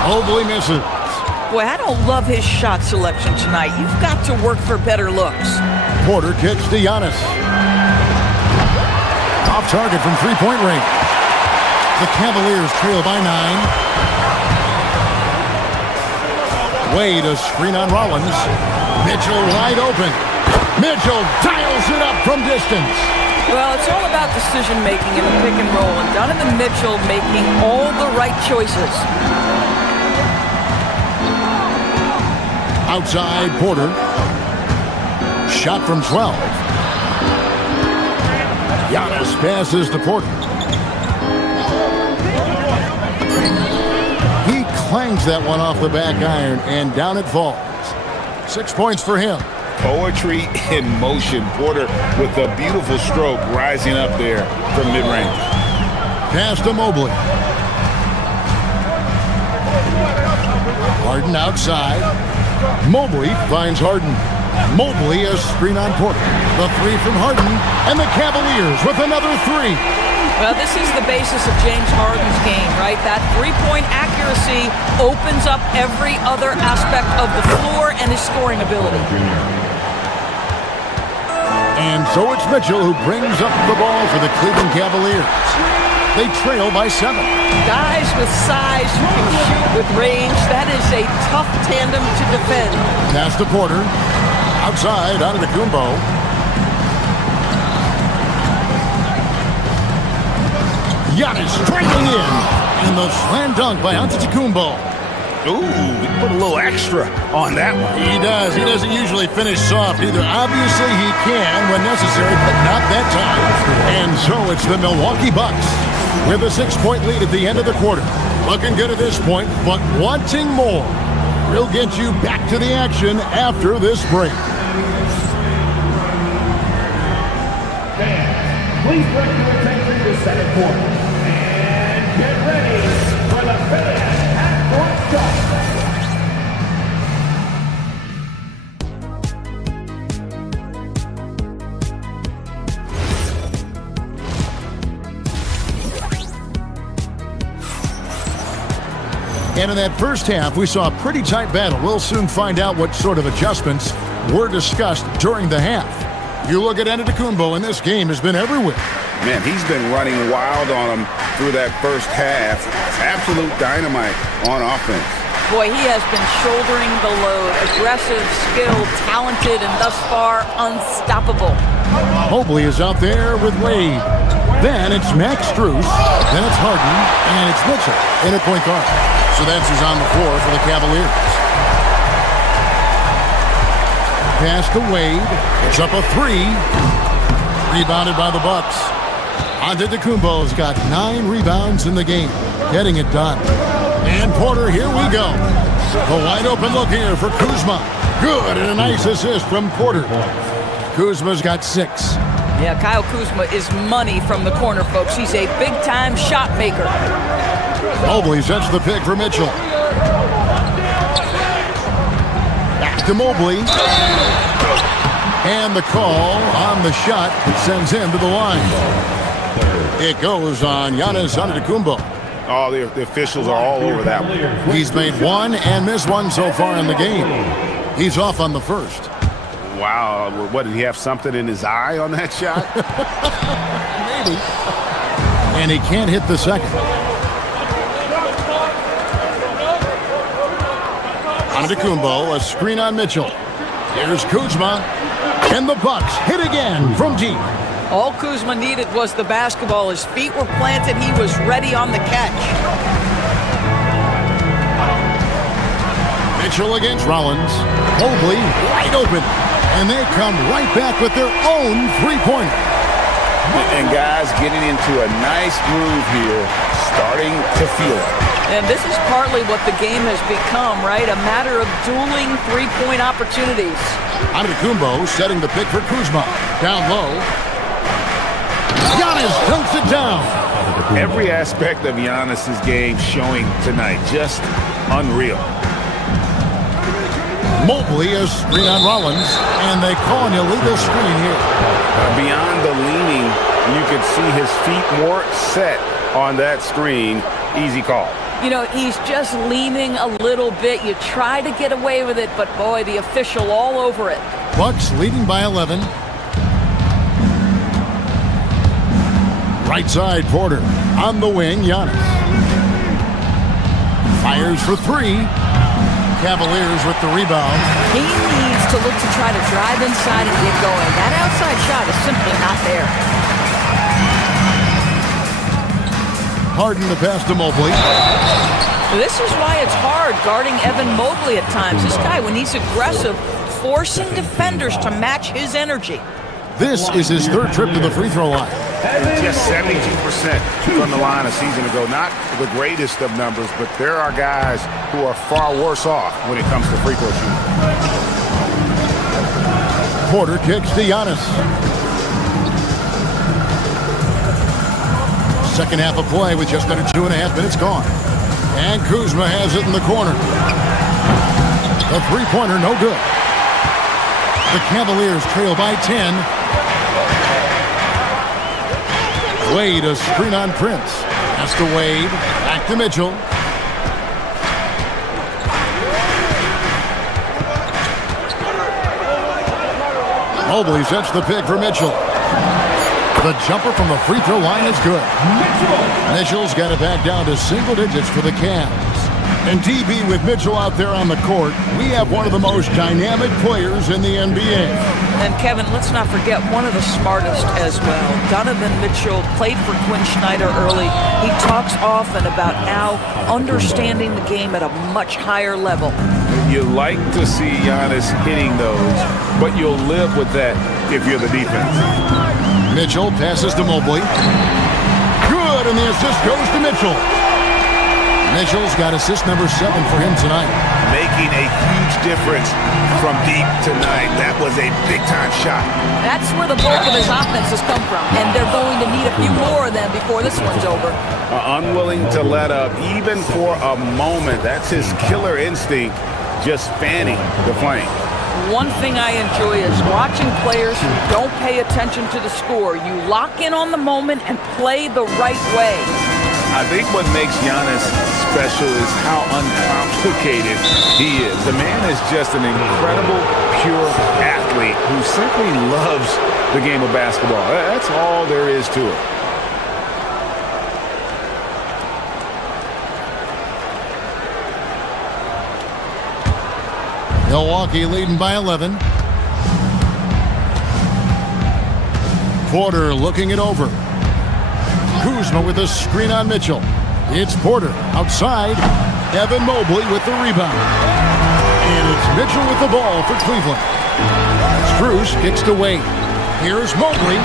Mobley misses. Boy, I don't love his shot selection tonight. You've got to work for better looks. Porter kicks to Giannis. Off target from three-point range. The Cavaliers trail by 9. Wade, a screen on Rollins. Mitchell wide open. Mitchell dials it up from distance. Well, it's all about decision-making in the pick and roll, and Donovan Mitchell making all the right choices. Outside, Porter. Shot from 12. Giannis passes to Porter. He clangs that one off the back iron, and down it falls. 6 points for him. Poetry in motion. Porter with a beautiful stroke rising up there from mid-range. Pass to Mobley. Harden outside. Mobley finds Harden. Mobley a screen on Porter. The 3 from Harden, and the Cavaliers with another 3. Well, this is the basis of James Harden's game, right? That three-point accuracy opens up every other aspect of the floor and his scoring ability. And so it's Mitchell who brings up the ball for the Cleveland Cavaliers. They trail by 7. Guys with size who can shoot with range, that is a tough tandem to defend. Pass to Porter. Outside, Antetokounmpo. Giannis striking in. And the slam dunk by Antetokounmpo. Ooh, he put a little extra on that one. He does. He doesn't usually finish soft either. Obviously, he can when necessary, but not that time. And so it's the Milwaukee Bucks with a 6-point lead at the end of the quarter. Looking good at this point, but wanting more. We'll get you back to the action after this break. Please bring your attention to center court and get ready for the fan half-court shot. And in that first half, we saw a pretty tight battle. We'll soon find out what sort of adjustments were discussed during the half. You look at Antetokounmpo, and this game has been everywhere. Man, he's been running wild on him through that first half. Absolute dynamite on offense. Boy, he has been shouldering the load. Aggressive, skilled, talented, and thus far unstoppable. Mobley is out there with Wade. Then it's Max Strus. Then it's Harden. And it's Mitchell in at point guard. So that's who's on the floor for the Cavaliers. Pass to Wade. It's up a 3. Rebounded by the Bucks. Antetokounmpo's got 9 rebounds in the game, getting it done. And Porter, here we go. A wide open look here for Kuzma. Good, and a nice assist from Porter. Kuzma's got 6. Yeah, Kyle Kuzma is money from the corner, folks. He's a big-time shot maker. Mobley sets the pick for Mitchell. Back to Mobley. And the call on the shot that sends him to the line. It goes on Giannis Antetokounmpo. Oh, the officials are all over that one. He's made 1 and missed 1 so far in the game. He's off on the first. Wow, what, did he have something in his eye on that shot? Maybe. And he can't hit the second. Antetokounmpo, a screen on Mitchell. Here's Kuzma. And the Bucks hit again from deep. All Kuzma needed was the basketball. His feet were planted. He was ready on the catch. Mitchell against Rollins. Mobley wide open. And they come right back with their own three-pointer. And guys getting into a nice groove here, starting to feel it. And this is partly what the game has become, right? A matter of dueling three-point opportunities. Antetokounmpo setting the pick for Kuzma. Down low. Giannis dunks it down. Every aspect of Giannis's game showing tonight, just unreal. Mobley a screen on Rollins, and they call an illegal screen here. Beyond the leaning, you could see his feet more set on that screen. Easy call. You know, he's just leaning a little bit. You try to get away with it, but boy, the official all over it. Bucks leading by 11. Right side, Porter. On the wing, Giannis. Fires for 3. Cavaliers with the rebound. He needs to look to try to drive inside and get going. That outside shot is simply not there. Harden the pass to Mobley. This is why it's hard guarding Evan Mobley at times. This guy, when he's aggressive, forcing defenders to match his energy. This is his 3rd trip to the free throw line. Just 72% from the line a season ago. Not the greatest of numbers, but there are guys who are far worse off when it comes to free throw shooting. Porter kicks to Giannis. Second half of play with just under 2.5 minutes gone. And Kuzma has it in the corner. The three-pointer, no good. The Cavaliers trail by 10. Wade, a screen on Prince. Pass to Wade. Back to Mitchell. Mobley sets the pick for Mitchell. The jumper from the free throw line is good. Mitchell's got it back down to single digits for the Cavs. And DB, with Mitchell out there on the court, we have one of the most dynamic players in the NBA. And Kevin, let's not forget one of the smartest as well. Donovan Mitchell played for Quinn Snyder early. He talks often about now understanding the game at a much higher level. You like to see Giannis hitting those, but you'll live with that if you're the defense. Mitchell passes to Mobley. Good, and the assist goes to Mitchell. Mitchell's got assist number 7 for him tonight. Making a huge difference from deep tonight. That was a big-time shot. That's where the bulk of his offense has come from, and they're going to need a few more of them before this one's over. Unwilling to let up, even for a moment. That's his killer instinct, just fanning the flame. One thing I enjoy is watching players who don't pay attention to the score. You lock in on the moment and play the right way. I think what makes Giannis special is how uncomplicated he is. The man is just an incredible, pure athlete who simply loves the game of basketball. That's all there is to it. Milwaukee leading by 11. Porter looking it over. Kuzma with a screen on Mitchell. It's Porter outside. Evan Mobley with the rebound. And it's Mitchell with the ball for Cleveland. Strus kicks to Wade. Here's Mobley.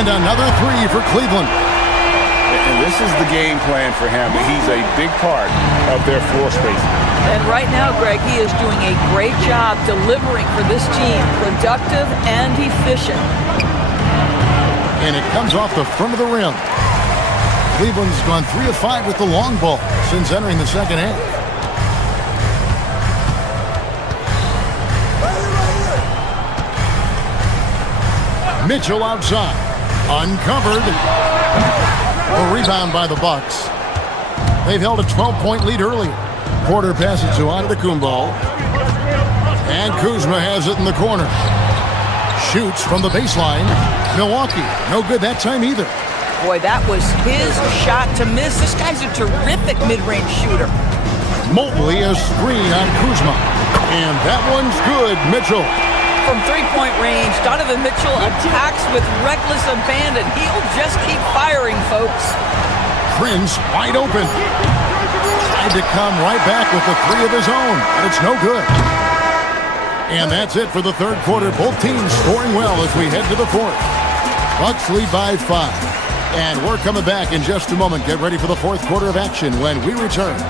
And another three for Cleveland. And this is the game plan for him. He's a big part of their floor spacing. And right now, Greg, he is doing a great job delivering for this team. Productive and efficient. And it comes off the front of the rim. Cleveland's gone 3 of 5 with the long ball since entering the second half. Mitchell outside. Uncovered. A rebound by the Bucks. They've held a 12-point lead earlier. Porter passes to Antetokounmpo. And Kuzma has it in the corner. Shoots from the baseline. Milwaukee, no good that time either. Boy, that was his shot to miss. This guy's a terrific mid-range shooter. Mobley a screen on Kuzma. And that one's good, Mitchell. From three-point range, Donovan Mitchell attacks with reckless abandon. He'll just keep firing, folks. Prince wide open. Tried to come right back with the three of his own, and it's no good. And that's it for the third quarter. Both teams scoring well as we head to the fourth. Bucks lead by 5. And we're coming back in just a moment. Get ready for the fourth quarter of action when we return.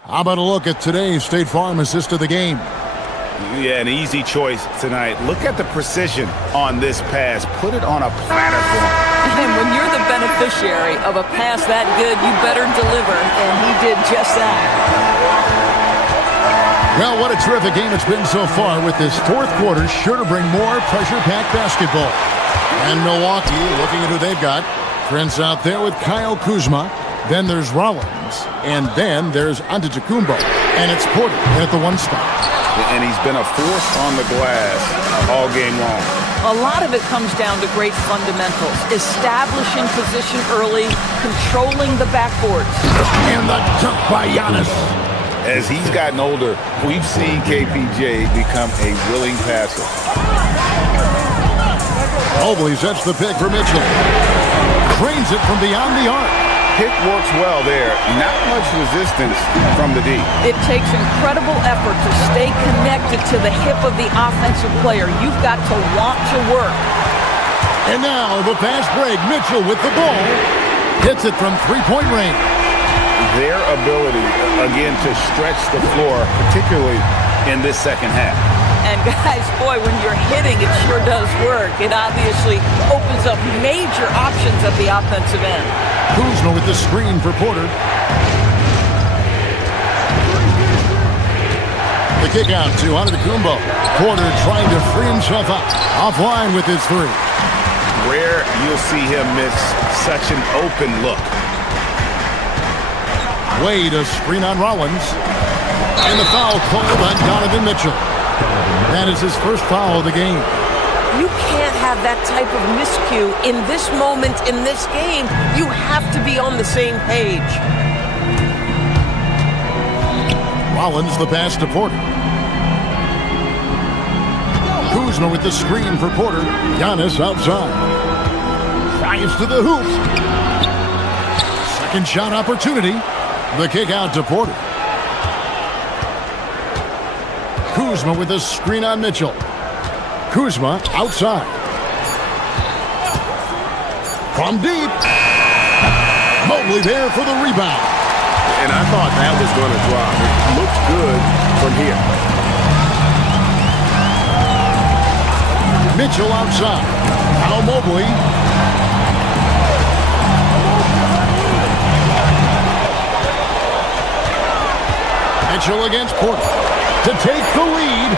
How about a look at today's State Farm assist of the game? Yeah, an easy choice tonight. Look at the precision on this pass. Put it on a platter for him. And when you're the beneficiary of a pass that good, you better deliver. And he did just that. Well, what a terrific game it's been so far, with this fourth quarter sure to bring more pressure-packed basketball. And Milwaukee, looking at who they've got. Prince out there with Kyle Kuzma. Then there's Rollins. And then there's Antetokounmpo. And it's Porter at the one spot. And he's been a force on the glass all game long. A lot of it comes down to great fundamentals. Establishing position early, controlling the backboards. And the dunk by Giannis. As he's gotten older, we've seen KPJ become a willing passer. Mobley sets the pick for Mitchell. Drains it from beyond the arc. Pick works well there. Not much resistance from the D. It takes incredible effort to stay connected to the hip of the offensive player. You've got to want to work. And now the fast break. Mitchell with the ball. Hits it from three-point range. Their ability, again, to stretch the floor, particularly in this second half. And guys, boy, when you're hitting, it sure does work. It obviously opens up major options at the offensive end. Kuzma with the screen for Porter. The kick out to Antetokounmpo. Porter trying to free himself up. Offline with his three. Rare you'll see him miss such an open look. Wade a screen on Rollins. And the foul called on Donovan Mitchell. That is his first foul of the game. You can't have that type of miscue in this moment, in this game. You have to be on the same page. Rollins the pass to Porter. Kuzma with the screen for Porter. Giannis outside. Drives to the hoop. Second shot opportunity. The kick out to Porter. Kuzma with a screen on Mitchell. Kuzma outside. From deep. Mobley there for the rebound. And I thought that was going to drop. It looks good from here. Mitchell outside. Now Mobley. Mitchell against Porter to take the lead.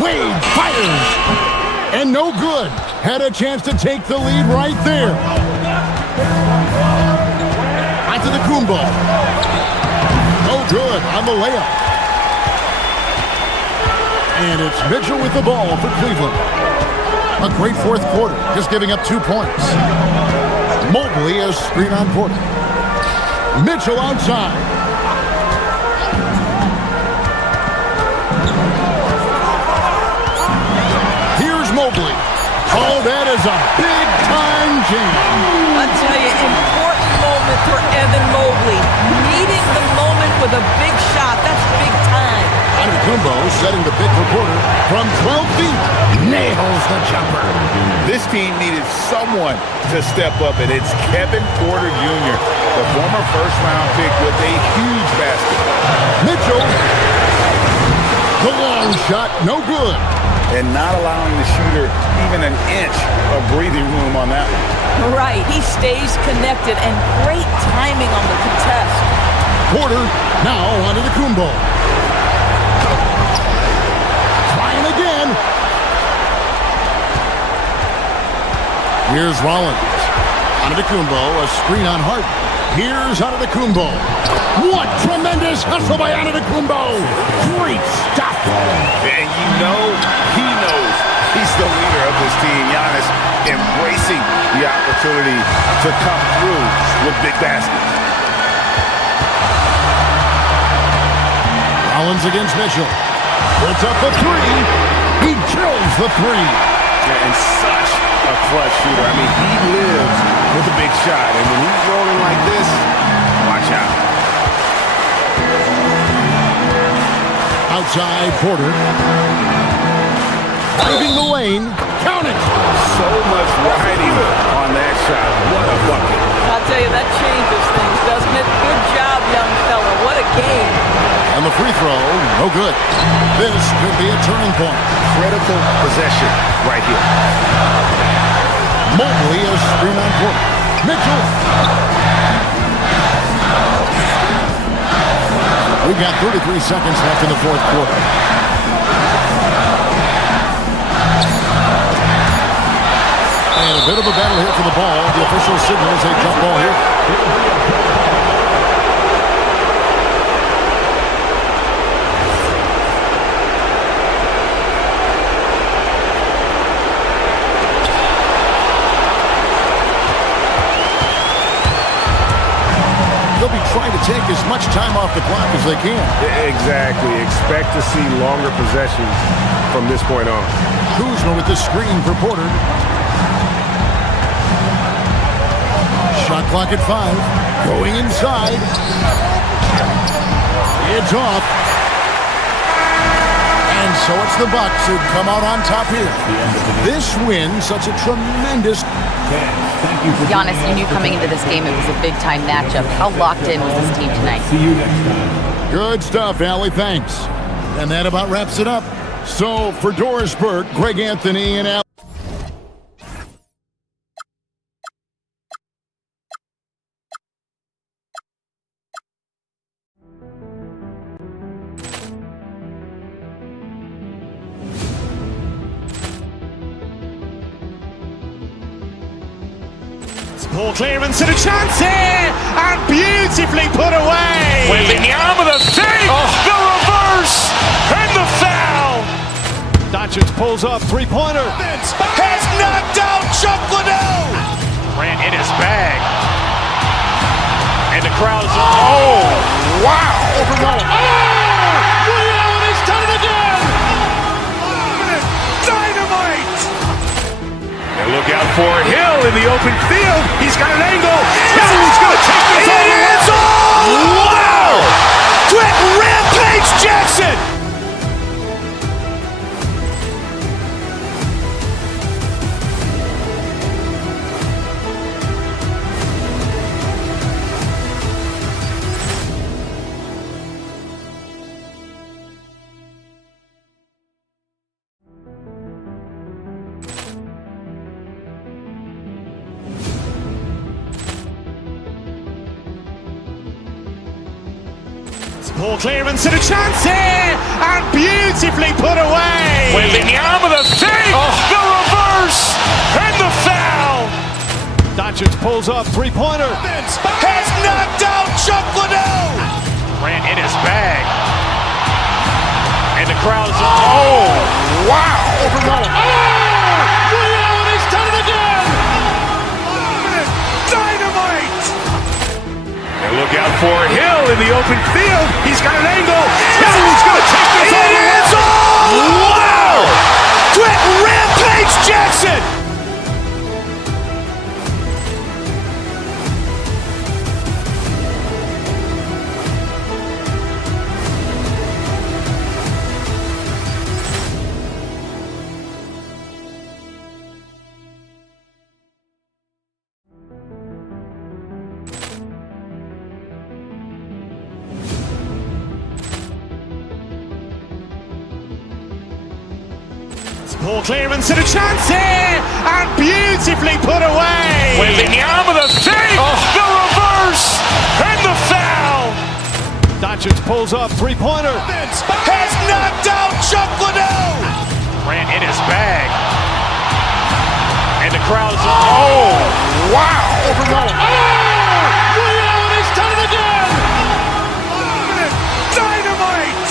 Wade fires. And no good. Had a chance to take the lead right there. Antetokounmpo. No good on the layup. And it's Mitchell with the ball for Cleveland. A great fourth quarter, just giving up 2 points. Mobley a screen on Porter. Mitchell outside. Mobley. Oh, that is a big-time jam. I tell you, important moment for Evan Mobley. Needing the moment with a big shot. That's big time. Antetokounmpo setting the pick for Porter from 12 feet. Nails the jumper. This team needed someone to step up, and it's Kevin Porter Jr., the former first-round pick with a huge basket. Mitchell. The long shot, no good. And not allowing the shooter even an inch of breathing room on that one. Right, he stays connected, and great timing on the contest. Porter now onto the Antetokounmpo. Trying again. Here's Rollins. Antetokounmpo, a screen on Hart. Here's Antetokounmpo. What tremendous hustle by Antetokounmpo. Great stuff. And you know he knows he's the leader of this team. Giannis embracing the opportunity to come through with big baskets. Rollins against Mitchell. Puts up the three. He kills the three. And such a clutch shooter. I mean, he lives with a big shot. And when he's rolling like this, watch out. Outside, Porter. Driving the lane. Count it. So much riding on that shot. What a bucket. I'll tell you, that changes things, doesn't it? Good job, young fella. What a game. And the free throw, no good. This could be a turning point. Critical possession right here. Mobley is screen on Porter. Mitchell. We've got 33 seconds left in the fourth quarter. And a bit of a battle here for the ball. The official signals a jump ball here. They'll be trying to take as much time off the clock as they can. Exactly. Expect to see longer possessions from this point on. Kuzma with the screen for Porter. Shot clock at 5. Going inside. It's off. And so it's the Bucks who come out on top here. This win, such a tremendous... Giannis, you knew coming into this game it was a big-time matchup. How locked in was this team tonight? See you next time. Good stuff, Allie. Thanks. And that about wraps it up. So, for Doris Burke, Greg Anthony, and Allie... Poor clearance and a chance here, and beautifully put away. Wembanyama with a save, the reverse, and the foul. Doncic pulls up, three-pointer. Has knocked out Chuck Liddell. Grant in his bag, and the crowd is. Oh, wow! Liddell has done it again. Dynamite! And look out for Hill in the open field. He's got an angle. He's going to take this all the way. Wow! Quick Rampage Jackson! Poor clearance and a chance here, and beautifully put away. Wembanyama with a save, the reverse, and the foul. Doncic pulls up, three-pointer. Has knocked out Chuck Liddell. Grant in his bag, and the crowd is. Oh, wow! Liddell has done it again. Dynamite! And look out for Hill in the open field. He's got an angle. He's going to take this all the way. Wow! Quick Rampage Jackson! Poor clearance and a chance here, and beautifully put away. Wembanyama the save, the reverse, and the foul. Doncic pulls up, three-pointer. Has knocked out Chuck Liddell. Grant in his bag, and the crowd is wow! Overrun. Leon has done it again. Dynamite.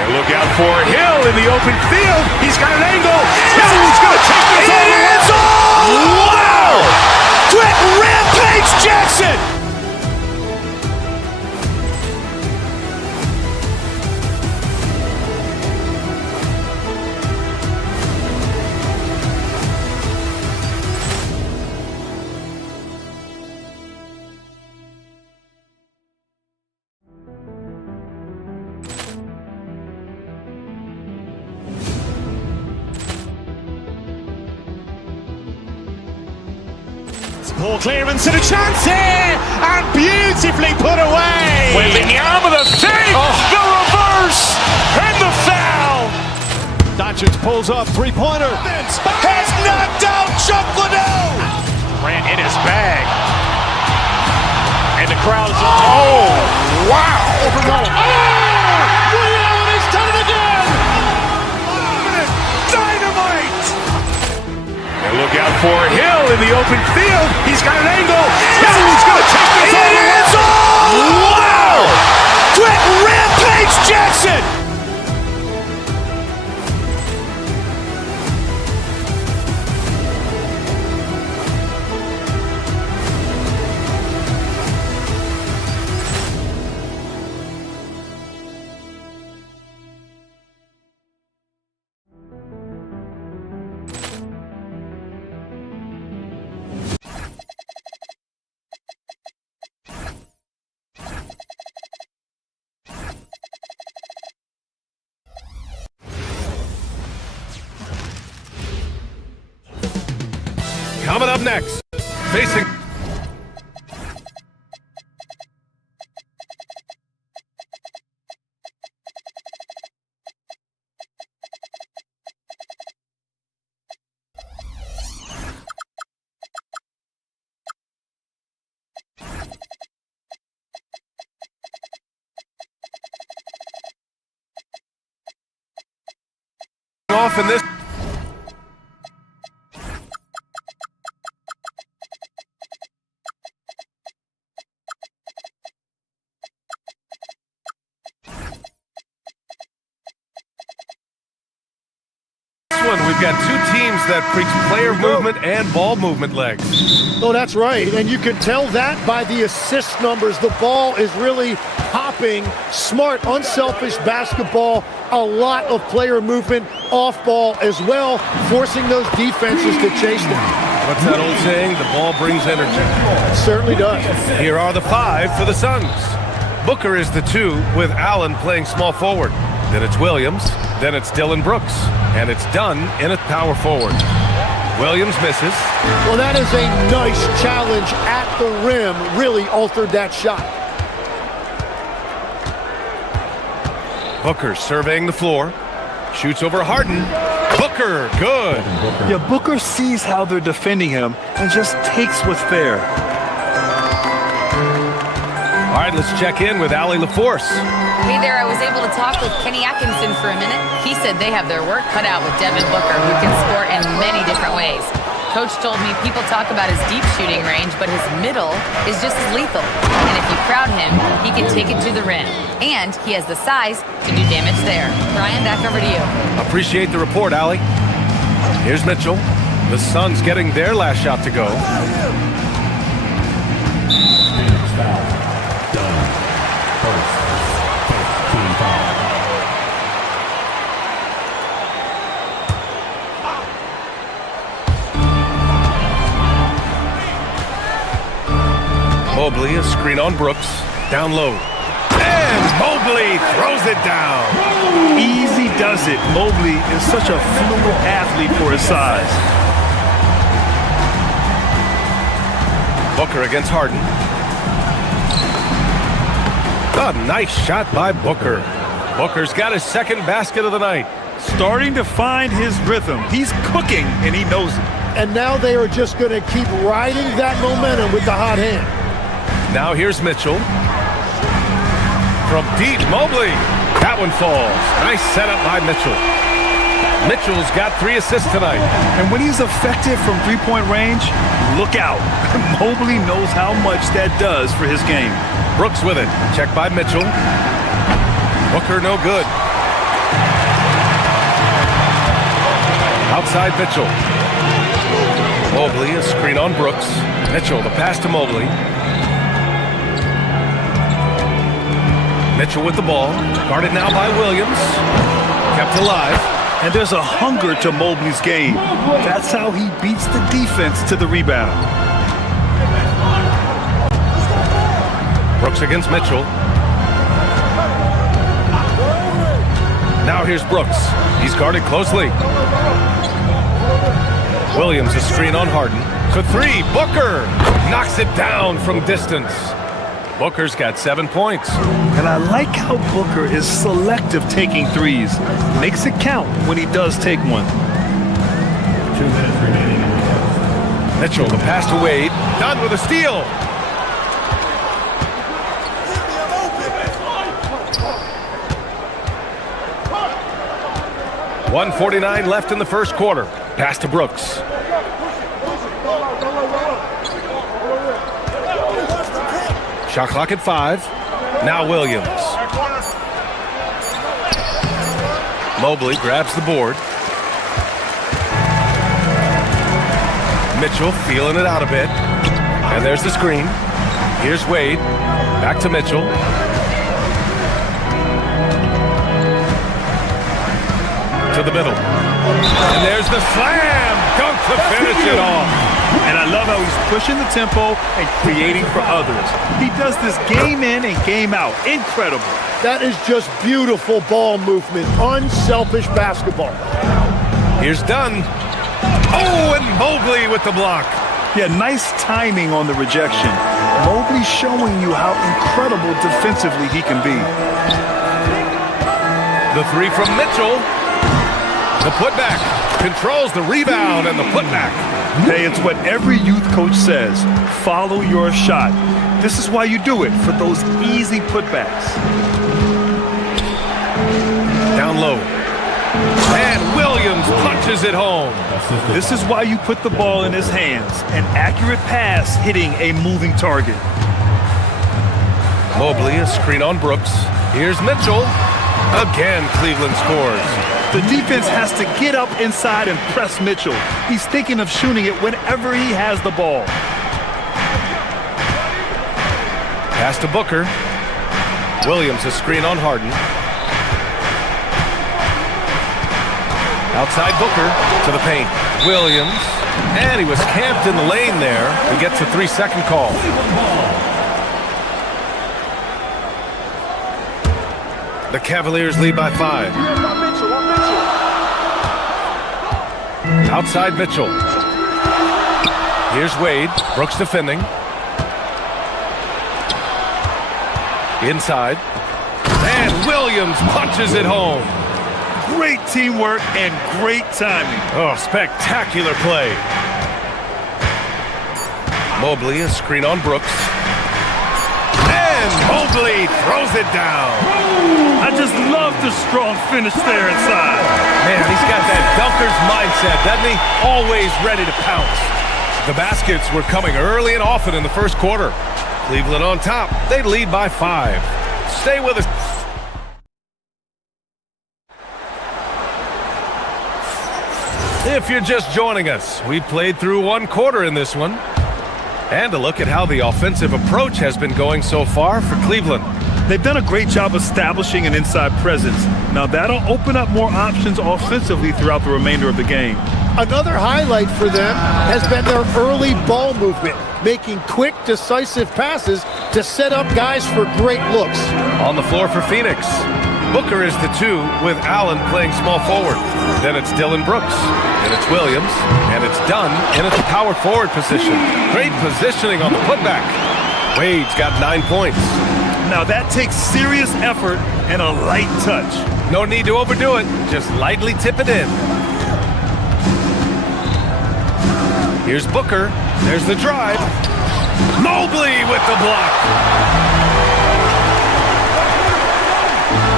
And look out for Hill in the open field. He's got an angle. He's going to take this all the way. It's all! Wow! Quick Rampage Jackson. Poor clearance and a chance here, and beautifully put away. Wembanyama the save, the reverse, and the foul. Doncic pulls up, three-pointer. Has knocked out Chuck Liddell. Grant in his bag, and the crowd is wow! Overrun. Leon has done it again. Dynamite. And look out for Hill in the open field. He's got an angle. He's going to take this all the way. It's all! Wow! Quick Rampage Jackson. Coming up next, facing... off in this... We've got two teams that preach player movement and ball movement legs. Oh, that's right. And you can tell that by the assist numbers. The ball is really popping. Smart, unselfish basketball. A lot of player movement off ball as well, forcing those defenses to chase them. What's that old saying? The ball brings energy. It certainly does. Here are the five for the Suns. Booker is the 2, with Allen playing small forward. Then it's Williams. Then it's Dylan Brooks. And it's done in a power forward. Williams misses. Well, that is a nice challenge at the rim. Really altered that shot. Booker surveying the floor. Shoots over Harden. Booker, good. Yeah, Booker sees how they're defending him and just takes what's there. All right, let's check in with Allie LaForce. Hey there, I was able to talk with Kenny Atkinson for a minute. He said they have their work cut out with Devin Booker, who can score in many different ways. Coach told me people talk about his deep shooting range, but his middle is just as lethal. And if you crowd him, he can take it to the rim. And he has the size to do damage there. Brian, back over to you. Appreciate the report, Allie. Here's Mitchell. The Suns getting their last shot to go. Mobley, a screen on Brooks. Down low. And Mobley throws it down. Easy does it. Mobley is such a fluid athlete for his size. Booker against Harden. A nice shot by Booker. Booker's got his second basket of the night. starting to find his rhythm. He's cooking, and he knows it. And now they are just going to keep riding that momentum with the hot hand. Now here's Mitchell. From deep, Mobley. That one falls. Nice setup by Mitchell. Mitchell's got 3 assists tonight. And when he's effective from three-point range, look out. Mobley knows how much that does for his game. Brooks with it. Check by Mitchell. Booker no good. Outside Mitchell. Mobley, a screen on Brooks. Mitchell, the pass to Mobley. Mitchell with the ball. Guarded now by Williams. Kept alive. And there's a hunger to Mobley's game. That's how he beats the defense to the rebound. Brooks against Mitchell. Now here's Brooks. He's guarded closely. Williams, a screen on Harden. For 3, Booker knocks it down from distance. Booker's got 7 points. And I like how Booker is selective taking threes. Makes it count when he does take one. 2 minutes remaining. Mitchell, the pass to Wade. Done with a steal. .149 left in the first quarter. Pass to Brooks. Shot clock at 5. Now Williams. Mobley grabs the board. Mitchell feeling it out a bit. And there's the screen. Here's Wade. Back to Mitchell. To the middle. And there's the slam. Dunk to finish it off. And I love how he's pushing the tempo and creating for others. He does this game in and game out. Incredible. That is just beautiful ball movement. Unselfish basketball. Here's Dunn. Oh, and Mobley with the block. Yeah, nice timing on the rejection. Mobley showing you how incredible defensively he can be. The 3 from Mitchell. The putback. Controls the rebound and the putback. Hey, it's what every youth coach says. Follow your shot. This is why you do it, for those easy putbacks. Down low. And Williams punches it home. This is why you put the ball in his hands. An accurate pass hitting a moving target. Mobley, a screen on Brooks. Here's Mitchell. Again, Cleveland scores. The defense has to get up inside and press Mitchell. He's thinking of shooting it whenever he has the ball. Pass to Booker. Williams, a screen on Harden. Outside Booker to the paint. Williams. And he was camped in the lane there. He gets a 3-second call. The Cavaliers lead by 5. Outside Mitchell. Here's Wade. Brooks defending. Inside. And Williams punches it home. Great teamwork and great timing. Oh, spectacular play. Mobley, a screen on Brooks. And Mobley throws it down. I just love the strong finish there inside. Man, he's got that dunker's mindset, doesn't he? Always ready to pounce. The baskets were coming early and often in the first quarter. Cleveland on top. They lead by 5. Stay with us. If you're just joining us, we played through 1 quarter in this one. And a look at how the offensive approach has been going so far for Cleveland. They've done a great job establishing an inside presence. Now that'll open up more options offensively throughout the remainder of the game. Another highlight for them has been their early ball movement, making quick, decisive passes to set up guys for great looks. On the floor for Phoenix, Booker is the 2 with Allen playing small forward. Then it's Dylan Brooks, and it's Williams, and it's Dunn in at the power forward position. Great positioning on the putback. Wade's got 9 points. Now that takes serious effort and a light touch. No need to overdo it. Just lightly tip it in. Here's Booker. There's the drive. Mobley with the block.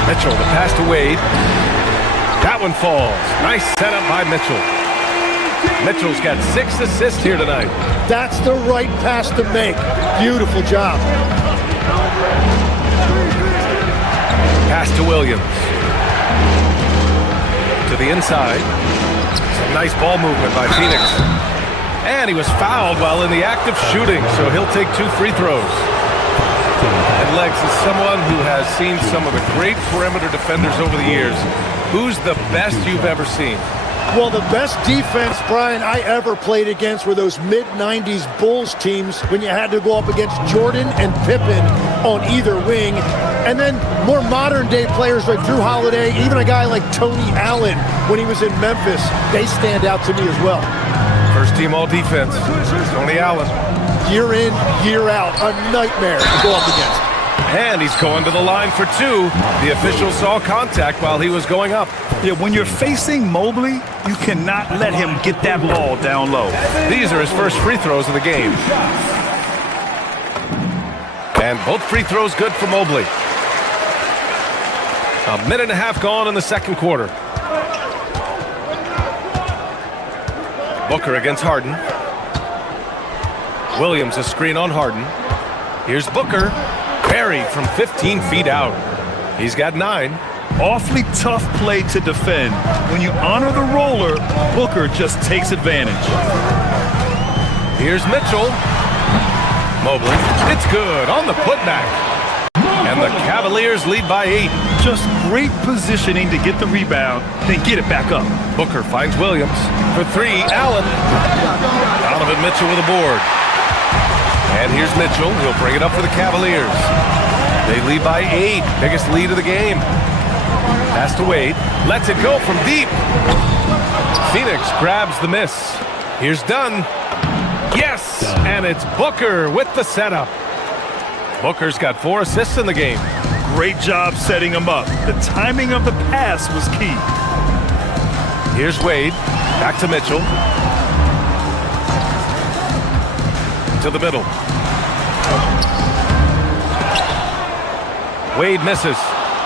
Mitchell, the pass to Wade. That one falls. Nice setup by Mitchell. Mitchell's got 6 assists here tonight. That's the right pass to make. Beautiful job. Pass to Williams. To the inside. Some nice ball movement by Phoenix. And he was fouled while in the act of shooting, so he'll take 2 free throws. And Legs is someone who has seen some of the great perimeter defenders over the years. Who's the best you've ever seen? Well, the best defense, Brian, I ever played against were those mid-90s Bulls teams when you had to go up against Jordan and Pippen on either wing. And then more modern-day players like Drew Holiday, even a guy like Tony Allen when he was in Memphis, they stand out to me as well. First team all-defense, Tony Allen. Year in, year out, a nightmare to go up against. And he's going to the line for 2. The official saw contact while he was going up. Yeah, when you're facing Mobley, you cannot let him get that ball down low. These are his first free throws of the game. And both free throws good for Mobley. 1.5 minutes gone in the second quarter. Booker against Harden. Williams a screen on Harden. Here's Booker. Buried from 15 feet out. He's got 9. Awfully tough play to defend. When you honor the roller, Booker just takes advantage. Here's Mitchell. Mobley. It's good on the putback. And the Cavaliers lead by 8. Just great positioning to get the rebound, then get it back up. Booker finds Williams. For 3, Allen. Donovan Mitchell with a board. And here's Mitchell. He'll bring it up for the Cavaliers. They lead by 8. Biggest lead of the game. Pass to Wade. Lets it go from deep. Phoenix grabs the miss. Here's Dunn. Yes! And it's Booker with the setup. Booker's got 4 assists in the game. Great job setting him up. The timing of the pass was key. Here's Wade. Back to Mitchell. To the middle. Wade misses.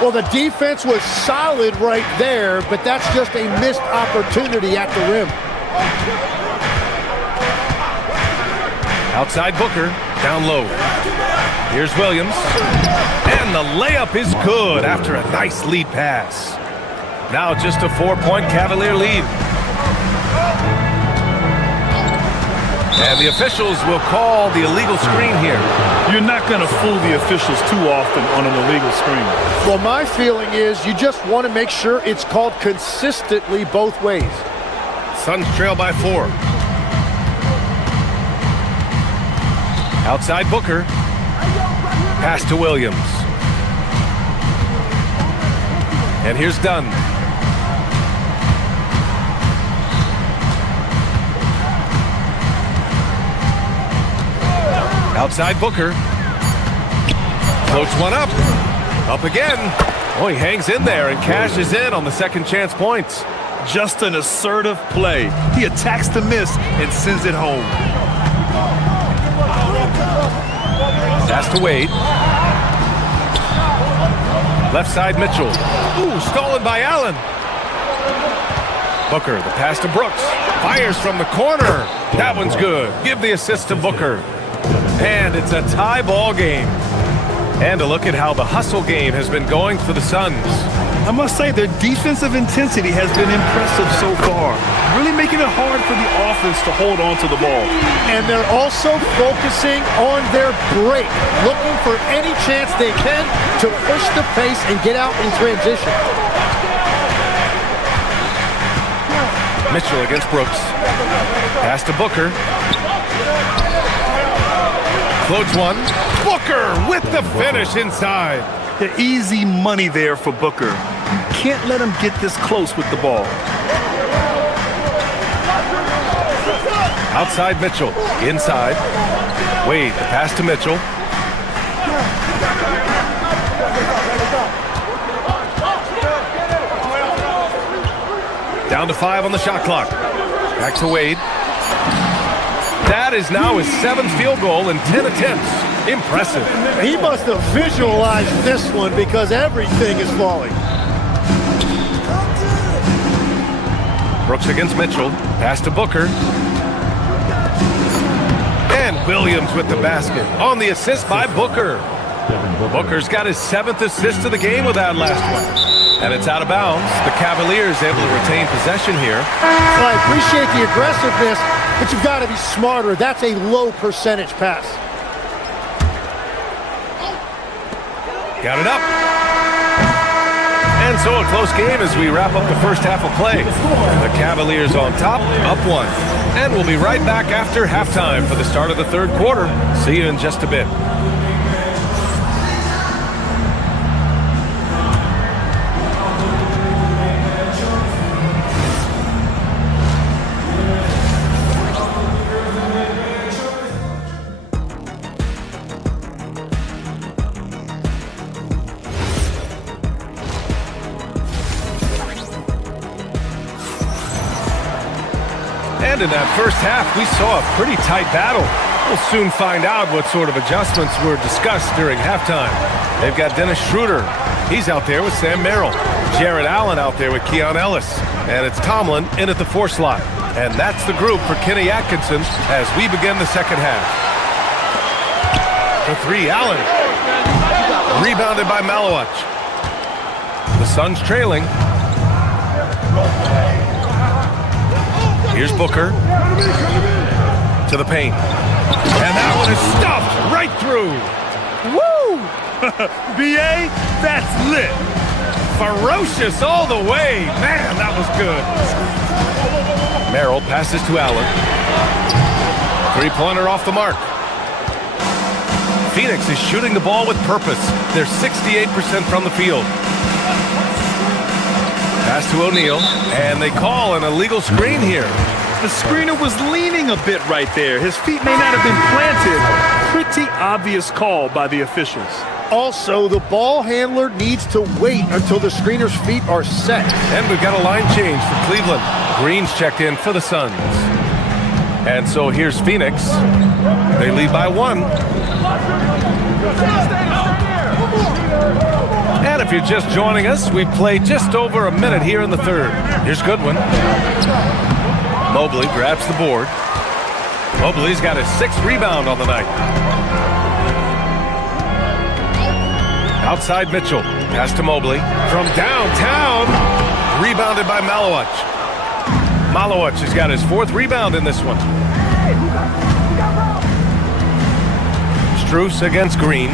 Well, the defense was solid right there, but that's just a missed opportunity at the rim. Outside Booker, down low. Here's Williams. And the layup is good after a nice lead pass. Now just a 4-point Cavalier lead. And the officials will call the illegal screen here. You're not going to fool the officials too often on an illegal screen. Well, my feeling is you just want to make sure it's called consistently both ways. Suns trail by 4. Outside Booker. Pass to Williams. And here's Dunn. Outside Booker. Floats one up. Up again. Oh, he hangs in there and cashes in on the second chance points. Just an assertive play. He attacks the miss and sends it home. Pass to Wade. Left side Mitchell. Ooh, stolen by Allen. Booker, the pass to Brooks. Fires from the corner. That one's good. Give the assist to Booker. And it's a tie ball game. And a look at how the hustle game has been going for the Suns. I must say their defensive intensity has been impressive so far. Really making it hard for the offense to hold on to the ball. And they're also focusing on their break, looking for any chance they can to push the pace and get out in transition. Mitchell against Brooks. Pass to Booker. Floats one. Booker with the finish inside. The easy money there for Booker. Can't let him get this close with the ball. Outside Mitchell. Inside. Wade, the pass to Mitchell. Down to 5 on the shot clock. Back to Wade. That is now his 7th field goal in 10 attempts. Impressive. He must have visualized this one because everything is falling. Brooks against Mitchell. Pass to Booker. And Williams with the basket. On the assist by Booker. Booker's got his 7th assist of the game with that last one. And it's out of bounds. The Cavaliers able to retain possession here. Well, I appreciate the aggressiveness, but you've got to be smarter. That's a low percentage pass. Got it up. And so a close game as we wrap up the first half of play. The Cavaliers on top, up 1. And we'll be right back after halftime for the start of the third quarter. See you in just a bit. And in that first half, we saw a pretty tight battle. We'll soon find out what sort of adjustments were discussed during halftime. They've got Dennis Schroeder. He's out there with Sam Merrill. Jared Allen out there with Keon Ellis. And it's Tomlin in at the 4 slot. And that's the group for Kenny Atkinson as we begin the second half. For 3, Allen. Rebounded by Malowich. The Suns trailing. Here's Booker to the paint. And that one is stuffed right through. Woo! B.A., that's lit. Ferocious all the way. Man, that was good. Merrill passes to Allen. 3-pointer off the mark. Phoenix is shooting the ball with purpose. They're 68% from the field. Pass to O'Neal, and they call an illegal screen here. The screener was leaning a bit right there. His feet may not have been planted. Pretty obvious call by the officials. Also, the ball handler needs to wait until the screener's feet are set. And we've got a line change for Cleveland. Green's checked in for the Suns. And so here's Phoenix. They lead by 1. And if you're just joining us, we've played just over a minute here in the third. Here's Goodwin. Mobley grabs the board. Mobley's got his 6th rebound on the night. Outside Mitchell. Pass to Mobley. From downtown. Rebounded by Malowich. Malowich has got his 4th rebound in this one. Strus against Green.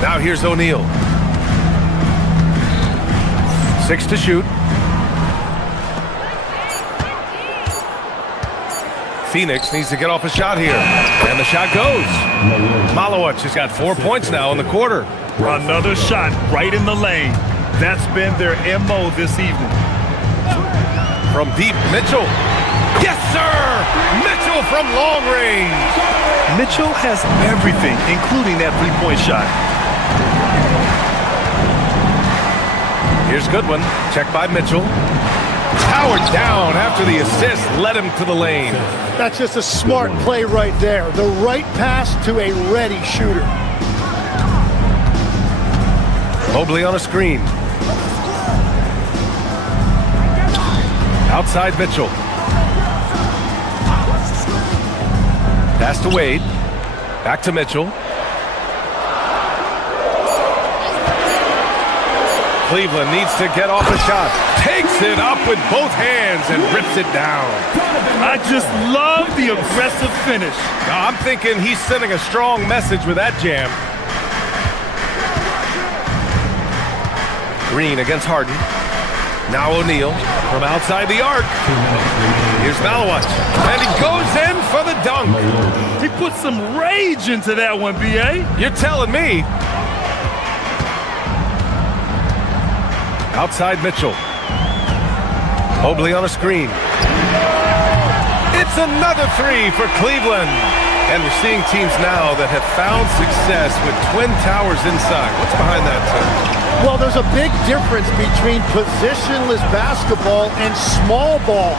Now here's O'Neal. 6 to shoot. Phoenix needs to get off a shot here. And the shot goes. Malowich has got 4 points now in the quarter. Another shot right in the lane. That's been their MO this evening. From deep, Mitchell. Yes, sir! Mitchell from long range. Mitchell has everything, including that 3-point shot. Here's Goodwin. Check by Mitchell. Powered down after the assist led him to the lane. That's just a smart play right there. The right pass to a ready shooter. Mobley on a screen. Outside Mitchell. Pass to Wade. Back to Mitchell. Cleveland needs to get off a shot. Takes it up with both hands and rips it down. I just love the aggressive finish. I'm thinking he's sending a strong message with that jam. Green against Harden. Now O'Neal from outside the arc. Here's Malowich. And he goes in for the dunk. He put some rage into that one, B.A. You're telling me. Outside Mitchell. Mobley on a screen. It's another 3 for Cleveland. And we're seeing teams now that have found success with twin towers inside. What's behind that, Tim? Well, there's a big difference between positionless basketball and small ball.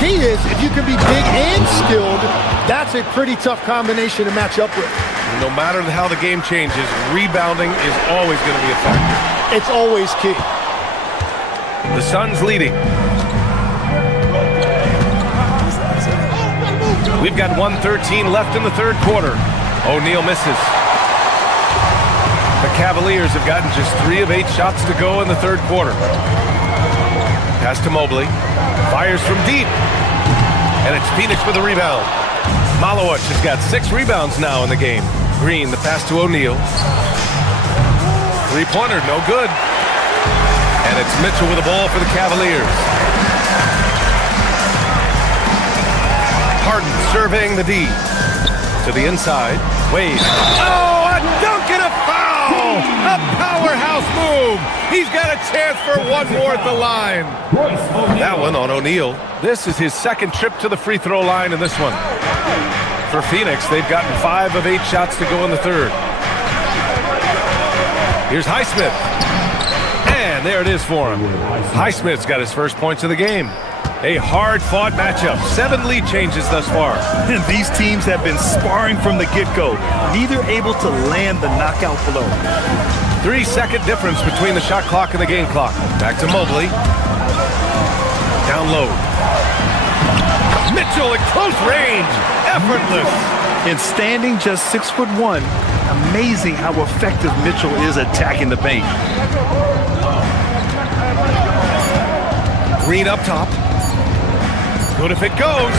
Key is, if you can be big and skilled, that's a pretty tough combination to match up with. No matter how the game changes, rebounding is always going to be a factor. It's always key. The Suns leading. We've got 1:13 left in the third quarter. O'Neal misses. The Cavaliers have gotten just 3 of 8 shots to go in the third quarter. Pass to Mobley. Fires from deep. And it's Phoenix with the rebound. Malowicz has got 6 rebounds now in the game. Green, the pass to O'Neal. Three-pointer, no good. And it's Mitchell with the ball for the Cavaliers. Harden surveying the D. To the inside. Wade. Oh, a dunk and a foul! A powerhouse move! He's got a chance for one more at the line. That one on O'Neal. This is his second trip to the free throw line in this one. For Phoenix, they've gotten 5 of 8 shots to go in the third. Here's Highsmith. And there it is for him. Highsmith's got his first points of the game. A hard-fought matchup. 7 lead changes thus far. And these teams have been sparring from the get-go, neither able to land the knockout blow. 3-second difference between the shot clock and the game clock. Back to Mobley. Down low. Mitchell at close range. Effortless. And standing just 6'1", amazing how effective Mitchell is attacking the paint. Green up top. Good if it goes.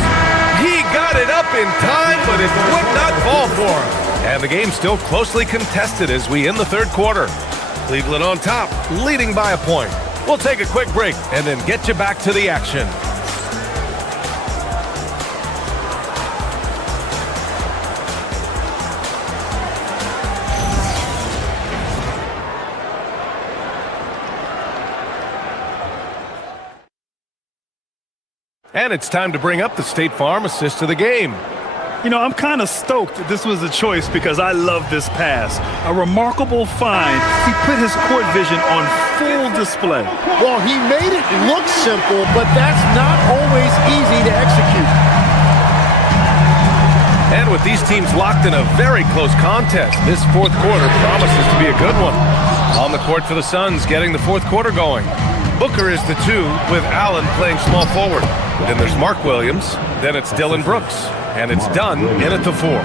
He got it up in time, but it would not fall for him. And the game's still closely contested as we end the third quarter. Cleveland on top, leading by a point. We'll take a quick break and then get you back to the action. And it's time to bring up the State Farm assist of the game. You know, I'm kind of stoked that this was a choice because I love this pass. A remarkable find. He put his court vision on full display. Well, he made it look simple, but that's not always easy to execute. And with these teams locked in a very close contest, this fourth quarter promises to be a good one. On the court for the Suns, getting the fourth quarter going. Booker is the 2, with Allen playing small forward. Then there's Mark Williams. Then it's Dillon Brooks. And it's done in at the 4. 0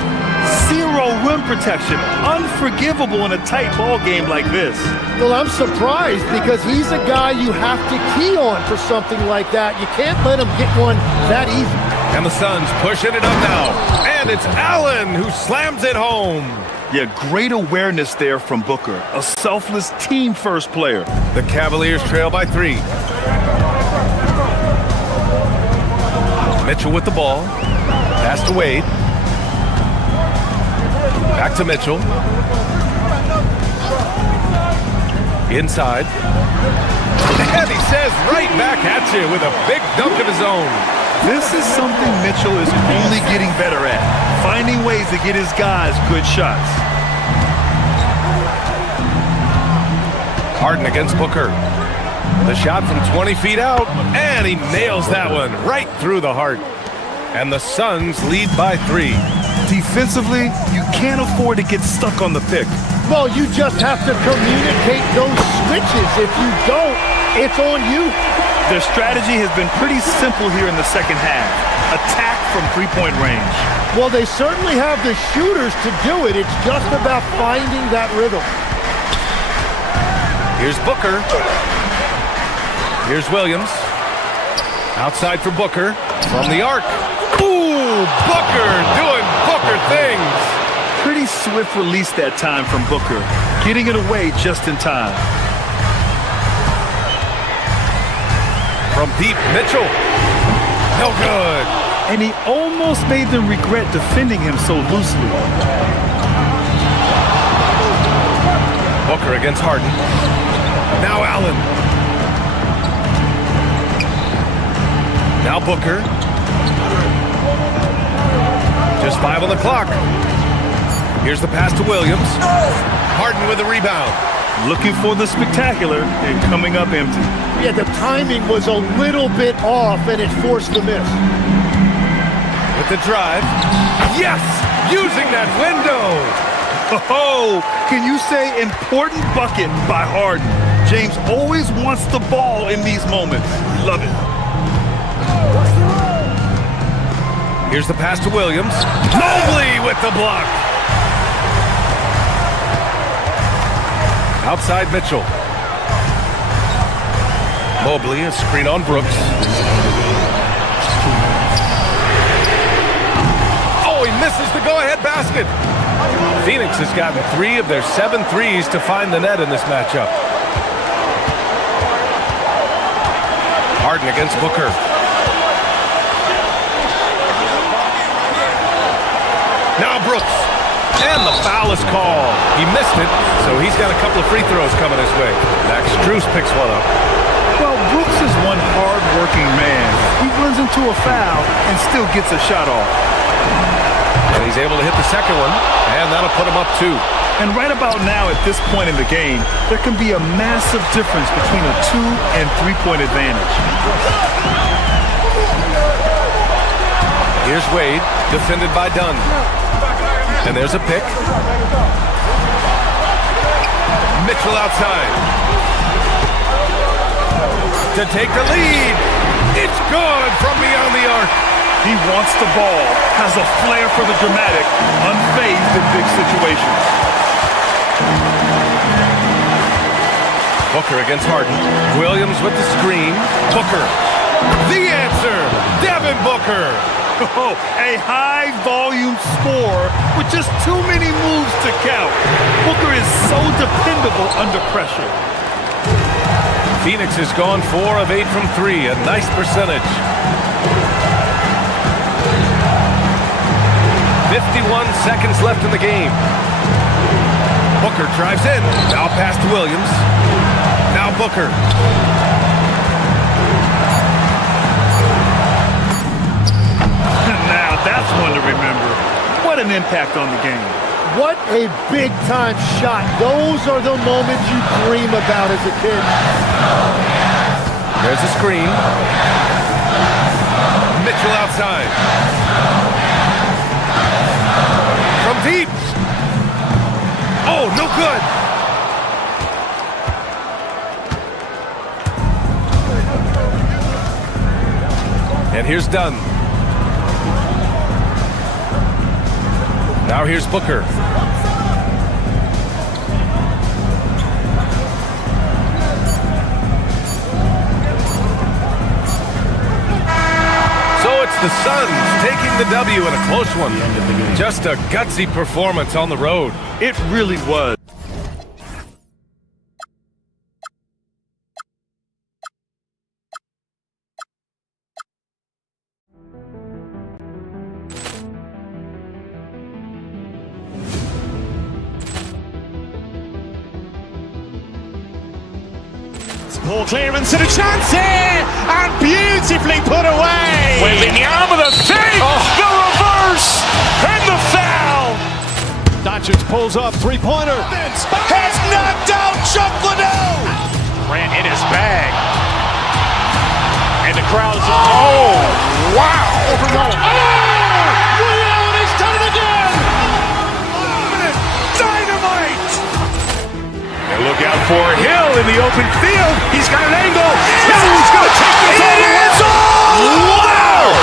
rim protection. Unforgivable in a tight ball game like this. Well, I'm surprised because he's a guy you have to key on for something like that. You can't let him get one that easy. And the Suns pushing it up now. And it's Allen who slams it home. Yeah, great awareness there from Booker. A selfless team-first player. The Cavaliers trail by 3. Mitchell with the ball. Pass to Wade. Back to Mitchell. Inside. And he says right back at you with a big dunk of his own. This is something Mitchell is only getting better at. Finding ways to get his guys good shots. Harden against Booker. The shot from 20 feet out, and he nails that one right through the heart. And the Suns lead by 3. Defensively, you can't afford to get stuck on the pick. Well, you just have to communicate those switches. If you don't, it's on you. Their strategy has been pretty simple here in the second half. Attack from three-point range. Well, they certainly have the shooters to do it. It's just about finding that rhythm. Here's Booker. Here's Williams. Outside for Booker. From the arc. Ooh, Booker doing Booker things. Pretty swift release that time from Booker. Getting it away just in time. From deep, Mitchell. No good. And he almost made them regret defending him so loosely. Booker against Harden. Now Allen. Now Booker. Just 5 on the clock. Here's the pass to Williams. Harden with a rebound. Looking for the spectacular and coming up empty. Yeah, the timing was a little bit off, and it forced the miss. With the drive. Yes! Using that window! Oh, can you say important bucket by Harden? James always wants the ball in these moments. Love it. Here's the pass to Williams. Mobley with the block. Outside Mitchell. Mobley, a screen on Brooks. Oh, he misses the go-ahead basket. Phoenix has gotten 3 of their 7 threes to find the net in this matchup. Harden against Booker. Now Brooks. And the foul is called. He missed it, so he's got a couple of free throws coming his way. Max Strus picks one up. Well, Brooks is one hard-working man. He runs into a foul and still gets a shot off. And he's able to hit the second one, and that'll put him up 2. And right about now, at this point in the game, there can be a massive difference between a 2- and 3-point advantage. Here's Wade, defended by Dunn. And there's a pick. Mitchell outside. To take the lead. It's good from beyond the arc. He wants the ball, has a flair for the dramatic, unfazed in big situations. Booker against Harden. Williams with the screen. Booker. The answer. Devin Booker. Oh, a high-volume score with just too many moves to count. Booker is so dependable under pressure. Phoenix has gone 4 of 8 from 3, a nice percentage. 51 seconds left in the game. Booker drives in. Now pass to Williams. Now Booker. Now that's one to remember. What an impact on the game. What a big-time shot. Those are the moments you dream about as a kid. There's a screen. Mitchell outside. From deep. Oh, no good. And here's Dunn. Now here's Booker. So it's the Suns taking the W in a close one. Just a gutsy performance on the road. It really was. Ball clearance and a chance here, and beautifully put away. Wembanyama with a save, the reverse, and the foul. Doncic pulls up, three-pointer. Has knocked out Chuck Liddell. Grant in his bag, and the crowd is wow! He's done it again. Dynamite! And look out for Hill in the open field. He's got an angle. Hill's going to take this all the way. Wow!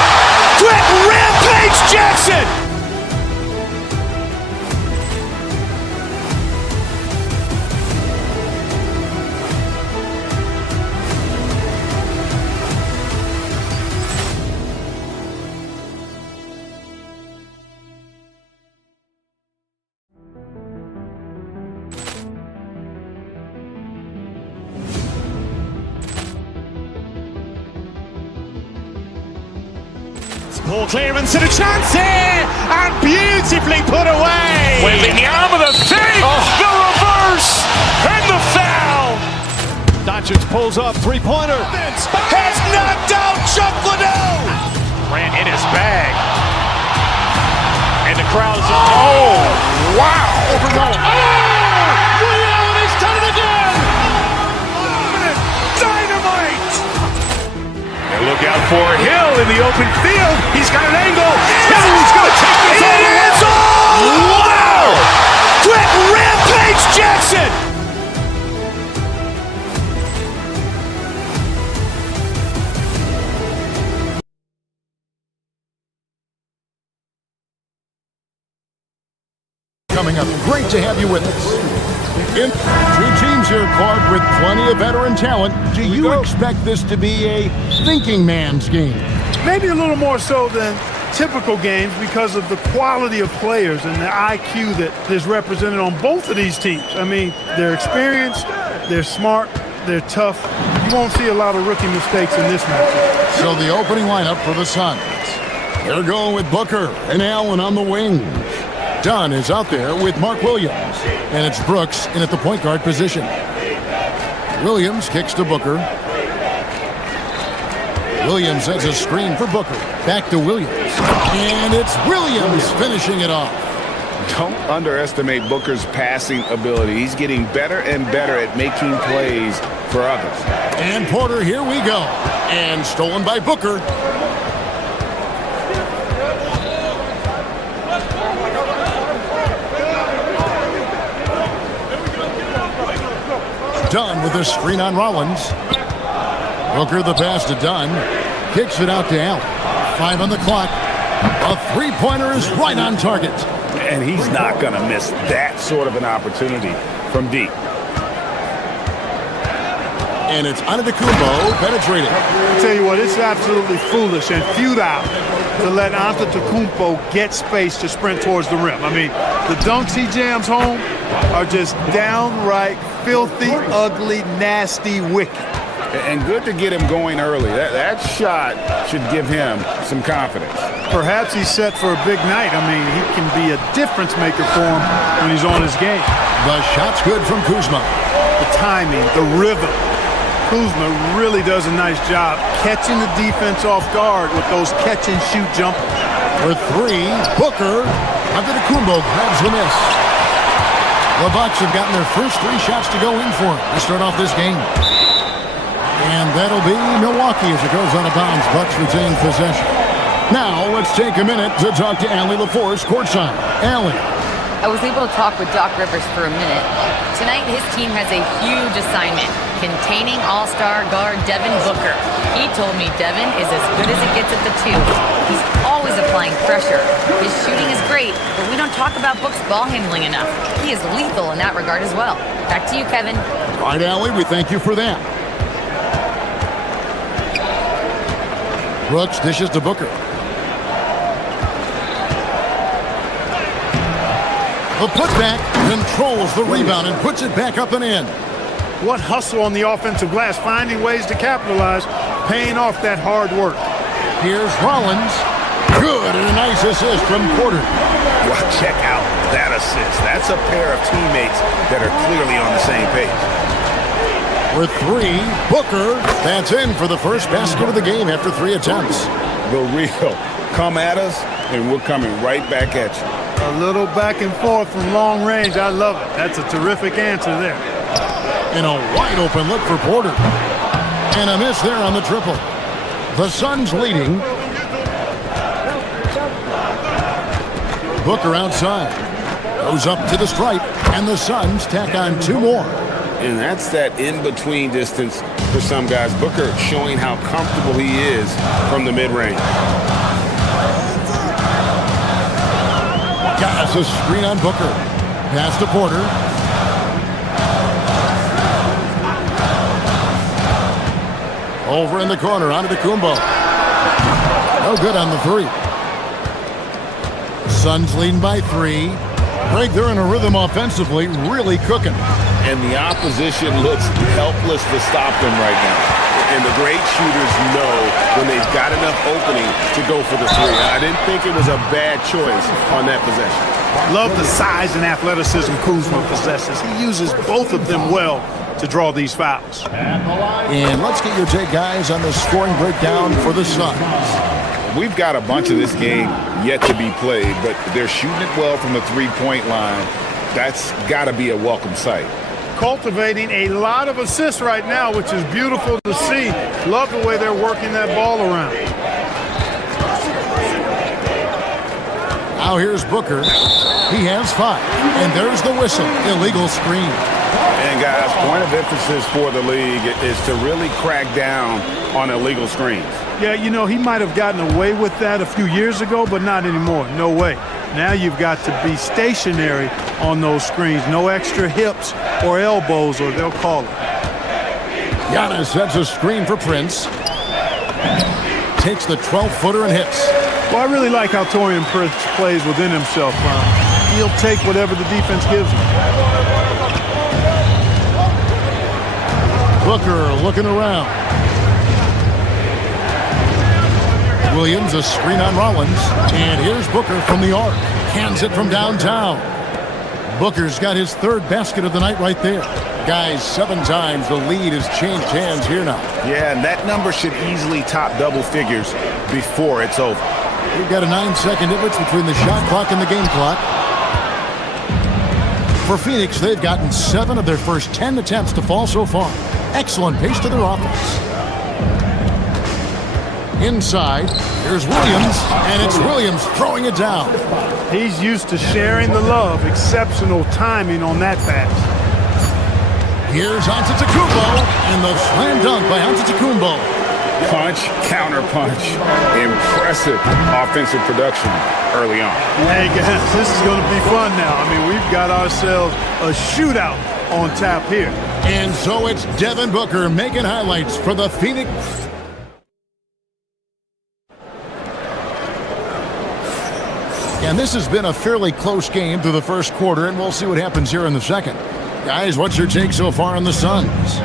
Brett Rampage Jackson! Ball clearance and a chance here, and beautifully put away. Wembanyama with a save, the reverse, and the foul. Doncic pulls up, three-pointer. Has knocked out Chuck Liddell. Grant in his bag, and the crowd is wow! He's done it again. out for Hill in the open field. He's got an angle. He's going to take this all the way. It is all! Wow! Quick Rampage Jackson! Coming up, great to have you with us. Two teams here, Clark, with plenty of veteran talent. Do you expect this to be a thinking man's game? Maybe a little more so than typical games because of the quality of players and the IQ that is represented on both of these teams. I mean, they're experienced, they're smart, they're tough. You won't see a lot of rookie mistakes in this matchup. So the opening lineup for the Suns. They're going with Booker and Allen on the wings. Dunn is out there with Mark Williams. And it's Brooks in at the point guard position. Williams kicks to Booker. Williams sets a screen for Booker. Back to Williams. And it's Williams finishing it off. Don't underestimate Booker's passing ability. He's getting better and better at making plays for others. And Porter, here we go. And stolen by Booker. Dunn with a screen on Rollins. Booker the pass to Dunn. Kicks it out to Allen. 5 on the clock. A three-pointer is right on target. And he's not going to miss that sort of an opportunity from deep. And it's Antetokounmpo penetrating. I'll tell you what, it's absolutely foolish and futile to let Antetokounmpo get space to sprint towards the rim. I mean, the dunks he jams home are just downright filthy, ugly, nasty, wicked. And good to get him going early. That shot should give him some confidence. Perhaps he's set for a big night. I mean, he can be a difference maker for him when he's on his game. The shot's good from Kuzma. The timing, the rhythm. Kuzma really does a nice job catching the defense off guard with those catch-and-shoot jumpers. For 3, Booker. Antetokounmpo grabs the miss. The Bucks have gotten their first 3 shots to go in for him to start off this game. And that'll be Milwaukee as it goes out of bounds. Bucks retain possession. Now let's take a minute to talk to Allie LaForce courtside. Allie. I was able to talk with Doc Rivers for a minute. Tonight, his team has a huge assignment, containing all-star guard Devin Booker. He told me Devin is as good as it gets at the 2. He's always applying pressure. His shooting is great, but we don't talk about Book's ball handling enough. He is lethal in that regard as well. Back to you, Kevin. All right, Allie, we thank you for that. Brooks dishes to Booker. The putback controls the rebound and puts it back up and in. What hustle on the offensive glass, finding ways to capitalize, paying off that hard work. Here's Rollins. Good, and a nice assist from Porter. Well, check out that assist. That's a pair of teammates that are clearly on the same page. For 3, Booker. That's in for the first basket of the game after 3 attempts. The real. Come at us, and we're coming right back at you. A little back and forth from long range. I love it. That's a terrific answer there. And a wide open look for Porter. And a miss there on the triple. The Suns leading. Booker outside. Goes up to the stripe. And the Suns tack on 2 more. And that's that in-between distance for some guys. Booker showing how comfortable he is from the mid-range. Got a screen on Booker. Pass to Porter. Over in the corner, Antetokounmpo. No good on the 3. Suns leading by 3. Right there in a rhythm offensively, really cooking. And the opposition looks helpless to stop them right now. And the great shooters know when they've got enough opening to go for the 3. I didn't think it was a bad choice on that possession. Love the size and athleticism Kuzma possesses. He uses both of them well to draw these fouls. And let's get your take, guys, on the scoring breakdown for the Suns. We've got a bunch of this game yet to be played, but they're shooting it well from the 3-point line. That's got to be a welcome sight. cultivating a lot of assists right now, which is beautiful to see. Love the way they're working that ball around. Now here's Booker. He has 5. And there's the whistle. Illegal screen. And guys, point of emphasis for the league is to really crack down on illegal screens. Yeah, you know, he might have gotten away with that a few years ago, but not anymore. No way. Now you've got to be stationary on those screens. No extra hips or elbows, or they'll call it. Giannis sets a screen for Prince. Takes the 12-footer and hits. Well, I really like how Taurean Prince plays within himself. He'll take whatever the defense gives him. Booker looking around. Williams, a screen on Rollins. And here's Booker from the arc. Cans it from downtown. Booker's got his 3rd basket of the night right there. Guys, 7 times the lead has changed hands here now. Yeah, and that number should easily top double figures before it's over. We've got a 9-second difference between the shot clock and the game clock. For Phoenix, they've gotten 7 of their first 10 attempts to fall so far. Excellent pace to their offense. Inside, here's Williams, and it's Williams throwing it down. He's used to sharing the love. Exceptional timing on that pass. Here's Antetokounmpo, and the slam dunk by Antetokounmpo. Punch, counter punch. Impressive offensive production early on. Hey guys, this is going to be fun now. I mean, we've got ourselves a shootout on tap here. And so it's Devin Booker making highlights for the Phoenix. And this has been a fairly close game through the first quarter, and we'll see what happens here in the second. Guys, what's your take so far on the Suns?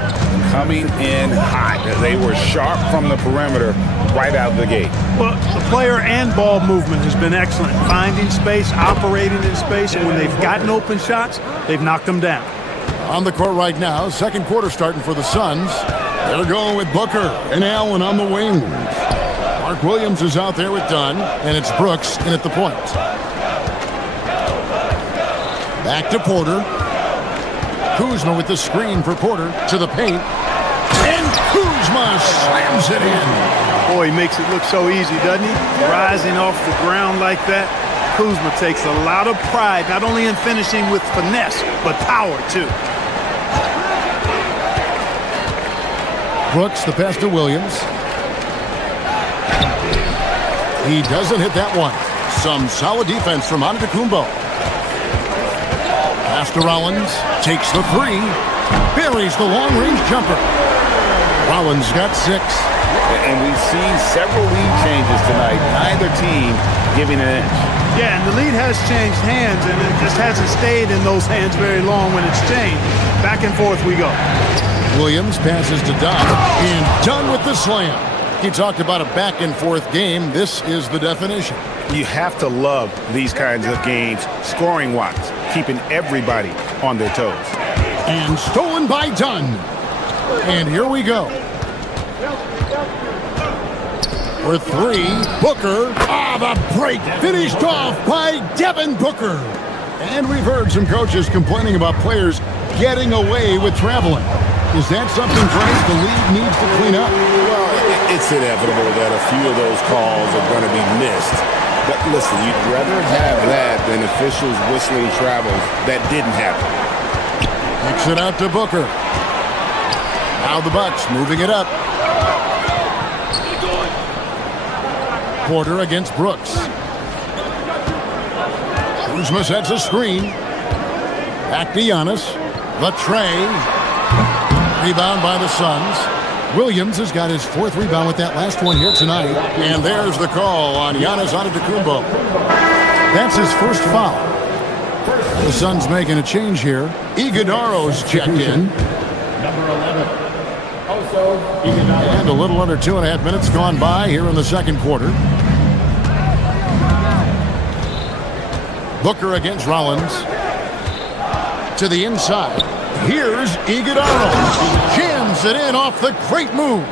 Coming in hot. They were sharp from the perimeter right out of the gate. Well, the player and ball movement has been excellent. Finding space, operating in space, and when they've gotten open shots, they've knocked them down. On the court right now, second quarter starting for the Suns. They're going with Booker and Allen on the wings. Mark Williams is out there with Dunn, and it's Brooks in at the point. Back to Porter. Kuzma with the screen for Porter to the paint. And Kuzma slams it in. Boy, he makes it look so easy, doesn't he? Rising off the ground like that. Kuzma takes a lot of pride, not only in finishing with finesse, but power, too. Brooks, the pass to Williams. He doesn't hit that one. Some solid defense from Antetokounmpo. Pass to Rollins. Takes the 3. Buries the long-range jumper. Rollins got 6. And we've seen several lead changes tonight. Neither team giving an inch. Yeah, and the lead has changed hands, and it just hasn't stayed in those hands very long when it's changed. Back and forth we go. Williams passes to Dunn, and Dunn with the slam. He talked about a back-and-forth game. This is the definition. You have to love these kinds of games, scoring-wise, keeping everybody on their toes. And stolen by Dunn. And here we go. For 3, Booker. The break finished off by Devin Booker. And we've heard some coaches complaining about players getting away with traveling. Is that something, Frank, the league needs to clean up? Well, it's inevitable that a few of those calls are going to be missed. But listen, you'd rather have that than officials whistling travels that didn't happen. Kicks it out to Booker. Now the Bucks moving it up. Porter against Brooks. Kuzma sets a screen. Back to Giannis. The tray. Rebound by the Suns. Williams has got his 4th rebound with that last one here tonight. And there's the call on Giannis Antetokounmpo. That's his first foul. The Suns making a change here. Iguodaro's checked in. Number 11. Also, And a little under 2.5 minutes gone by here in the second quarter. Booker against Rollins. To the inside. Here's Iguodaro. Jams it in off the great move.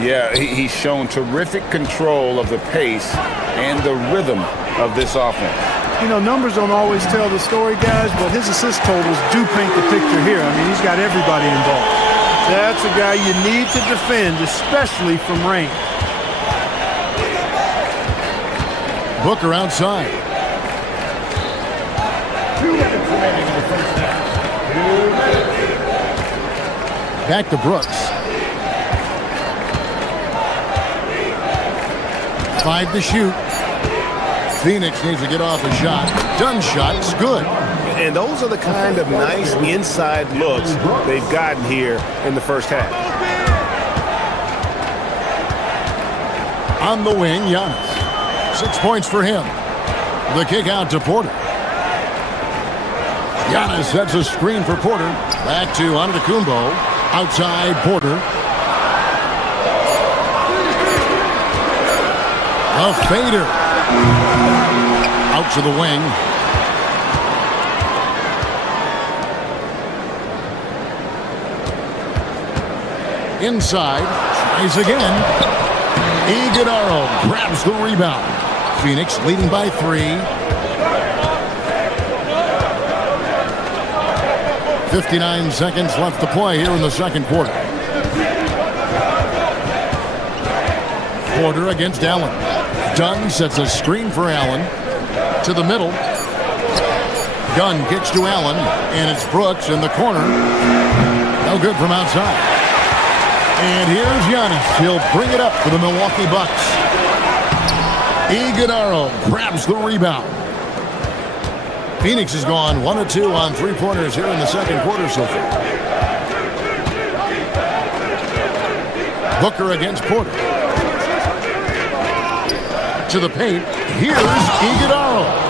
Yeah, he's shown terrific control of the pace and the rhythm of this offense. You know, numbers don't always tell the story, guys, but his assist totals do paint the picture here. I mean, he's got everybody involved. That's a guy you need to defend, especially from range. Booker outside. 2 minutes remaining in the first half. Back to Brooks. 5 to shoot. Phoenix needs to get off a shot. Dunn shot's good. And those are the kind of nice inside looks they've gotten here in the first half. On the wing, Giannis. 6 points for him. The kick out to Porter. Giannis sets a screen for Porter. Back to Antetokounmpo. Outside Porter. A fader. Out to the wing. Inside. Tries again. Iguodala grabs the rebound. Phoenix leading by 3. 59 seconds left to play here in the second quarter. Porter against Allen. Dunn sets a screen for Allen. To the middle. Dunn kicks to Allen, and it's Brooks in the corner. No good from outside. And here's Giannis. He'll bring it up for the Milwaukee Bucks. Iguodala grabs the rebound. Phoenix has gone 1 of 2 on three-pointers here in the second quarter so far. Booker against Porter. To the paint. Here's Iguodala.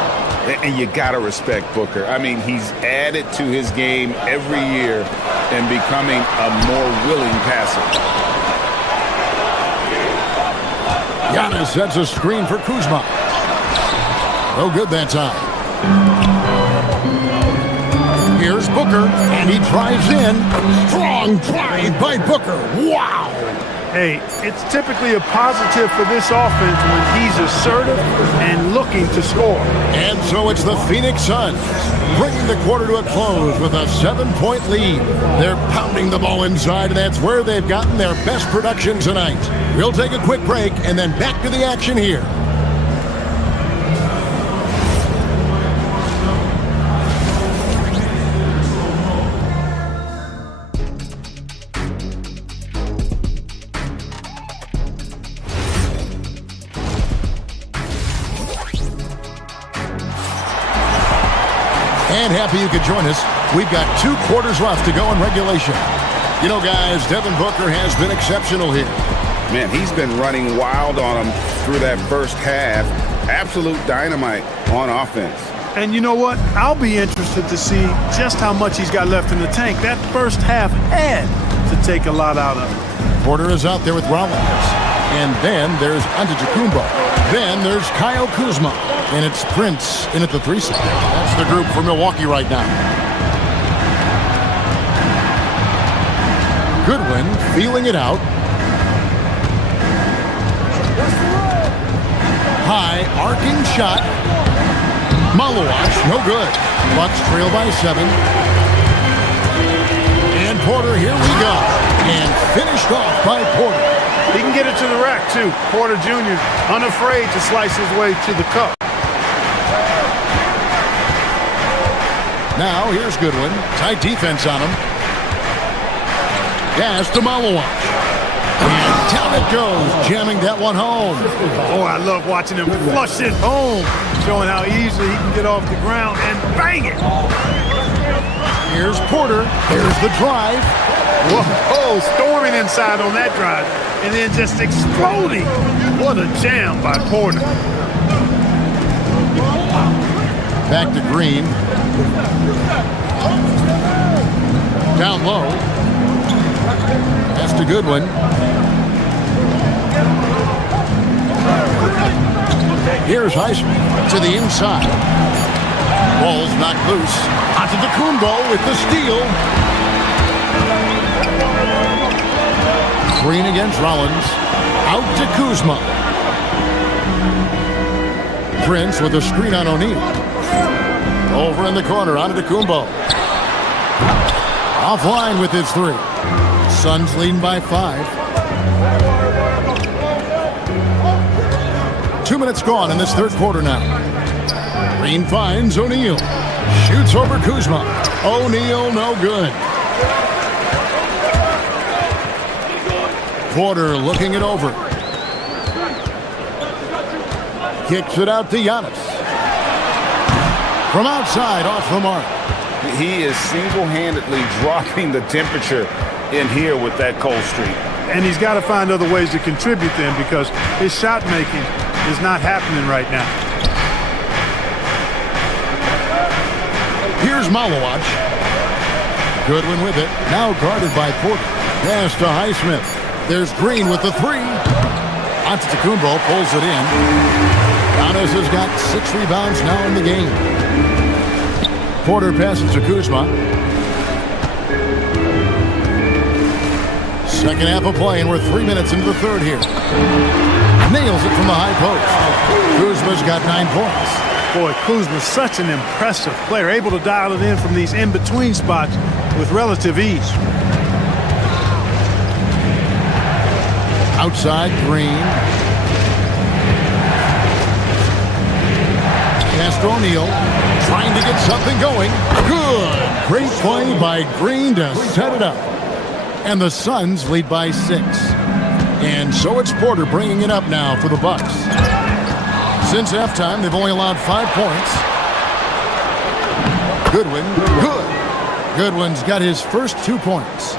And you got to respect Booker. I mean, he's added to his game every year and becoming a more willing passer. Giannis sets a screen for Kuzma. No good that time. Here's Booker, and he drives in. Strong drive by Booker. Wow! Hey, it's typically a positive for this offense when he's assertive and looking to score. And so it's the Phoenix Suns bringing the quarter to a close with a 7-point lead. They're pounding the ball inside, and that's where they've gotten their best production tonight. We'll take a quick break and then back to the action here. And happy you could join us. We've got 2 quarters left to go in regulation. You know, guys, Devin Booker has been exceptional here. Man, he's been running wild on them through that first half. Absolute dynamite on offense. And you know what? I'll be interested to see just how much he's got left in the tank. That first half had to take a lot out of him. Porter is out there with Rollins. And then there's Antetokounmpo. Then there's Kyle Kuzma. And it's Prince in at the 3 spot. That's the group for Milwaukee right now. Goodwin feeling it out. High arcing shot. Malawach, no good. Bucks trail by 7. And Porter, here we go. And finished off by Porter. He can get it to the rack, too. Porter Jr. unafraid to slice his way to the cup. Now, here's Goodwin. Tight defense on him. Gas to Malawach. And down it goes, jamming that one home. Oh, I love watching him flush it home, showing how easily he can get off the ground and bang it. Here's Porter. Here's the drive. Whoa, storming inside on that drive, and then just exploding. What a jam by Porter. Back to Green. Down low. That's to Goodwin. Here's Highsmith to the inside. Ball's knocked loose. Antetokounmpo with the steal. Green against Rollins. Out to Kuzma. Prince with a screen on O'Neal. Over in the corner, Antetokounmpo. Offline with his three. Suns leading by 5. 2 minutes gone in this third quarter now. Green finds O'Neal. Shoots over Kuzma. O'Neal, no good. Porter looking it over. Kicks it out to Giannis. From outside, off the mark. He is single-handedly dropping the temperature in here with that cold streak. And he's got to find other ways to contribute then, because his shot making is not happening right now. Here's Malawatch. Goodwin with it. Now guarded by Porter. Pass to Highsmith. There's Green with the three. Antetokounmpo pulls it in. Giannis has got 6 rebounds now in the game. Porter passes to Kuzma. Second half of play, and we're 3 minutes into the third here. Nails it from the high post. Kuzma's got 9 points. Boy, Kuzma's such an impressive player, able to dial it in from these in-between spots with relative ease. Outside, Green. Pass to O'Neal. Trying to get something going. Good. Great play by Green to set it up. And the Suns lead by 6. And so it's Porter bringing it up now for the Bucks. Since halftime, they've only allowed 5 points. Goodwin, good. Goodwin's got his first 2 points.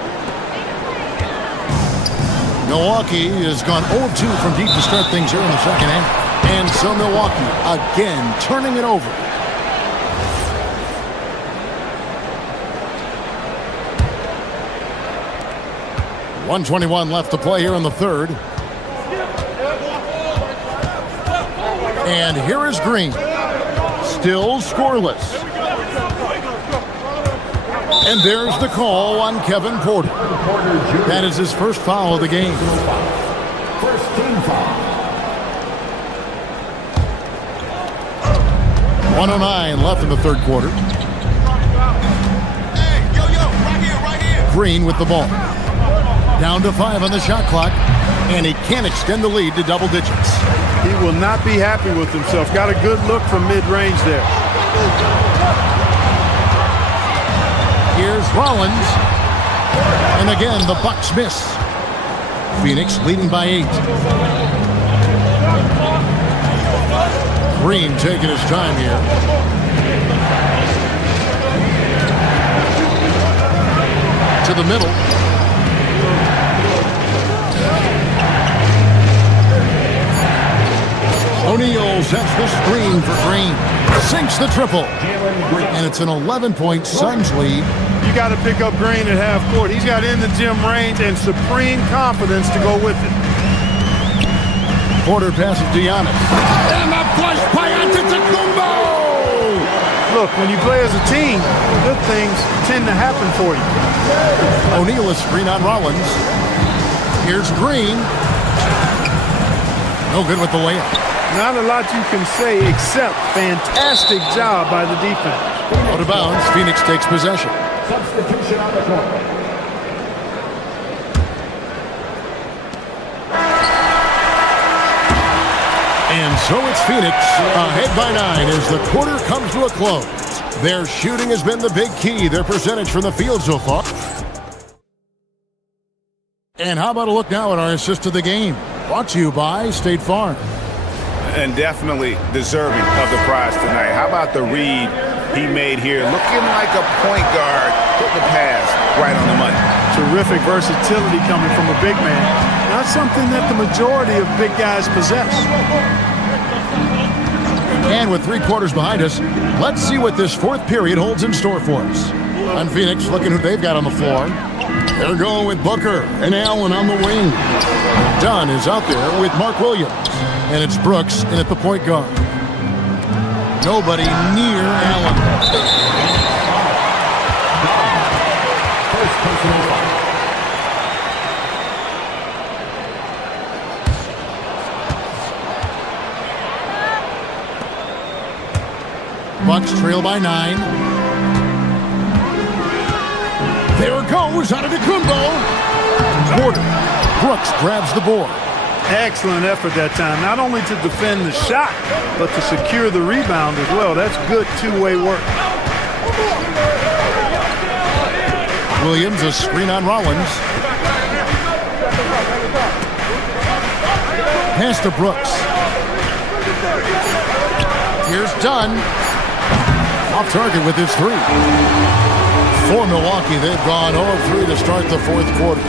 Milwaukee has gone 0-2 from deep to start things here in the second half. And so Milwaukee again turning it over. .121 left to play here in the third. And here is Green. Still scoreless. And there's the call on Kevin Porter. That is his first foul of the game. First team foul. 1:09 left in the third quarter. Green with the ball. Down to 5 on the shot clock, and he can't extend the lead to double digits. He will not be happy with himself. Got a good look from mid-range there. Here's Rollins. And again, the Bucks miss. Phoenix leading by 8. Green taking his time here. To the middle. O'Neal sets the screen for Green. Sinks the triple. And it's an 11-point Suns lead. You got to pick up Green at half court. He's got in the gym range and supreme confidence to go with it. Porter passes to Giannis. And the flush by Antetokounmpo! Look, when you play as a team, good things tend to happen for you. O'Neal is screen on Rollins. Here's Green. No good with the layup. Not a lot you can say except fantastic job by the defense. Out of bounds, Phoenix takes possession. Substitution on the court. And so it's Phoenix ahead by 9 as the quarter comes to a close. Their shooting has been the big key, their percentage from the field so far. And how about a look now at our assist of the game? Brought to you by State Farm. And definitely deserving of the prize tonight. How about the read he made here? Looking like a point guard. Put the pass right on the money. Terrific versatility coming from a big man. Not something that the majority of big guys possess. And with 3 quarters behind us, let's see what this fourth period holds in store for us. On Phoenix, looking who they've got on the floor. They're going with Booker and Allen on the wing. Dunn is out there with Mark Williams. And it's Brooks in at the point guard. Nobody near Allen. First personal foul. Bucks trail by 9. There goes Antetokounmpo. Porter. Brooks grabs the board. Excellent effort that time, not only to defend the shot, but to secure the rebound as well. That's good two-way work. Williams, a screen on Rollins. Pass to Brooks. Here's Dunn. Off target with his 3. For Milwaukee, they've gone 0-3 to start the fourth quarter.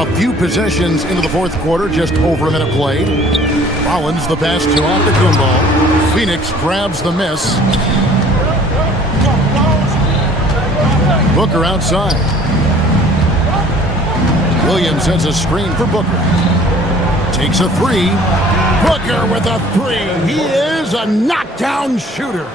A few possessions into the fourth quarter, just over a minute played. Rollins, the pass to Antetokounmpo. Phoenix grabs the miss. Booker outside. Williams sends a screen for Booker. Takes a 3. Booker with a 3. He is a knockdown shooter.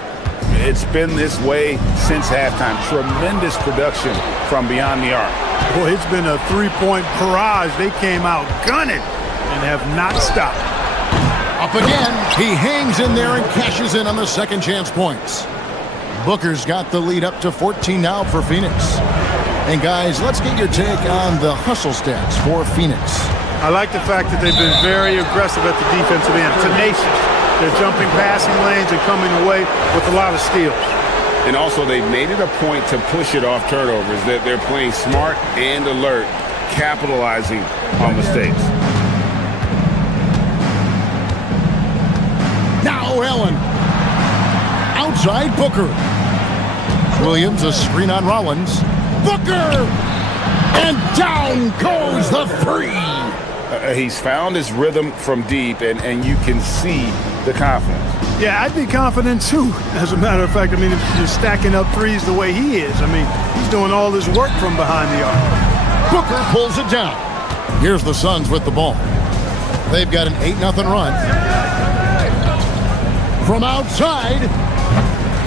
It's been this way since halftime. Tremendous production from beyond the arc. Boy, it's been a three-point barrage. They came out gunning and have not stopped. Up again. He hangs in there and cashes in on the second chance points. Booker's got the lead up to 14 now for Phoenix. And guys, let's get your take on the hustle stats for Phoenix. I like the fact that they've been very aggressive at the defensive end. Tenacious. They're jumping passing lanes and coming away with a lot of steals. And also, they've made it a point to push it off turnovers. That they're playing smart and alert, capitalizing on mistakes. Now Allen. Outside Booker. Williams, a screen on Rollins. Booker! And down goes the 3. He's found his rhythm from deep, and you can see the confidence. Yeah, I'd be confident too. As a matter of fact, I mean, if you're stacking up threes the way he is, I mean, he's doing all this work from behind the arc. Booker pulls it down. Here's the Suns with the ball. They've got an 8-0 run. From outside,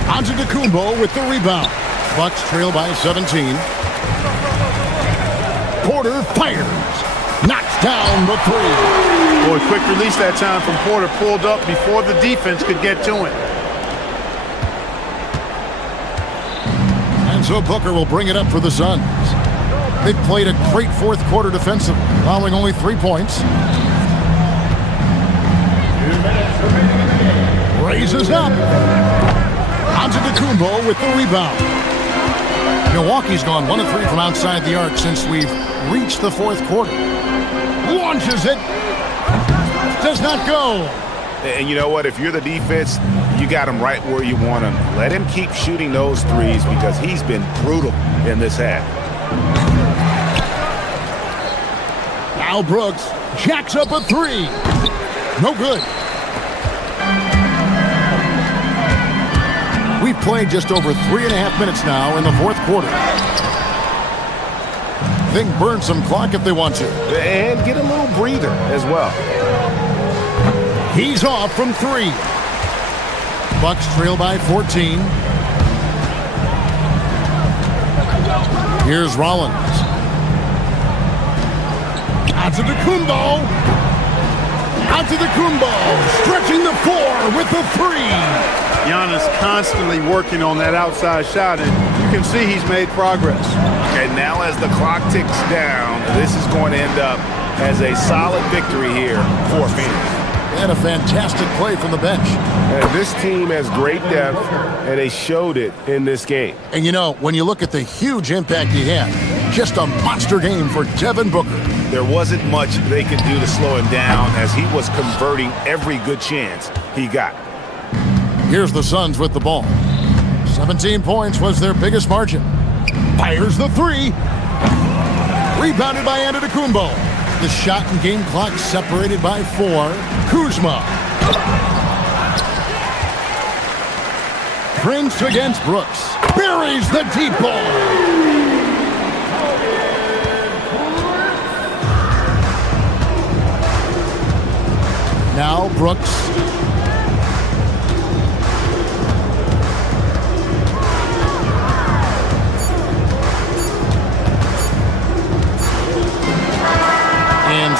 Antetokounmpo with the rebound. Bucks trail by 17. Porter fires. Knocks down the 3. Boy, quick release that time from Porter. Pulled up before the defense could get to him. And so Booker will bring it up for the Suns. They've played a great fourth quarter defensively, allowing only 3 points. Raises up. Antetokounmpo with the rebound. Milwaukee's gone 1 of 3 from outside the arc since we've reached the fourth quarter. Launches it. Does not go. And you know what? If you're the defense, you got him right where you want him. Let him keep shooting those threes because he's been brutal in this half. Now Brooks jacks up a 3. No good. We've played just over 3.5 minutes now in the fourth quarter. They can burn some clock if they want to. And get a little breather as well. He's off from 3. Bucks trail by 14. Here's Rollins. Antetokounmpo. Antetokounmpo stretching the 4 with the 3. Giannis constantly working on that outside shot, and you can see he's made progress. And now as the clock ticks down, this is going to end up as a solid victory here for Phoenix. And a fantastic play from the bench. And this team has great depth, and they showed it in this game. And you know, when you look at the huge impact he had, just a monster game for Devin Booker. There wasn't much they could do to slow him down as he was converting every good chance he got. Here's the Suns with the ball. 17 points was their biggest margin. Fires the 3. Rebounded by Antetokounmpo. The shot and game clock separated by 4. Kuzma. Prince against Brooks. Buries the deep ball. Now Brooks.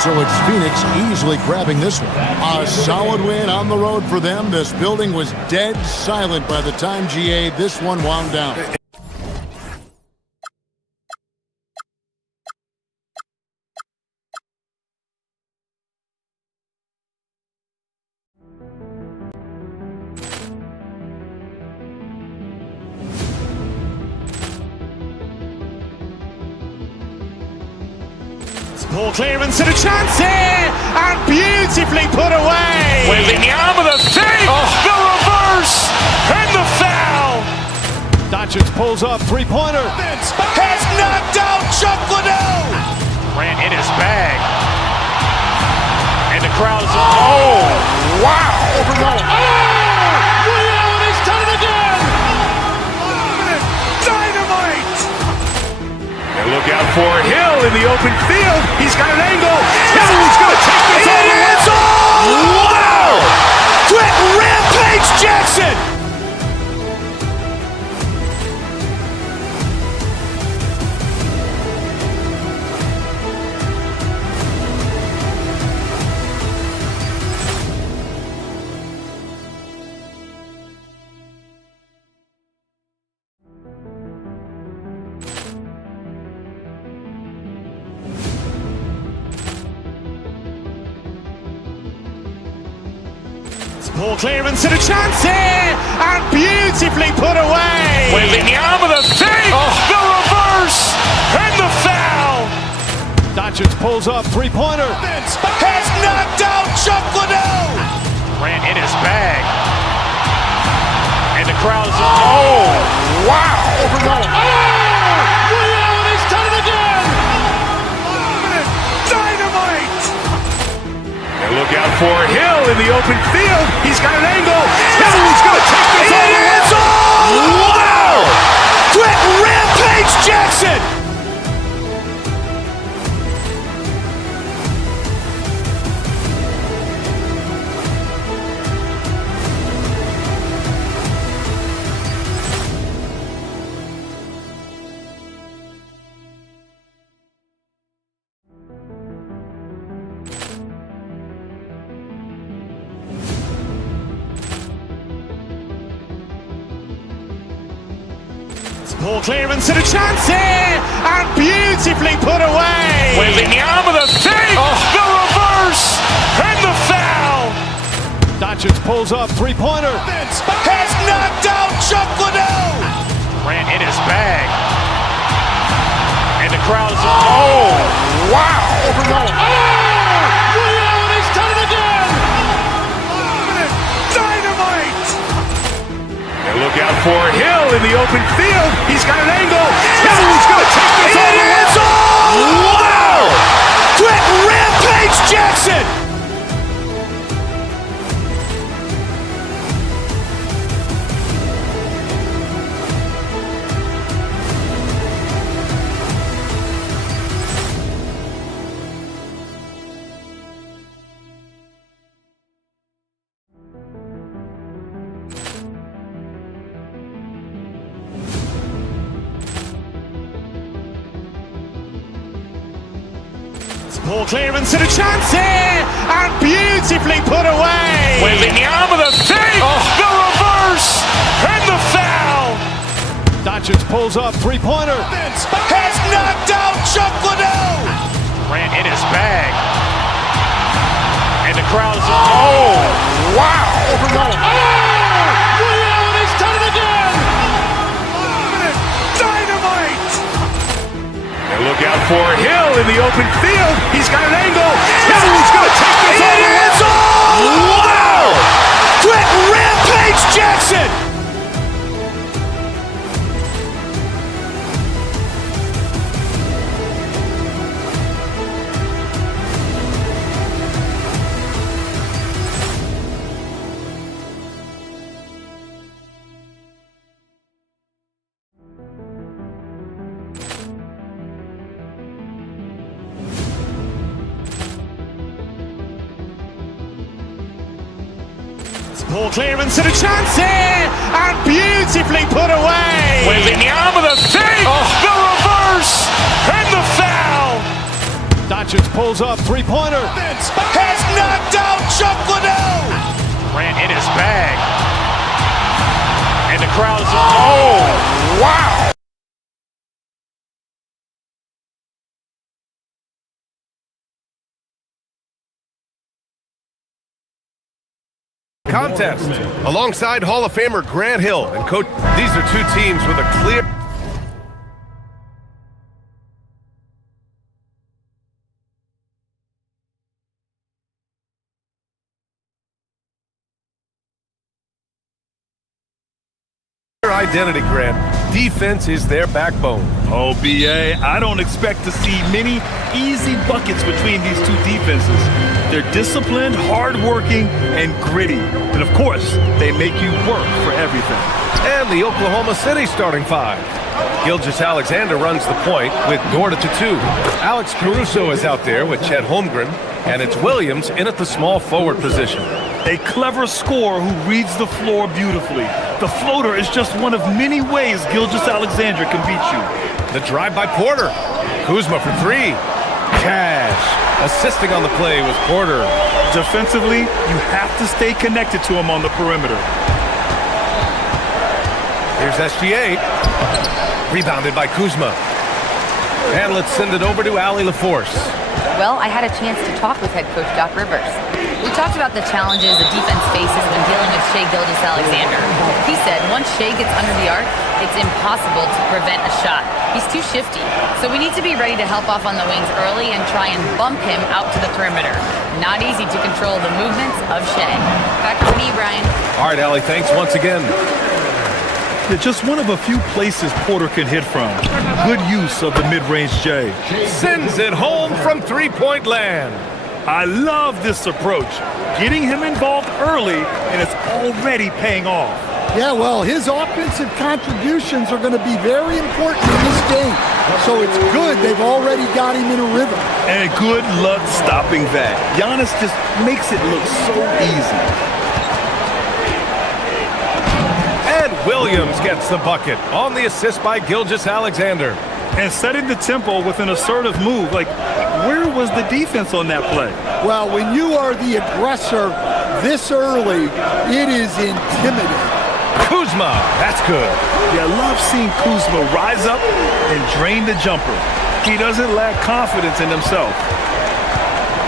So it's Phoenix easily grabbing this one. A solid win on the road for them. This building was dead silent by the time GA this one wound down. Ball clearance and a chance here, and beautifully put away. Wielding the arm of the thing, the reverse, and the foul. Doncic pulls up, three-pointer. Has knocked out Chuck Liddell. Ran in his bag, and the crowd is wow! He's done it again. Dynamite! And look out for Hill in the open field. He's got an angle. Hill is going to take this all the way. Wow! Quick Rampage Jackson! Ball clearance and a chance here, and beautifully put away. Wielding the arm of the thing, the reverse, and the foul. Doncic pulls up, three-pointer. Has knocked out Chuck Liddell. Ran in his bag, and the crowd is wow! He's done it again. Dynamite! And look out for Hill in the open field. He's got an angle. Hill is going to take this all the way. Wow! Quick Rampage Jackson! Ball clearance and a chance here, and beautifully put away. Wielding the arm of the thing, the reverse, and the foul. Doncic pulls up, three-pointer. Has knocked out Chuck Liddell. Ran in his bag, and the crowd is wow! He's done it again. Dynamite! And look out for Hill in the open field. He's got an angle. Hill is going to take this all the way. Wow! Quick Rampage Jackson! Ball clearance and a chance here, and beautifully put away. Wielding the arm of the thing, the reverse, and the foul. Doncic pulls up, three-pointer. Has knocked out Chuck Liddell. Ran in his bag, and the crowd is wow! He's done it again. Dynamite! And look out for Hill in the open field. He's got an angle. Hill is going to take this all the way. Wow! Quick Rampage Jackson! Ball clearance and a chance here, and beautifully put away. Wielding the arm of the thing, the reverse, and the foul. Doncic pulls pulls up, three-pointer. Has knocked out Chuck Liddell. Grant in his bag. And the crowd is, oh, wow. Contest alongside Hall of Famer Grant Hill and coach. These are two teams with a clear identity. Grant, defense is their backbone. Oh, BA, I don't expect to see many easy buckets between these two defenses. They're disciplined, hardworking, and gritty. And of course, they make you work for everything. And the Oklahoma City starting five. Gilgeous-Alexander runs the point with Dort at the two. Alex Caruso is out there with Chet Holmgren, and it's Williams in at the small forward position. A clever scorer who reads the floor beautifully. The floater is just one of many ways Gilgeous-Alexander can beat you. The drive by Porter. Kuzma for three. Cash. Assisting on the play was Porter. Defensively, you have to stay connected to him on the perimeter. Here's SGA. Rebounded by Kuzma. And let's send it over to Allie LaForce. Well, I had a chance to talk with head coach Doc Rivers. We talked about the challenges the defense faces when dealing with Shai Gilgeous-Alexander. He said once Shai gets under the arc, it's impossible to prevent a shot. He's too shifty. So we need to be ready to help off on the wings early and try and bump him out to the perimeter. Not easy to control the movements of Shai. Back to me, Brian. All right, Allie, thanks once again. It's just one of a few places Porter can hit from. Good use of the mid-range J. Sends it home from three-point land. I love this approach. Getting him involved early, and it's already paying off. Yeah, well, his offensive contributions are going to be very important in this game. So it's good they've already got him in a rhythm. And good luck stopping that. Giannis just makes it look so easy. Williams gets the bucket on the assist by Gilgeous-Alexander. And setting the tempo with an assertive move. Like, where was the defense on that play? Well, when you are the aggressor this early, it is intimidating. Kuzma, that's good. Yeah, I love seeing Kuzma rise up and drain the jumper. He doesn't lack confidence in himself.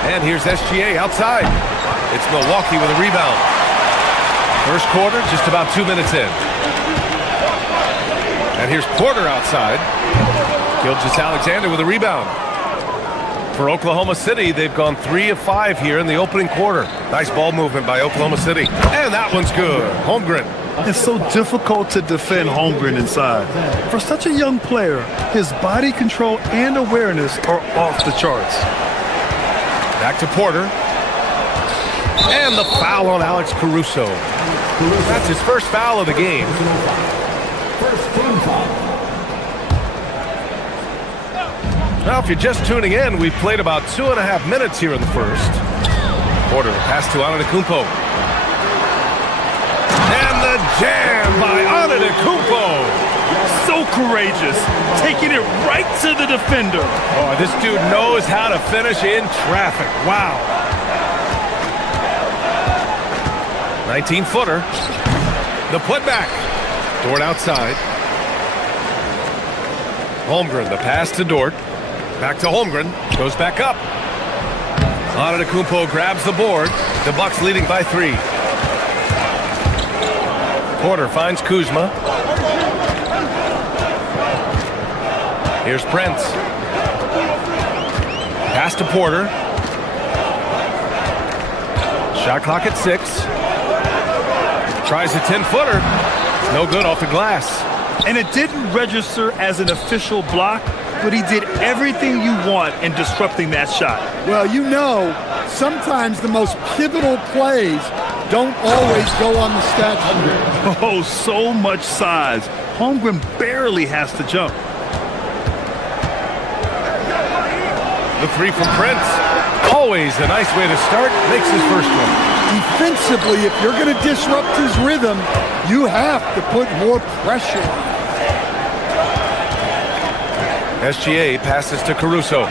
And here's SGA outside. It's Milwaukee with a rebound. First quarter, just about 2 minutes in. And here's Porter outside. Gilgeous-Alexander with a rebound. For Oklahoma City, they've gone 3 of 5 here in the opening quarter. Nice ball movement by Oklahoma City. And that one's good. Holmgren. It's so difficult to defend Holmgren inside. For such a young player, his body control and awareness are off the charts. Back to Porter. And the foul on Alex Caruso. That's his first foul of the game. Now, if you're just tuning in, we've played about 2.5 minutes here in the first. Porter, pass to Antetokounmpo. And the jam by Antetokounmpo. So courageous, taking it right to the defender. Oh, this dude knows how to finish in traffic. Wow. 19-footer. The putback. Dort outside. Holmgren, the pass to Dort. Back to Holmgren. Goes back up. Antetokounmpo grabs the board. The Bucks leading by 3. Porter finds Kuzma. Here's Prince. Pass to Porter. Shot clock at 6. Tries a 10-footer. No good off the glass. And it didn't register as an official block, but he did everything you want in disrupting that shot. Well, you know, sometimes the most pivotal plays don't always go on the stat sheet. Oh, so much size. Holmgren barely has to jump. The 3 from Prince. Always a nice way to start. Makes his first one. Defensively, if you're going to disrupt his rhythm, you have to put more pressure on. SGA passes to Caruso.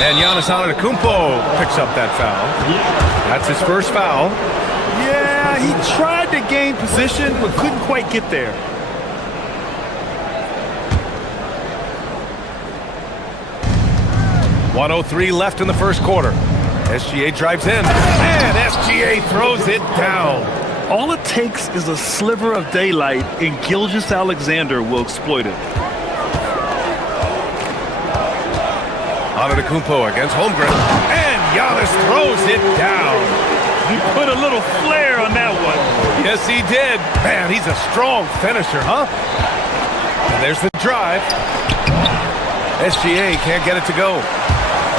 And Giannis Antetokounmpo picks up that foul. That's his first foul. Yeah, he tried to gain position, but couldn't quite get there. .103 left in the first quarter. SGA drives in, and SGA throws it down. All it takes is a sliver of daylight, and Gilgeous-Alexander will exploit it. Antetokounmpo against Holmgren, and Giannis throws it down. He put a little flair on that one. Yes, he did. Man, he's a strong finisher, huh? And there's the drive. SGA can't get it to go.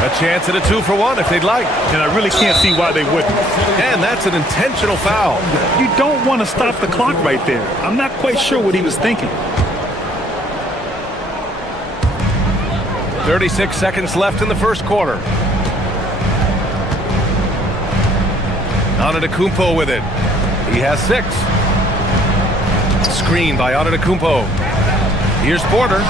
A chance at a 2-for-1 if they'd like. And I really can't see why they wouldn't. And that's an intentional foul. You don't want to stop the clock right there. I'm not quite sure what he was thinking. 36 seconds left in the first quarter. Antetokounmpo with it. He has 6. Screen by Antetokounmpo. Here's Porter.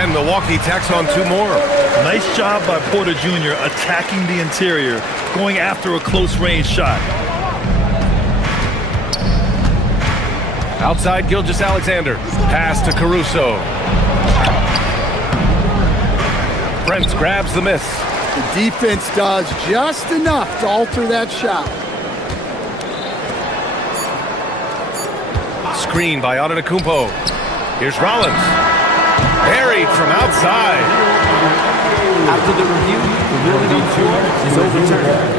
And Milwaukee tacks on 2 more. Nice job by Porter Jr. attacking the interior, going after a close-range shot. Outside Gilgeous-Alexander. Pass to Caruso. Brent grabs the miss. The defense does just enough to alter that shot. Screen by Antetokounmpo. Here's Rollins. Buried from outside. After the review, the ruling on floor is overturned.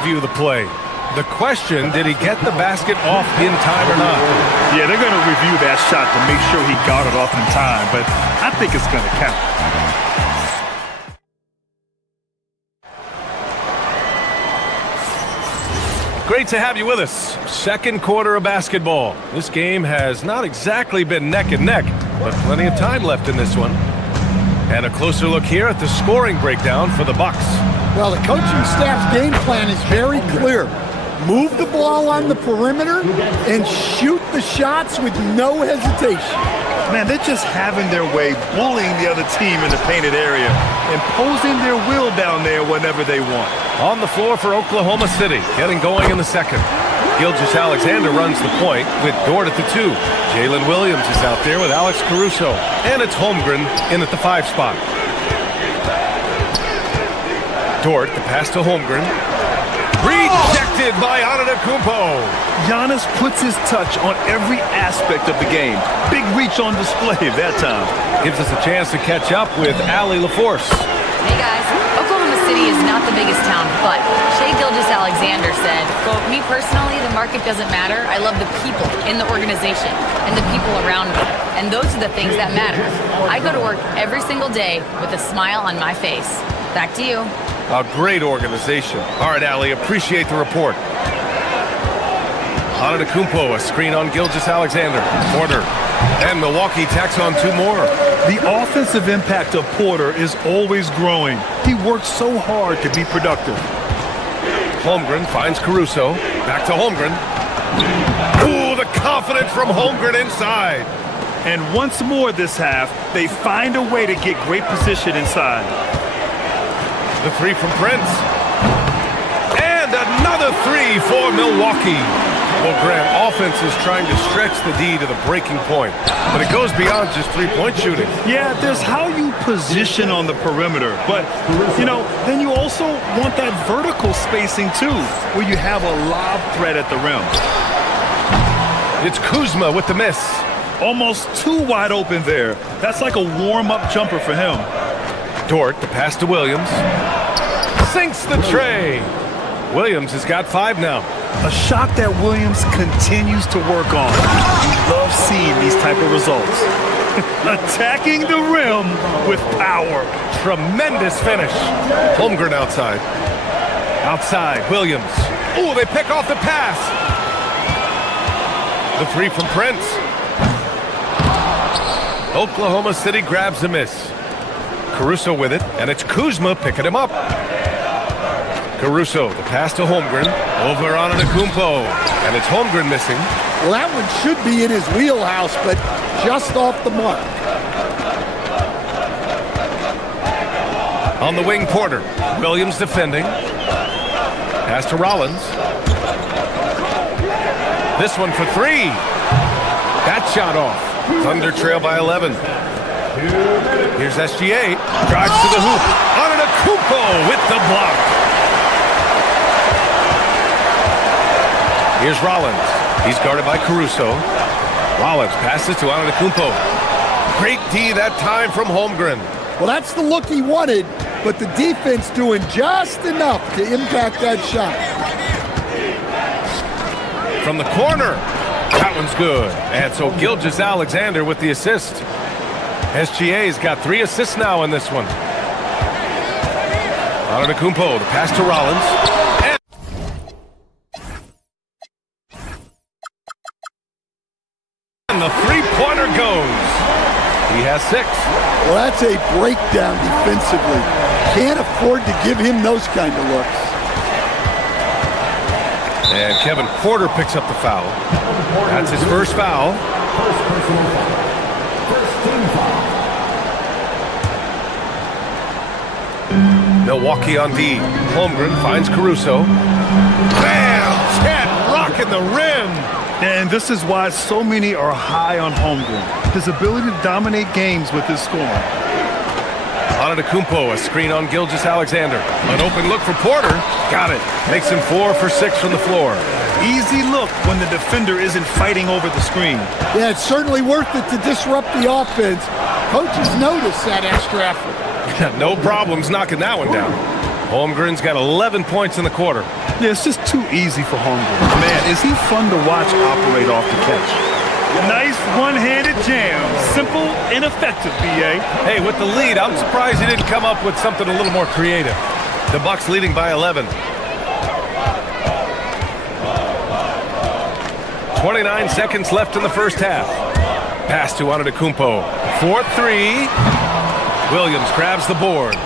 Review the play. The question, did he get the basket off in time or not? Yeah, they're going to review that shot to make sure he got it off in time, but I think it's going to count. Great to have you with us. Second quarter of basketball. This game has not exactly been neck and neck, but plenty of time left in this one. And a closer look here at the scoring breakdown for the Bucks. Well, the coaching staff's game plan is very clear. Move the ball on the perimeter and shoot the shots with no hesitation. Man, they're just having their way, bullying the other team in the painted area, imposing their will down there whenever they want. On the floor for Oklahoma City, getting going in the second. Gilgeous-Alexander runs the point with Dort at the 2. Jalen Williams is out there with Alex Caruso. And it's Holmgren in at the 5 spot. Dort, the pass to Holmgren. Rejected by Antetokounmpo. Giannis puts his touch on every aspect of the game. Big reach on display that time. Gives us a chance to catch up with Allie LaForce. Hey guys, Oklahoma City is not the biggest town, but Shai Gilgeous-Alexander said, quote, me personally, the market doesn't matter. I love the people in the organization and the people around me. And those are the things that matter. I go to work every single day with a smile on my face. Back to you. A great organization. All right, Allie, appreciate the report. Antetokounmpo, a screen on Gilgeous-Alexander. Porter. And Milwaukee tacks on 2 more. The offensive impact of Porter is always growing. He works so hard to be productive. Holmgren finds Caruso. Back to Holmgren. Ooh, the confidence from Holmgren inside. And once more this half, they find a way to get great position inside. The 3 from Prince. And another 3 for Milwaukee. Well, Grant, offense is trying to stretch the D to the breaking point, but it goes beyond just three-point shooting. Yeah, there's how you position on the perimeter, but, you know, then you also want that vertical spacing, too, where you have a lob threat at the rim. It's Kuzma with the miss. Almost too wide open there. That's like a warm-up jumper for him. Dort, the pass to Williams. Sinks the tray. Williams has got 5 now. A shot that Williams continues to work on. You love seeing these type of results. Attacking the rim with power. Tremendous finish. Holmgren outside. Outside, Williams. Ooh, they pick off the pass. The 3 from Prince. Oklahoma City grabs the miss. Caruso with it, and it's Kuzma picking him up. Caruso, the pass to Holmgren, over on Antetokounmpo, and it's Holmgren missing. Well, that one should be in his wheelhouse, but just off the mark. On the wing, Porter. Williams defending. Pass to Rollins. This one for three. That shot off. Thunder trail by 11. Here's SGA. Drives to the hoop. Antetokounmpo with the block. Here's Rollins. He's guarded by Caruso. Rollins passes to Antetokounmpo. Great D that time from Holmgren. Well, that's the look he wanted, but the defense doing just enough to impact that shot. From the corner. That one's good. And so Gilgeous-Alexander with the assist. SGA's got 3 assists now in this one. Antetokounmpo, the pass to Rollins. And the three-pointer goes. He has 6. Well, that's a breakdown defensively. Can't afford to give him those kind of looks. And Kevin Porter picks up the foul. That's his first foul. First personal foul. First team foul. Milwaukee on D. Holmgren finds Caruso. Bam! Chet rocking the rim. And this is why so many are high on Holmgren. His ability to dominate games with his scoring. Antetokounmpo, a screen on Gilgeous-Alexander. An open look for Porter. Got it. Makes him 4 for 6 from the floor. Easy look when the defender isn't fighting over the screen. Yeah, it's certainly worth it to disrupt the offense. Coaches notice that extra effort. No problems knocking that one down. Holmgren's got 11 points in the quarter. Yeah, it's just too easy for Holmgren. Man, is he fun to watch operate off the catch. Nice one-handed jam. Simple and effective, B.A. Hey, with the lead, I'm surprised he didn't come up with something a little more creative. The Bucks leading by 11. 29 seconds left in the first half. Pass to Antetokounmpo. 4-3. Williams grabs the board.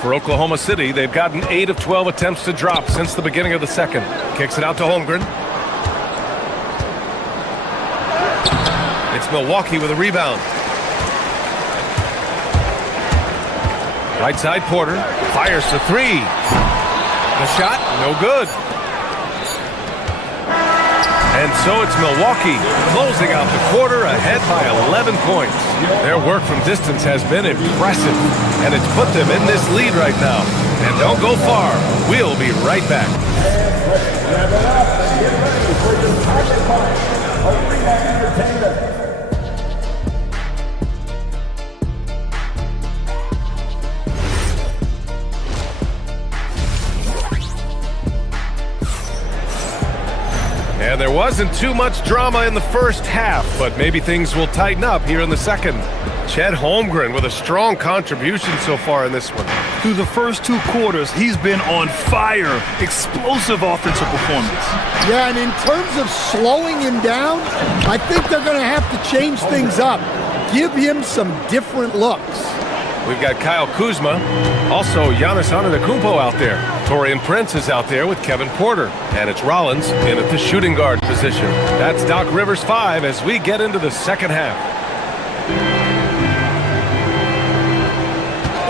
For Oklahoma City, they've gotten 8 of 12 attempts to drop since the beginning of the second. Kicks it out to Holmgren. It's Milwaukee with a rebound. Right side, Porter. Fires for 3. The shot, no good. And so it's Milwaukee closing out the quarter ahead by 11 points. Their work from distance has been impressive, and it's put them in this lead right now. And don't go far. We'll be right back. Wrap it up and get ready for your target part of Rebound Entertainment. And there wasn't too much drama in the first half, but maybe things will tighten up here in the second. Chet Holmgren with a strong contribution so far in this one. Through the first 2 quarters, he's been on fire. Explosive offensive performance. Yeah, and in terms of slowing him down, I think they're going to have to change things up. Give him some different looks. We've got Kyle Kuzma, also Giannis Antetokounmpo out there. Taurean Prince is out there with Kevin Porter. And it's Rollins in at the shooting guard position. That's Doc Rivers 5 as we get into the second half.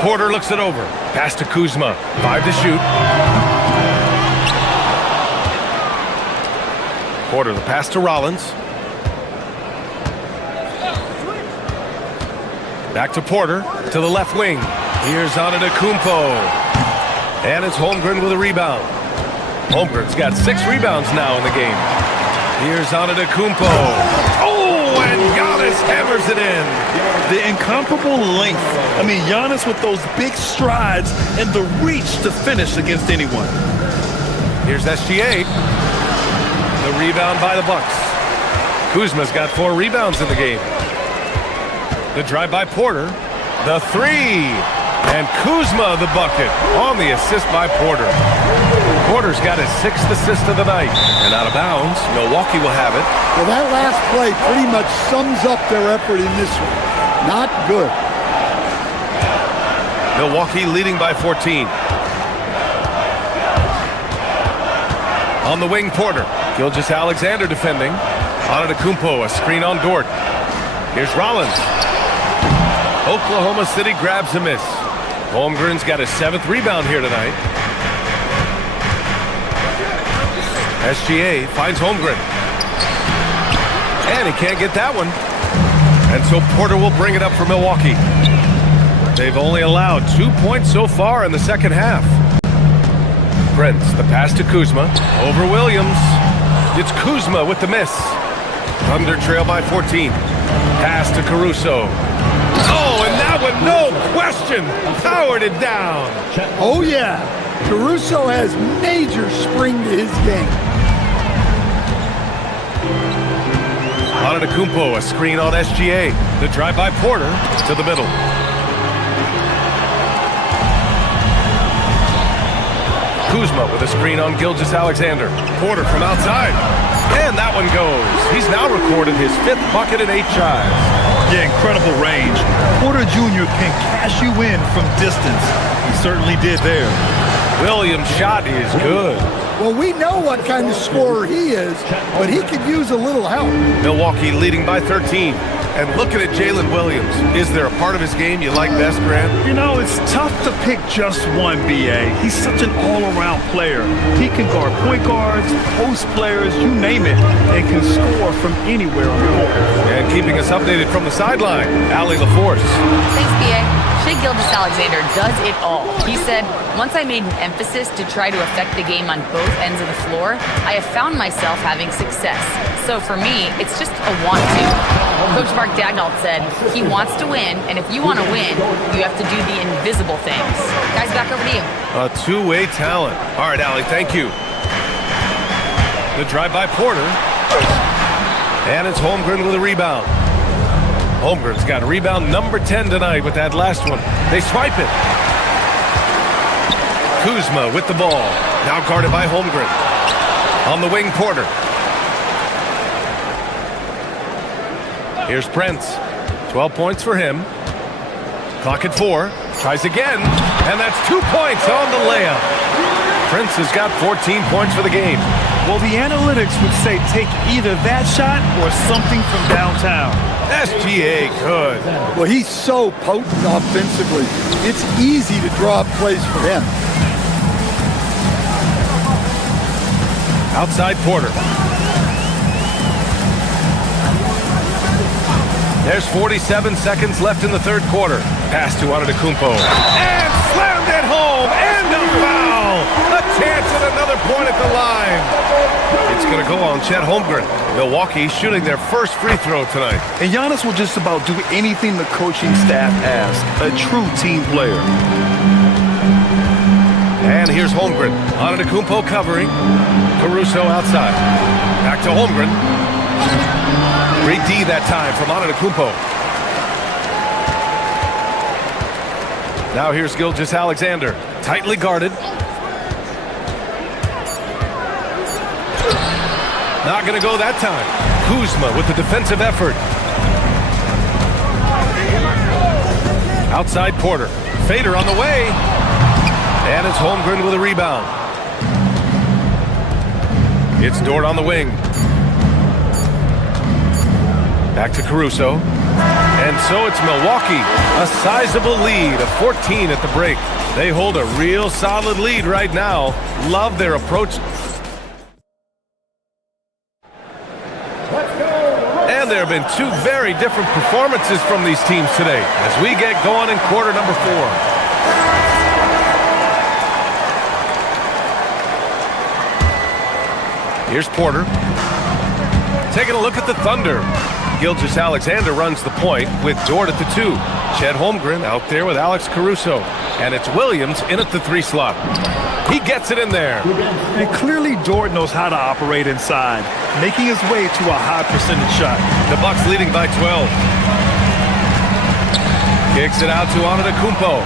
Porter looks it over. Pass to Kuzma. 5 to shoot. Porter, the pass to Rollins. Back to Porter, to the left wing. Here's Antetokounmpo. And it's Holmgren with a rebound. Holmgren's got 6 rebounds now in the game. Here's Antetokounmpo. Oh, and Giannis hammers it in. The incomparable length. I mean, Giannis with those big strides and the reach to finish against anyone. Here's SGA. The rebound by the Bucks. Kuzma's got 4 rebounds in the game. The drive by Porter. The 3. And Kuzma the bucket on the assist by Porter. Porter's got his 6th assist of the night. And out of bounds, Milwaukee will have it. Well, that last play pretty much sums up their effort in this one. Not good. Milwaukee leading by 14. On the wing, Porter. Gilgeous-Alexander defending. Antetokounmpo, a screen on Dort. Here's Rollins. Oklahoma City grabs a miss. Holmgren's got his 7th rebound here tonight. SGA finds Holmgren. And he can't get that one. And so Porter will bring it up for Milwaukee. They've only allowed 2 points so far in the second half. Prince, the pass to Kuzma. Over Williams. It's Kuzma with the miss. Thunder trail by 14. Pass to Caruso. Oh, and that one, no question, powered it down. Oh, yeah. Caruso has major spring to his game. Antetokounmpo, a screen on SGA. The drive by Porter to the middle. Kuzma with a screen on Gilgeous-Alexander. Porter from outside. And that one goes. He's now recorded his 5th bucket in 8 tries. Yeah, incredible range. Porter Jr. can cash you in from distance. He certainly did there. Williams' shot is good. Well, we know what kind of scorer he is, but he could use a little help. Milwaukee leading by 13. And looking at Jalen Williams, is there a part of his game you like best, Grant? You know, it's tough to pick just one, B.A. He's such an all-around player. He can guard point guards, post players, you name it, and can score from anywhere on the court. And keeping us updated from the sideline, Allie LaForce. Thanks, B.A. Shai Gilgeous-Alexander does it all. He said, once I made an emphasis to try to affect the game on both ends of the floor, I have found myself having success. So for me, it's just a want to. Coach Mark Daigneault said he wants to win, and if you want to win, you have to do the invisible things. Guys, back over to you. A two-way talent. All right, Allie, thank you. The drive by Porter. And it's Holmgren with a rebound. Holmgren's got rebound number 10 tonight with that last one. They swipe it. Kuzma with the ball. Now guarded by Holmgren. On the wing, Porter. Here's Prince. 12 points for him. Clock at 4. Tries again. And that's 2 points on the layup. Prince has got 14 points for the game. Well, the analytics would say take either that shot or something from downtown. SGA good. Well, he's so potent offensively. It's easy to draw up plays for him. Outside Porter. There's 47 seconds left in the third quarter. Pass to Antetokounmpo. And slammed it home. And a foul. A chance at another point at the line. It's going to go on Chet Holmgren. Milwaukee shooting their first free throw tonight. And Giannis will just about do anything the coaching staff asks. A true team player. And here's Holmgren. Antetokounmpo covering. Caruso outside. Back to Holmgren. Great D that time from Antetokounmpo. Now here's Gilgeous-Alexander. Tightly guarded. Not going to go that time. Kuzma with the defensive effort. Outside Porter. Fader on the way. And it's Holmgren with a rebound. It's Dort on the wing. Back to Caruso. And so it's Milwaukee. A sizable lead of 14 at the break. They hold a real solid lead right now. Love their approach. And there have been two very different performances from these teams today as we get going in quarter number 4. Here's Porter. Taking a look at the Thunder. Gilgeous-Alexander runs the point with Dort at the 2. Chet Holmgren out there with Alex Caruso. And it's Williams in at the 3 slot. He gets it in there. And clearly Dort knows how to operate inside, making his way to a high percentage shot. The Bucks leading by 12. Kicks it out to Antetokounmpo.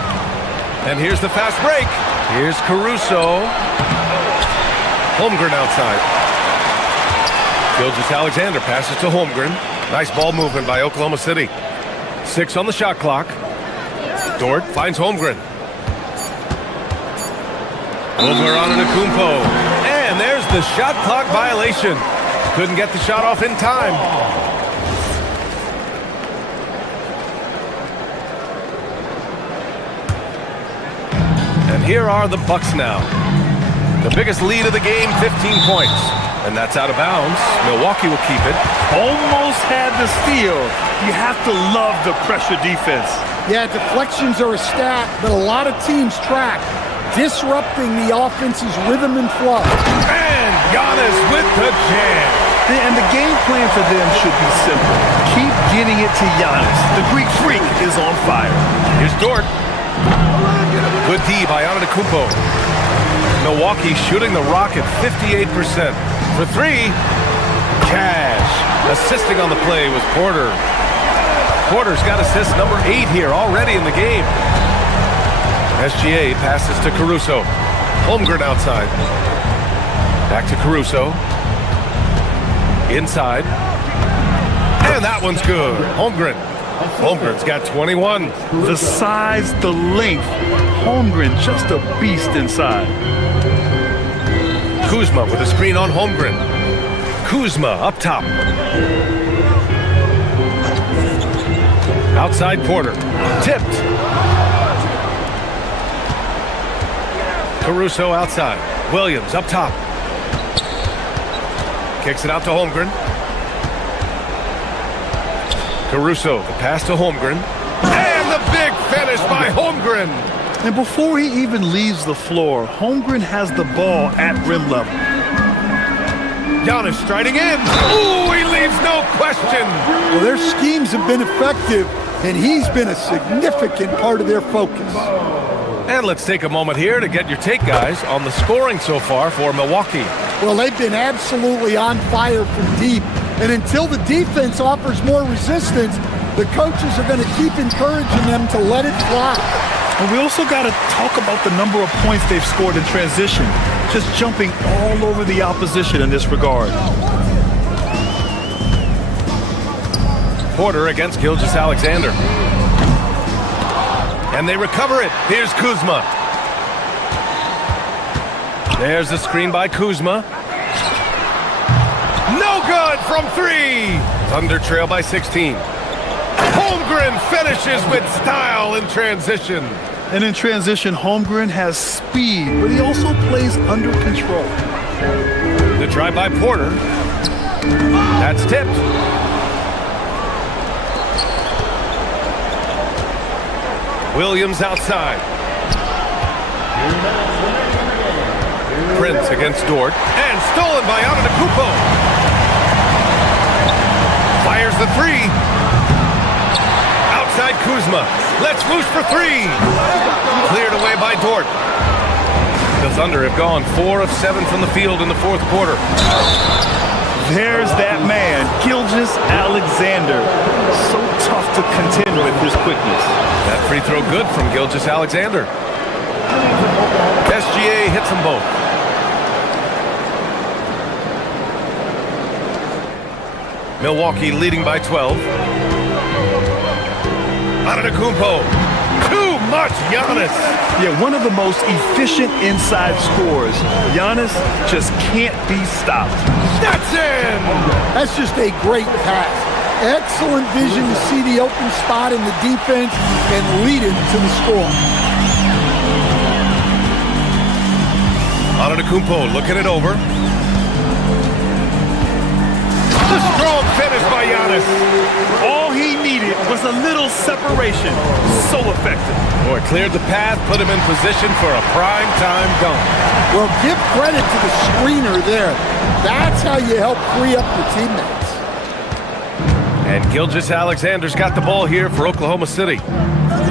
And here's the fast break. Here's Caruso. Holmgren outside. Gilgeous-Alexander passes to Holmgren. Nice ball movement by Oklahoma City. 6 on the shot clock. Dort finds Holmgren. Over on Antetokounmpo. And there's the shot clock violation. Couldn't get the shot off in time. And here are the Bucks now. The biggest lead of the game, 15 points. And that's out of bounds. Milwaukee will keep it. Almost had the steal. You have to love the pressure defense. Yeah, deflections are a stat, but a lot of teams track, disrupting the offense's rhythm and flow. And Giannis with the jam. And the game plan for them should be simple. Keep getting it to Giannis. The Greek freak is on fire. Here's Dort. Good D by Antetokounmpo. Milwaukee shooting the rock at 58%. For three, Cash. Assisting on the play was Porter. Porter's got assist number 8 here already in the game. SGA passes to Caruso. Holmgren outside. Back to Caruso. Inside. And that one's good. Holmgren. Holmgren's got 21. The size, the length. Holmgren just a beast inside. Kuzma with a screen on Holmgren. Kuzma up top. Outside Porter. Tipped. Caruso outside. Williams up top. Kicks it out to Holmgren. Caruso, the pass to Holmgren. And the big finish by Holmgren. And before he even leaves the floor, Holmgren has the ball at rim level. Giannis striding in. Ooh, he leaves no question. Well, their schemes have been effective, and he's been a significant part of their focus. And let's take a moment here to get your take, guys, on the scoring so far for Milwaukee. Well, they've been absolutely on fire from deep. And until the defense offers more resistance, the coaches are going to keep encouraging them to let it fly. And we also got to talk about the number of points they've scored in transition, just jumping all over the opposition in this regard. Porter against Gilgeous-Alexander. And they recover it. Here's Kuzma. There's the screen by Kuzma. No good from 3. Thunder trail by 16. Holmgren finishes with style in transition. And in transition, Holmgren has speed, but he also plays under control. The drive by Porter. That's tipped. Williams outside. Prince against Dort. And stolen by Antetokounmpo. Fires the 3. Outside Kuzma. Let's loose for 3. Cleared away by Dort. The Thunder have gone 4 of 7 from the field in the fourth quarter. There's that man, Gilgeous-Alexander. So tough to contend with his quickness. That free throw good from Gilgeous-Alexander. SGA hits them both. Milwaukee leading by 12. Antetokounmpo. Too much Giannis. Yeah, one of the most efficient inside scorers. Giannis just can't be stopped. That's in! That's just a great pass. Excellent vision to see the open spot in the defense and lead it to the score. Antetokounmpo looking it over. The strong finish by Giannis. All he needed was a little separation. So effective. Boy, cleared the path, put him in position for a prime-time dunk. Well, give credit to the screener there. That's how you help free up your teammates. And Gilgeous-Alexander's got the ball here for Oklahoma City.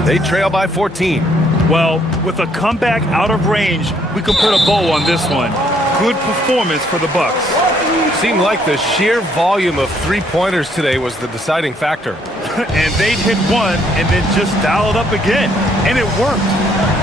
They trail by 14. Well, with a comeback out of range, we can put a bow on this one. Good performance for the Bucks. Seemed like the sheer volume of three-pointers today was the deciding factor. And they'd hit one and then just dial it up again. And it worked.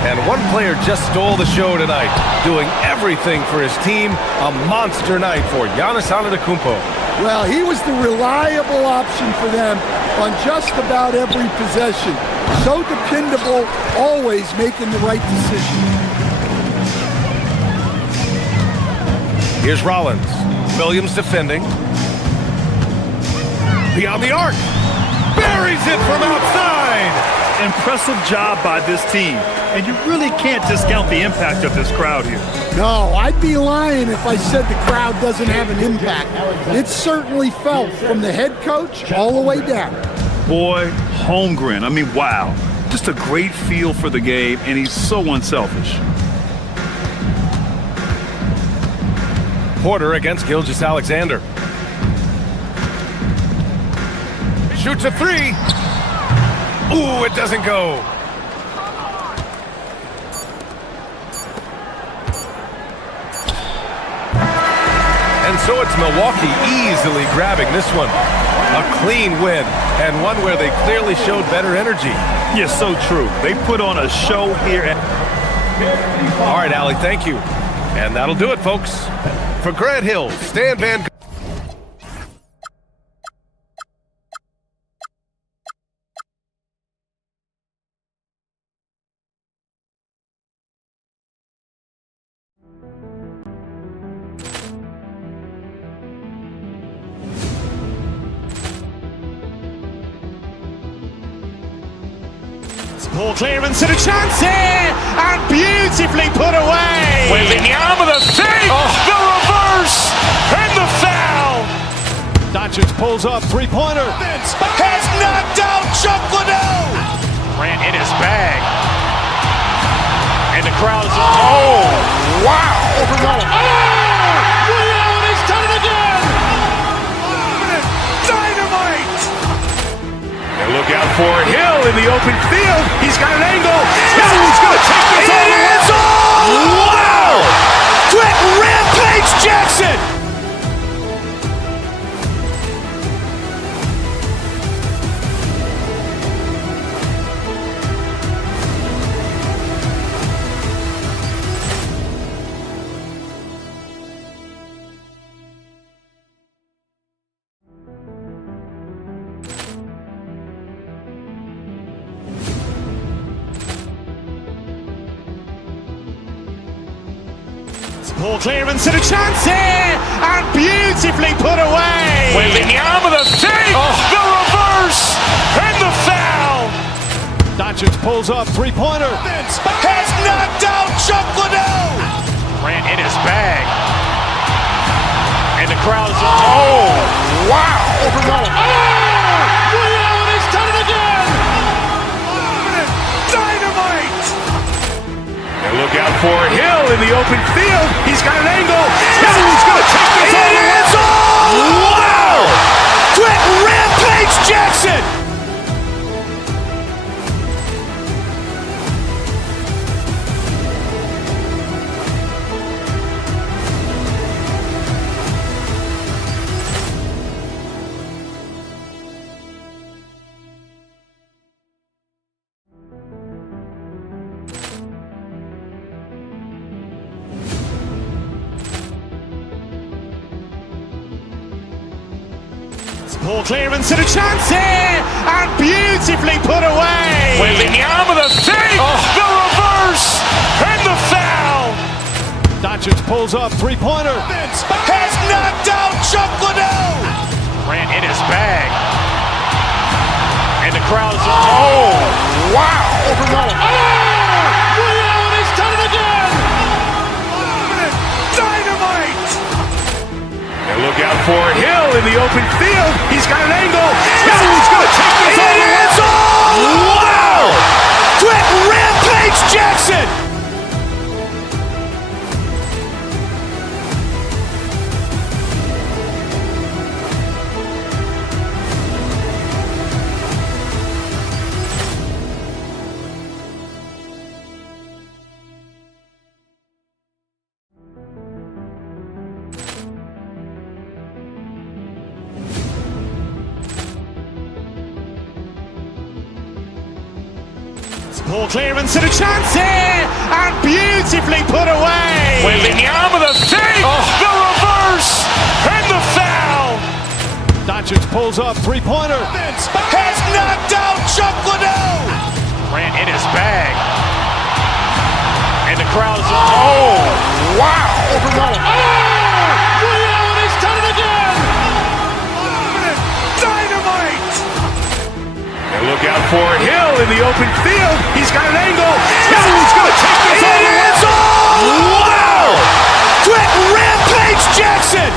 And one player just stole the show tonight, doing everything for his team. A monster night for Giannis Antetokounmpo. Well, he was the reliable option for them on just about every possession. So dependable, always making the right decision. Here's Rollins. Williams defending. Beyond the arc. Buries it from outside. Impressive job by this team. And you really can't discount the impact of this crowd here. No, I'd be lying if I said the crowd doesn't have an impact. It's certainly felt from the head coach all the way down. Boy, Holmgren, I mean, wow. Just a great feel for the game, and he's so unselfish. Porter against Gilgeous-Alexander. Shoots a three. Ooh, it doesn't go. And so it's Milwaukee easily grabbing this one. A clean win, and one where they clearly showed better energy. Yeah, so true. They put on a show here. All right, Allie, thank you. And that'll do it, folks. For Grant Hill, Stan Van... Ball clearance and a chance here, and beautifully put away. Wembanyama with a save, the reverse, and the foul. Doncic pulls up, three-pointer. Has knocked out Chocolate. Ran in his bag, and the crowd is wow! William, he's done it again. Dynamite! And look out for Hill in the open field. He's got an angle. He's going to take this all the way. Wow! Quick Rampage Jackson! Ball clearance and a chance here, and beautifully put away. Wembanyama with a save, the reverse, and the foul. Doncic pulls up, three-pointer. Has knocked out Chocolate. Ran in his bag, and the crowd is wow! William, he's done it again. Dynamite! And look out for Hill in the open field. He's got an angle. He's going to take this all the way. Wow! Quick Rampage Jackson! Ball clearance and a chance here, and beautifully put away. Wembanyama with a save, the reverse, and the foul. Doncic pulls up, three-pointer. Has knocked out Chocolate. Ran in his bag, and the crowd is wow! William, he's done it again. Dynamite! And look out for Hill in the open field. He's got an angle. He's going to take this all the way. Wow! Quick Rampage Jackson! Ball clearance and a chance here, and beautifully put away. Wembanyama with a save, the reverse, and the foul. Doncic pulls up, three-pointer. Has knocked out Chocolate. Ran in his bag, and the crowd is wow! William, he's done it again. Dynamite! And look look out for Hill in the open field. He's got an angle. Hill's going to take this all the way. Wow! Quick rampage Jackson!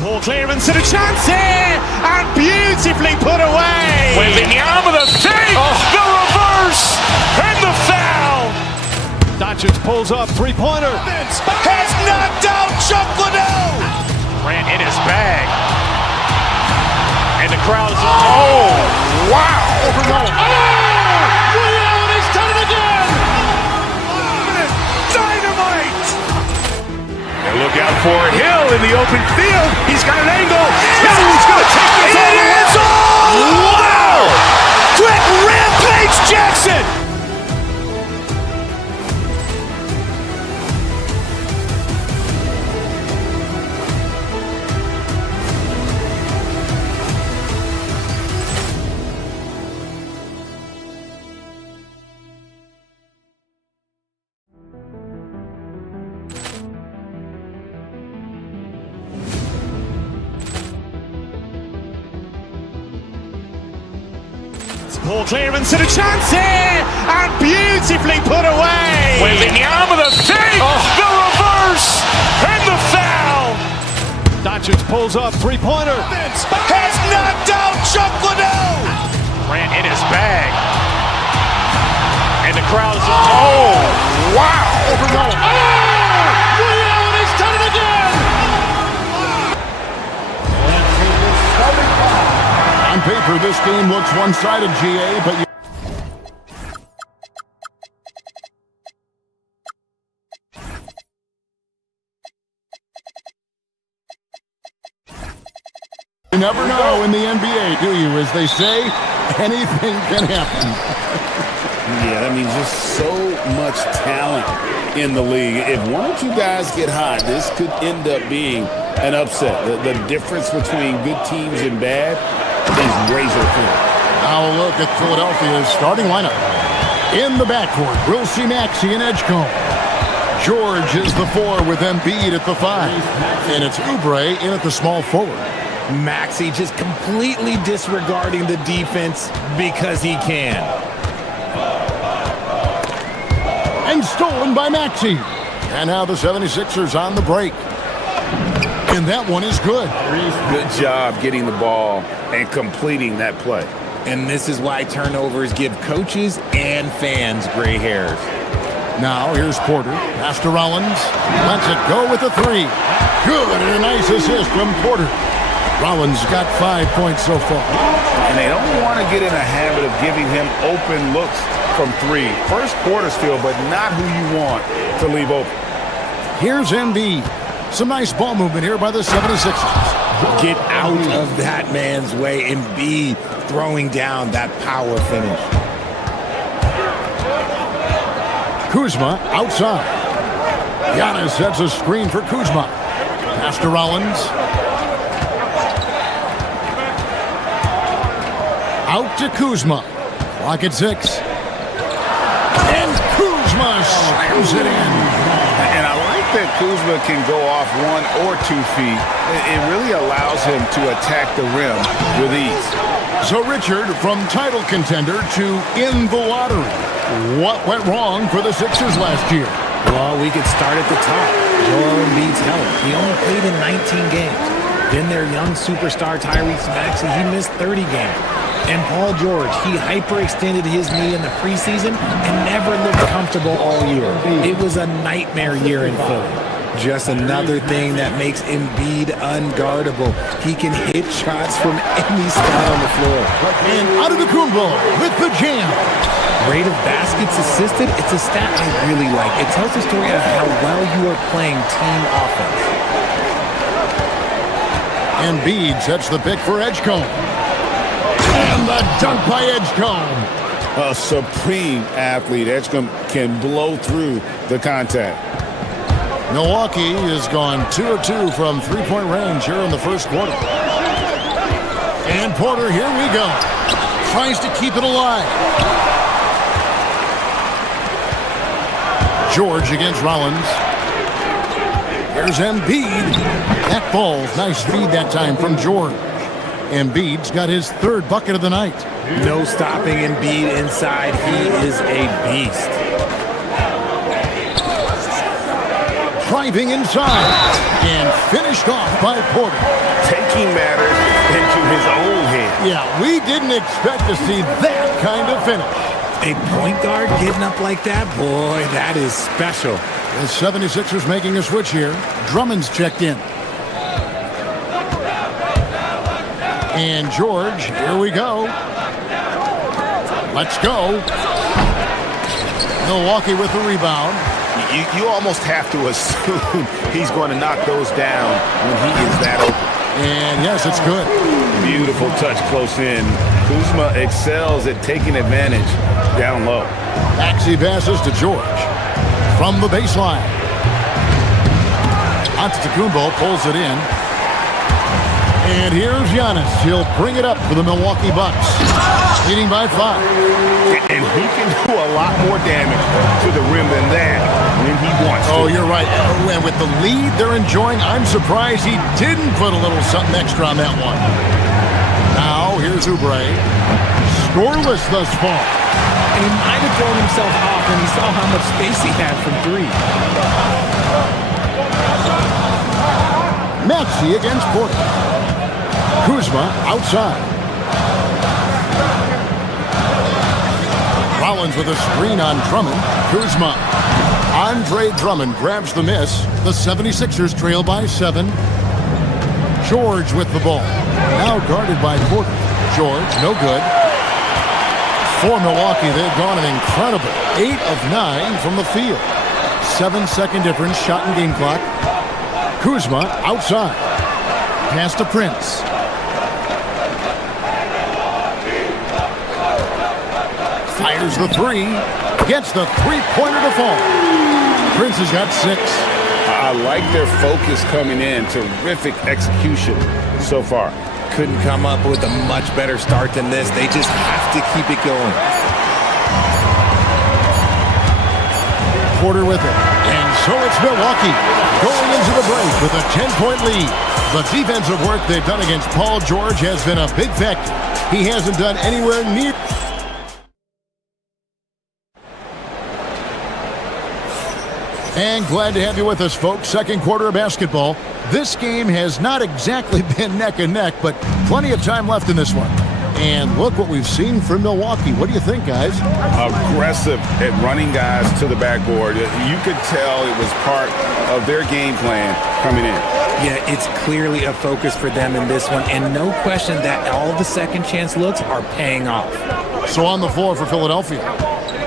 Poor clearance and a chance here, and beautifully put away. Wembanyama the save, the reverse, and the foul. Doncic pulls up, three-pointer. Has knocked out Chuck Liddell. Grant in his bag, and the crowd is wow! He's done it again. Dynamite! And look out for Hill in the open field. He's got an angle. Hill's going to take this all the way. Wow! Quick rampage Jackson! Poor clearance and a chance here, and beautifully put away. Wembanyama the save, the reverse, and the foul. Doncic pulls up, three-pointer. Has knocked out Chuck Liddell. Grant in his bag, and the crowd is wow! He's done it again. On paper, this game looks one-sided, GA, but you never know in the NBA, do you? As they say, anything can happen. Yeah, that means just so much talent in the league. If one or two guys get hot, this could end up being an upset. The difference between good teams and bad is razor thin. Now a look at Philadelphia's starting lineup. In the backcourt, we'll see Maxey and Edgecombe. George is the 4 with Embiid at the 5. And it's Oubre in at the small forward. Maxey just completely disregarding the defense because he can. And stolen by Maxey. And now the 76ers on the break. And that one is good. Good job getting the ball and completing that play. And this is why turnovers give coaches and fans gray hairs. Now here's Porter. Pass to Rollins. Lets it go with a 3. Good, and a nice assist from Porter. Rollins got 5 points so far. And they don't want to get in a habit of giving him open looks from 3. First quarter steal, but not who you want to leave open. Here's Embiid. Some nice ball movement here by the 76ers. Get out of that man's way. Embiid throwing down that power finish. Kuzma outside. Giannis sets a screen for Kuzma. Pass to Rollins. Out to Kuzma. Clock at 6. And Kuzma slams it in. And I like that Kuzma can go off 1 or 2 feet. It really allows him to attack the rim with ease. So Richard, from title contender to in the lottery. What went wrong for the Sixers last year? Well, we could start at the top. Joel Embiid's health. He only played in 19 games. Then their young superstar Tyrese Maxey, he missed 30 games. And Paul George, he hyperextended his knee in the preseason and never looked comfortable all year. It was a nightmare year in Philly. Just another thing that makes Embiid unguardable. He can hit shots from any spot on the floor. And Antetokounmpo with the jam. Rate of baskets assisted, it's a stat I really like. It tells the story of how well you are playing team offense. Embiid sets the pick for Edgecombe. And the dunk by Edgecombe. A supreme athlete that can blow through the contact. Milwaukee has gone 2 of 2 from three-point range here in the first quarter. And Porter, here we go. Tries to keep it alive. George against Rollins. Here's Embiid. That ball, nice feed that time from George. Embiid's got his third bucket of the night. No stopping Embiid inside. He is a beast. Driving inside and finished off by Porter. Taking matters into his own hands. Yeah, we didn't expect to see that kind of finish. A point guard getting up like that? Boy, that is special. The 76ers making a switch here. Drummond's checked in. And George, here we go. Let's go. Milwaukee with the rebound. You almost have to assume he's going to knock those down when he is that open. And yes, it's good. Beautiful touch close in. Kuzma excels at taking advantage down low. Maxey passes to George from the baseline. Antetokounmpo pulls it in. And here's Giannis. He'll bring it up for the Milwaukee Bucks. Leading by 5. And he can do a lot more damage to the rim than that when he wants to. Oh, you're right. And with the lead they're enjoying, I'm surprised he didn't put a little something extra on that one. Now, here's Oubre. Scoreless thus far. He might have thrown himself off when he saw how much space he had from 3. Maxey against Porter. Kuzma outside. Rollins with a screen on Drummond. Kuzma. Andre Drummond grabs the miss. The 76ers trail by 7. George with the ball. Now guarded by Porter. George, no good. For Milwaukee, they've gone an incredible 8 of 9 from the field. 7-second difference, shot and game clock. Kuzma outside. Pass to Prince. Fires the 3. Gets the three-pointer to fall. Prince has got 6. I like their focus coming in. Terrific execution so far. Couldn't come up with a much better start than this. They just have to keep it going. Porter with it. And so it's Milwaukee going into the break with a 10-point lead. The defensive work they've done against Paul George has been a big factor. He hasn't done anywhere near... And glad to have you with us, folks. Second quarter of basketball. This game has not exactly been neck and neck, but plenty of time left in this one. And look what we've seen from Milwaukee. What do you think, guys? Aggressive at running guys to the backboard. You could tell it was part of their game plan coming in. Yeah, it's clearly a focus for them in this one, and no question that all the second chance looks are paying off. So on the floor for Philadelphia.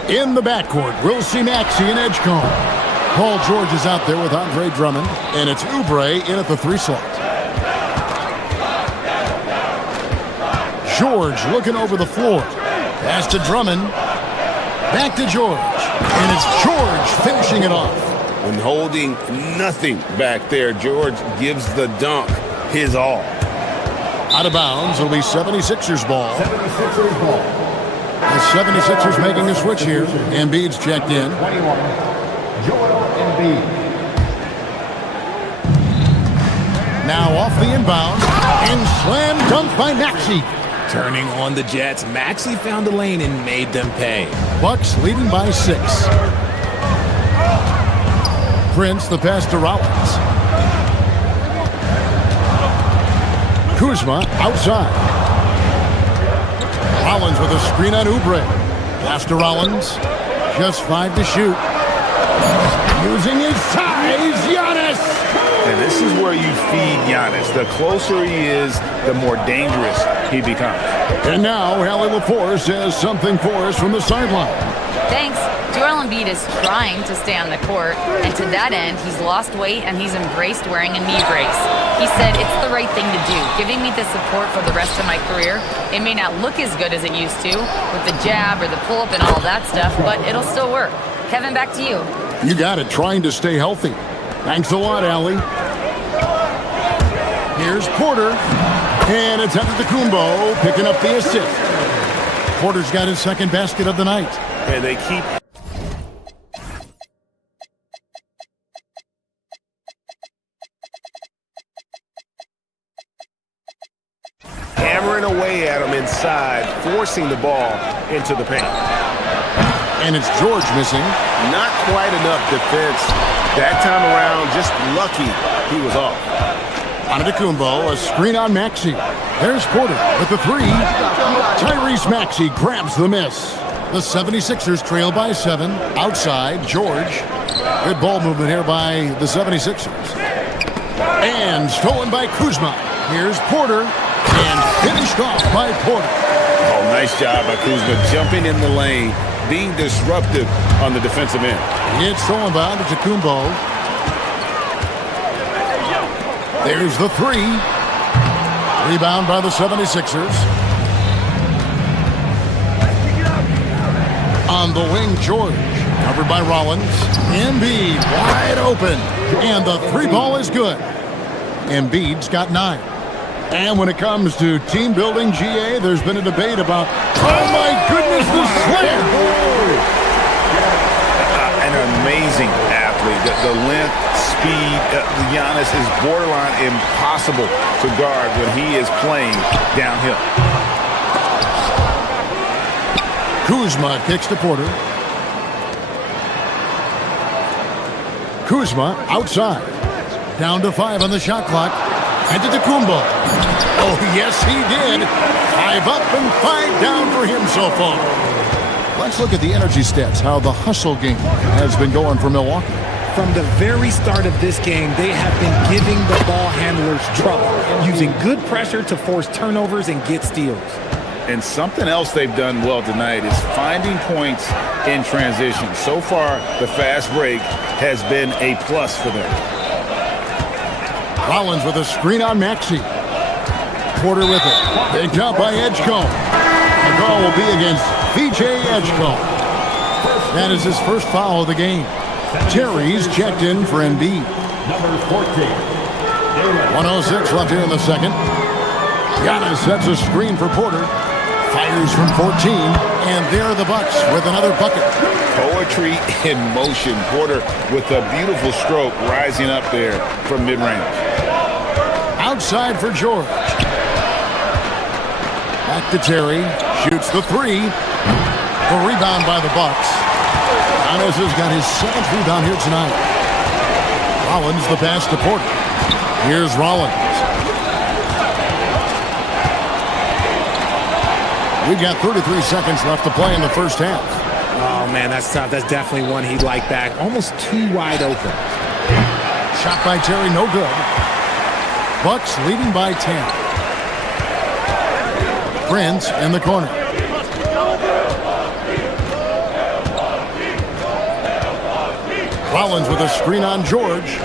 In the backcourt, we'll see Maxey and Edgecombe. Paul George is out there with Andre Drummond, and it's Oubre in at the 3 slot. George looking over the floor. Pass to Drummond. Back to George. And it's George finishing it off. When holding nothing back there, George gives the dunk his all. Out of bounds, it'll be 76ers ball. 76ers ball. The 76ers making a switch here. Embiid's checked in. 21. Joel Embiid. Now off the inbound. And slam dunk by Maxey. Turning on the Jets, Maxey found a lane and made them pay. Bucks leading by 6. Prince, the pass to Rollins. Kuzma outside. Rollins with a screen on Oubre. Pass to Rollins. Just 5 to shoot. Using his size, Giannis! And this is where you feed Giannis. The closer he is, the more dangerous he becomes. And now, Allie LaForce has something for us from the sideline. Thanks. Joel Embiid is trying to stay on the court, and to that end, he's lost weight and he's embraced wearing a knee brace. He said, it's the right thing to do, giving me the support for the rest of my career. It may not look as good as it used to with the jab or the pull-up and all that stuff, but it'll still work. Kevin, back to you. You got it, trying to stay healthy. Thanks a lot, Allie. Here's Porter, and it's Antetokounmpo picking up the assist. Porter's got his second basket of the night. And they keep hammering away at him inside, forcing the ball into the paint. And it's George missing. Not quite enough defense. That time around, just lucky he was off. Antetokounmpo, a screen on Maxey. There's Porter with the three. Tyrese Maxey grabs the miss. The 76ers trail by 7. Outside, George. Good ball movement here by the 76ers. And stolen by Kuzma. Here's Porter. And finished off by Porter. Oh, nice job by Kuzma jumping in the lane, being disruptive on the defensive end. It's stolen by Antetokounmpo. There's the three. Rebound by the 76ers. On the wing, George. Covered by Rollins. Embiid wide open. And the three ball is good. Embiid's got 9. And when it comes to team building, GA, there's been a debate about, oh my goodness, the slam! An amazing athlete. The length, speed, Giannis is borderline impossible to guard when he is playing downhill. Kuzma kicks to Porter. Kuzma outside. Down to 5 on the shot clock. Antetokounmpo. Oh, yes, he did. 5 up and 5 down for him so far. Let's look at the energy stats, how the hustle game has been going for Milwaukee. From the very start of this game, they have been giving the ball handlers trouble, using good pressure to force turnovers and get steals. And something else they've done well tonight is finding points in transition. So far, the fast break has been a plus for them. Rollins with a screen on Maxey. Porter with it. Picked up by Edgecombe. The call will be against VJ Edgecombe. That is his first foul of the game. Terry's checked in for Embiid. Number 14. 1:06 left here in the second. Giannis sets a screen for Porter. Fires from 14. And there are the Bucks with another bucket. Poetry in motion. Porter with a beautiful stroke rising up there from mid-range. Outside for George. Back to Terry. Shoots the three. The rebound by the Bucks. Giannis has got his 7th rebound here tonight. Rollins the pass to Porter. Here's Rollins. We've got 33 seconds left to play in the first half. Oh, man, that's tough. That's definitely one he'd like back. Almost too wide open. Shot by Terry, no good. Bucks leading by 10. Prince in the corner. Rollins with a screen on George.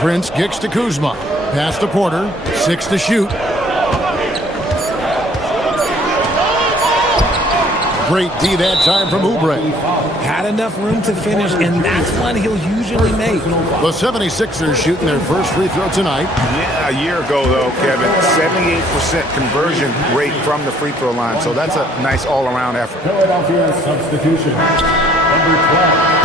Prince kicks to Kuzma. Pass to Porter. 6 to shoot. Great D that time from Oubre. Had enough room to finish, and that's one he'll usually make. The 76ers shooting their first free throw tonight. Yeah, a year ago, though, Kevin, 78% conversion rate from the free throw line. So that's a nice all-around effort. Philadelphia substitution. Number 12.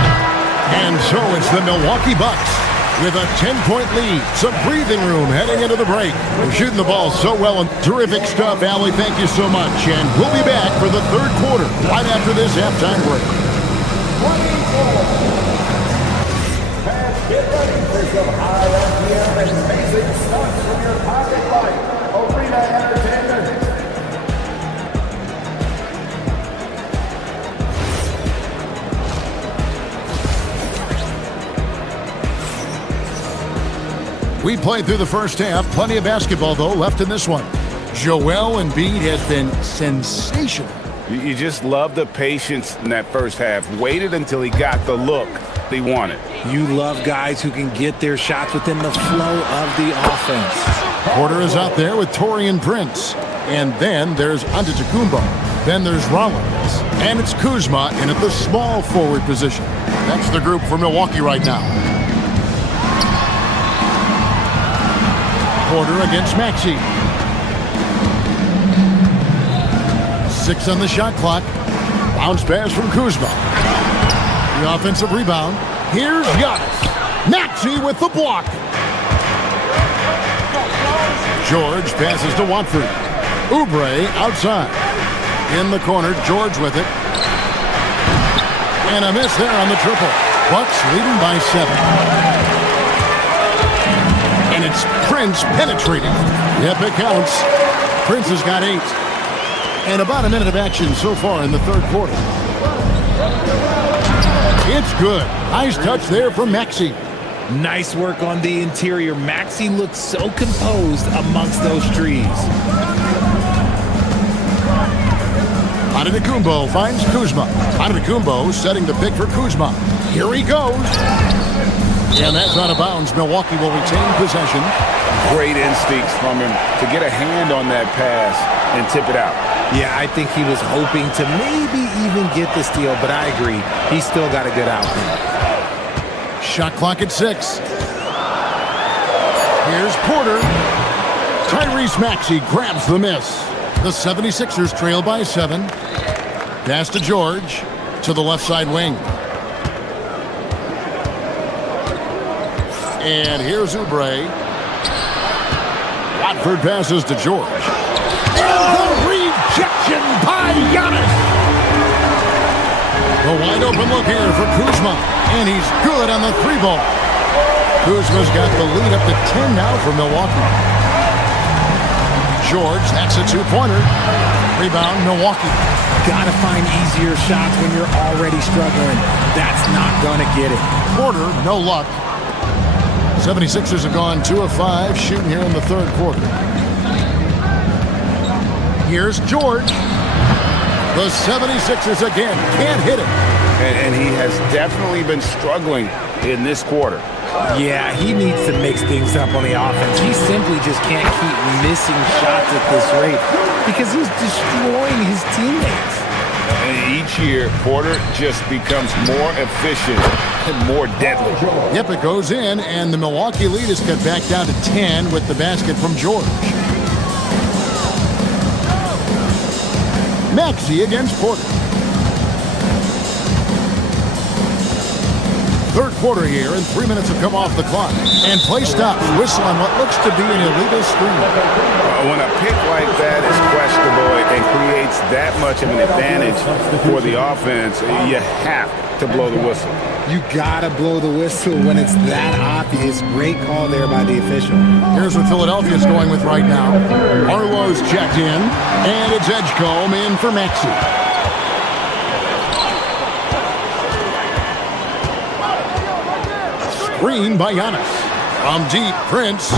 And so it's the Milwaukee Bucks with a 10-point lead. Some breathing room heading into the break. We're shooting the ball so well and terrific stuff, Allie. Thank you so much. And we'll be back for the third quarter right after this halftime break. Get ready for some high RPM and amazing stunts from your pocket bike. Arena Entertainment. We played through the first half. Plenty of basketball, though, left in this one. Joel Embiid has been sensational. You just love the patience in that first half. Waited until he got the look they wanted. You love guys who can get their shots within the flow of the offense. Porter is out there with Taurean Prince. And then there's Antetokounmpo. Then there's Rollins. And it's Kuzma in at the small forward position. That's the group for Milwaukee right now. Porter against Maxey. 6 on the shot clock. Bounce pass from Kuzma. The offensive rebound. Here's Giannis. Maxey with the block. George passes to Watford. Oubre outside. In the corner, George with it. And a miss there on the triple. Bucks leading by 7. And it's Prince penetrating. Yep, it counts. Prince has got 8. And about a minute of action so far in the third quarter. It's good. Nice touch there from Maxey. Nice work on the interior. Maxey looks so composed amongst those trees. Antetokounmpo finds Kuzma. Antetokounmpo setting the pick for Kuzma. Here he goes. And that's out of bounds. Milwaukee will retain possession. Great instincts from him to get a hand on that pass and tip it out. Yeah, I think he was hoping to maybe even get the steal, but I agree. He's still got a good outlet. Shot clock at 6. Here's Porter. Tyrese Maxey grabs the miss. The 76ers trail by 7. Pass to George. To the left side wing. And here's Oubre. Watford passes to George. And the rejection by Giannis. A wide open look here for Kuzma. And he's good on the 3-ball. Kuzma's got the lead up to 10 now for Milwaukee. George, that's a 2-pointer. Rebound, Milwaukee. Gotta find easier shots when you're already struggling. That's not gonna get it. Porter, no luck. 76ers have gone 2 of 5 shooting here in the third quarter. Here's George. The 76ers again can't hit it. And he has definitely been struggling in this quarter. Yeah, he needs to mix things up on the offense. He simply just can't keep missing shots at this rate because he's destroying his teammates. And each year, Porter just becomes more efficient and more deadly. Yep, it goes in, and the Milwaukee lead is cut back down to 10 with the basket from George. Maxey against Porter. Third quarter here, and 3 minutes have come off the clock. And play stops. Whistle on what looks to be an illegal screen. When a pick like that is questionable and creates that much of an advantage for the offense, you have to blow the whistle. You gotta blow the whistle when it's that obvious. Great call there by the official. Here's what Philadelphia's going with right now. Arlo's checked in, and it's Edgecombe in for Maxey. Screen by Giannis. From deep, Prince.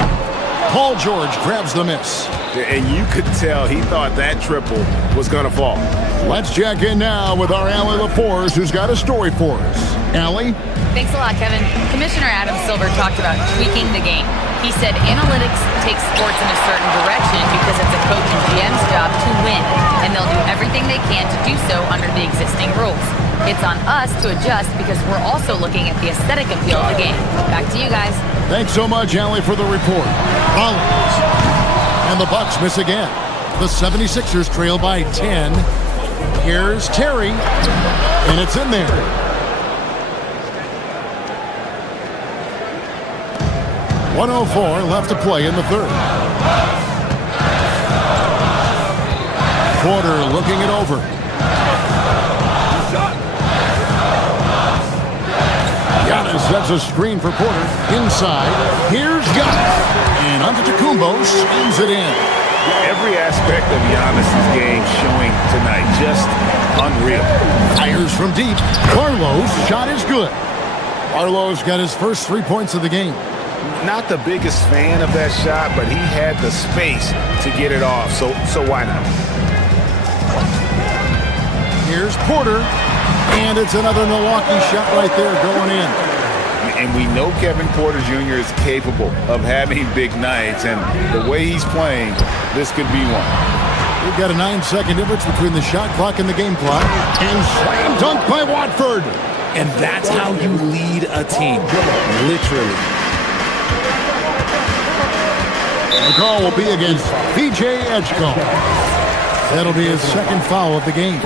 Paul George grabs the miss. And you could tell he thought that triple was going to fall. Let's check in now with our Allie LaForce, who's got a story for us. Allie? Thanks a lot, Kevin. Commissioner Adam Silver talked about tweaking the game. He said analytics takes sports in a certain direction because it's a coach and GM's job to win, and they'll do everything they can to do so under the existing rules. It's on us to adjust because we're also looking at the aesthetic appeal of the game. Back to you guys. Thanks so much, Allie, for the report. Rollins. And the Bucks miss again. The 76ers trail by 10. Here's Terry. And it's in there. .104 left to play in the third. Porter looking it over. Giannis sets a screen for Porter. Inside. Here's Giannis. And Antetokounmpo slams it in. Every aspect of Giannis' game showing tonight. Just unreal. Fires from deep. Carlos' shot is good. Carlos got his first 3 points of the game. Not the biggest fan of that shot, but he had the space to get it off, so why not? Here's Porter. And it's another Milwaukee shot right there going in. And we know Kevin Porter Jr. is capable of having big nights, and the way he's playing, this could be one. We've got a 9-second difference between the shot clock and the game clock. And slam dunk by Watford. And that's how you lead a team, literally. The call will be against VJ Edgecombe. That'll be his second foul of the game.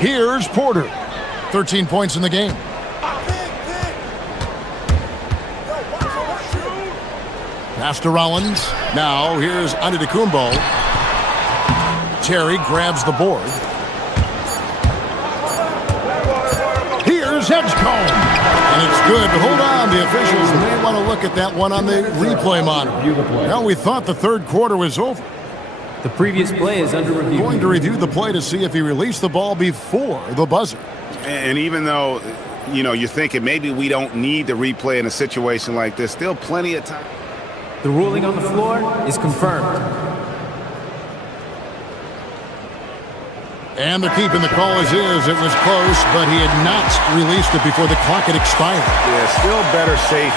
Here's Porter. 13 points in the game. Pass to Rollins. Now here's Antetokounmpo. Terry grabs the board. Here's Edgecombe. And it's good. But hold on. The officials may want to look at that one on the replay monitor. Well, we thought the third quarter was over. The previous play is under review. Going to review the play to see if he released the ball before the buzzer. And even though, you're thinking maybe we don't need to replay in a situation like this, still plenty of time. The ruling on the floor is confirmed. And they're keeping the call as is. It was close, but he had not released it before the clock had expired. Yeah, still better safe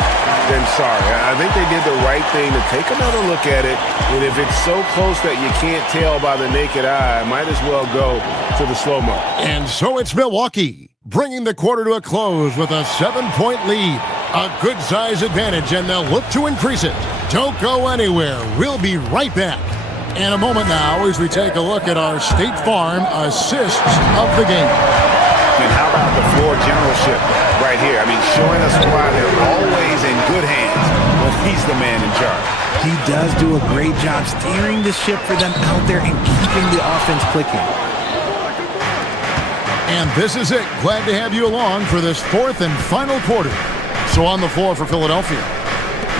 than sorry. I think they did the right thing to take another look at it. And if it's so close that you can't tell by the naked eye, might as well go to the slow-mo. And so it's Milwaukee, bringing the quarter to a close with a 7-point lead. A good size advantage, and they'll look to increase it. Don't go anywhere. We'll be right back. In a moment now as we take a look at our State Farm assists of the game. And how about the floor generalship right here? I mean, showing us why they're always in good hands when he's the man in charge. He does do a great job steering the ship for them out there and keeping the offense clicking. And this is it. Glad to have you along for this fourth and final quarter. So on the floor for Philadelphia,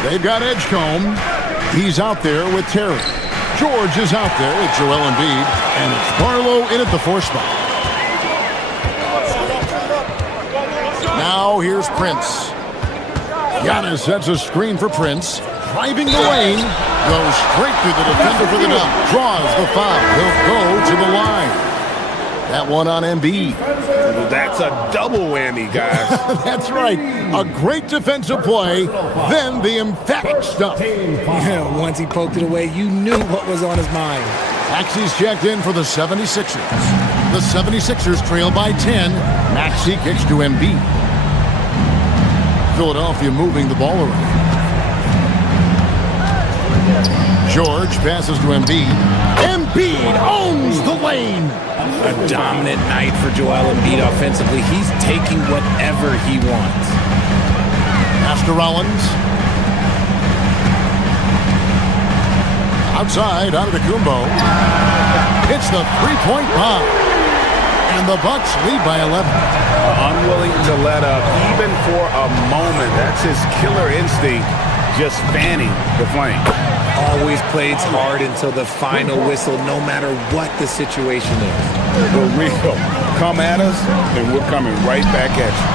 they've got Edgecombe. He's out there with Terry. George is out there with Joel Embiid, and it's Barlow in at the 4 spot. Now here's Prince. Giannis sets a screen for Prince. Driving the lane, goes straight through the defender for the dunk. Draws the foul. He'll go to the line. That one on Embiid. That's a double whammy, guys. That's right. A great defensive play, then the emphatic stuff. Once he poked it away, you knew what was on his mind. Maxey's checked in for the 76ers. The 76ers trail by 10. Maxey kicks to Embiid. Philadelphia moving the ball around. George passes to Embiid. Embiid owns the lane. A dominant night for Joel Embiid offensively. He's taking whatever he wants. Pass to Rollins. Outside, Antetokounmpo. Hits the three-point bomb. And the Bucks lead by 11. Unwilling to let up, even for a moment. That's his killer instinct, just fanning the flame. Always plays hard until the final whistle, no matter what the situation is. For real. Come at us, and we're coming right back at you.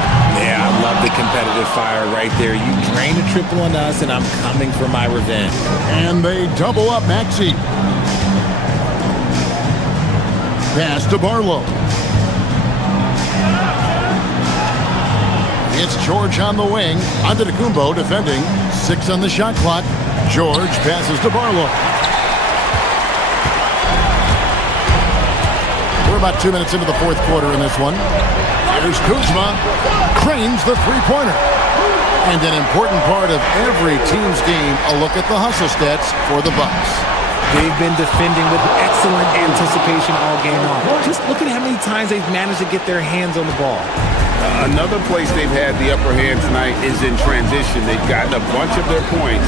Yeah, I love the competitive fire right there. You drain a triple on us, and I'm coming for my revenge. And they double up Maxey. Pass to Barlow. It's George on the wing. Antetokounmpo defending. 6 on the shot clock. George passes to Barlow. We're about 2 minutes into the fourth quarter in this one. Here's Kuzma. Cranes the three-pointer. And an important part of every team's game, a look at the hustle stats for the Bucks. They've been defending with excellent anticipation all game long. Just look at how many times they've managed to get their hands on the ball. Another place they've had the upper hand tonight is in transition. They've gotten a bunch of their points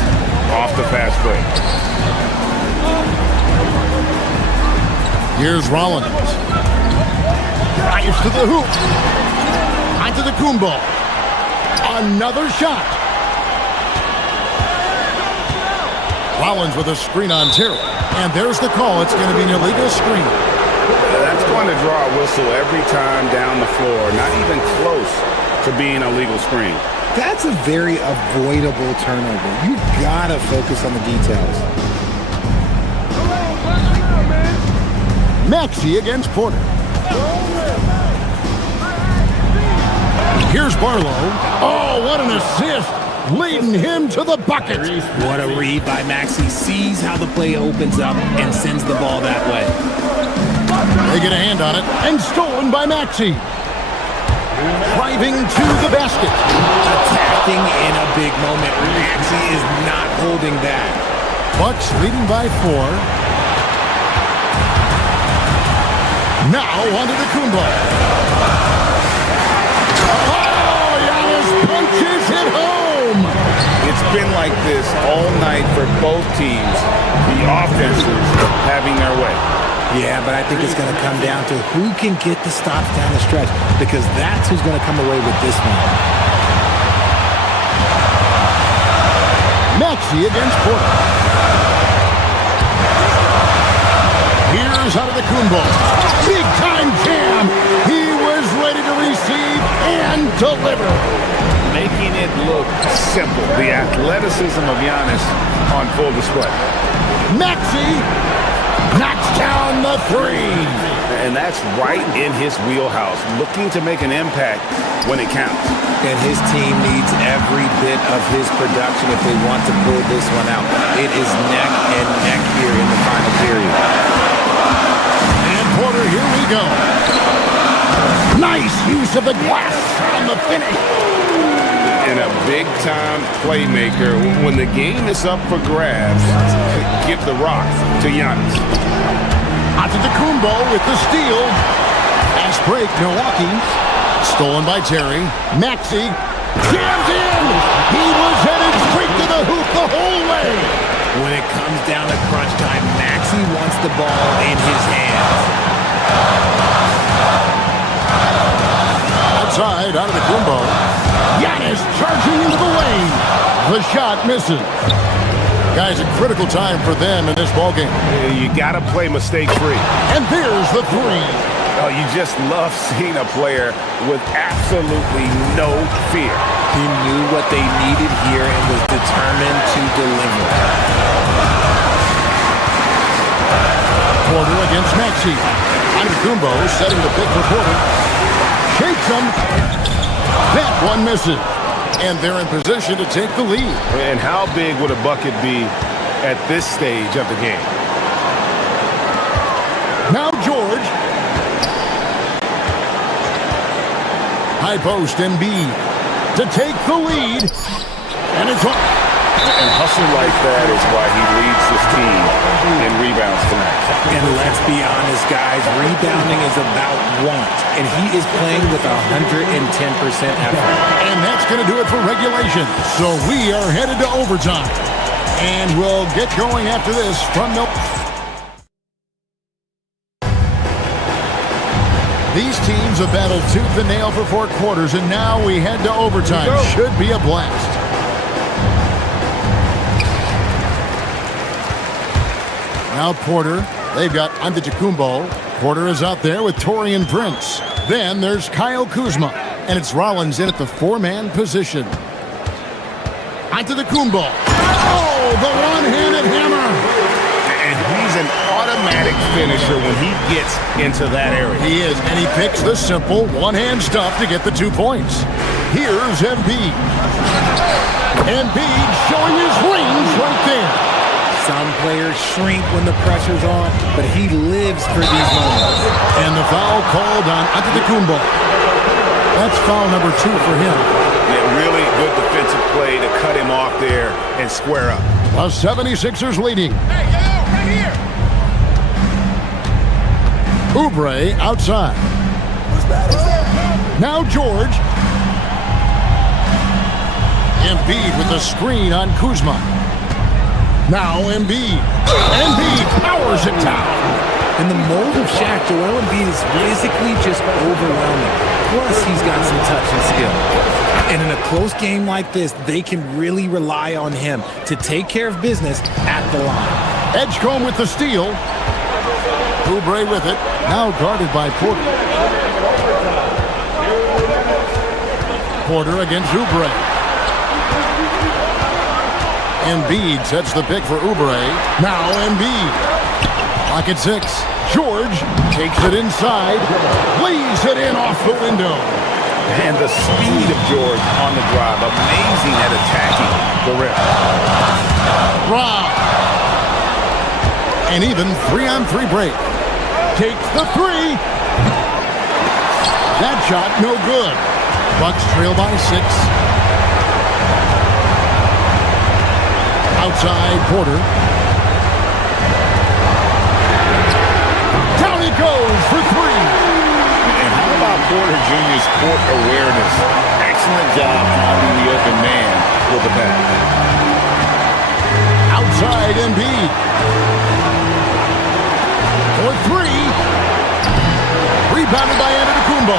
off the fast break. Here's Rollins. Drives to the hoop. Antetokounmpo. Another shot. Rollins with a screen on Terry. And there's the call. It's going to be an illegal screen. That's going to draw a whistle every time down the floor. Not even close to being a legal screen. That's a very avoidable turnover. You gotta focus on the details. Maxey against Porter. Here's Barlow. Oh, what an assist. Leading him to the bucket. What a read by Maxey. Sees how the play opens up and sends the ball that way. They get a hand on it, and stolen by Maxey. Driving to the basket. Attacking in a big moment. Maxey is not holding back. Bucks leading by 4. Now onto the Kumbo. Oh, Giannis punches it home. It's been like this all night for both teams. The offenses having their way. Yeah, but I think it's going to come down to who can get the stops down the stretch, because that's who's going to come away with this one. Maxey against Porter. Here's out of the Kumbo. Big time jam. He was ready to receive and deliver. Making it look simple. The athleticism of Giannis on full display. Maxey knocks down the 3. And that's right in his wheelhouse, looking to make an impact when it counts. And his team needs every bit of his production if they want to pull this one out. It is neck and neck here in the final period. And Porter, here we go. Nice use of the glass on the finish. And a big-time playmaker. When the game is up for grabs, give the rock to Giannis. Antetokounmpo with the steal. Fast break, Milwaukee. Stolen by Terry. Maxey jams in. He was headed straight to the hoop the whole way. When it comes down to crunch time, Maxey wants the ball in his hands. Outside, Antetokounmpo. Giannis charging into the lane. The shot misses. Guys, a critical time for them in this ballgame. You got to play mistake-free. And there's the 3. Oh, you just love seeing a player with absolutely no fear. He knew what they needed here and was determined to deliver. Porter against Maxey. Antetokounmpo setting the pick for Porter. Shakes him. That one misses. And they're in position to take the lead. And how big would a bucket be at this stage of the game? Now George. High post Embiid to take the lead. And it's off. And hustle like that is why he leads his team in rebounds tonight. And let's be honest, guys, rebounding is about want. And he is playing with 110% effort. And that's going to do it for regulation. So we are headed to overtime. And we'll get going after this from These teams have battled tooth and nail for 4 quarters, and now we head to overtime. Should be a blast. Now Porter. They've got Antetokounmpo. Porter is out there with Taurean Prince. Then there's Kyle Kuzma. And it's Rollins in at the 4-man position. Antetokounmpo. Oh, the one-handed hammer. And he's an automatic finisher when he gets into that area. He is, and he picks the simple one-hand stuff to get the 2 points. Here's Embiid. Embiid showing his range right there. Some players shrink when the pressure's on, but he lives for these moments. And the foul called on Antetokounmpo. That's foul number 2 for him. Yeah, really good defensive play to cut him off there and square up. The 76ers leading. Hey, yo, right here. Oubre outside. Now George. Embiid with the screen on Kuzma. Now Embiid. Embiid powers it down. In the mold of Shaq, Joel Embiid is physically just overwhelming. Plus, he's got some touch and skill. And in a close game like this, they can really rely on him to take care of business at the line. Edgecombe with the steal. Oubre with it. Now guarded by Porter. Porter against Oubre. Embiid sets the pick for Oubre. Now Embiid. Clock at 6. George takes it inside, lays it in off the window. And the speed of George on the drive, amazing at attacking the rim. Rob. An even 3-on-3 break. Takes the three. That shot no good. Bucks trail by 6. Outside Porter. Down he goes for 3. And how about Porter Jr.'s court awareness? Excellent job finding the open man with the pass. Outside Embiid. For 3. Rebounded by Antetokounmpo.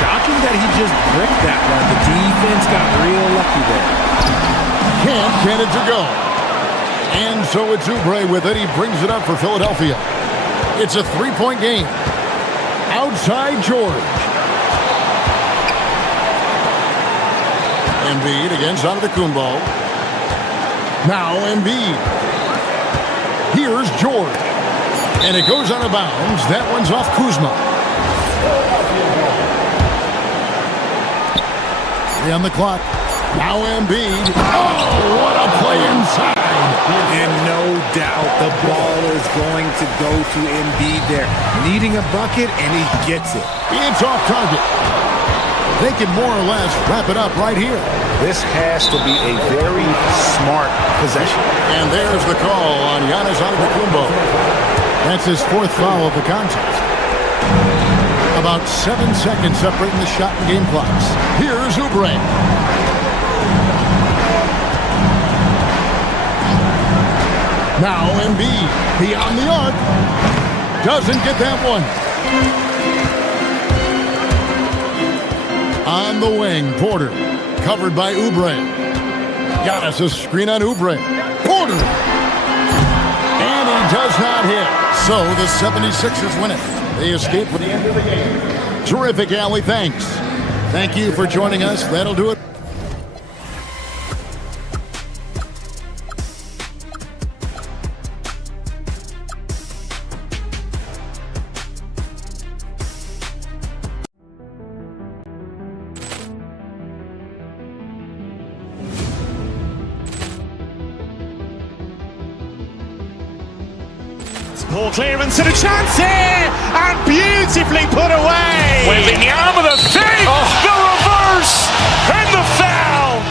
Shocking that he just bricked that one. The defense got real lucky there. Can't get it to go. And so it's Oubre with it. He brings it up for Philadelphia. It's a 3-point game. Outside George. Embiid against Antetokounmpo. Now Embiid. Here's George. And it goes out of bounds. That one's off Kuzma. On the clock. Now Embiid. Oh, what a play inside. And no doubt the ball is going to go to Embiid there. Needing a bucket, and he gets it. It's off target. They can more or less wrap it up right here. This has to be a very smart possession. And there's the call on Giannis Antetokounmpo. That's his 4th foul of the contest. About 7 seconds separating the shot and game clocks. Here's Oubre. Now Embiid, beyond the arc. Doesn't get that one. On the wing, Porter. Covered by Oubre. Giannis a screen on Oubre. Porter. And he does not hit. So the 76ers win it. They escape with the end of the game. Terrific, Allie. Thanks. Thank you for joining us. That'll do it. Poor clearance and a chance here, and beautifully put away. Wembanyama with a save, the reverse, and the foul.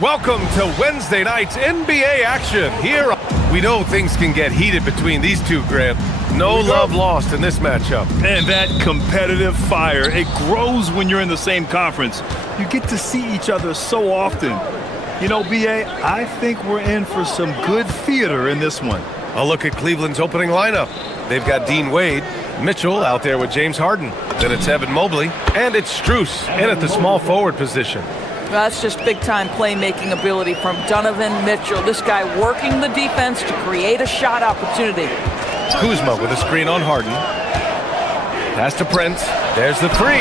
Welcome to Wednesday night's NBA action. Here, we know things can get heated between these two, Grant. No love lost in this matchup. And that competitive fire, it grows when you're in the same conference. You get to see each other so often. You know, B.A., I think we're in for some good theater in this one. A look at Cleveland's opening lineup. They've got Dean Wade, Mitchell out there with James Harden. Then it's Evan Mobley, and it's Strus in at the small forward position. That's just big-time playmaking ability from Donovan Mitchell. This guy working the defense to create a shot opportunity. Kuzma with a screen on Harden. Pass to Prince. There's the 3.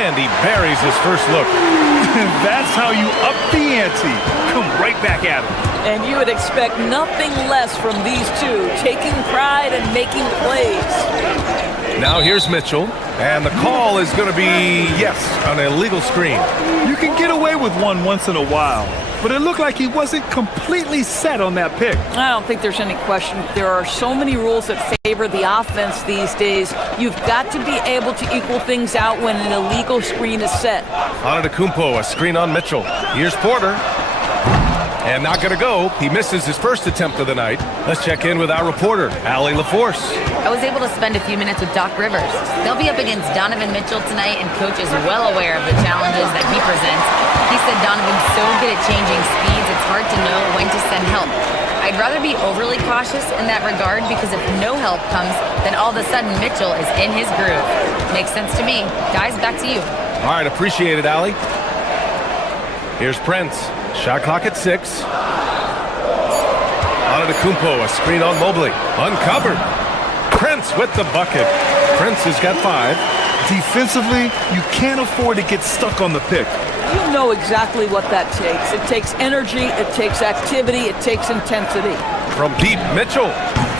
And he buries his first look. That's how you up the ante. Come right back at him. And you would expect nothing less from these two, taking pride and making plays. Now here's Mitchell. And the call is going to be, yes, an illegal screen. You can get away with one once in a while, but it looked like he wasn't completely set on that pick. I don't think there's any question. There are so many rules that favor the offense these days. You've got to be able to equal things out when an illegal screen is set. Antetokounmpo, a screen on Mitchell. Here's Porter. And not going to go. He misses his first attempt of the night. Let's check in with our reporter, Allie LaForce. I was able to spend a few minutes with Doc Rivers. They'll be up against Donovan Mitchell tonight, and Coach is well aware of the challenges that he presents. He said Donovan's so good at changing speeds, it's hard to know when to send help. I'd rather be overly cautious in that regard, because if no help comes, then all of a sudden Mitchell is in his groove. Makes sense to me. Guys, back to you. All right, appreciate it, Allie. Here's Prince. Shot clock at 6. Antetokounmpo, a screen on Mobley. Uncovered. Prince with the bucket. Prince has got 5. Defensively, you can't afford to get stuck on the pick. You know exactly what that takes. It takes energy, it takes activity, it takes intensity. From deep, Mitchell.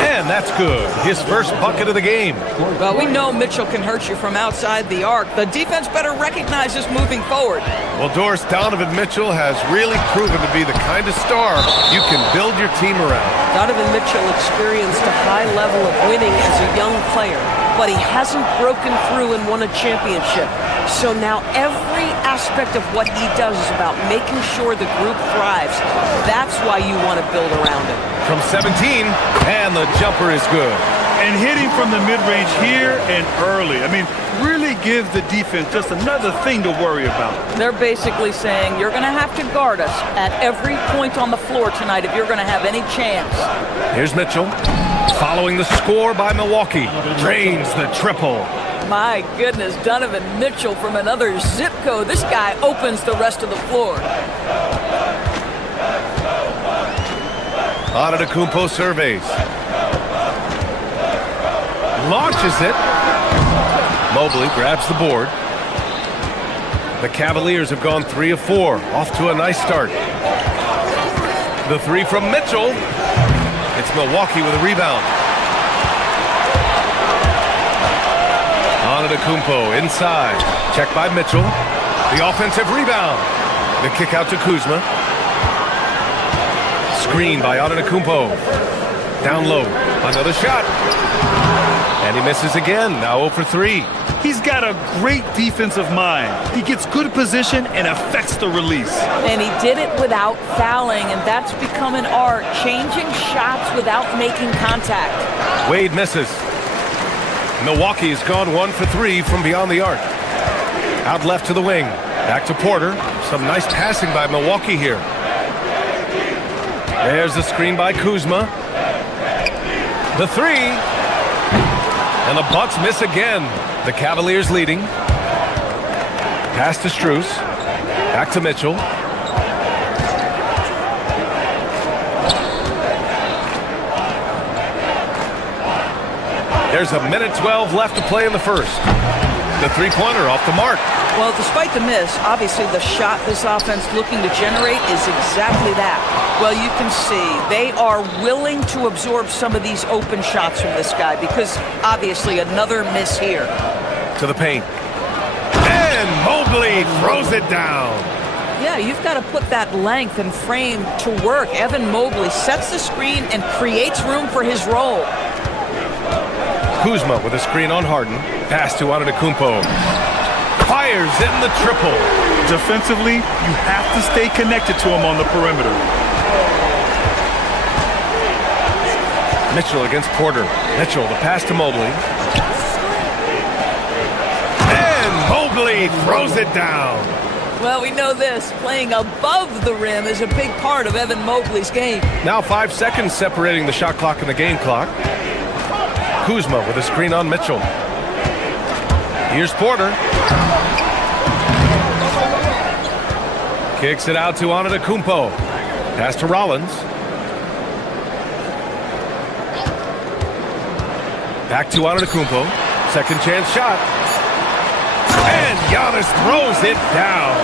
And that's good. His first bucket of the game. Well, we know Mitchell can hurt you from outside the arc. The defense better recognize this moving forward. Well, Doris, Donovan Mitchell has really proven to be the kind of star you can build your team around. Donovan Mitchell experienced a high level of winning as a young player, but he hasn't broken through and won a championship. So now every aspect of what he does is about making sure the group thrives. That's why you want to build around him. From 17, and the jumper is good. And hitting from the mid-range here and early. I mean, really give the defense just another thing to worry about. They're basically saying you're going to have to guard us at every point on the floor tonight if you're going to have any chance. Here's Mitchell, following the score by Milwaukee. Drains the triple. My goodness, Donovan Mitchell from another zip code. This guy opens the rest of the floor. Antetokounmpo surveys. Launches it. Mobley grabs the board. The Cavaliers have gone 3 of 4. Off to a nice start. The 3 from Mitchell. It's Milwaukee with a rebound. Antetokounmpo inside. Checked by Mitchell. The offensive rebound. The kick out to Kuzma. Screen by Antetokounmpo. Down low. Another shot. And he misses again. Now 0 for 3. He's got a great defensive mind. He gets good position and affects the release. And he did it without fouling, and that's become an art, changing shots without making contact. Wade misses. Milwaukee's gone 1 for 3 from beyond the arc. Out left to the wing. Back to Porter. Some nice passing by Milwaukee here. There's the screen by Kuzma. The 3. And the Bucks miss again. The Cavaliers leading. Pass to Strus. Back to Mitchell. There's a minute 12 left to play in the first. The three-pointer off the mark. Well, despite the miss, obviously the shot this offense looking to generate is exactly that. Well, you can see they are willing to absorb some of these open shots from this guy because obviously another miss here. To the paint. And Mobley throws it down. Yeah, you've got to put that length and frame to work. Evan Mobley sets the screen and creates room for his role. Kuzma with a screen on Harden. Pass to Antetokounmpo. Fires in the triple. Defensively, you have to stay connected to him on the perimeter. Mitchell against Porter. Mitchell, the pass to Mobley. And Mobley throws it down. Well, we know this. Playing above the rim is a big part of Evan Mobley's game. Now 5 seconds separating the shot clock and the game clock. Kuzma with a screen on Mitchell. Here's Porter. Kicks it out to Antetokounmpo. Pass to Rollins. Back to Antetokounmpo. Second chance shot. And Giannis throws it down.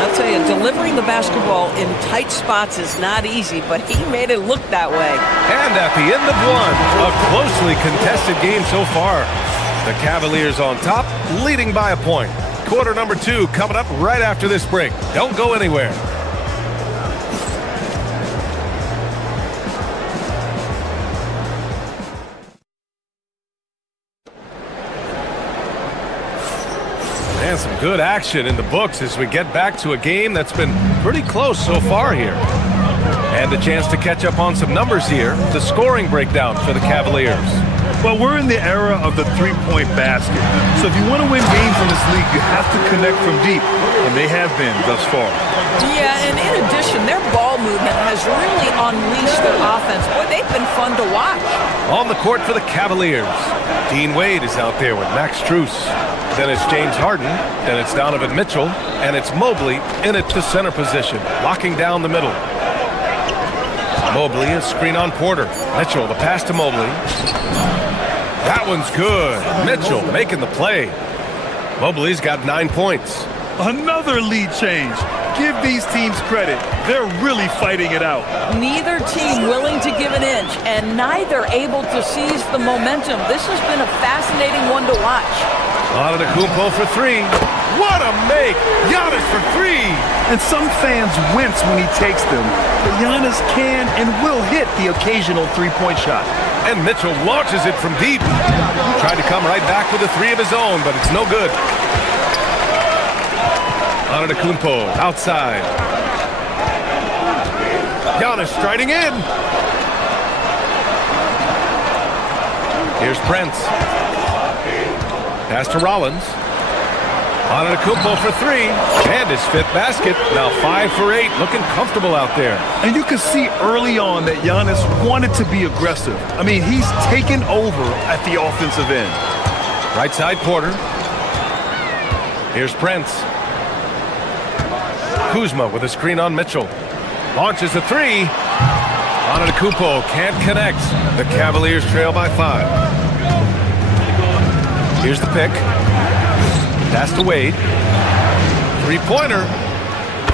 I'll tell you, delivering the basketball in tight spots is not easy, but he made it look that way. And at the end of one, a closely contested game so far. The Cavaliers on top, leading by a point. Quarter number 2 coming up right after this break. Don't go anywhere. And some good action in the books as we get back to a game that's been pretty close so far here. And a chance to catch up on some numbers here. The scoring breakdown for the Cavaliers. Well, we're in the era of the three-point basket. So if you want to win games in this league, you have to connect from deep, and they have been thus far. Yeah, and in addition, their ball movement has really unleashed their offense. Boy, they've been fun to watch. On the court for the Cavaliers, Dean Wade is out there with Max Strus. Then it's James Harden, then it's Donovan Mitchell, and it's Mobley in at the center position, locking down the middle. Mobley, a screen on Porter. Mitchell, the pass to Mobley. That one's good. Mitchell making the play. Mobley's got 9 points. Another lead change. Give these teams credit. They're really fighting it out. Neither team willing to give an inch, and neither able to seize the momentum. This has been a fascinating one to watch. Antetokounmpo for three. What a make! Giannis for three! And some fans wince when he takes them, but Giannis can and will hit the occasional three-point shot. And Mitchell launches it from deep. Tried to come right back with a three of his own, but it's no good. Antetokounmpo outside. Giannis striding in. Here's Prince. Pass to Rollins. Antetokounmpo for three. And his fifth basket. Now 5 for 8. Looking comfortable out there. And you can see early on that Giannis wanted to be aggressive. I mean, he's taken over at the offensive end. Right side Porter. Here's Prince. Kuzma with a screen on Mitchell. Launches a three. Antetokounmpo can't connect. The Cavaliers trail by 5. Here's the pick. Pass to Wade. Three-pointer.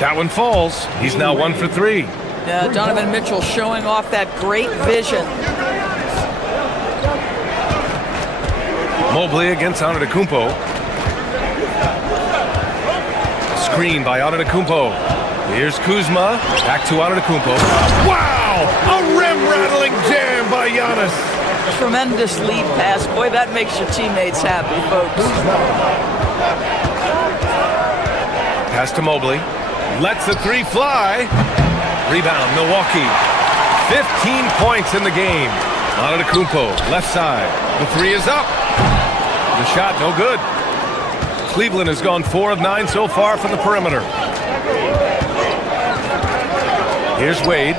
That one falls. He's now 1 for 3. Yeah, Donovan Mitchell showing off that great vision. Mobley against Antetokounmpo. Screen by Antetokounmpo. Here's Kuzma. Back to Antetokounmpo. Wow! A rim-rattling jam by Giannis. Tremendous lead pass. Boy, that makes your teammates happy, folks. Pass to Mobley. Lets the three fly. Rebound, Milwaukee. 15 points in the game. Antetokounmpo, left side. The three is up. The shot, no good. Cleveland has gone 4 of 9 so far from the perimeter. Here's Wade.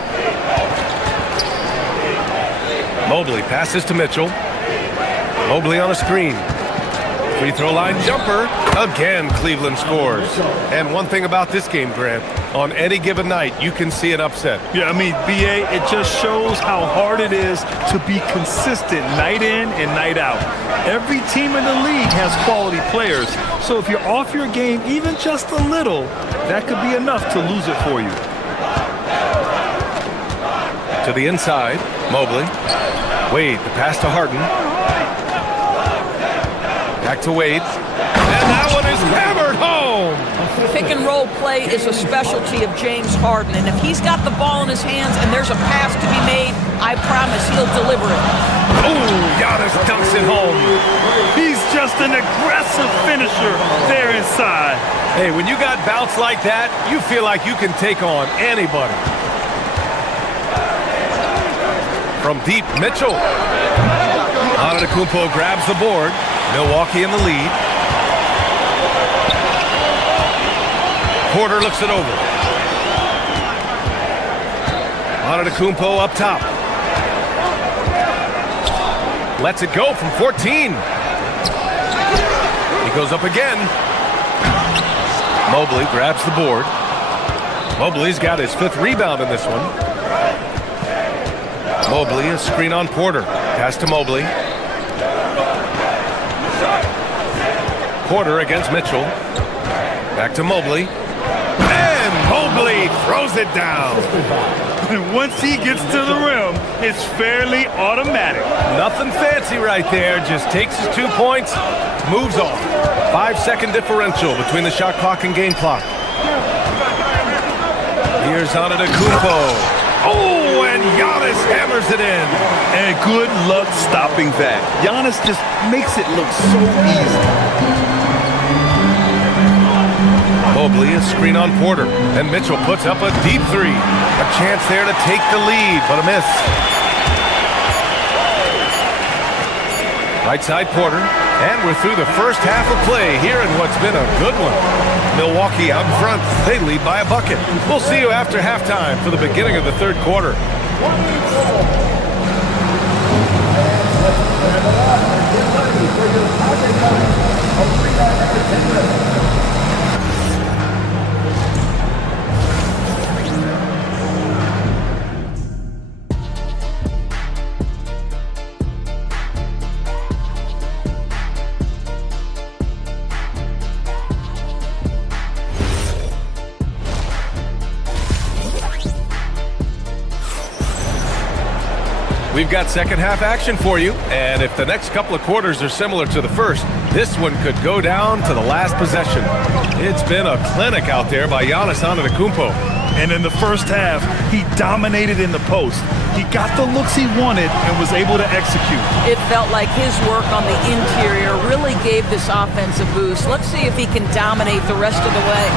Mobley passes to Mitchell. Mobley on a screen. Free throw line jumper. Again, Cleveland scores. And one thing about this game, Grant, on any given night, you can see an upset. Yeah, I mean, BA, it just shows how hard it is to be consistent night in and night out. Every team in the league has quality players. So if you're off your game even just a little, that could be enough to lose it for you. To the inside, Mobley. Wade, the pass to Harden. Back to Wade. And that one is hammered home. Pick and roll play is a specialty of James Harden, and if he's got the ball in his hands and there's a pass to be made, I promise he'll deliver it. Oh, Giannis dunks it home. He's just an aggressive finisher there inside. Hey, when you got bounce like that, you feel like you can take on anybody. From deep, Mitchell. Antetokounmpo grabs the board. Milwaukee in the lead. Porter looks it over. Antetokounmpo up top. Lets it go from 14. He goes up again. Mobley grabs the board. Mobley's got his 5th rebound in this one. Mobley, a screen on Porter. Pass to Mobley. Porter against Mitchell. Back to Mobley. And Mobley throws it down. Once he gets to the rim, it's fairly automatic. Nothing fancy right there. Just takes his 2 points, moves on. 5-second differential between the shot clock and game clock. Here's Antetokounmpo. Oh, and Giannis hammers it in. And good luck stopping that. Giannis just makes it look so easy. Mobley, a screen on Porter. And Mitchell puts up a deep three. A chance there to take the lead, but a miss. Right side Porter. And we're through the first half of play here in what's been a good one. Milwaukee out in front. They lead by a bucket. We'll see you after halftime for the beginning of the third quarter. We've got second half action for you, and if the next couple of quarters are similar to the first, this one could go down to the last possession. It's been a clinic out there by Giannis Antetokounmpo. And in the first half, he dominated in the post. He got the looks he wanted and was able to execute. It felt like his work on the interior really gave this offense a boost. Let's see if he can dominate the rest of the way.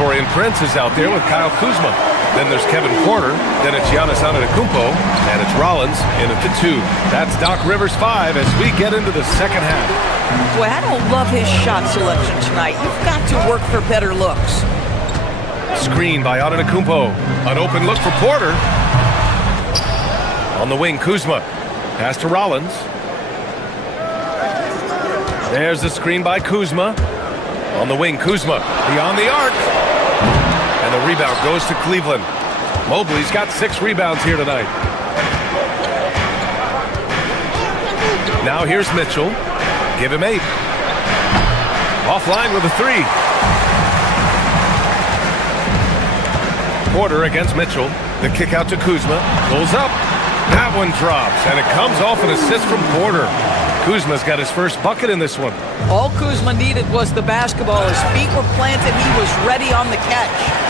Dorian Prince is out there with Kyle Kuzma. Then there's Kevin Porter. Then it's Giannis Antetokounmpo. And it's Rollins in at the 2. That's Doc Rivers 5 as we get into the second half. Boy, I don't love his shot selection tonight. You've got to work for better looks. Screen by Antetokounmpo. An open look for Porter. On the wing, Kuzma. Pass to Rollins. There's the screen by Kuzma. On the wing, Kuzma. Beyond the arc. And the rebound goes to Cleveland. Mobley's got 6 rebounds here tonight. Now here's Mitchell. Give him 8. Offline with a 3. Porter against Mitchell. The kick out to Kuzma. Pulls up. That one drops, and it comes off an assist from Porter. Kuzma's got his first bucket in this one. All Kuzma needed was the basketball. His feet were planted. He was ready on the catch.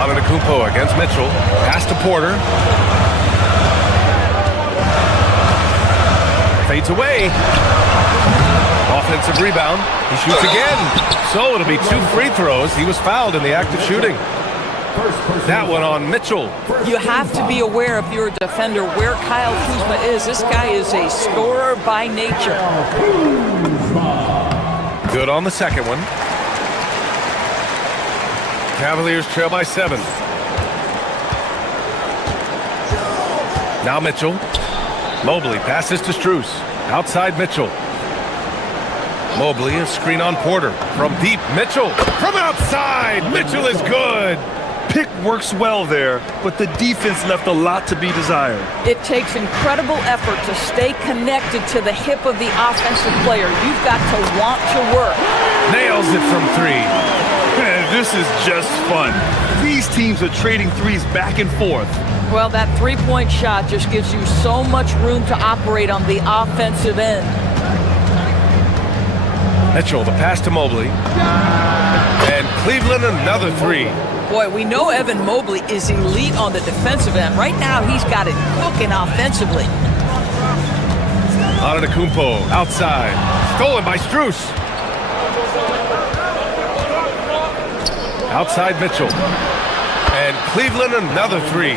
Antetokounmpo against Mitchell. Pass to Porter. Fades away. Offensive rebound. He shoots again. So it'll be 2 free throws. He was fouled in the act of shooting. That one on Mitchell. You have to be aware if you're a defender where Kyle Kuzma is. This guy is a scorer by nature. Good on the second one. Cavaliers trail by 7. Now Mitchell. Mobley passes to Strus. Outside Mitchell. Mobley, a screen on Porter. From deep, Mitchell. From outside, Mitchell is good. Pick works well there, but the defense left a lot to be desired. It takes incredible effort to stay connected to the hip of the offensive player. You've got to want to work. Nails it from 3. This is just fun. These teams are trading threes back and forth. Well, that three-point shot just gives you so much room to operate on the offensive end. Mitchell, the pass to Mobley. And Cleveland, another 3. Boy, we know Evan Mobley is elite on the defensive end. Right now, he's got it cooking offensively. Antetokounmpo outside. Stolen by Strus. Outside Mitchell. And Cleveland, another 3.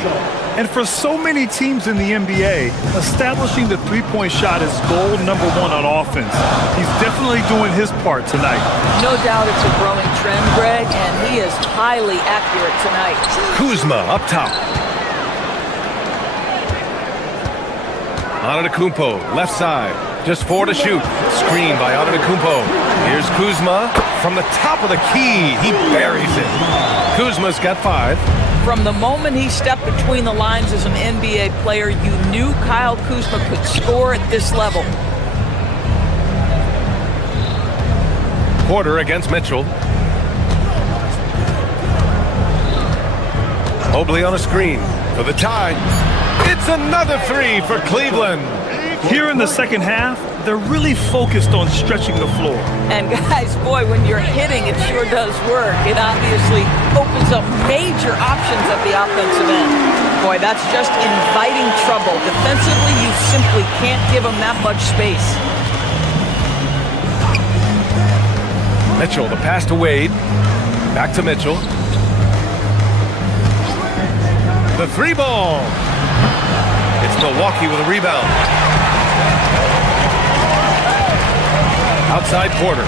And for so many teams in the NBA, establishing the three-point shot is goal number 1 on offense. He's definitely doing his part tonight. No doubt it's a growing trend, Greg, and he is highly accurate tonight. Kuzma up top. Antetokounmpo, left side. Just 4 to shoot. Screen by Antetokounmpo. Here's Kuzma from the top of the key. He buries it. Kuzma's got 5. From the moment he stepped between the lines as an NBA player, you knew Kyle Kuzma could score at this level. Porter against Mitchell. Mobley on a screen for the tie. It's another 3 for Cleveland. Here in the second half, they're really focused on stretching the floor. And guys, boy, when you're hitting, it sure does work. It obviously opens up major options at the offensive end. Boy, that's just inviting trouble. Defensively, you simply can't give them that much space. Mitchell, the pass to Wade. Back to Mitchell. The 3 ball. It's Milwaukee with a rebound. Outside Porter.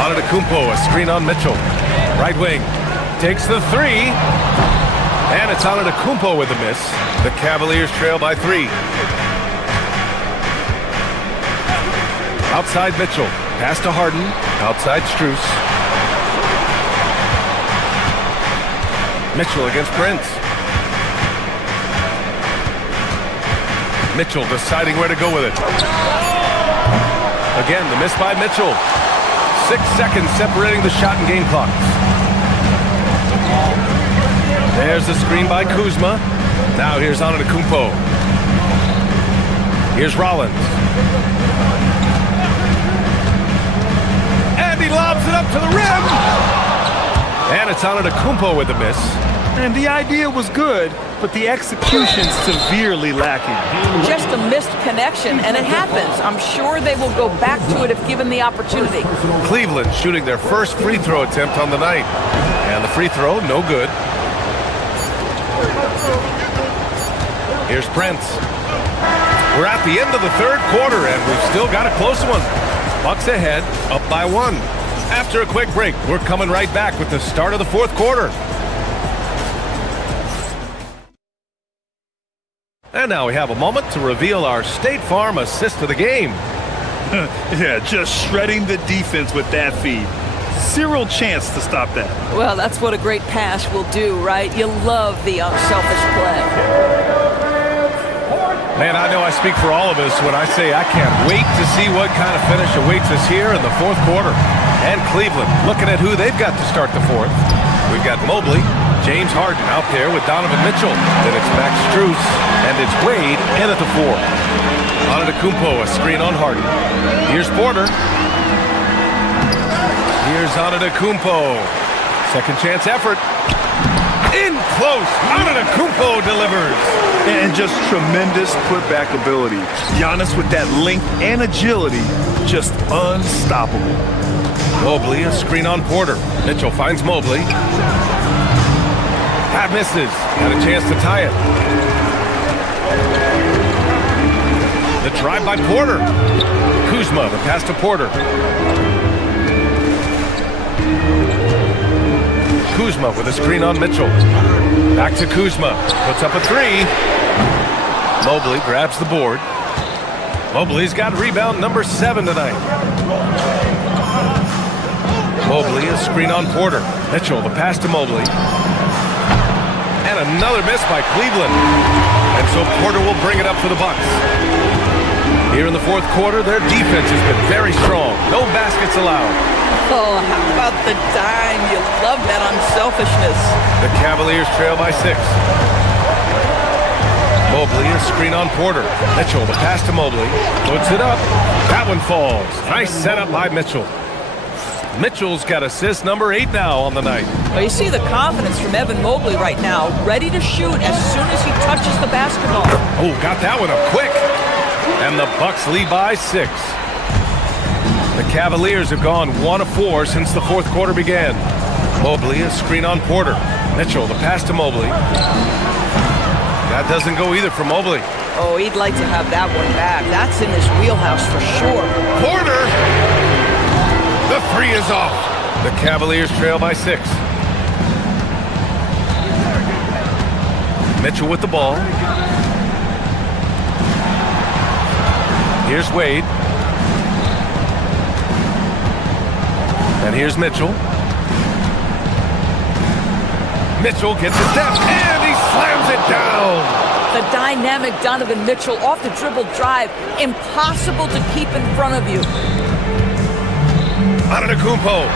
Antetokounmpo, a screen on Mitchell. Right wing. Takes the 3. And it's Antetokounmpo with a miss. The Cavaliers trail by 3. Outside Mitchell. Pass to Harden. Outside Strus. Mitchell against Prince. Mitchell deciding where to go with it. Again, the miss by Mitchell. 6 seconds separating the shot and game clocks. There's the screen by Kuzma. Now here's Antetokounmpo. Here's Rollins. And he lobs it up to the rim. And it's Antetokounmpo with a miss. And the idea was good, but the execution severely lacking. Just a missed connection, and it happens. I'm sure they will go back to it if given the opportunity. Cleveland shooting their first free throw attempt on the night. And the free throw, no good. Here's Prince. We're at the end of the third quarter, and we've still got a close one. Bucks ahead, up by 1. After a quick break, we're coming right back with the start of the fourth quarter. And now we have a moment to reveal our State Farm assist of the game. Yeah, just shredding the defense with that feed. Zero chance to stop that. Well, that's what a great pass will do, right? You love the unselfish play. Man, I know I speak for all of us when I say I can't wait to see what kind of finish awaits us here in the fourth quarter. And Cleveland, looking at who they've got to start the fourth. We've got Mobley, James Harden out there with Donovan Mitchell. Then it's Max Strus, and it's Wade in at the 4. Antetokounmpo, a screen on Harden. Here's Porter. Here's Antetokounmpo. Second chance effort. In close. Antetokounmpo delivers. And just tremendous putback ability. Giannis with that length and agility, just unstoppable. Mobley, a screen on Porter. Mitchell finds Mobley. That misses. Got a chance to tie it. The drive by Porter. Kuzma, the pass to Porter. Kuzma with a screen on Mitchell. Back to Kuzma. Puts up a 3. Mobley grabs the board. Mobley's got rebound number 7 tonight. Mobley, a screen on Porter. Mitchell, the pass to Mobley. And another miss by Cleveland. And so Porter will bring it up for the Bucks. Here in the fourth quarter, their defense has been very strong. No baskets allowed. Oh, how about the dime? You love that unselfishness. The Cavaliers trail by 6. Mobley, a screen on Porter. Mitchell, the pass to Mobley. Puts it up. That one falls. Nice setup by Mitchell. Mitchell's got assist number 8 now on the night. Well, you see the confidence from Evan Mobley right now, ready to shoot as soon as he touches the basketball. Oh, got that one up quick. And the Bucks lead by 6. The Cavaliers have gone 1 of 4 since the fourth quarter began. Mobley, a screen on Porter. Mitchell, the pass to Mobley. That doesn't go either for Mobley. Oh, he'd like to have that one back. That's in his wheelhouse for sure. Porter! The 3 is off. The Cavaliers trail by 6. Mitchell with the ball. Here's Wade. And here's Mitchell. Mitchell gets a step, and he slams it down. The dynamic Donovan Mitchell off the dribble drive. Impossible to keep in front of you. Antetokounmpo.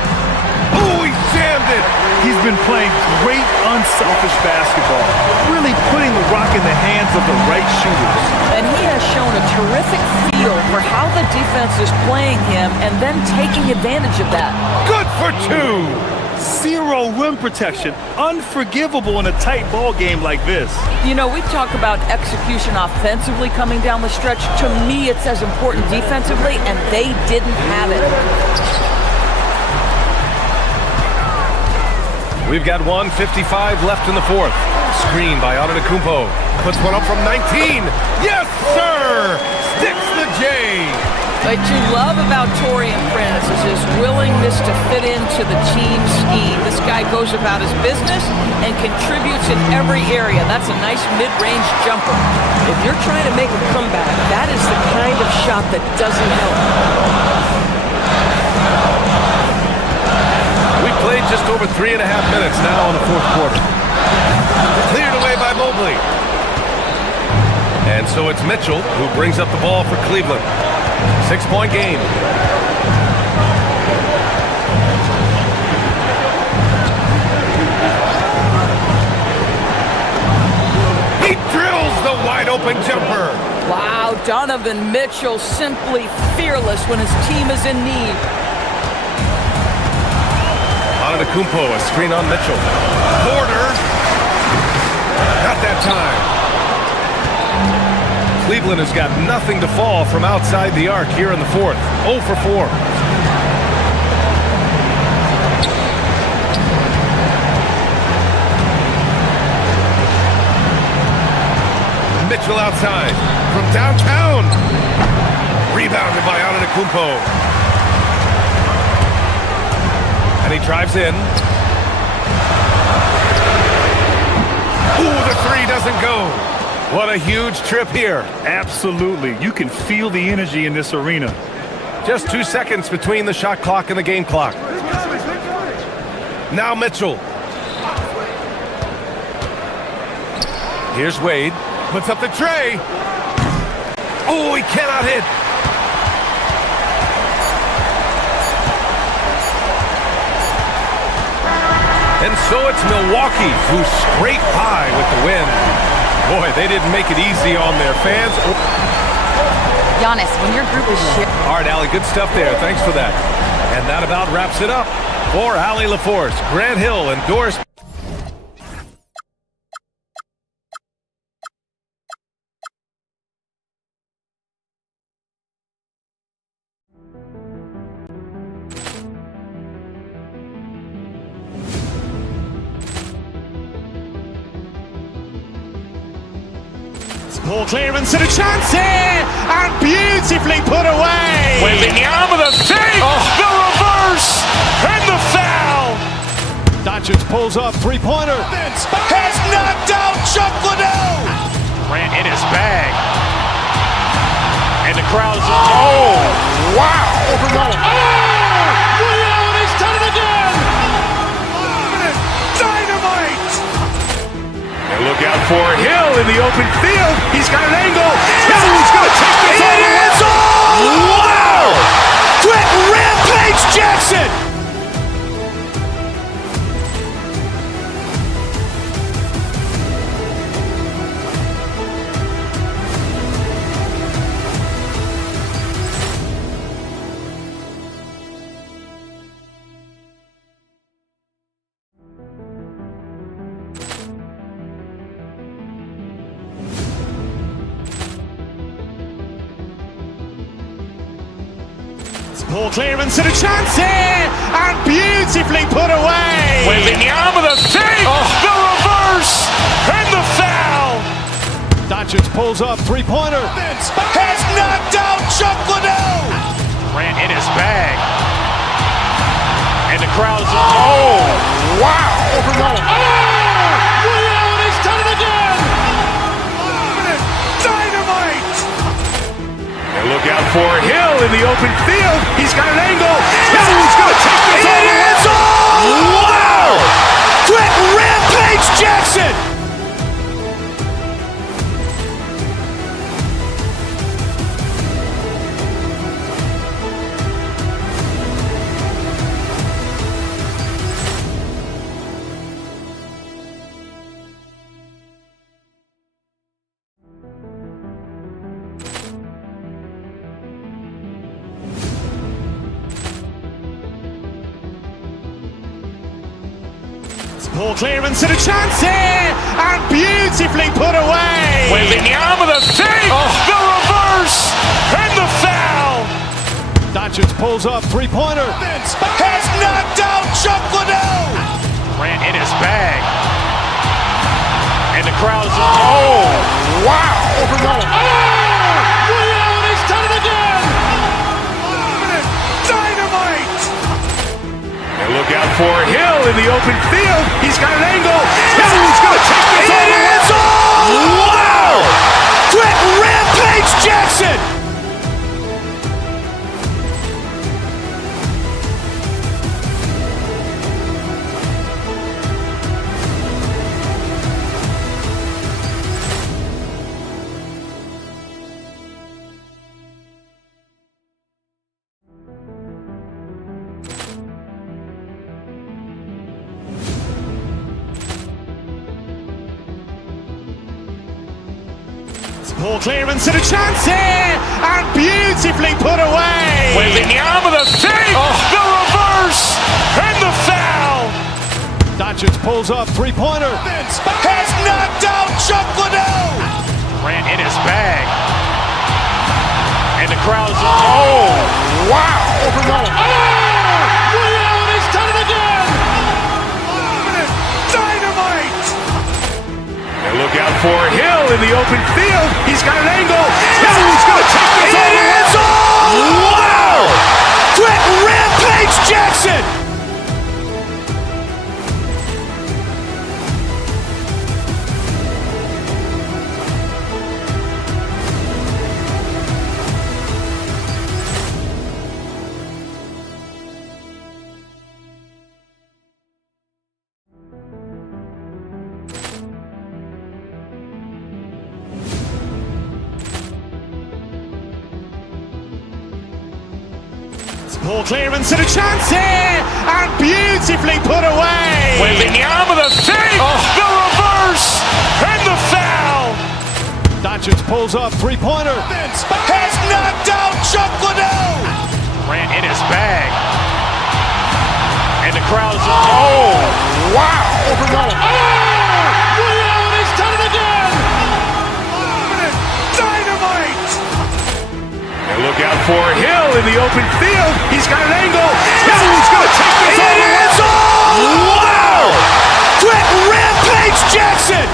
Oh, he jammed it. He's been playing great unselfish basketball, really putting the rock in the hands of the right shooters. And he has shown a terrific feel for how the defense is playing him and then taking advantage of that. Good for 2. Zero rim protection. Unforgivable in a tight ball game like this. You know, we talk about execution offensively coming down the stretch. To me, it's as important defensively, and they didn't have it. We've got 1:55 left in the fourth. Screen by Antetokounmpo. Puts one up from 19. Yes, sir! Sticks the J. What you love about Taurean Prince is his willingness to fit into the team scheme. This guy goes about his business and contributes in every area. That's a nice mid-range jumper. If you're trying to make a comeback, that is the kind of shot that doesn't help. We played just over 3.5 minutes now in the fourth quarter. Cleared away by Mobley. And so it's Mitchell who brings up the ball for Cleveland. 6-point game. He open jumper. Wow, Donovan Mitchell simply fearless when his team is in need. Antetokounmpo, a screen on Mitchell. Porter. Not that time. Cleveland has got nothing to fall from outside the arc here in the fourth. 0 for 4. Mitchell outside from downtown. Rebounded by Antetokounmpo. And he drives in. Ooh, the three doesn't go. What a huge trip here. Absolutely. You can feel the energy in this arena. Just 2 seconds between the shot clock and the game clock. Now Mitchell. Here's Wade. Puts up the tray. Oh, he cannot hit. And so it's Milwaukee who scrape by with the win. Boy, they didn't make it easy on their fans. Giannis, when your group is shit. All right, Allie, good stuff there. Thanks for that. And that about wraps it up. For Allie LaForce, Grant Hill, and Doris. Ball clearance and a chance here, and beautifully put away. With the arm of the save, the reverse, and the foul. Doncic pulls up, three-pointer. Has knocked out Chuck Liddell. Grant in his bag, and the crowd is. Oh, wow! He's done it again. Dynamite. And look out for Hill in the open field. He's got an angle. He's going to take this all the way. Wow! Quick Rampage Jackson. Ball clearance and a chance here, and beautifully put away. With the arm of the save, the reverse, and the foul. Doncic pulls up, three-pointer. Has knocked out Chuck Liddell. Grant in his bag, and the crowd is. Oh, wow! He's done it again. Dynamite. And look out for Hill in the open field. He's got an angle. He's going to take this all the way. Wow! Quick Rampage Jackson. Ball clearance and a chance here, and beautifully put away. With the arm of the save, the reverse, and the foul. Doncic pulls up, three-pointer. Has knocked out Chuck Liddell. Grant in his bag, and the crowd is. Oh, wow! He's done it again. Dynamite. And look out for Hill in the open field. He's got an angle. He's going to take this all the way. Wow! Quick Rampage Jackson. Ball clearance and a chance here, and beautifully put away. Waving the arm of the fake, the reverse, and the foul. Doncic pulls up, three-pointer. Has knocked out Chocolate. Grant in his bag, and the crowd is wow! Ray Allen has done it again. Dynamite! And look out for Hill in the open field. He's got an angle. He's going to take this all the way. Wow! Quick Rampage Jackson! Ball clearance and a chance here, and beautifully put away. Waving the arm of the fake, the reverse, and the foul. Doncic pulls up, three-pointer. Has knocked out Chocolate. Grant in his bag, and the crowd is wow! Ray Allen has done it again. Dynamite! And look out for Hill in the open field. He's got an angle. He's going to take this all the way. Wow! Quick Rampage Jackson!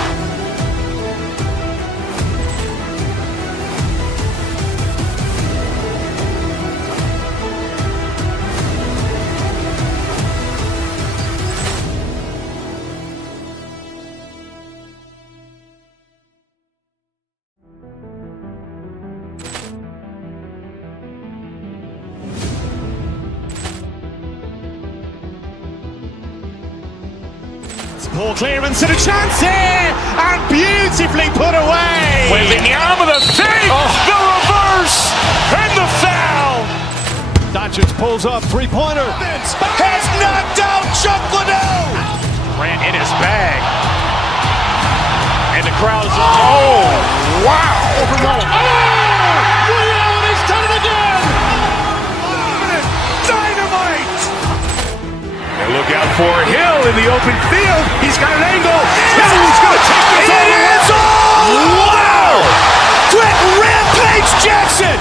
Ball clearance and a chance here, and beautifully put away. Waving the arm of the fake, the reverse, and the foul. Doncic pulls up, three-pointer. Has knocked out Chocolate. Grant in his bag, and the crowd is wow! Ray Allen has done it again. Dynamite! And look out for Hill in the open field. He's got an angle. He's going to take this all the way. Wow! Quick Rampage Jackson!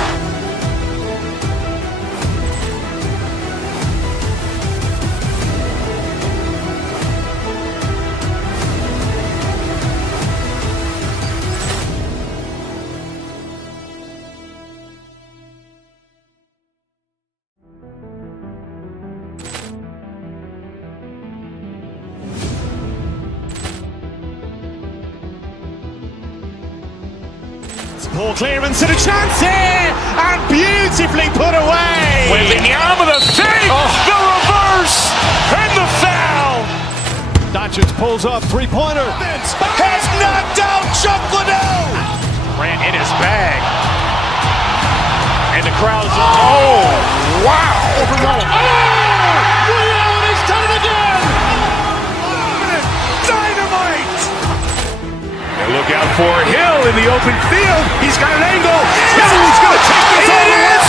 Ball clearance and a chance here, and beautifully put away. Waving the arm of the fake, the reverse, and the foul. Doncic pulls up, three-pointer. Has knocked out Chocolate. Grant in his bag, and the crowd is wow! Ray Allen has done it again. Dynamite! And look out for Hill in the open field. He's got an angle. He's